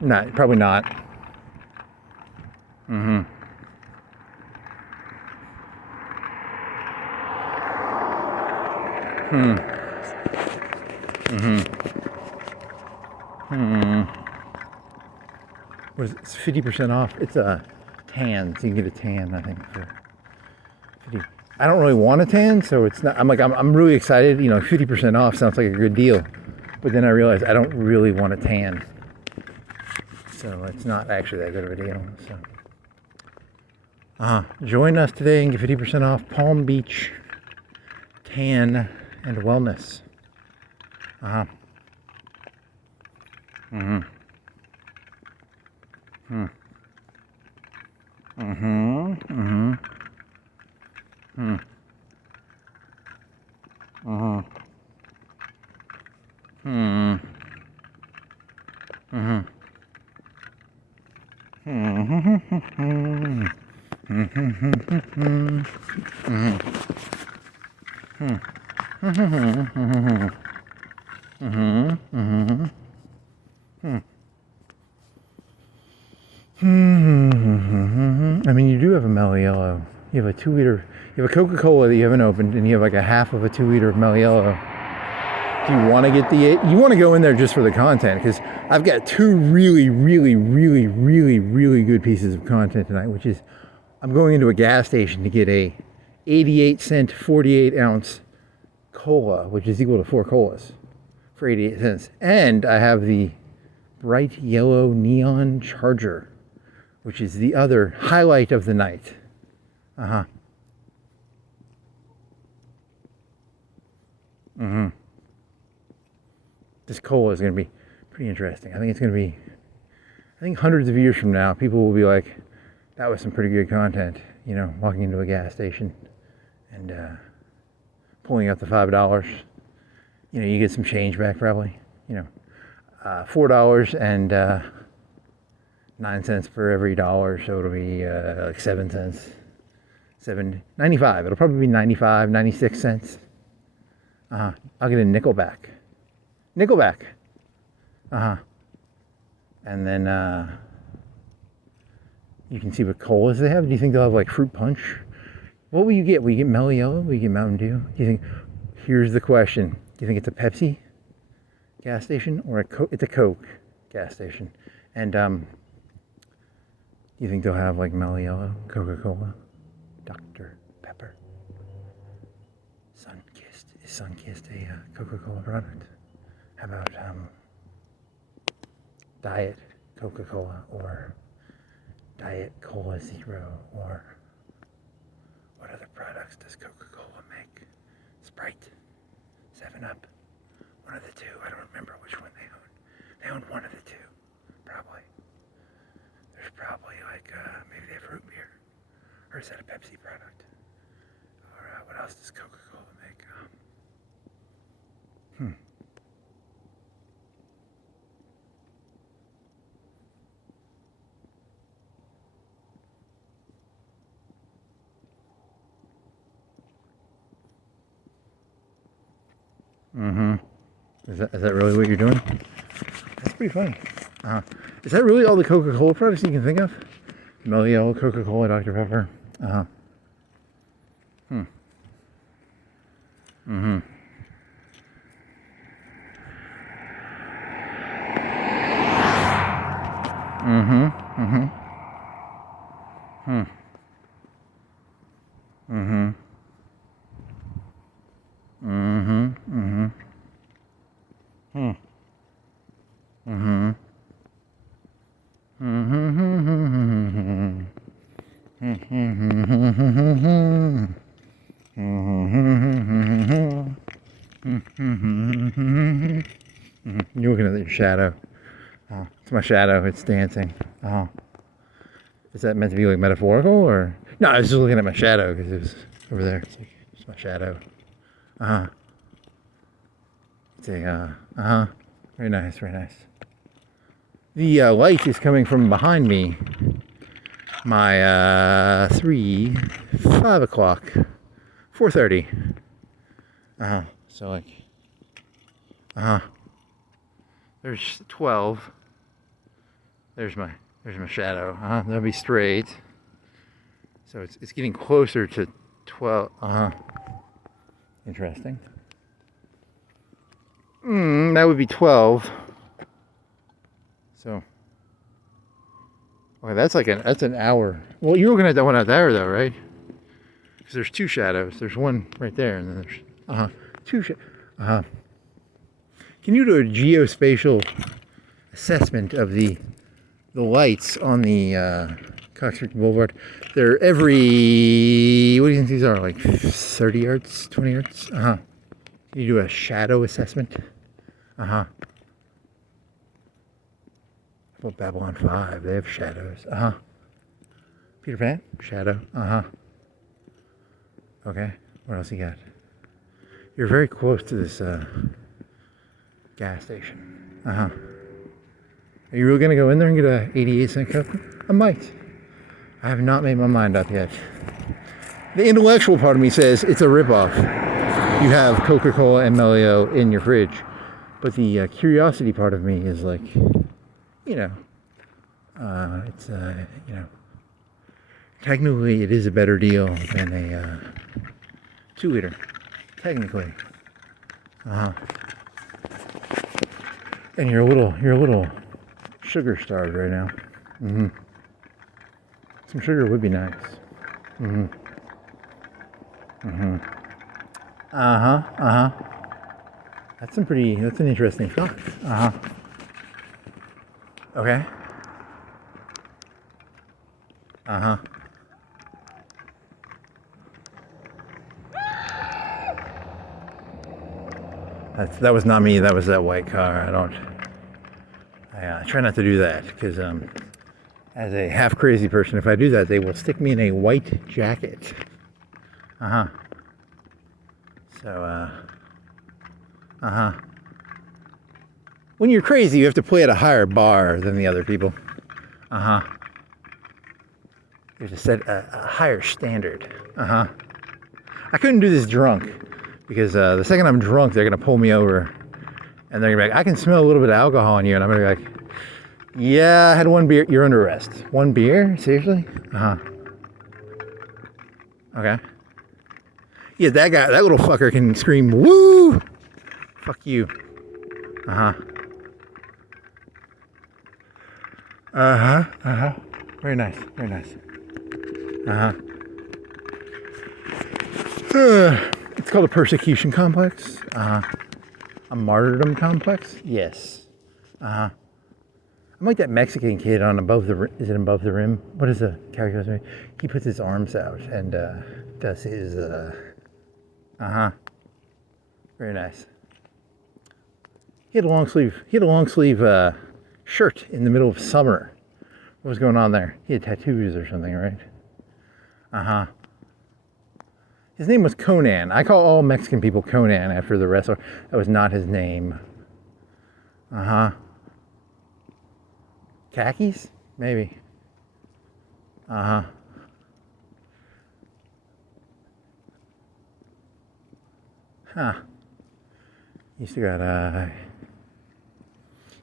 Not probably not. It's 50% off. It's tan. So you can get a tan, I think, for 50. I don't really want a tan, so it's not. I'm really excited. 50% off sounds like a good deal, but then I realized I don't really want a tan, so it's not actually that good of a deal. So, join us today and get 50% off Palm Beach Tan and Wellness. I mean, you do have a Mellow Yellow. You have a 2-liter. You have a Coca-Cola that you haven't opened, and you have like a half of a 2-liter of Mellow Yellow. Do you want to get you want to go in there just for the content? Because I've got 2 really, really, really, really, really good pieces of content tonight, which is I'm going into a gas station to get a 88-cent 48-ounce cola, which is equal to 4 colas for 88 cents. And I have the bright yellow neon charger, which is the other highlight of the night. This cola is going to be pretty interesting. I think hundreds of years from now, people will be like, that was some pretty good content, walking into a gas station and pulling out the $5. You get some change back probably, $4 and 9 cents for every dollar, so it'll be like 7 cents. 7.95. It'll probably be 95, 96 cents. I'll get a nickel back. And then you can see what colas they have. Do you think they'll have like fruit punch? What will you get? Will you get Mellow Yellow? Will you get Mountain Dew? Do you think? Here's the question. Do you think it's a Pepsi gas station or it's a Coke gas station? And do you think they'll have like Mellow Yellow, Coca-Cola, Dr. Pepper? Is Sunkist a Coca-Cola product? How about Diet Coca-Cola or Diet Cola Zero, or what other products does Coca-Cola make? Sprite, 7-Up, one of the two. I don't remember which one they own. They own one of the two, probably. There's probably like maybe they have root beer, or is that a Pepsi product? Or what else does Coca-Cola make? Is that really what you're doing? That's pretty funny. Is that really all the Coca-Cola products you can think of? Mellow Yellow, Coca-Cola, Dr. Pepper. You're looking at your shadow. It's my shadow. It's dancing. Is that meant to be like metaphorical, or no? I was just looking at my shadow because it was over there. It's my shadow. It's a very nice, very nice. The light is coming from behind me. My 3, 5 o'clock, 4:30. So like, there's 12. There's my shadow. That'll be straight. So it's getting closer to 12. Interesting. That would be 12. So Okay, that's an hour. Well, you're looking at that one out there though, right? Because there's two shadows. There's one right there, and then there's two. Can you do a geospatial assessment of the lights on the Cox Creek Boulevard? They're every, what do you think these are? Like 30 yards, 20 yards? Can you do a shadow assessment? How about Babylon 5? They have shadows. Peter Pan? Shadow. Okay. What else you got? You're very close to this gas station. Are you really gonna go in there and get a 88-cent cup? I might. I have not made my mind up yet. The intellectual part of me says it's a ripoff. You have Coca-Cola and Melio in your fridge. But the curiosity part of me is like, it's, technically it is a better deal than a 2-liter. Technically. And you're a little sugar starved right now. Some sugar would be nice. That's an interesting thought. Okay. That was not me. That was that white car. I try not to do that because as a half crazy person, if I do that, they will stick me in a white jacket. So when you're crazy, you have to play at a higher bar than the other people. You have to set a higher standard. I couldn't do this drunk because the second I'm drunk, they're gonna pull me over and they're gonna be like, I can smell a little bit of alcohol in you, and I'm gonna be like, yeah, I had one beer. You're under arrest. One beer? Seriously? Okay. Yeah, that little fucker can scream, woo! Fuck you. Very nice. It's called a persecution complex. A martyrdom complex? Yes. I'm like that Mexican kid on Above the Rim. Is it Above the Rim? What is the character? He puts his arms out and does his very nice. He had a long sleeve shirt in the middle of summer. What was going on there? He had tattoos or something, right? His name was Conan. I call all Mexican people Conan after the wrestler. That was not his name. Khakis? Maybe. You still got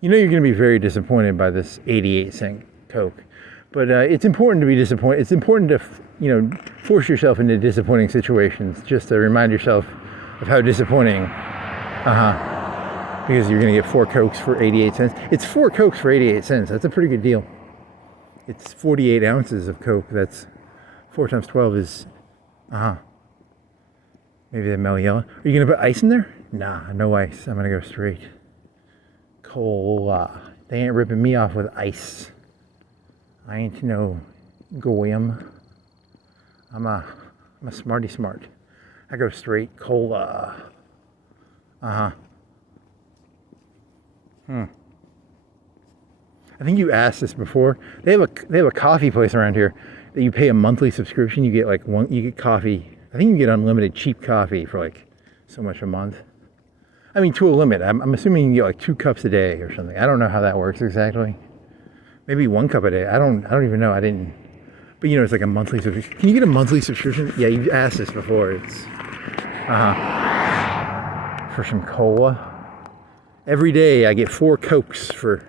you know you're going to be very disappointed by this 88-cent Coke, but it's important to be disappointed. It's important to force yourself into disappointing situations just to remind yourself of how disappointing. Because you're going to get 4 Cokes for 88 cents. It's 4 Cokes for 88 cents. That's a pretty good deal. It's 48 ounces of Coke. That's 4 times 12 is maybe the Mellow Yellow. Are you going to put ice in there? Nah, no ice. I'm going to go straight cola. They ain't ripping me off with ice. I ain't no goyim. I'm a smarty smart. I go straight cola. I think you asked this before. They have a coffee place around here that you pay a monthly subscription. You get you get coffee. I think you get unlimited cheap coffee for like so much a month. I mean, to a limit. I'm assuming you get like 2 cups a day or something. I don't know how that works exactly. Maybe 1 cup a day. I don't even know. I didn't. But it's like a monthly subscription. Can you get a monthly subscription? Yeah, you asked this before. It's for some cola. Every day I get 4 Cokes for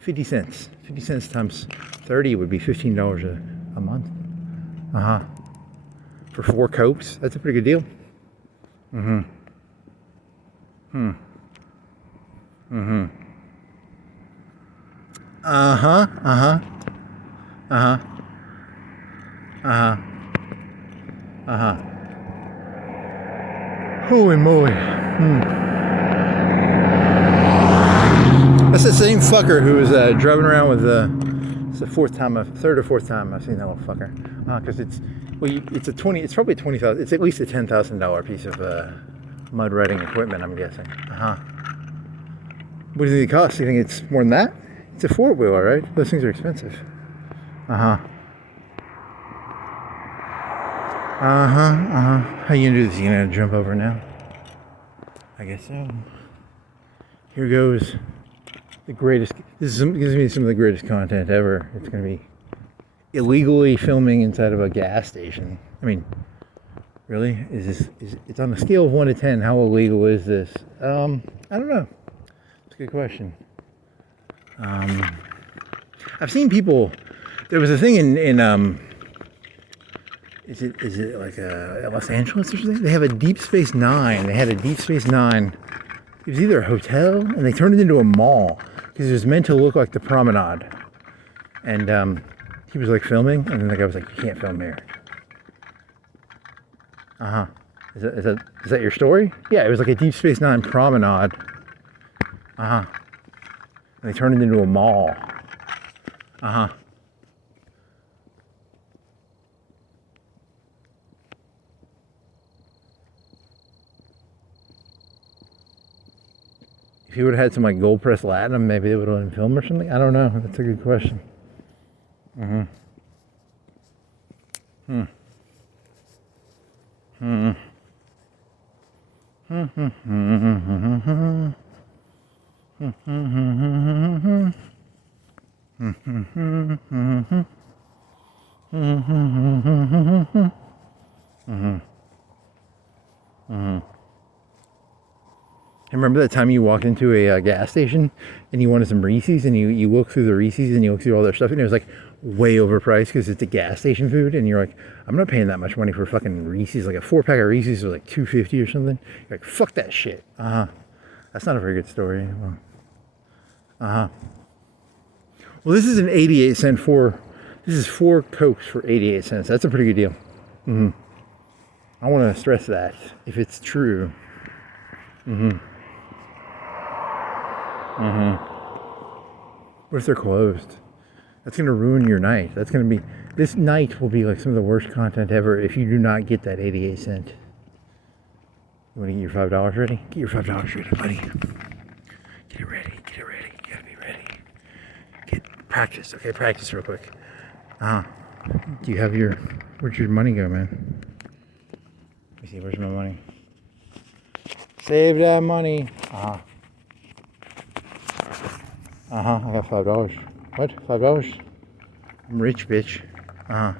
50 cents. 50 cents times 30 would be $15 a month. For 4 Cokes, that's a pretty good deal. fucker who was driving around with it's the third or fourth time I've seen that little fucker. Because it's probably $20,000. It's at least a $10,000 piece of mud riding equipment, I'm guessing. What do you think it costs? Do you think it's more than that? It's a 4-wheeler, right? Those things are expensive. How you gonna do this? You gonna jump over now? I guess so. Here goes the greatest. This gives me some of the greatest content ever. It's gonna be illegally filming inside of a gas station. I mean, really? It's on a scale of 1 to 10. How illegal is this? I don't know. It's a good question. I've seen people. There was a thing in is it like Los Angeles or something? They have a Deep Space Nine. They had a Deep Space Nine. It was either a hotel, and they turned it into a mall because it was meant to look like the promenade. And he was like filming, and then the guy was like, "You can't film here." Is that your story? Yeah, it was like a Deep Space Nine promenade. And they turned it into a mall. If he would have had some like gold press latinum, maybe they would have been filmed or something. I don't know. That's a good question. I remember that time you walked into a gas station and you wanted some Reese's, and you look through the Reese's and you look through all their stuff, and it was like way overpriced because it's a gas station food, and you're like, I'm not paying that much money for fucking Reese's. Like a 4-pack of Reese's was like $2.50 or something. You're like, fuck that shit. That's not a very good story. Well, this is an 88-cent this is 4 Cokes for 88 cents. That's a pretty good deal. I want to stress that if it's true. What if they're closed? That's going to ruin your night. This night will be like some of the worst content ever if you do not get that 88 cent. You want to get your $5 ready? Get your $5 ready, buddy. Get it ready. You gotta be ready. Practice, okay? Practice real quick. Do you have where'd your money go, man? Let me see, where's my money? Save that money. I got $5. What? $5? I'm rich, bitch. I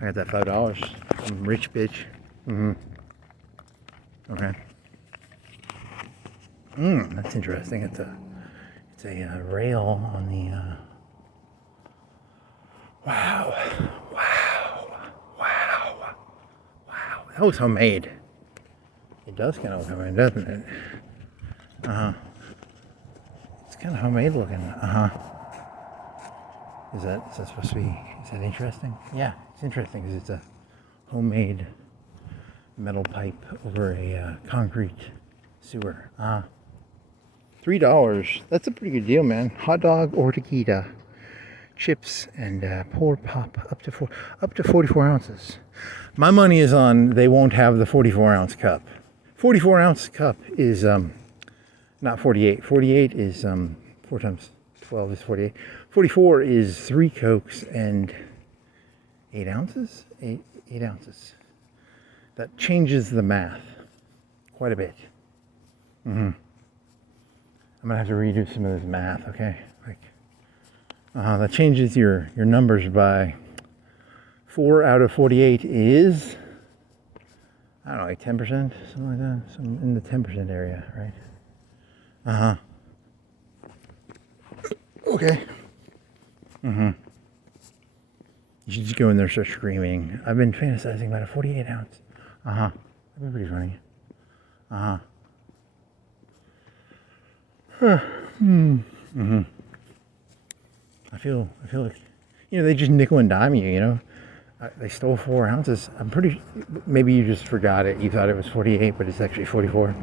got that $5. I'm rich, bitch. Okay. That's interesting. It's a rail on the. Wow. That was homemade. It does kind of look homemade, doesn't it? It's kind of homemade looking. Is that supposed to be? Is that interesting? Yeah, it's interesting because it's a homemade metal pipe over a concrete sewer. $3. That's a pretty good deal, man. Hot dog or taquita, chips, and pour pop up to 44 ounces. My money is on they won't have the 44-ounce cup. 44-ounce cup is not 48. 48 is 4 times 12 is 48. 44 is 3 Cokes and 8 ounces. 8 ounces. That changes the math quite a bit. I'm gonna have to redo some of this math, okay? That changes your numbers by 4 out of 48 is, I don't know, like 10%, something like that. Some in the 10% area, right? Okay. You should just go in there and start screaming. I've been fantasizing about a 48 ounce. That'd be pretty funny. I feel like, they just nickel and dime you, They stole 4 ounces. I'm pretty, maybe you just forgot it. You thought it was 48, but it's actually 44.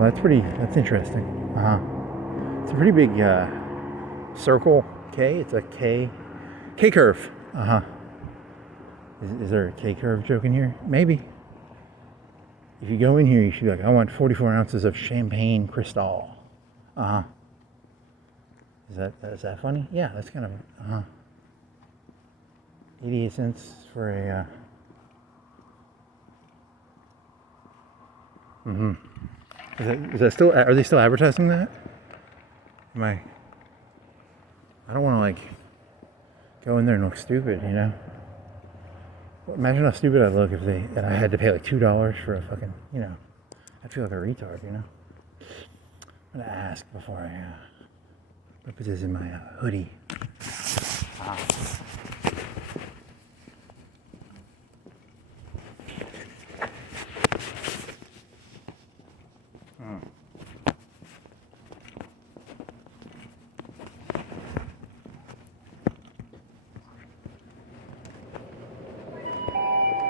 Well, that's interesting. It's a pretty big circle K. It's a K curve. Is there a K curve joke in here? Maybe. If you go in here, you should be like, I want 44 ounces of champagne Cristal. Is that funny? Yeah, that's kind of 88 cents for a Is that still, are they still advertising that? I don't want to like go in there and look stupid, you know? Imagine how stupid I'd look if I had to pay like $2 for a fucking, you know, I'd feel like a retard, you know? I'm gonna ask before I put this in my hoodie.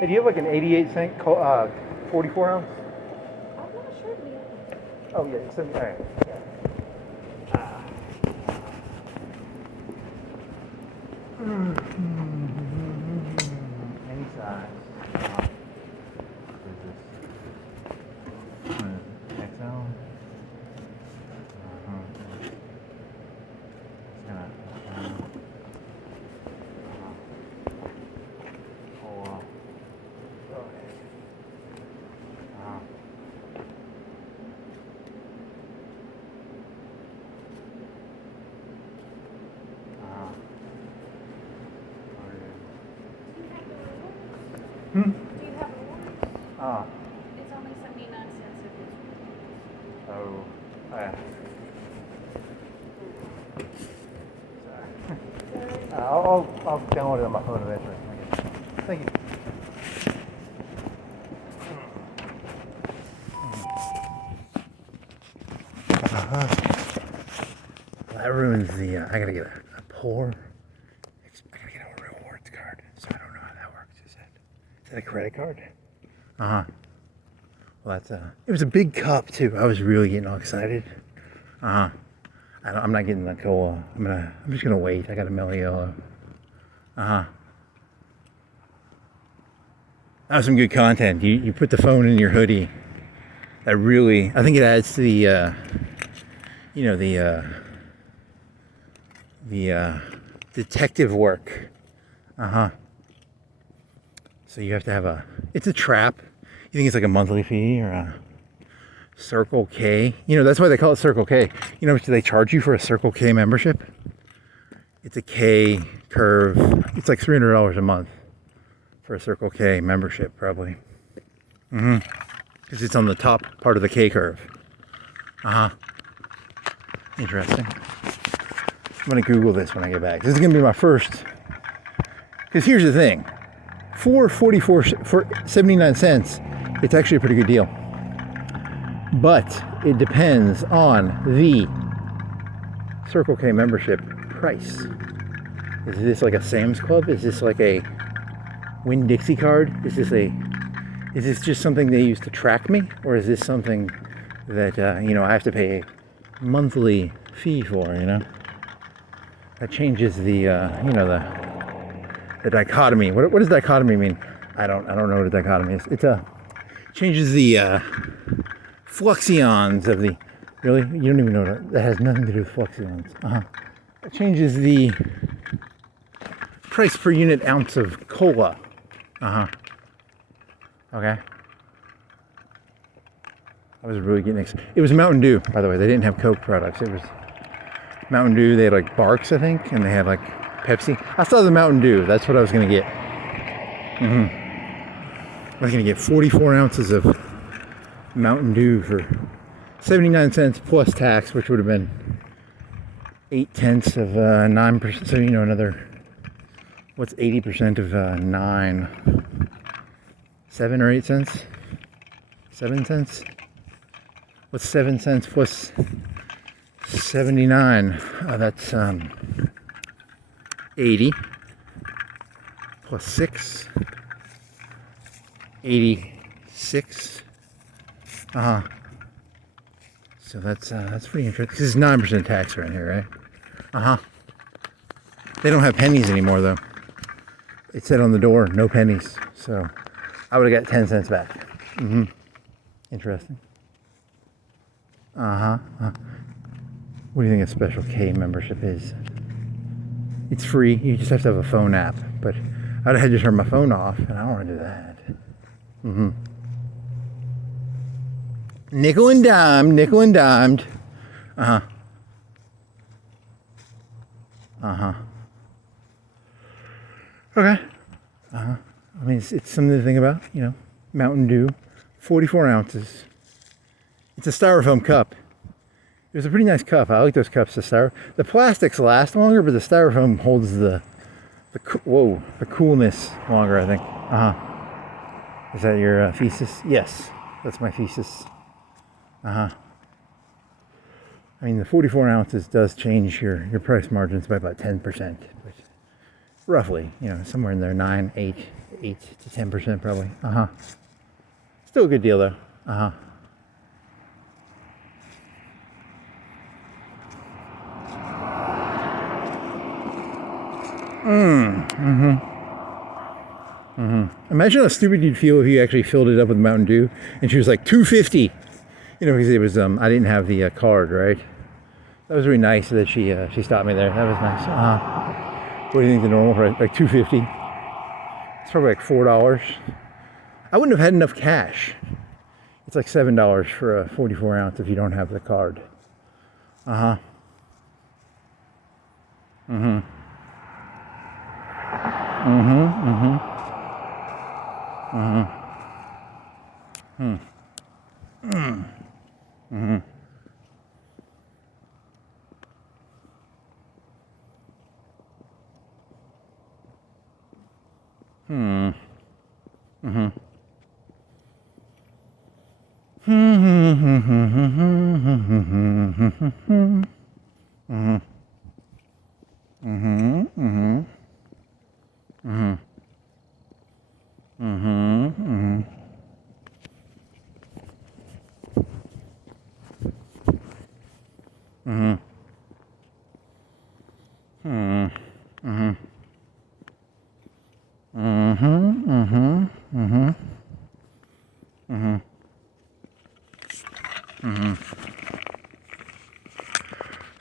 Hey, do you have like an 88 cent 44 ounce? I'm not sure. Oh yeah, it's in there. Any size. What is this? XL. It's gonna. Do you have awards? It's only 79 cents if it's Oh. Yeah. Sorry. I'll download it on my phone eventually. Thank you. Well, that ruins the. I gotta get a pour. I gotta get a rewards card, so I don't know how that works. Is that a credit card? Well, that's it was a big cup too. I was really getting all excited. I'm not getting the cola. I'm just gonna wait. I got a mellow yellow. That was some good content. You put the phone in your hoodie. That really, I think it adds to the, the detective work. So you have to have it's a trap. You think it's like a monthly fee or a Circle K? You know, that's why they call it Circle K. You know, do they charge you for a Circle K membership? It's a K curve. It's like $300 a month for a Circle K membership, probably. Because it's on the top part of the K curve. Interesting. I'm gonna Google this when I get back. This is gonna be my first. Because here's the thing. For 79 cents, it's actually a pretty good deal. But it depends on the Circle K membership price. Is this like a Sam's Club? Is this like a Winn-Dixie card? Is this just something they use to track me? Or is this something that, I have to pay a monthly fee for, you know? That changes the, the dichotomy. What does dichotomy mean? I don't know what a dichotomy is. It changes the fluxions of the. Really? You don't even know that has nothing to do with fluxions. It changes the price per unit ounce of cola. Okay. I was really getting excited. It was Mountain Dew, by the way. They didn't have Coke products. It was Mountain Dew. They had like Barks, I think, and they had like Pepsi. I saw the Mountain Dew. That's what I was going to get. I was going to get 44 ounces of Mountain Dew for 79 cents plus tax, which would have been 0.8 of 9%. So, another, what's 80% of 9? 7 or 8 cents? 7 cents? What's 7 cents plus 79? That's 80 plus 6. 86. So that's pretty interesting. This is 9% tax around here, right? Uh-huh. They don't have pennies anymore, though. It said on the door, no pennies. So I would have got 10 cents back. Mm-hmm. Interesting. Uh-huh. What do you think a Special K membership is? It's free. You just have to have a phone app. But I'd have had to turn my phone off, and I don't want to do that. Mm-hmm. Nickel and dimed. Uh-huh. Uh-huh. Okay. I mean, it's something to think about, you know. Mountain Dew, 44 ounces. It's a styrofoam cup. It was a pretty nice cup. I like those cups. The plastics last longer, but the styrofoam holds the coolness longer, I think. Is that your thesis? Yes, that's my thesis. I mean, the 44 ounces does change your price margins by about 10%, but roughly, you know, somewhere in there, 8 to 10% probably. Still a good deal though. Imagine how stupid you'd feel if you actually filled it up with Mountain Dew and she was like $2.50. You know, because it was I didn't have the card, right? That was really nice that she stopped me there. That was nice. What do you think the normal price? Like $2.50. It's probably like $4. I wouldn't have had enough cash. It's like $7 for a 44 ounce if you don't have the card.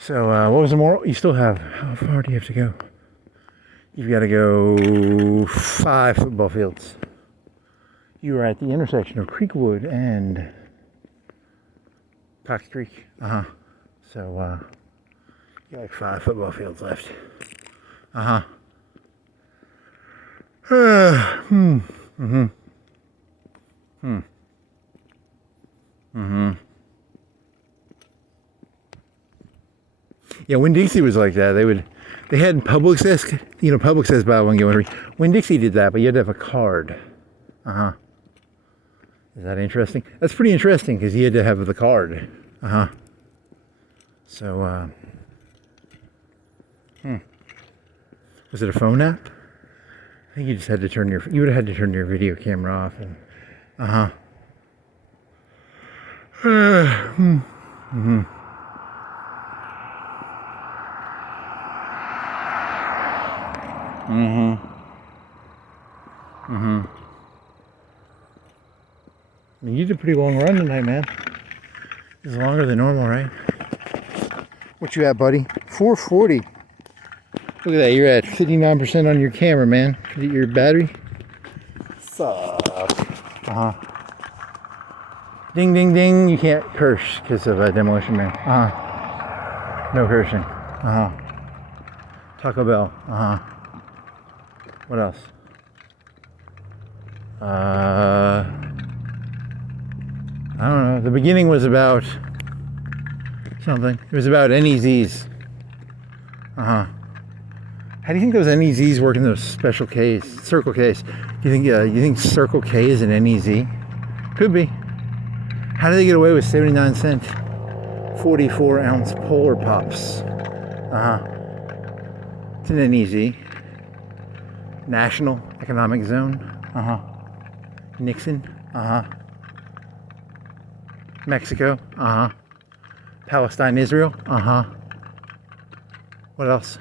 So, what was the moral? You still have, how far do you have to go? You've got to go 5 football fields. You are at the intersection of Creekwood and Cox Creek. So, you got like 5 football fields left. Yeah, Winn-Dixie was like that. They had Publix, you know, Publix says buy one get one free. Winn-Dixie did that, but you had to have a card. Is that interesting? That's pretty interesting because you had to have the card. So, was it a phone app? I think you just had to you would have had to turn your video camera off and, I mean, you did a pretty long run tonight, man. It's longer than normal, right? What you at, buddy? 440. Look at that. You're at 59% on your camera, man. Your battery. Fuck. Ding, ding, ding. You can't curse because of Demolition Man. No cursing. Taco Bell. What else? I don't know. The beginning was about something. It was about NEZs. How do you think those NEZs work in those special Ks, Circle Ks? You think Circle K is an NEZ? Could be. How do they get away with 79-cent 44-ounce Polar Pops? It's an NEZ. National Economic Zone. Nixon. Mexico. Palestine, Israel. Uh-huh. What else?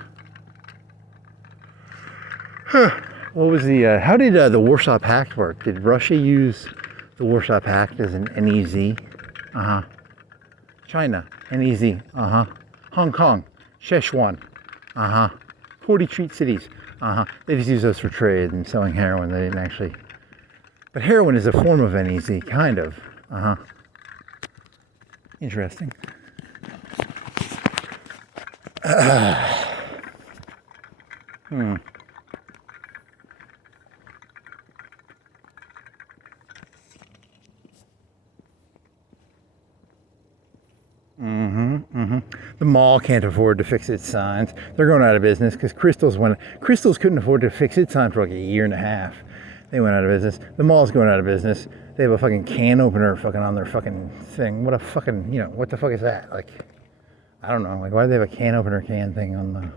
Huh. What was the, how did the Warsaw Pact work? Did Russia use the Warsaw Pact as an NEZ? Uh-huh. China, NEZ. Uh-huh. Hong Kong, Szechuan. Uh-huh. 40 treat cities. Uh-huh. They just use those for trade and selling heroin. They didn't actually. But heroin is a form of NEZ, kind of. Uh-huh. Interesting. Hmm. The mall can't afford to fix its signs. They're going out of business because Crystal's couldn't afford to fix its sign for like a year and a half. They went out of business. The mall's going out of business. They have a fucking can opener fucking on their fucking thing. What a fucking, what the fuck is that? Like, I don't know. Like, why do they have a can opener can thing on the...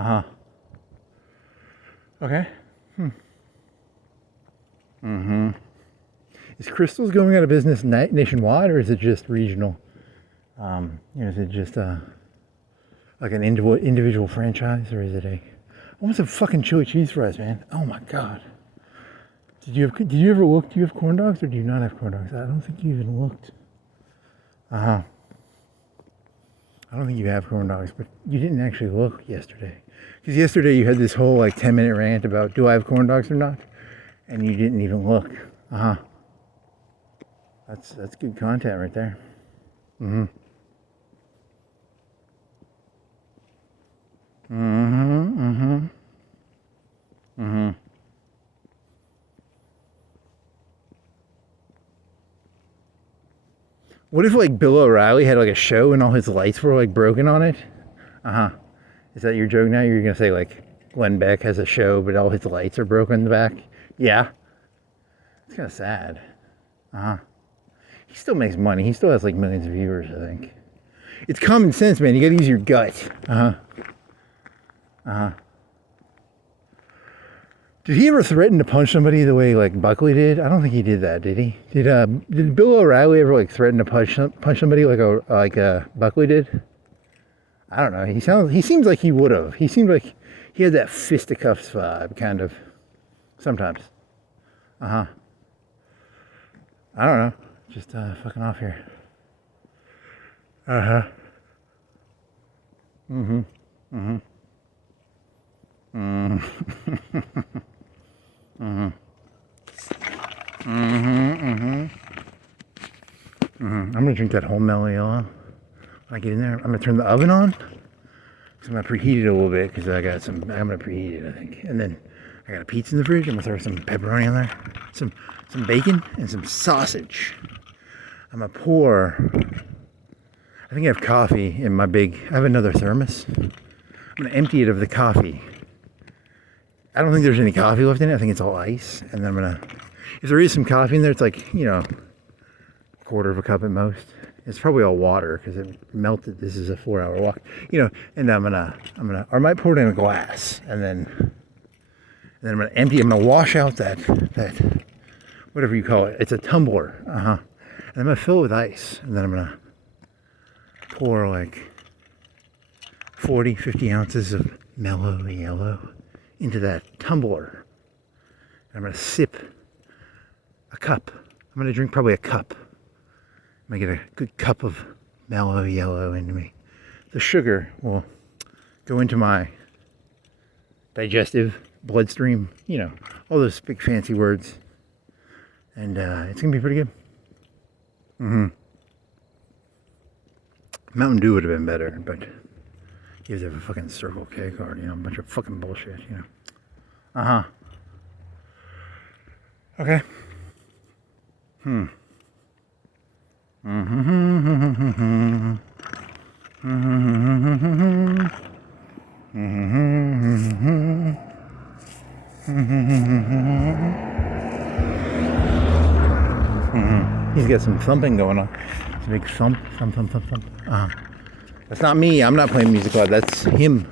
Uh-huh. Okay. Is Crystal's going out of business nationwide, or is it just regional? Is it just like an individual franchise, or is it a... I want some fucking chili cheese fries, man. Oh my god. Did you ever look? Do you have corn dogs, or do you not have corn dogs? I don't think you even looked. I don't think you have corn dogs, but you didn't actually look yesterday. Because yesterday you had this whole like 10-minute rant about, do I have corn dogs or not? And you didn't even look. That's good content right there. What if like Bill O'Reilly had like a show and all his lights were like broken on it? Is that your joke now? You're gonna say like Glenn Beck has a show but all his lights are broken in the back? Yeah. It's kind of sad. He still makes money. He still has like millions of viewers, I think. It's common sense, man. You gotta use your gut. Did he ever threaten to punch somebody the way like Buckley did? I don't think he did that, did he? Did Bill O'Reilly ever like threaten to punch somebody like Buckley did? I don't know. He seems like he would have. He seemed like he had that fisticuffs vibe, kind of. Sometimes. I don't know. Just fucking off here. I'm gonna drink that whole mellow yellow. When I get in there, I'm gonna turn the oven on. So I'm gonna preheat it a little bit because I'm gonna preheat it, I think. And then I got a pizza in the fridge. I'm gonna throw some pepperoni in there, some bacon, and some sausage. I'm gonna pour. I think I have coffee in my I have another thermos. I'm gonna empty it of the coffee. I don't think there's any coffee left in it. I think it's all ice. And then if there is some coffee in there, it's like, a quarter of a cup at most. It's probably all water because it melted. This is a 4-hour walk, and or I might pour it in a glass and then I'm gonna empty. I'm gonna wash out that whatever you call it. It's a tumbler. And I'm gonna fill it with ice, and then I'm gonna pour like 40, 50 ounces of mellow yellow into that tumbler. And I'm gonna sip a cup. I'm gonna drink probably a cup. I'm gonna get a good cup of mellow yellow into me. The sugar will go into my digestive bloodstream, all those big fancy words. And it's gonna be pretty good. Mountain Dew would have been better, but you have to have a fucking Circle K card, a bunch of fucking bullshit, Okay. He's got some thumping going on. It's a big thump. That's not me. I'm not playing music loud. That's him.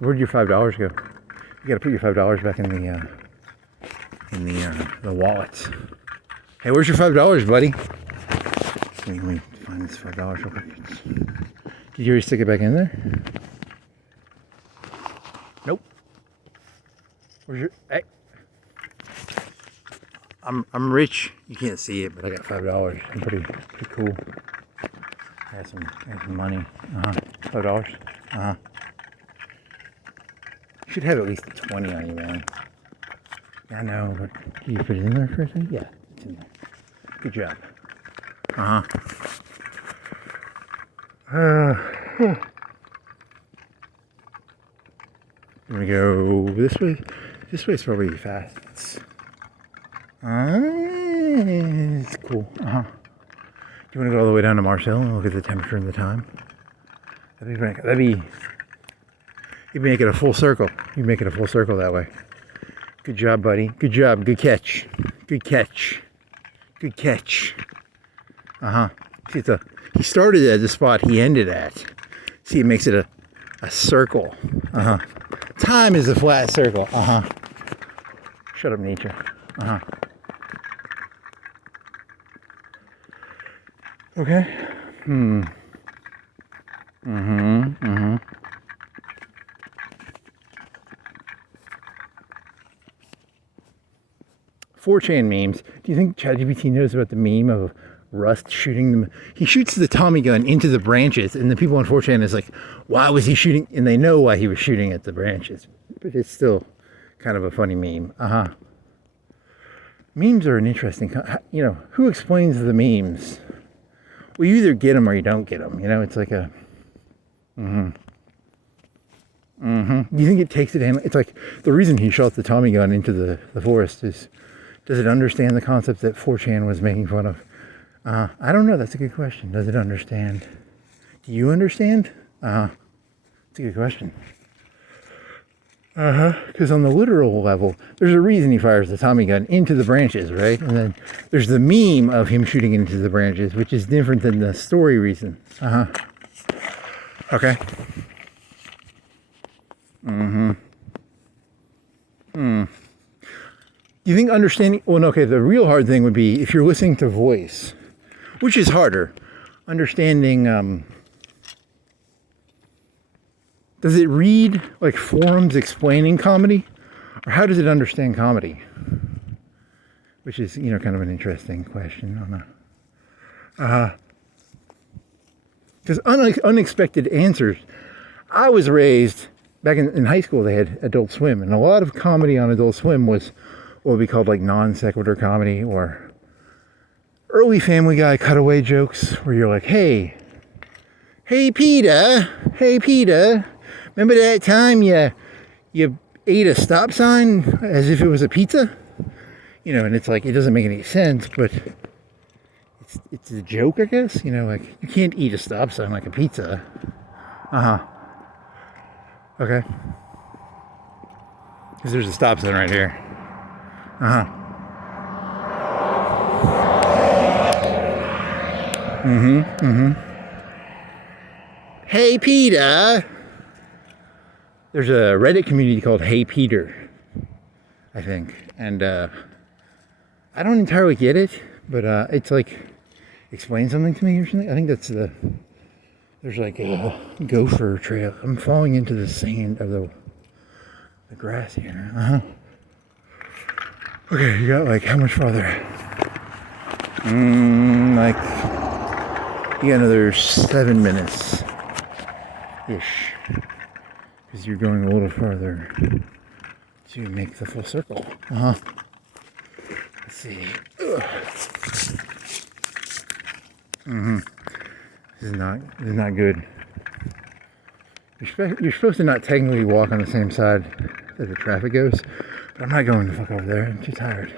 Where'd your $5 go? You gotta put your $5 back in the wallets. Hey, where's your $5, buddy? Let me find this $5 real quick. Did you already stick it back in there? Nope. Where's your... Hey. I'm rich. You can't see it, but I got $5. I'm pretty cool. I have some money. $5. You should have at least 20 on you, man. Yeah, I know, but do you put it in there for a second? Yeah, it's in there. Good job. I'm gonna go this way. This way's probably fast. It's cool. Do you want to go all the way down to Marcel and look at the temperature and the time? That'd be. You'd make it a full circle. You make it a full circle that way. Good job, buddy. Good job. Good catch. Good catch. Good catch. See, he started at the spot he ended at. See, it makes it a circle. Time is a flat circle. Shut up, nature. Okay. 4chan memes. Do you think ChatGPT knows about the meme of Rust shooting them? He shoots the Tommy gun into the branches, and the people on 4chan is like, why was he shooting? And they know why he was shooting at the branches, but it's still kind of a funny meme. Memes are an interesting, who explains the memes? Well, you either get them or you don't get them. It's like a, Do you think it takes it in? It's like the reason he shot the Tommy gun into the forest is, does it understand the concept that 4chan was making fun of? I don't know. That's a good question. Does it understand? Do you understand? It's a good question. Because on the literal level, there's a reason he fires the Tommy gun into the branches, right? And then there's the meme of him shooting into the branches, which is different than the story reason. Okay. Do you think understanding, the real hard thing would be if you're listening to voice, which is harder, understanding, does it read like forums explaining comedy, or how does it understand comedy? Which is, kind of an interesting question. Because unexpected answers. I was raised, back in high school, they had Adult Swim, and a lot of comedy on Adult Swim was what would be called like non sequitur comedy, or early Family Guy cutaway jokes, where you're like, hey Peter, remember that time you ate a stop sign as if it was a pizza? And it's like, it doesn't make any sense, but it's a joke, I guess. Like, you can't eat a stop sign like a pizza. Okay. Because there's a stop sign right here. Hey Peter. There's a Reddit community called Hey Peter, I think. And I don't entirely get it, but it's like, explain something to me or something. I think that's there's like a gopher trail. I'm falling into the sand of the grass here. Okay, you got like how much farther? Like, you got another 7 minutes ish, because you're going a little farther to make the full circle. Let's see. This is not good. You're supposed to not technically walk on the same side that the traffic goes, but I'm not going the fuck over there. I'm too tired.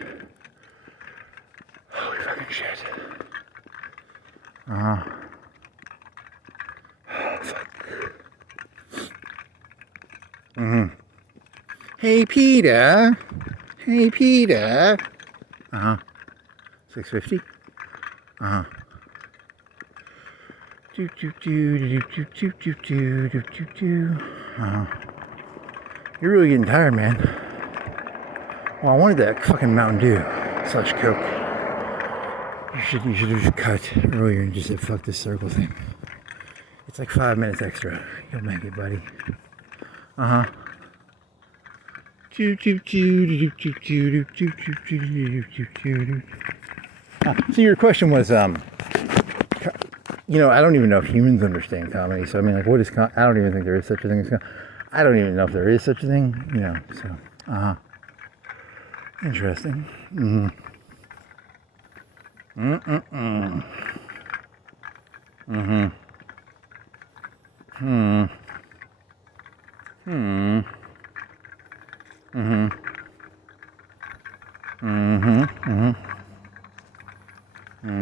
Holy fucking shit. Fuck. Hey Peter. 650. You're really getting tired, man. Well, I wanted that fucking Mountain Dew / Coke. You should have just cut earlier and just said fuck this circle thing. It's like 5 minutes extra. You'll make it, buddy. Uh huh. So your question was, I don't even know if humans understand comedy. So I mean, like, what is? I don't even think there is such a thing as. I don't even know if there is such a thing. So interesting. Mm-hmm. Mm-mm-mm. Mm-hmm. Hmm. Hmm. Mm-hmm. Mm-hmm.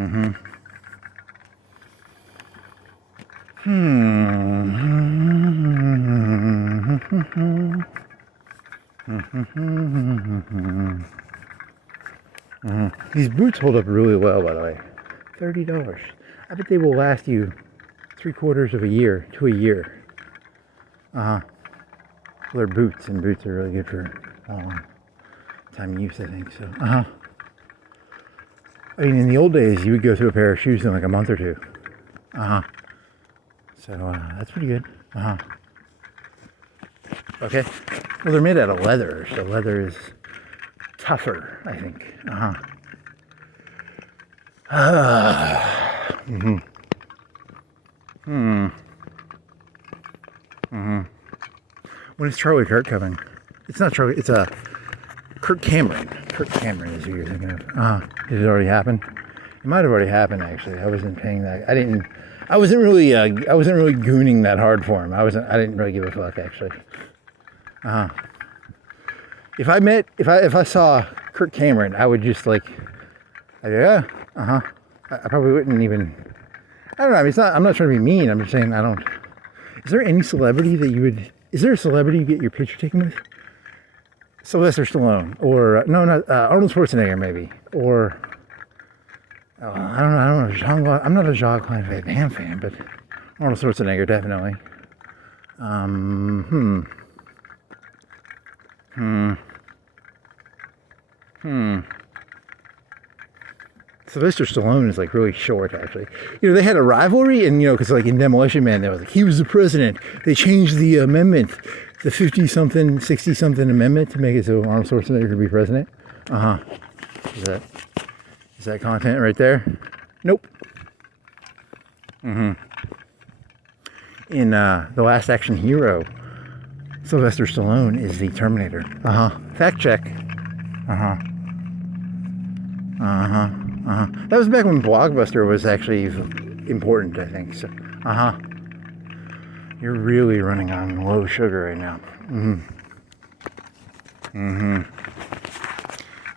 Mm-hmm. Mm-hmm. These boots hold up really well, by the way. $30. I bet they will last you 3/4 of a year to a year. Well, they're boots, and boots are really good for time use, I think. So, I mean, in the old days, you would go through a pair of shoes in like a month or two. So that's pretty good. Okay. Well, they're made out of leather, so leather is tougher, I think. When is Charlie Kirk coming? It's not Charlie. It's Kirk Cameron. Kirk Cameron is who you're thinking of. Did it already happen? It might have already happened, actually. I wasn't paying that. I wasn't really gooning that hard for him. I didn't really give a fuck, actually. If I saw Kirk Cameron, I would just like, I probably wouldn't even. I don't know. I mean, I'm not trying to be mean. I'm just saying I don't. Is there any celebrity that you would? Is there a celebrity you get your picture taken with? Sylvester Stallone, or no, not Arnold Schwarzenegger, maybe, or I don't know. I'm not a Jacques Van fan, but Arnold Schwarzenegger definitely. Sylvester Stallone is like really short, actually. They had a rivalry, and because like in Demolition Man, they was like he was the president. They changed the amendment, the 50-something, 60-something amendment to make it so Arnold Schwarzenegger could be president. Is that content right there? Nope. In The Last Action Hero, Sylvester Stallone is the Terminator. Fact check. That was back when Blockbuster was actually important, I think. So, You're really running on low sugar right now.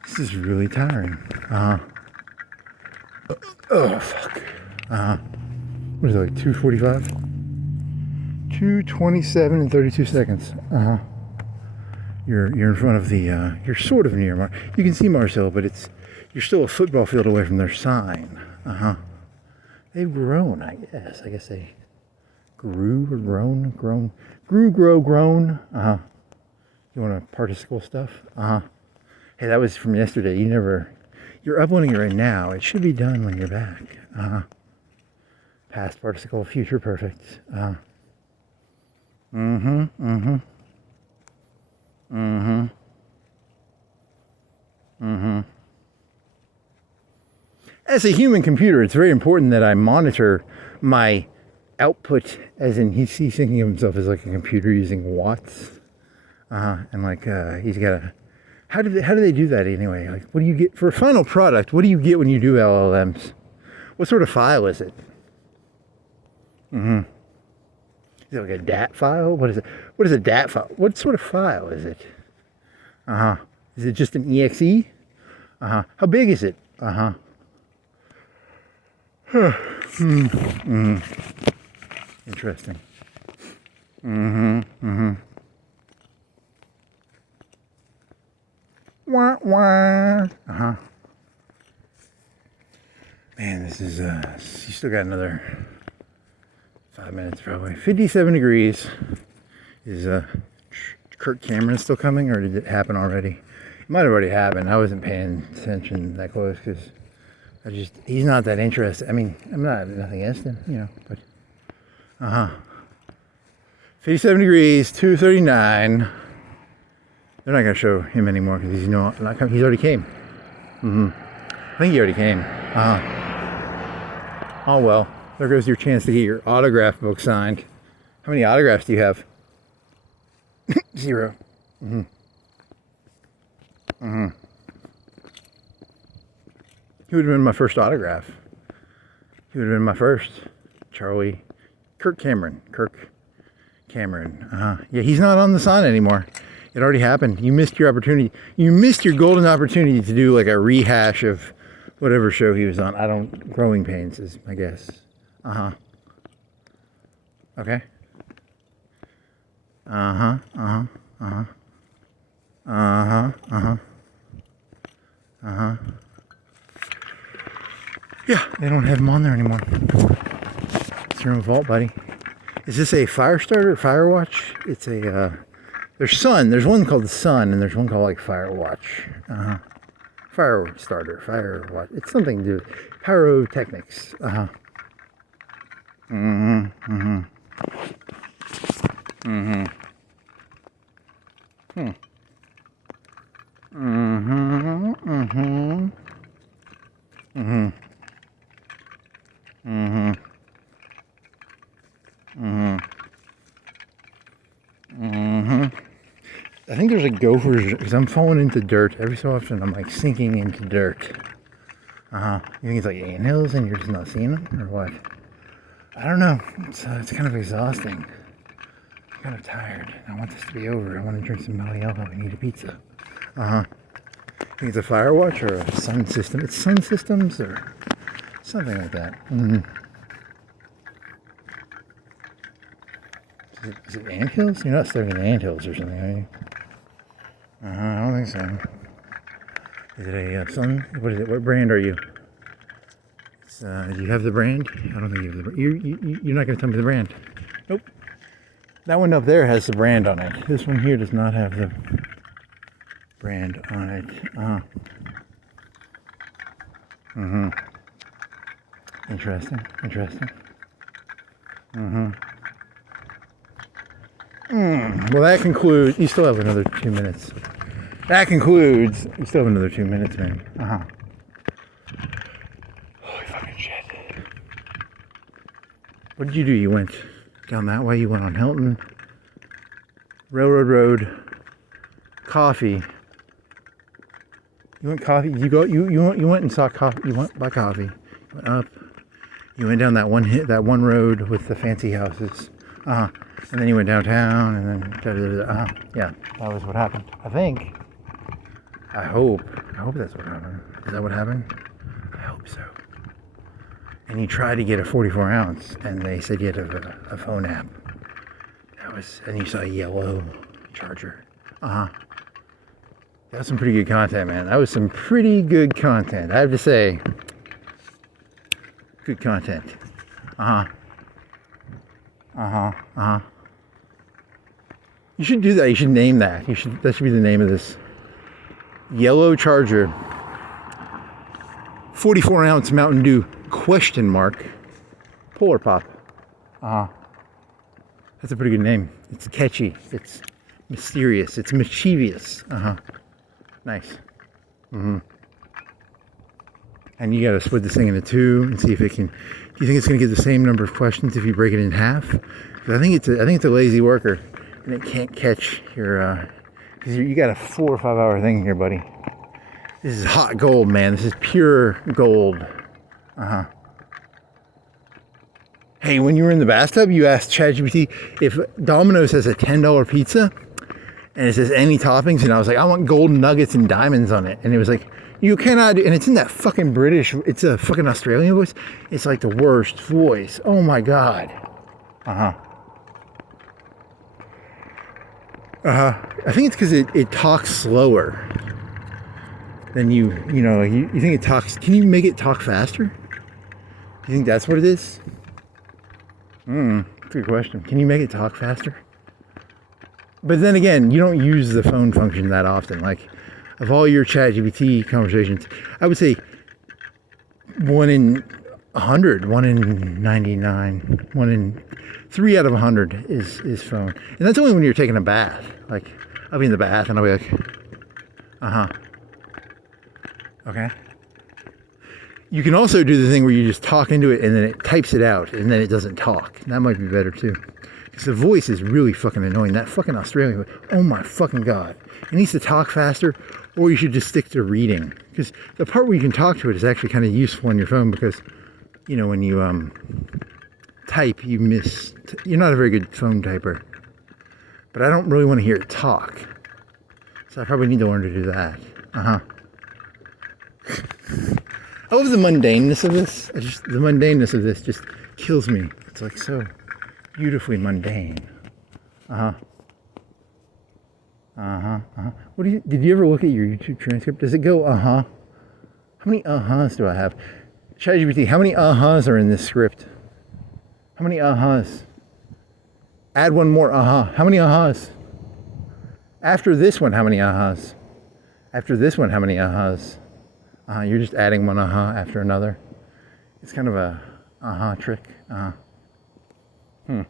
This is really tiring. Oh, fuck. What is it, like 2:45? 2:27 and 32 seconds. You're in front of the, you're sort of near you can see Mars Hill, but you're still a football field away from their sign. They've grown, I guess. I guess they grew or grown. Grew, grow, grown. You want to participle stuff? Hey, that was from yesterday. You're uploading it right now. It should be done when you're back. Past participle, future perfect. As a human computer, it's very important that I monitor my output, as in he's thinking of himself as like a computer using watts. And like he's got a. How do they do that anyway? Like, what do you get for a final product? What do you get when you do LLMs? What sort of file is it? Is it like a DAT file? What is it? What is a DAT file? What sort of file is it? Is it just an EXE? How big is it? Interesting. Wah, wah. Man, this is you still got another 5 minutes probably. 57 degrees. Is Kirk Cameron still coming, or did it happen already? It might have already happened. I wasn't paying attention that close because He's not that interested. I mean, I'm not, nothing against him, you know, but, 57 degrees, 239. They're not going to show him anymore because he's not coming. He's already came. I think he already came. Oh, well, there goes your chance to get your autograph book signed. How many autographs do you have? 0. He would have been my first autograph. He would have been my first. Kirk Cameron. Yeah, he's not on the sign anymore. It already happened. You missed your opportunity. You missed your golden opportunity to do like a rehash of whatever show he was on. Growing Pains is my guess. Okay. Yeah, they don't have him on there anymore. It's your own fault, buddy. Is this a fire starter, Firewatch? It's a, there's one called the Sun, and there's one called like Firewatch. Fire starter, Firewatch. It's something to do with pyrotechnics. I think there's a gopher, because I'm falling into dirt. Every so often I'm like sinking into dirt. You think it's like anthills and you're just not seeing them, or what? I don't know. It's kind of exhausting. I'm kind of tired. I want this to be over. I want to drink some Maliello and eat a pizza. I think it's a Firewatch or a Sun System. It's Sun Systems or something like that. Is it anthills? You're not starting in anthills or something, are you? I don't think so. Is it a Sun? What is it? What brand are you? Do you have the brand? I don't think you have the brand. You're not going to tell me the brand. Nope. That one up there has the brand on it. This one here does not have the brand on it. Interesting. Well, that concludes. You still have another 2 minutes. That concludes. You still have another 2 minutes, man. Holy fucking shit. What did you do? You went down that way. You went on Hilton, Railroad Road, coffee. You went coffee. You went and saw coffee. You went by coffee. You went up. You went down that one road with the fancy houses. And then you went downtown, and then yeah, that was what happened. I think. I hope that's what happened. Is that what happened? I hope so. And you tried to get a 44 ounce, and they said you had a phone app. And you saw a yellow Charger. That was some pretty good content, man. That was some pretty good content. I have to say, good content. You should do that. You should name that. That should be the name of this. Yellow Charger. 44 ounce Mountain Dew ? Polar Pop. That's a pretty good name. It's catchy. It's mysterious. It's mischievous. Nice. And you gotta split this thing into two and see if it can. Do you think it's gonna get the same number of questions if you break it in half? Because I think it's a lazy worker, and it can't catch your. Because you got a 4 or 5 hour thing here, buddy. This is hot gold, man. This is pure gold. Hey, when you were in the bathtub, you asked ChatGPT if Domino's has a $10 pizza and it says any toppings, and I was like, I want golden nuggets and diamonds on it. And it was like, you cannot do, and it's in that fucking British, it's a fucking Australian voice. It's like the worst voice. Oh my God. I think it's because it talks slower than you think it talks. Can you make it talk faster? Do you think that's what it is? Good question. Can you make it talk faster? But then again, you don't use the phone function that often. Like, of all your ChatGPT conversations, I would say 1 in 100, 1 in 99, 1 in 3 out of 100 is phone. And that's only when you're taking a bath. Like, I'll be in the bath and I'll be like, okay. You can also do the thing where you just talk into it and then it types it out and then it doesn't talk. That might be better too. Because the voice is really fucking annoying. That fucking Australian, oh my fucking God. It needs to talk faster, or you should just stick to reading. Because the part where you can talk to it is actually kind of useful on your phone because, you know, when you type, you're not a very good phone typer. But I don't really want to hear it talk. So I probably need to learn to do that. I love the mundaneness of this. The mundaneness of this just kills me. It's like so beautifully mundane. Did you ever look at your YouTube transcript? Does it go How many ahas do I have? ChatGPT, how many ahas are in this script? How many ahas? Add one more aha. How many ahas? After this one, how many ahas? After this one, how many ahas? You're just adding one aha after another. It's kind of a aha trick. Well,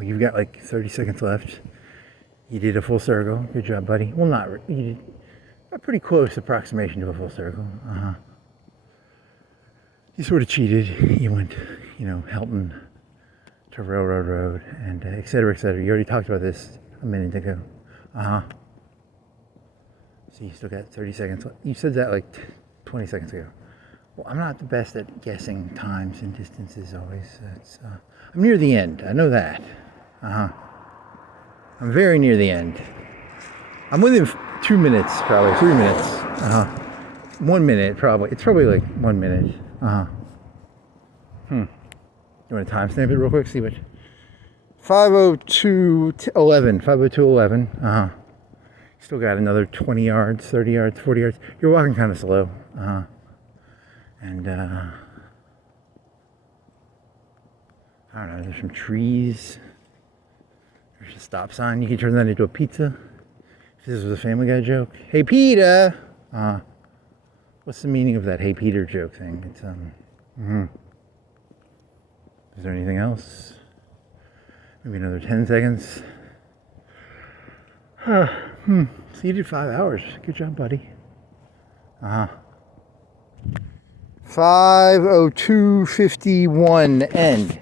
you've got like 30 seconds left. You did a full circle. Good job, buddy. Well, you did a pretty close approximation to a full circle. You sort of cheated. You went, Helton to Railroad Road and et cetera, et cetera. You already talked about this a minute ago. So you still got 30 seconds left. You said that like 20 seconds ago. Well, I'm not the best at guessing times and distances always. I'm near the end. I know that. I'm very near the end. I'm within 2 minutes, probably 3 minutes. 1 minute, probably. It's probably like 1 minute. You want to timestamp it real quick? See what? 5:02:11. 5:02:11. Still got another 20 yards, 30 yards, 40 yards. You're walking kind of slow. And I don't know, there's some trees. There's a stop sign. You can turn that into a pizza. If this was a Family Guy joke. Hey, Peter! What's the meaning of that Hey, Peter joke thing? It's, Is there anything else? Maybe another 10 seconds. So you did 5 hours. Good job, buddy. 5:02:51 end.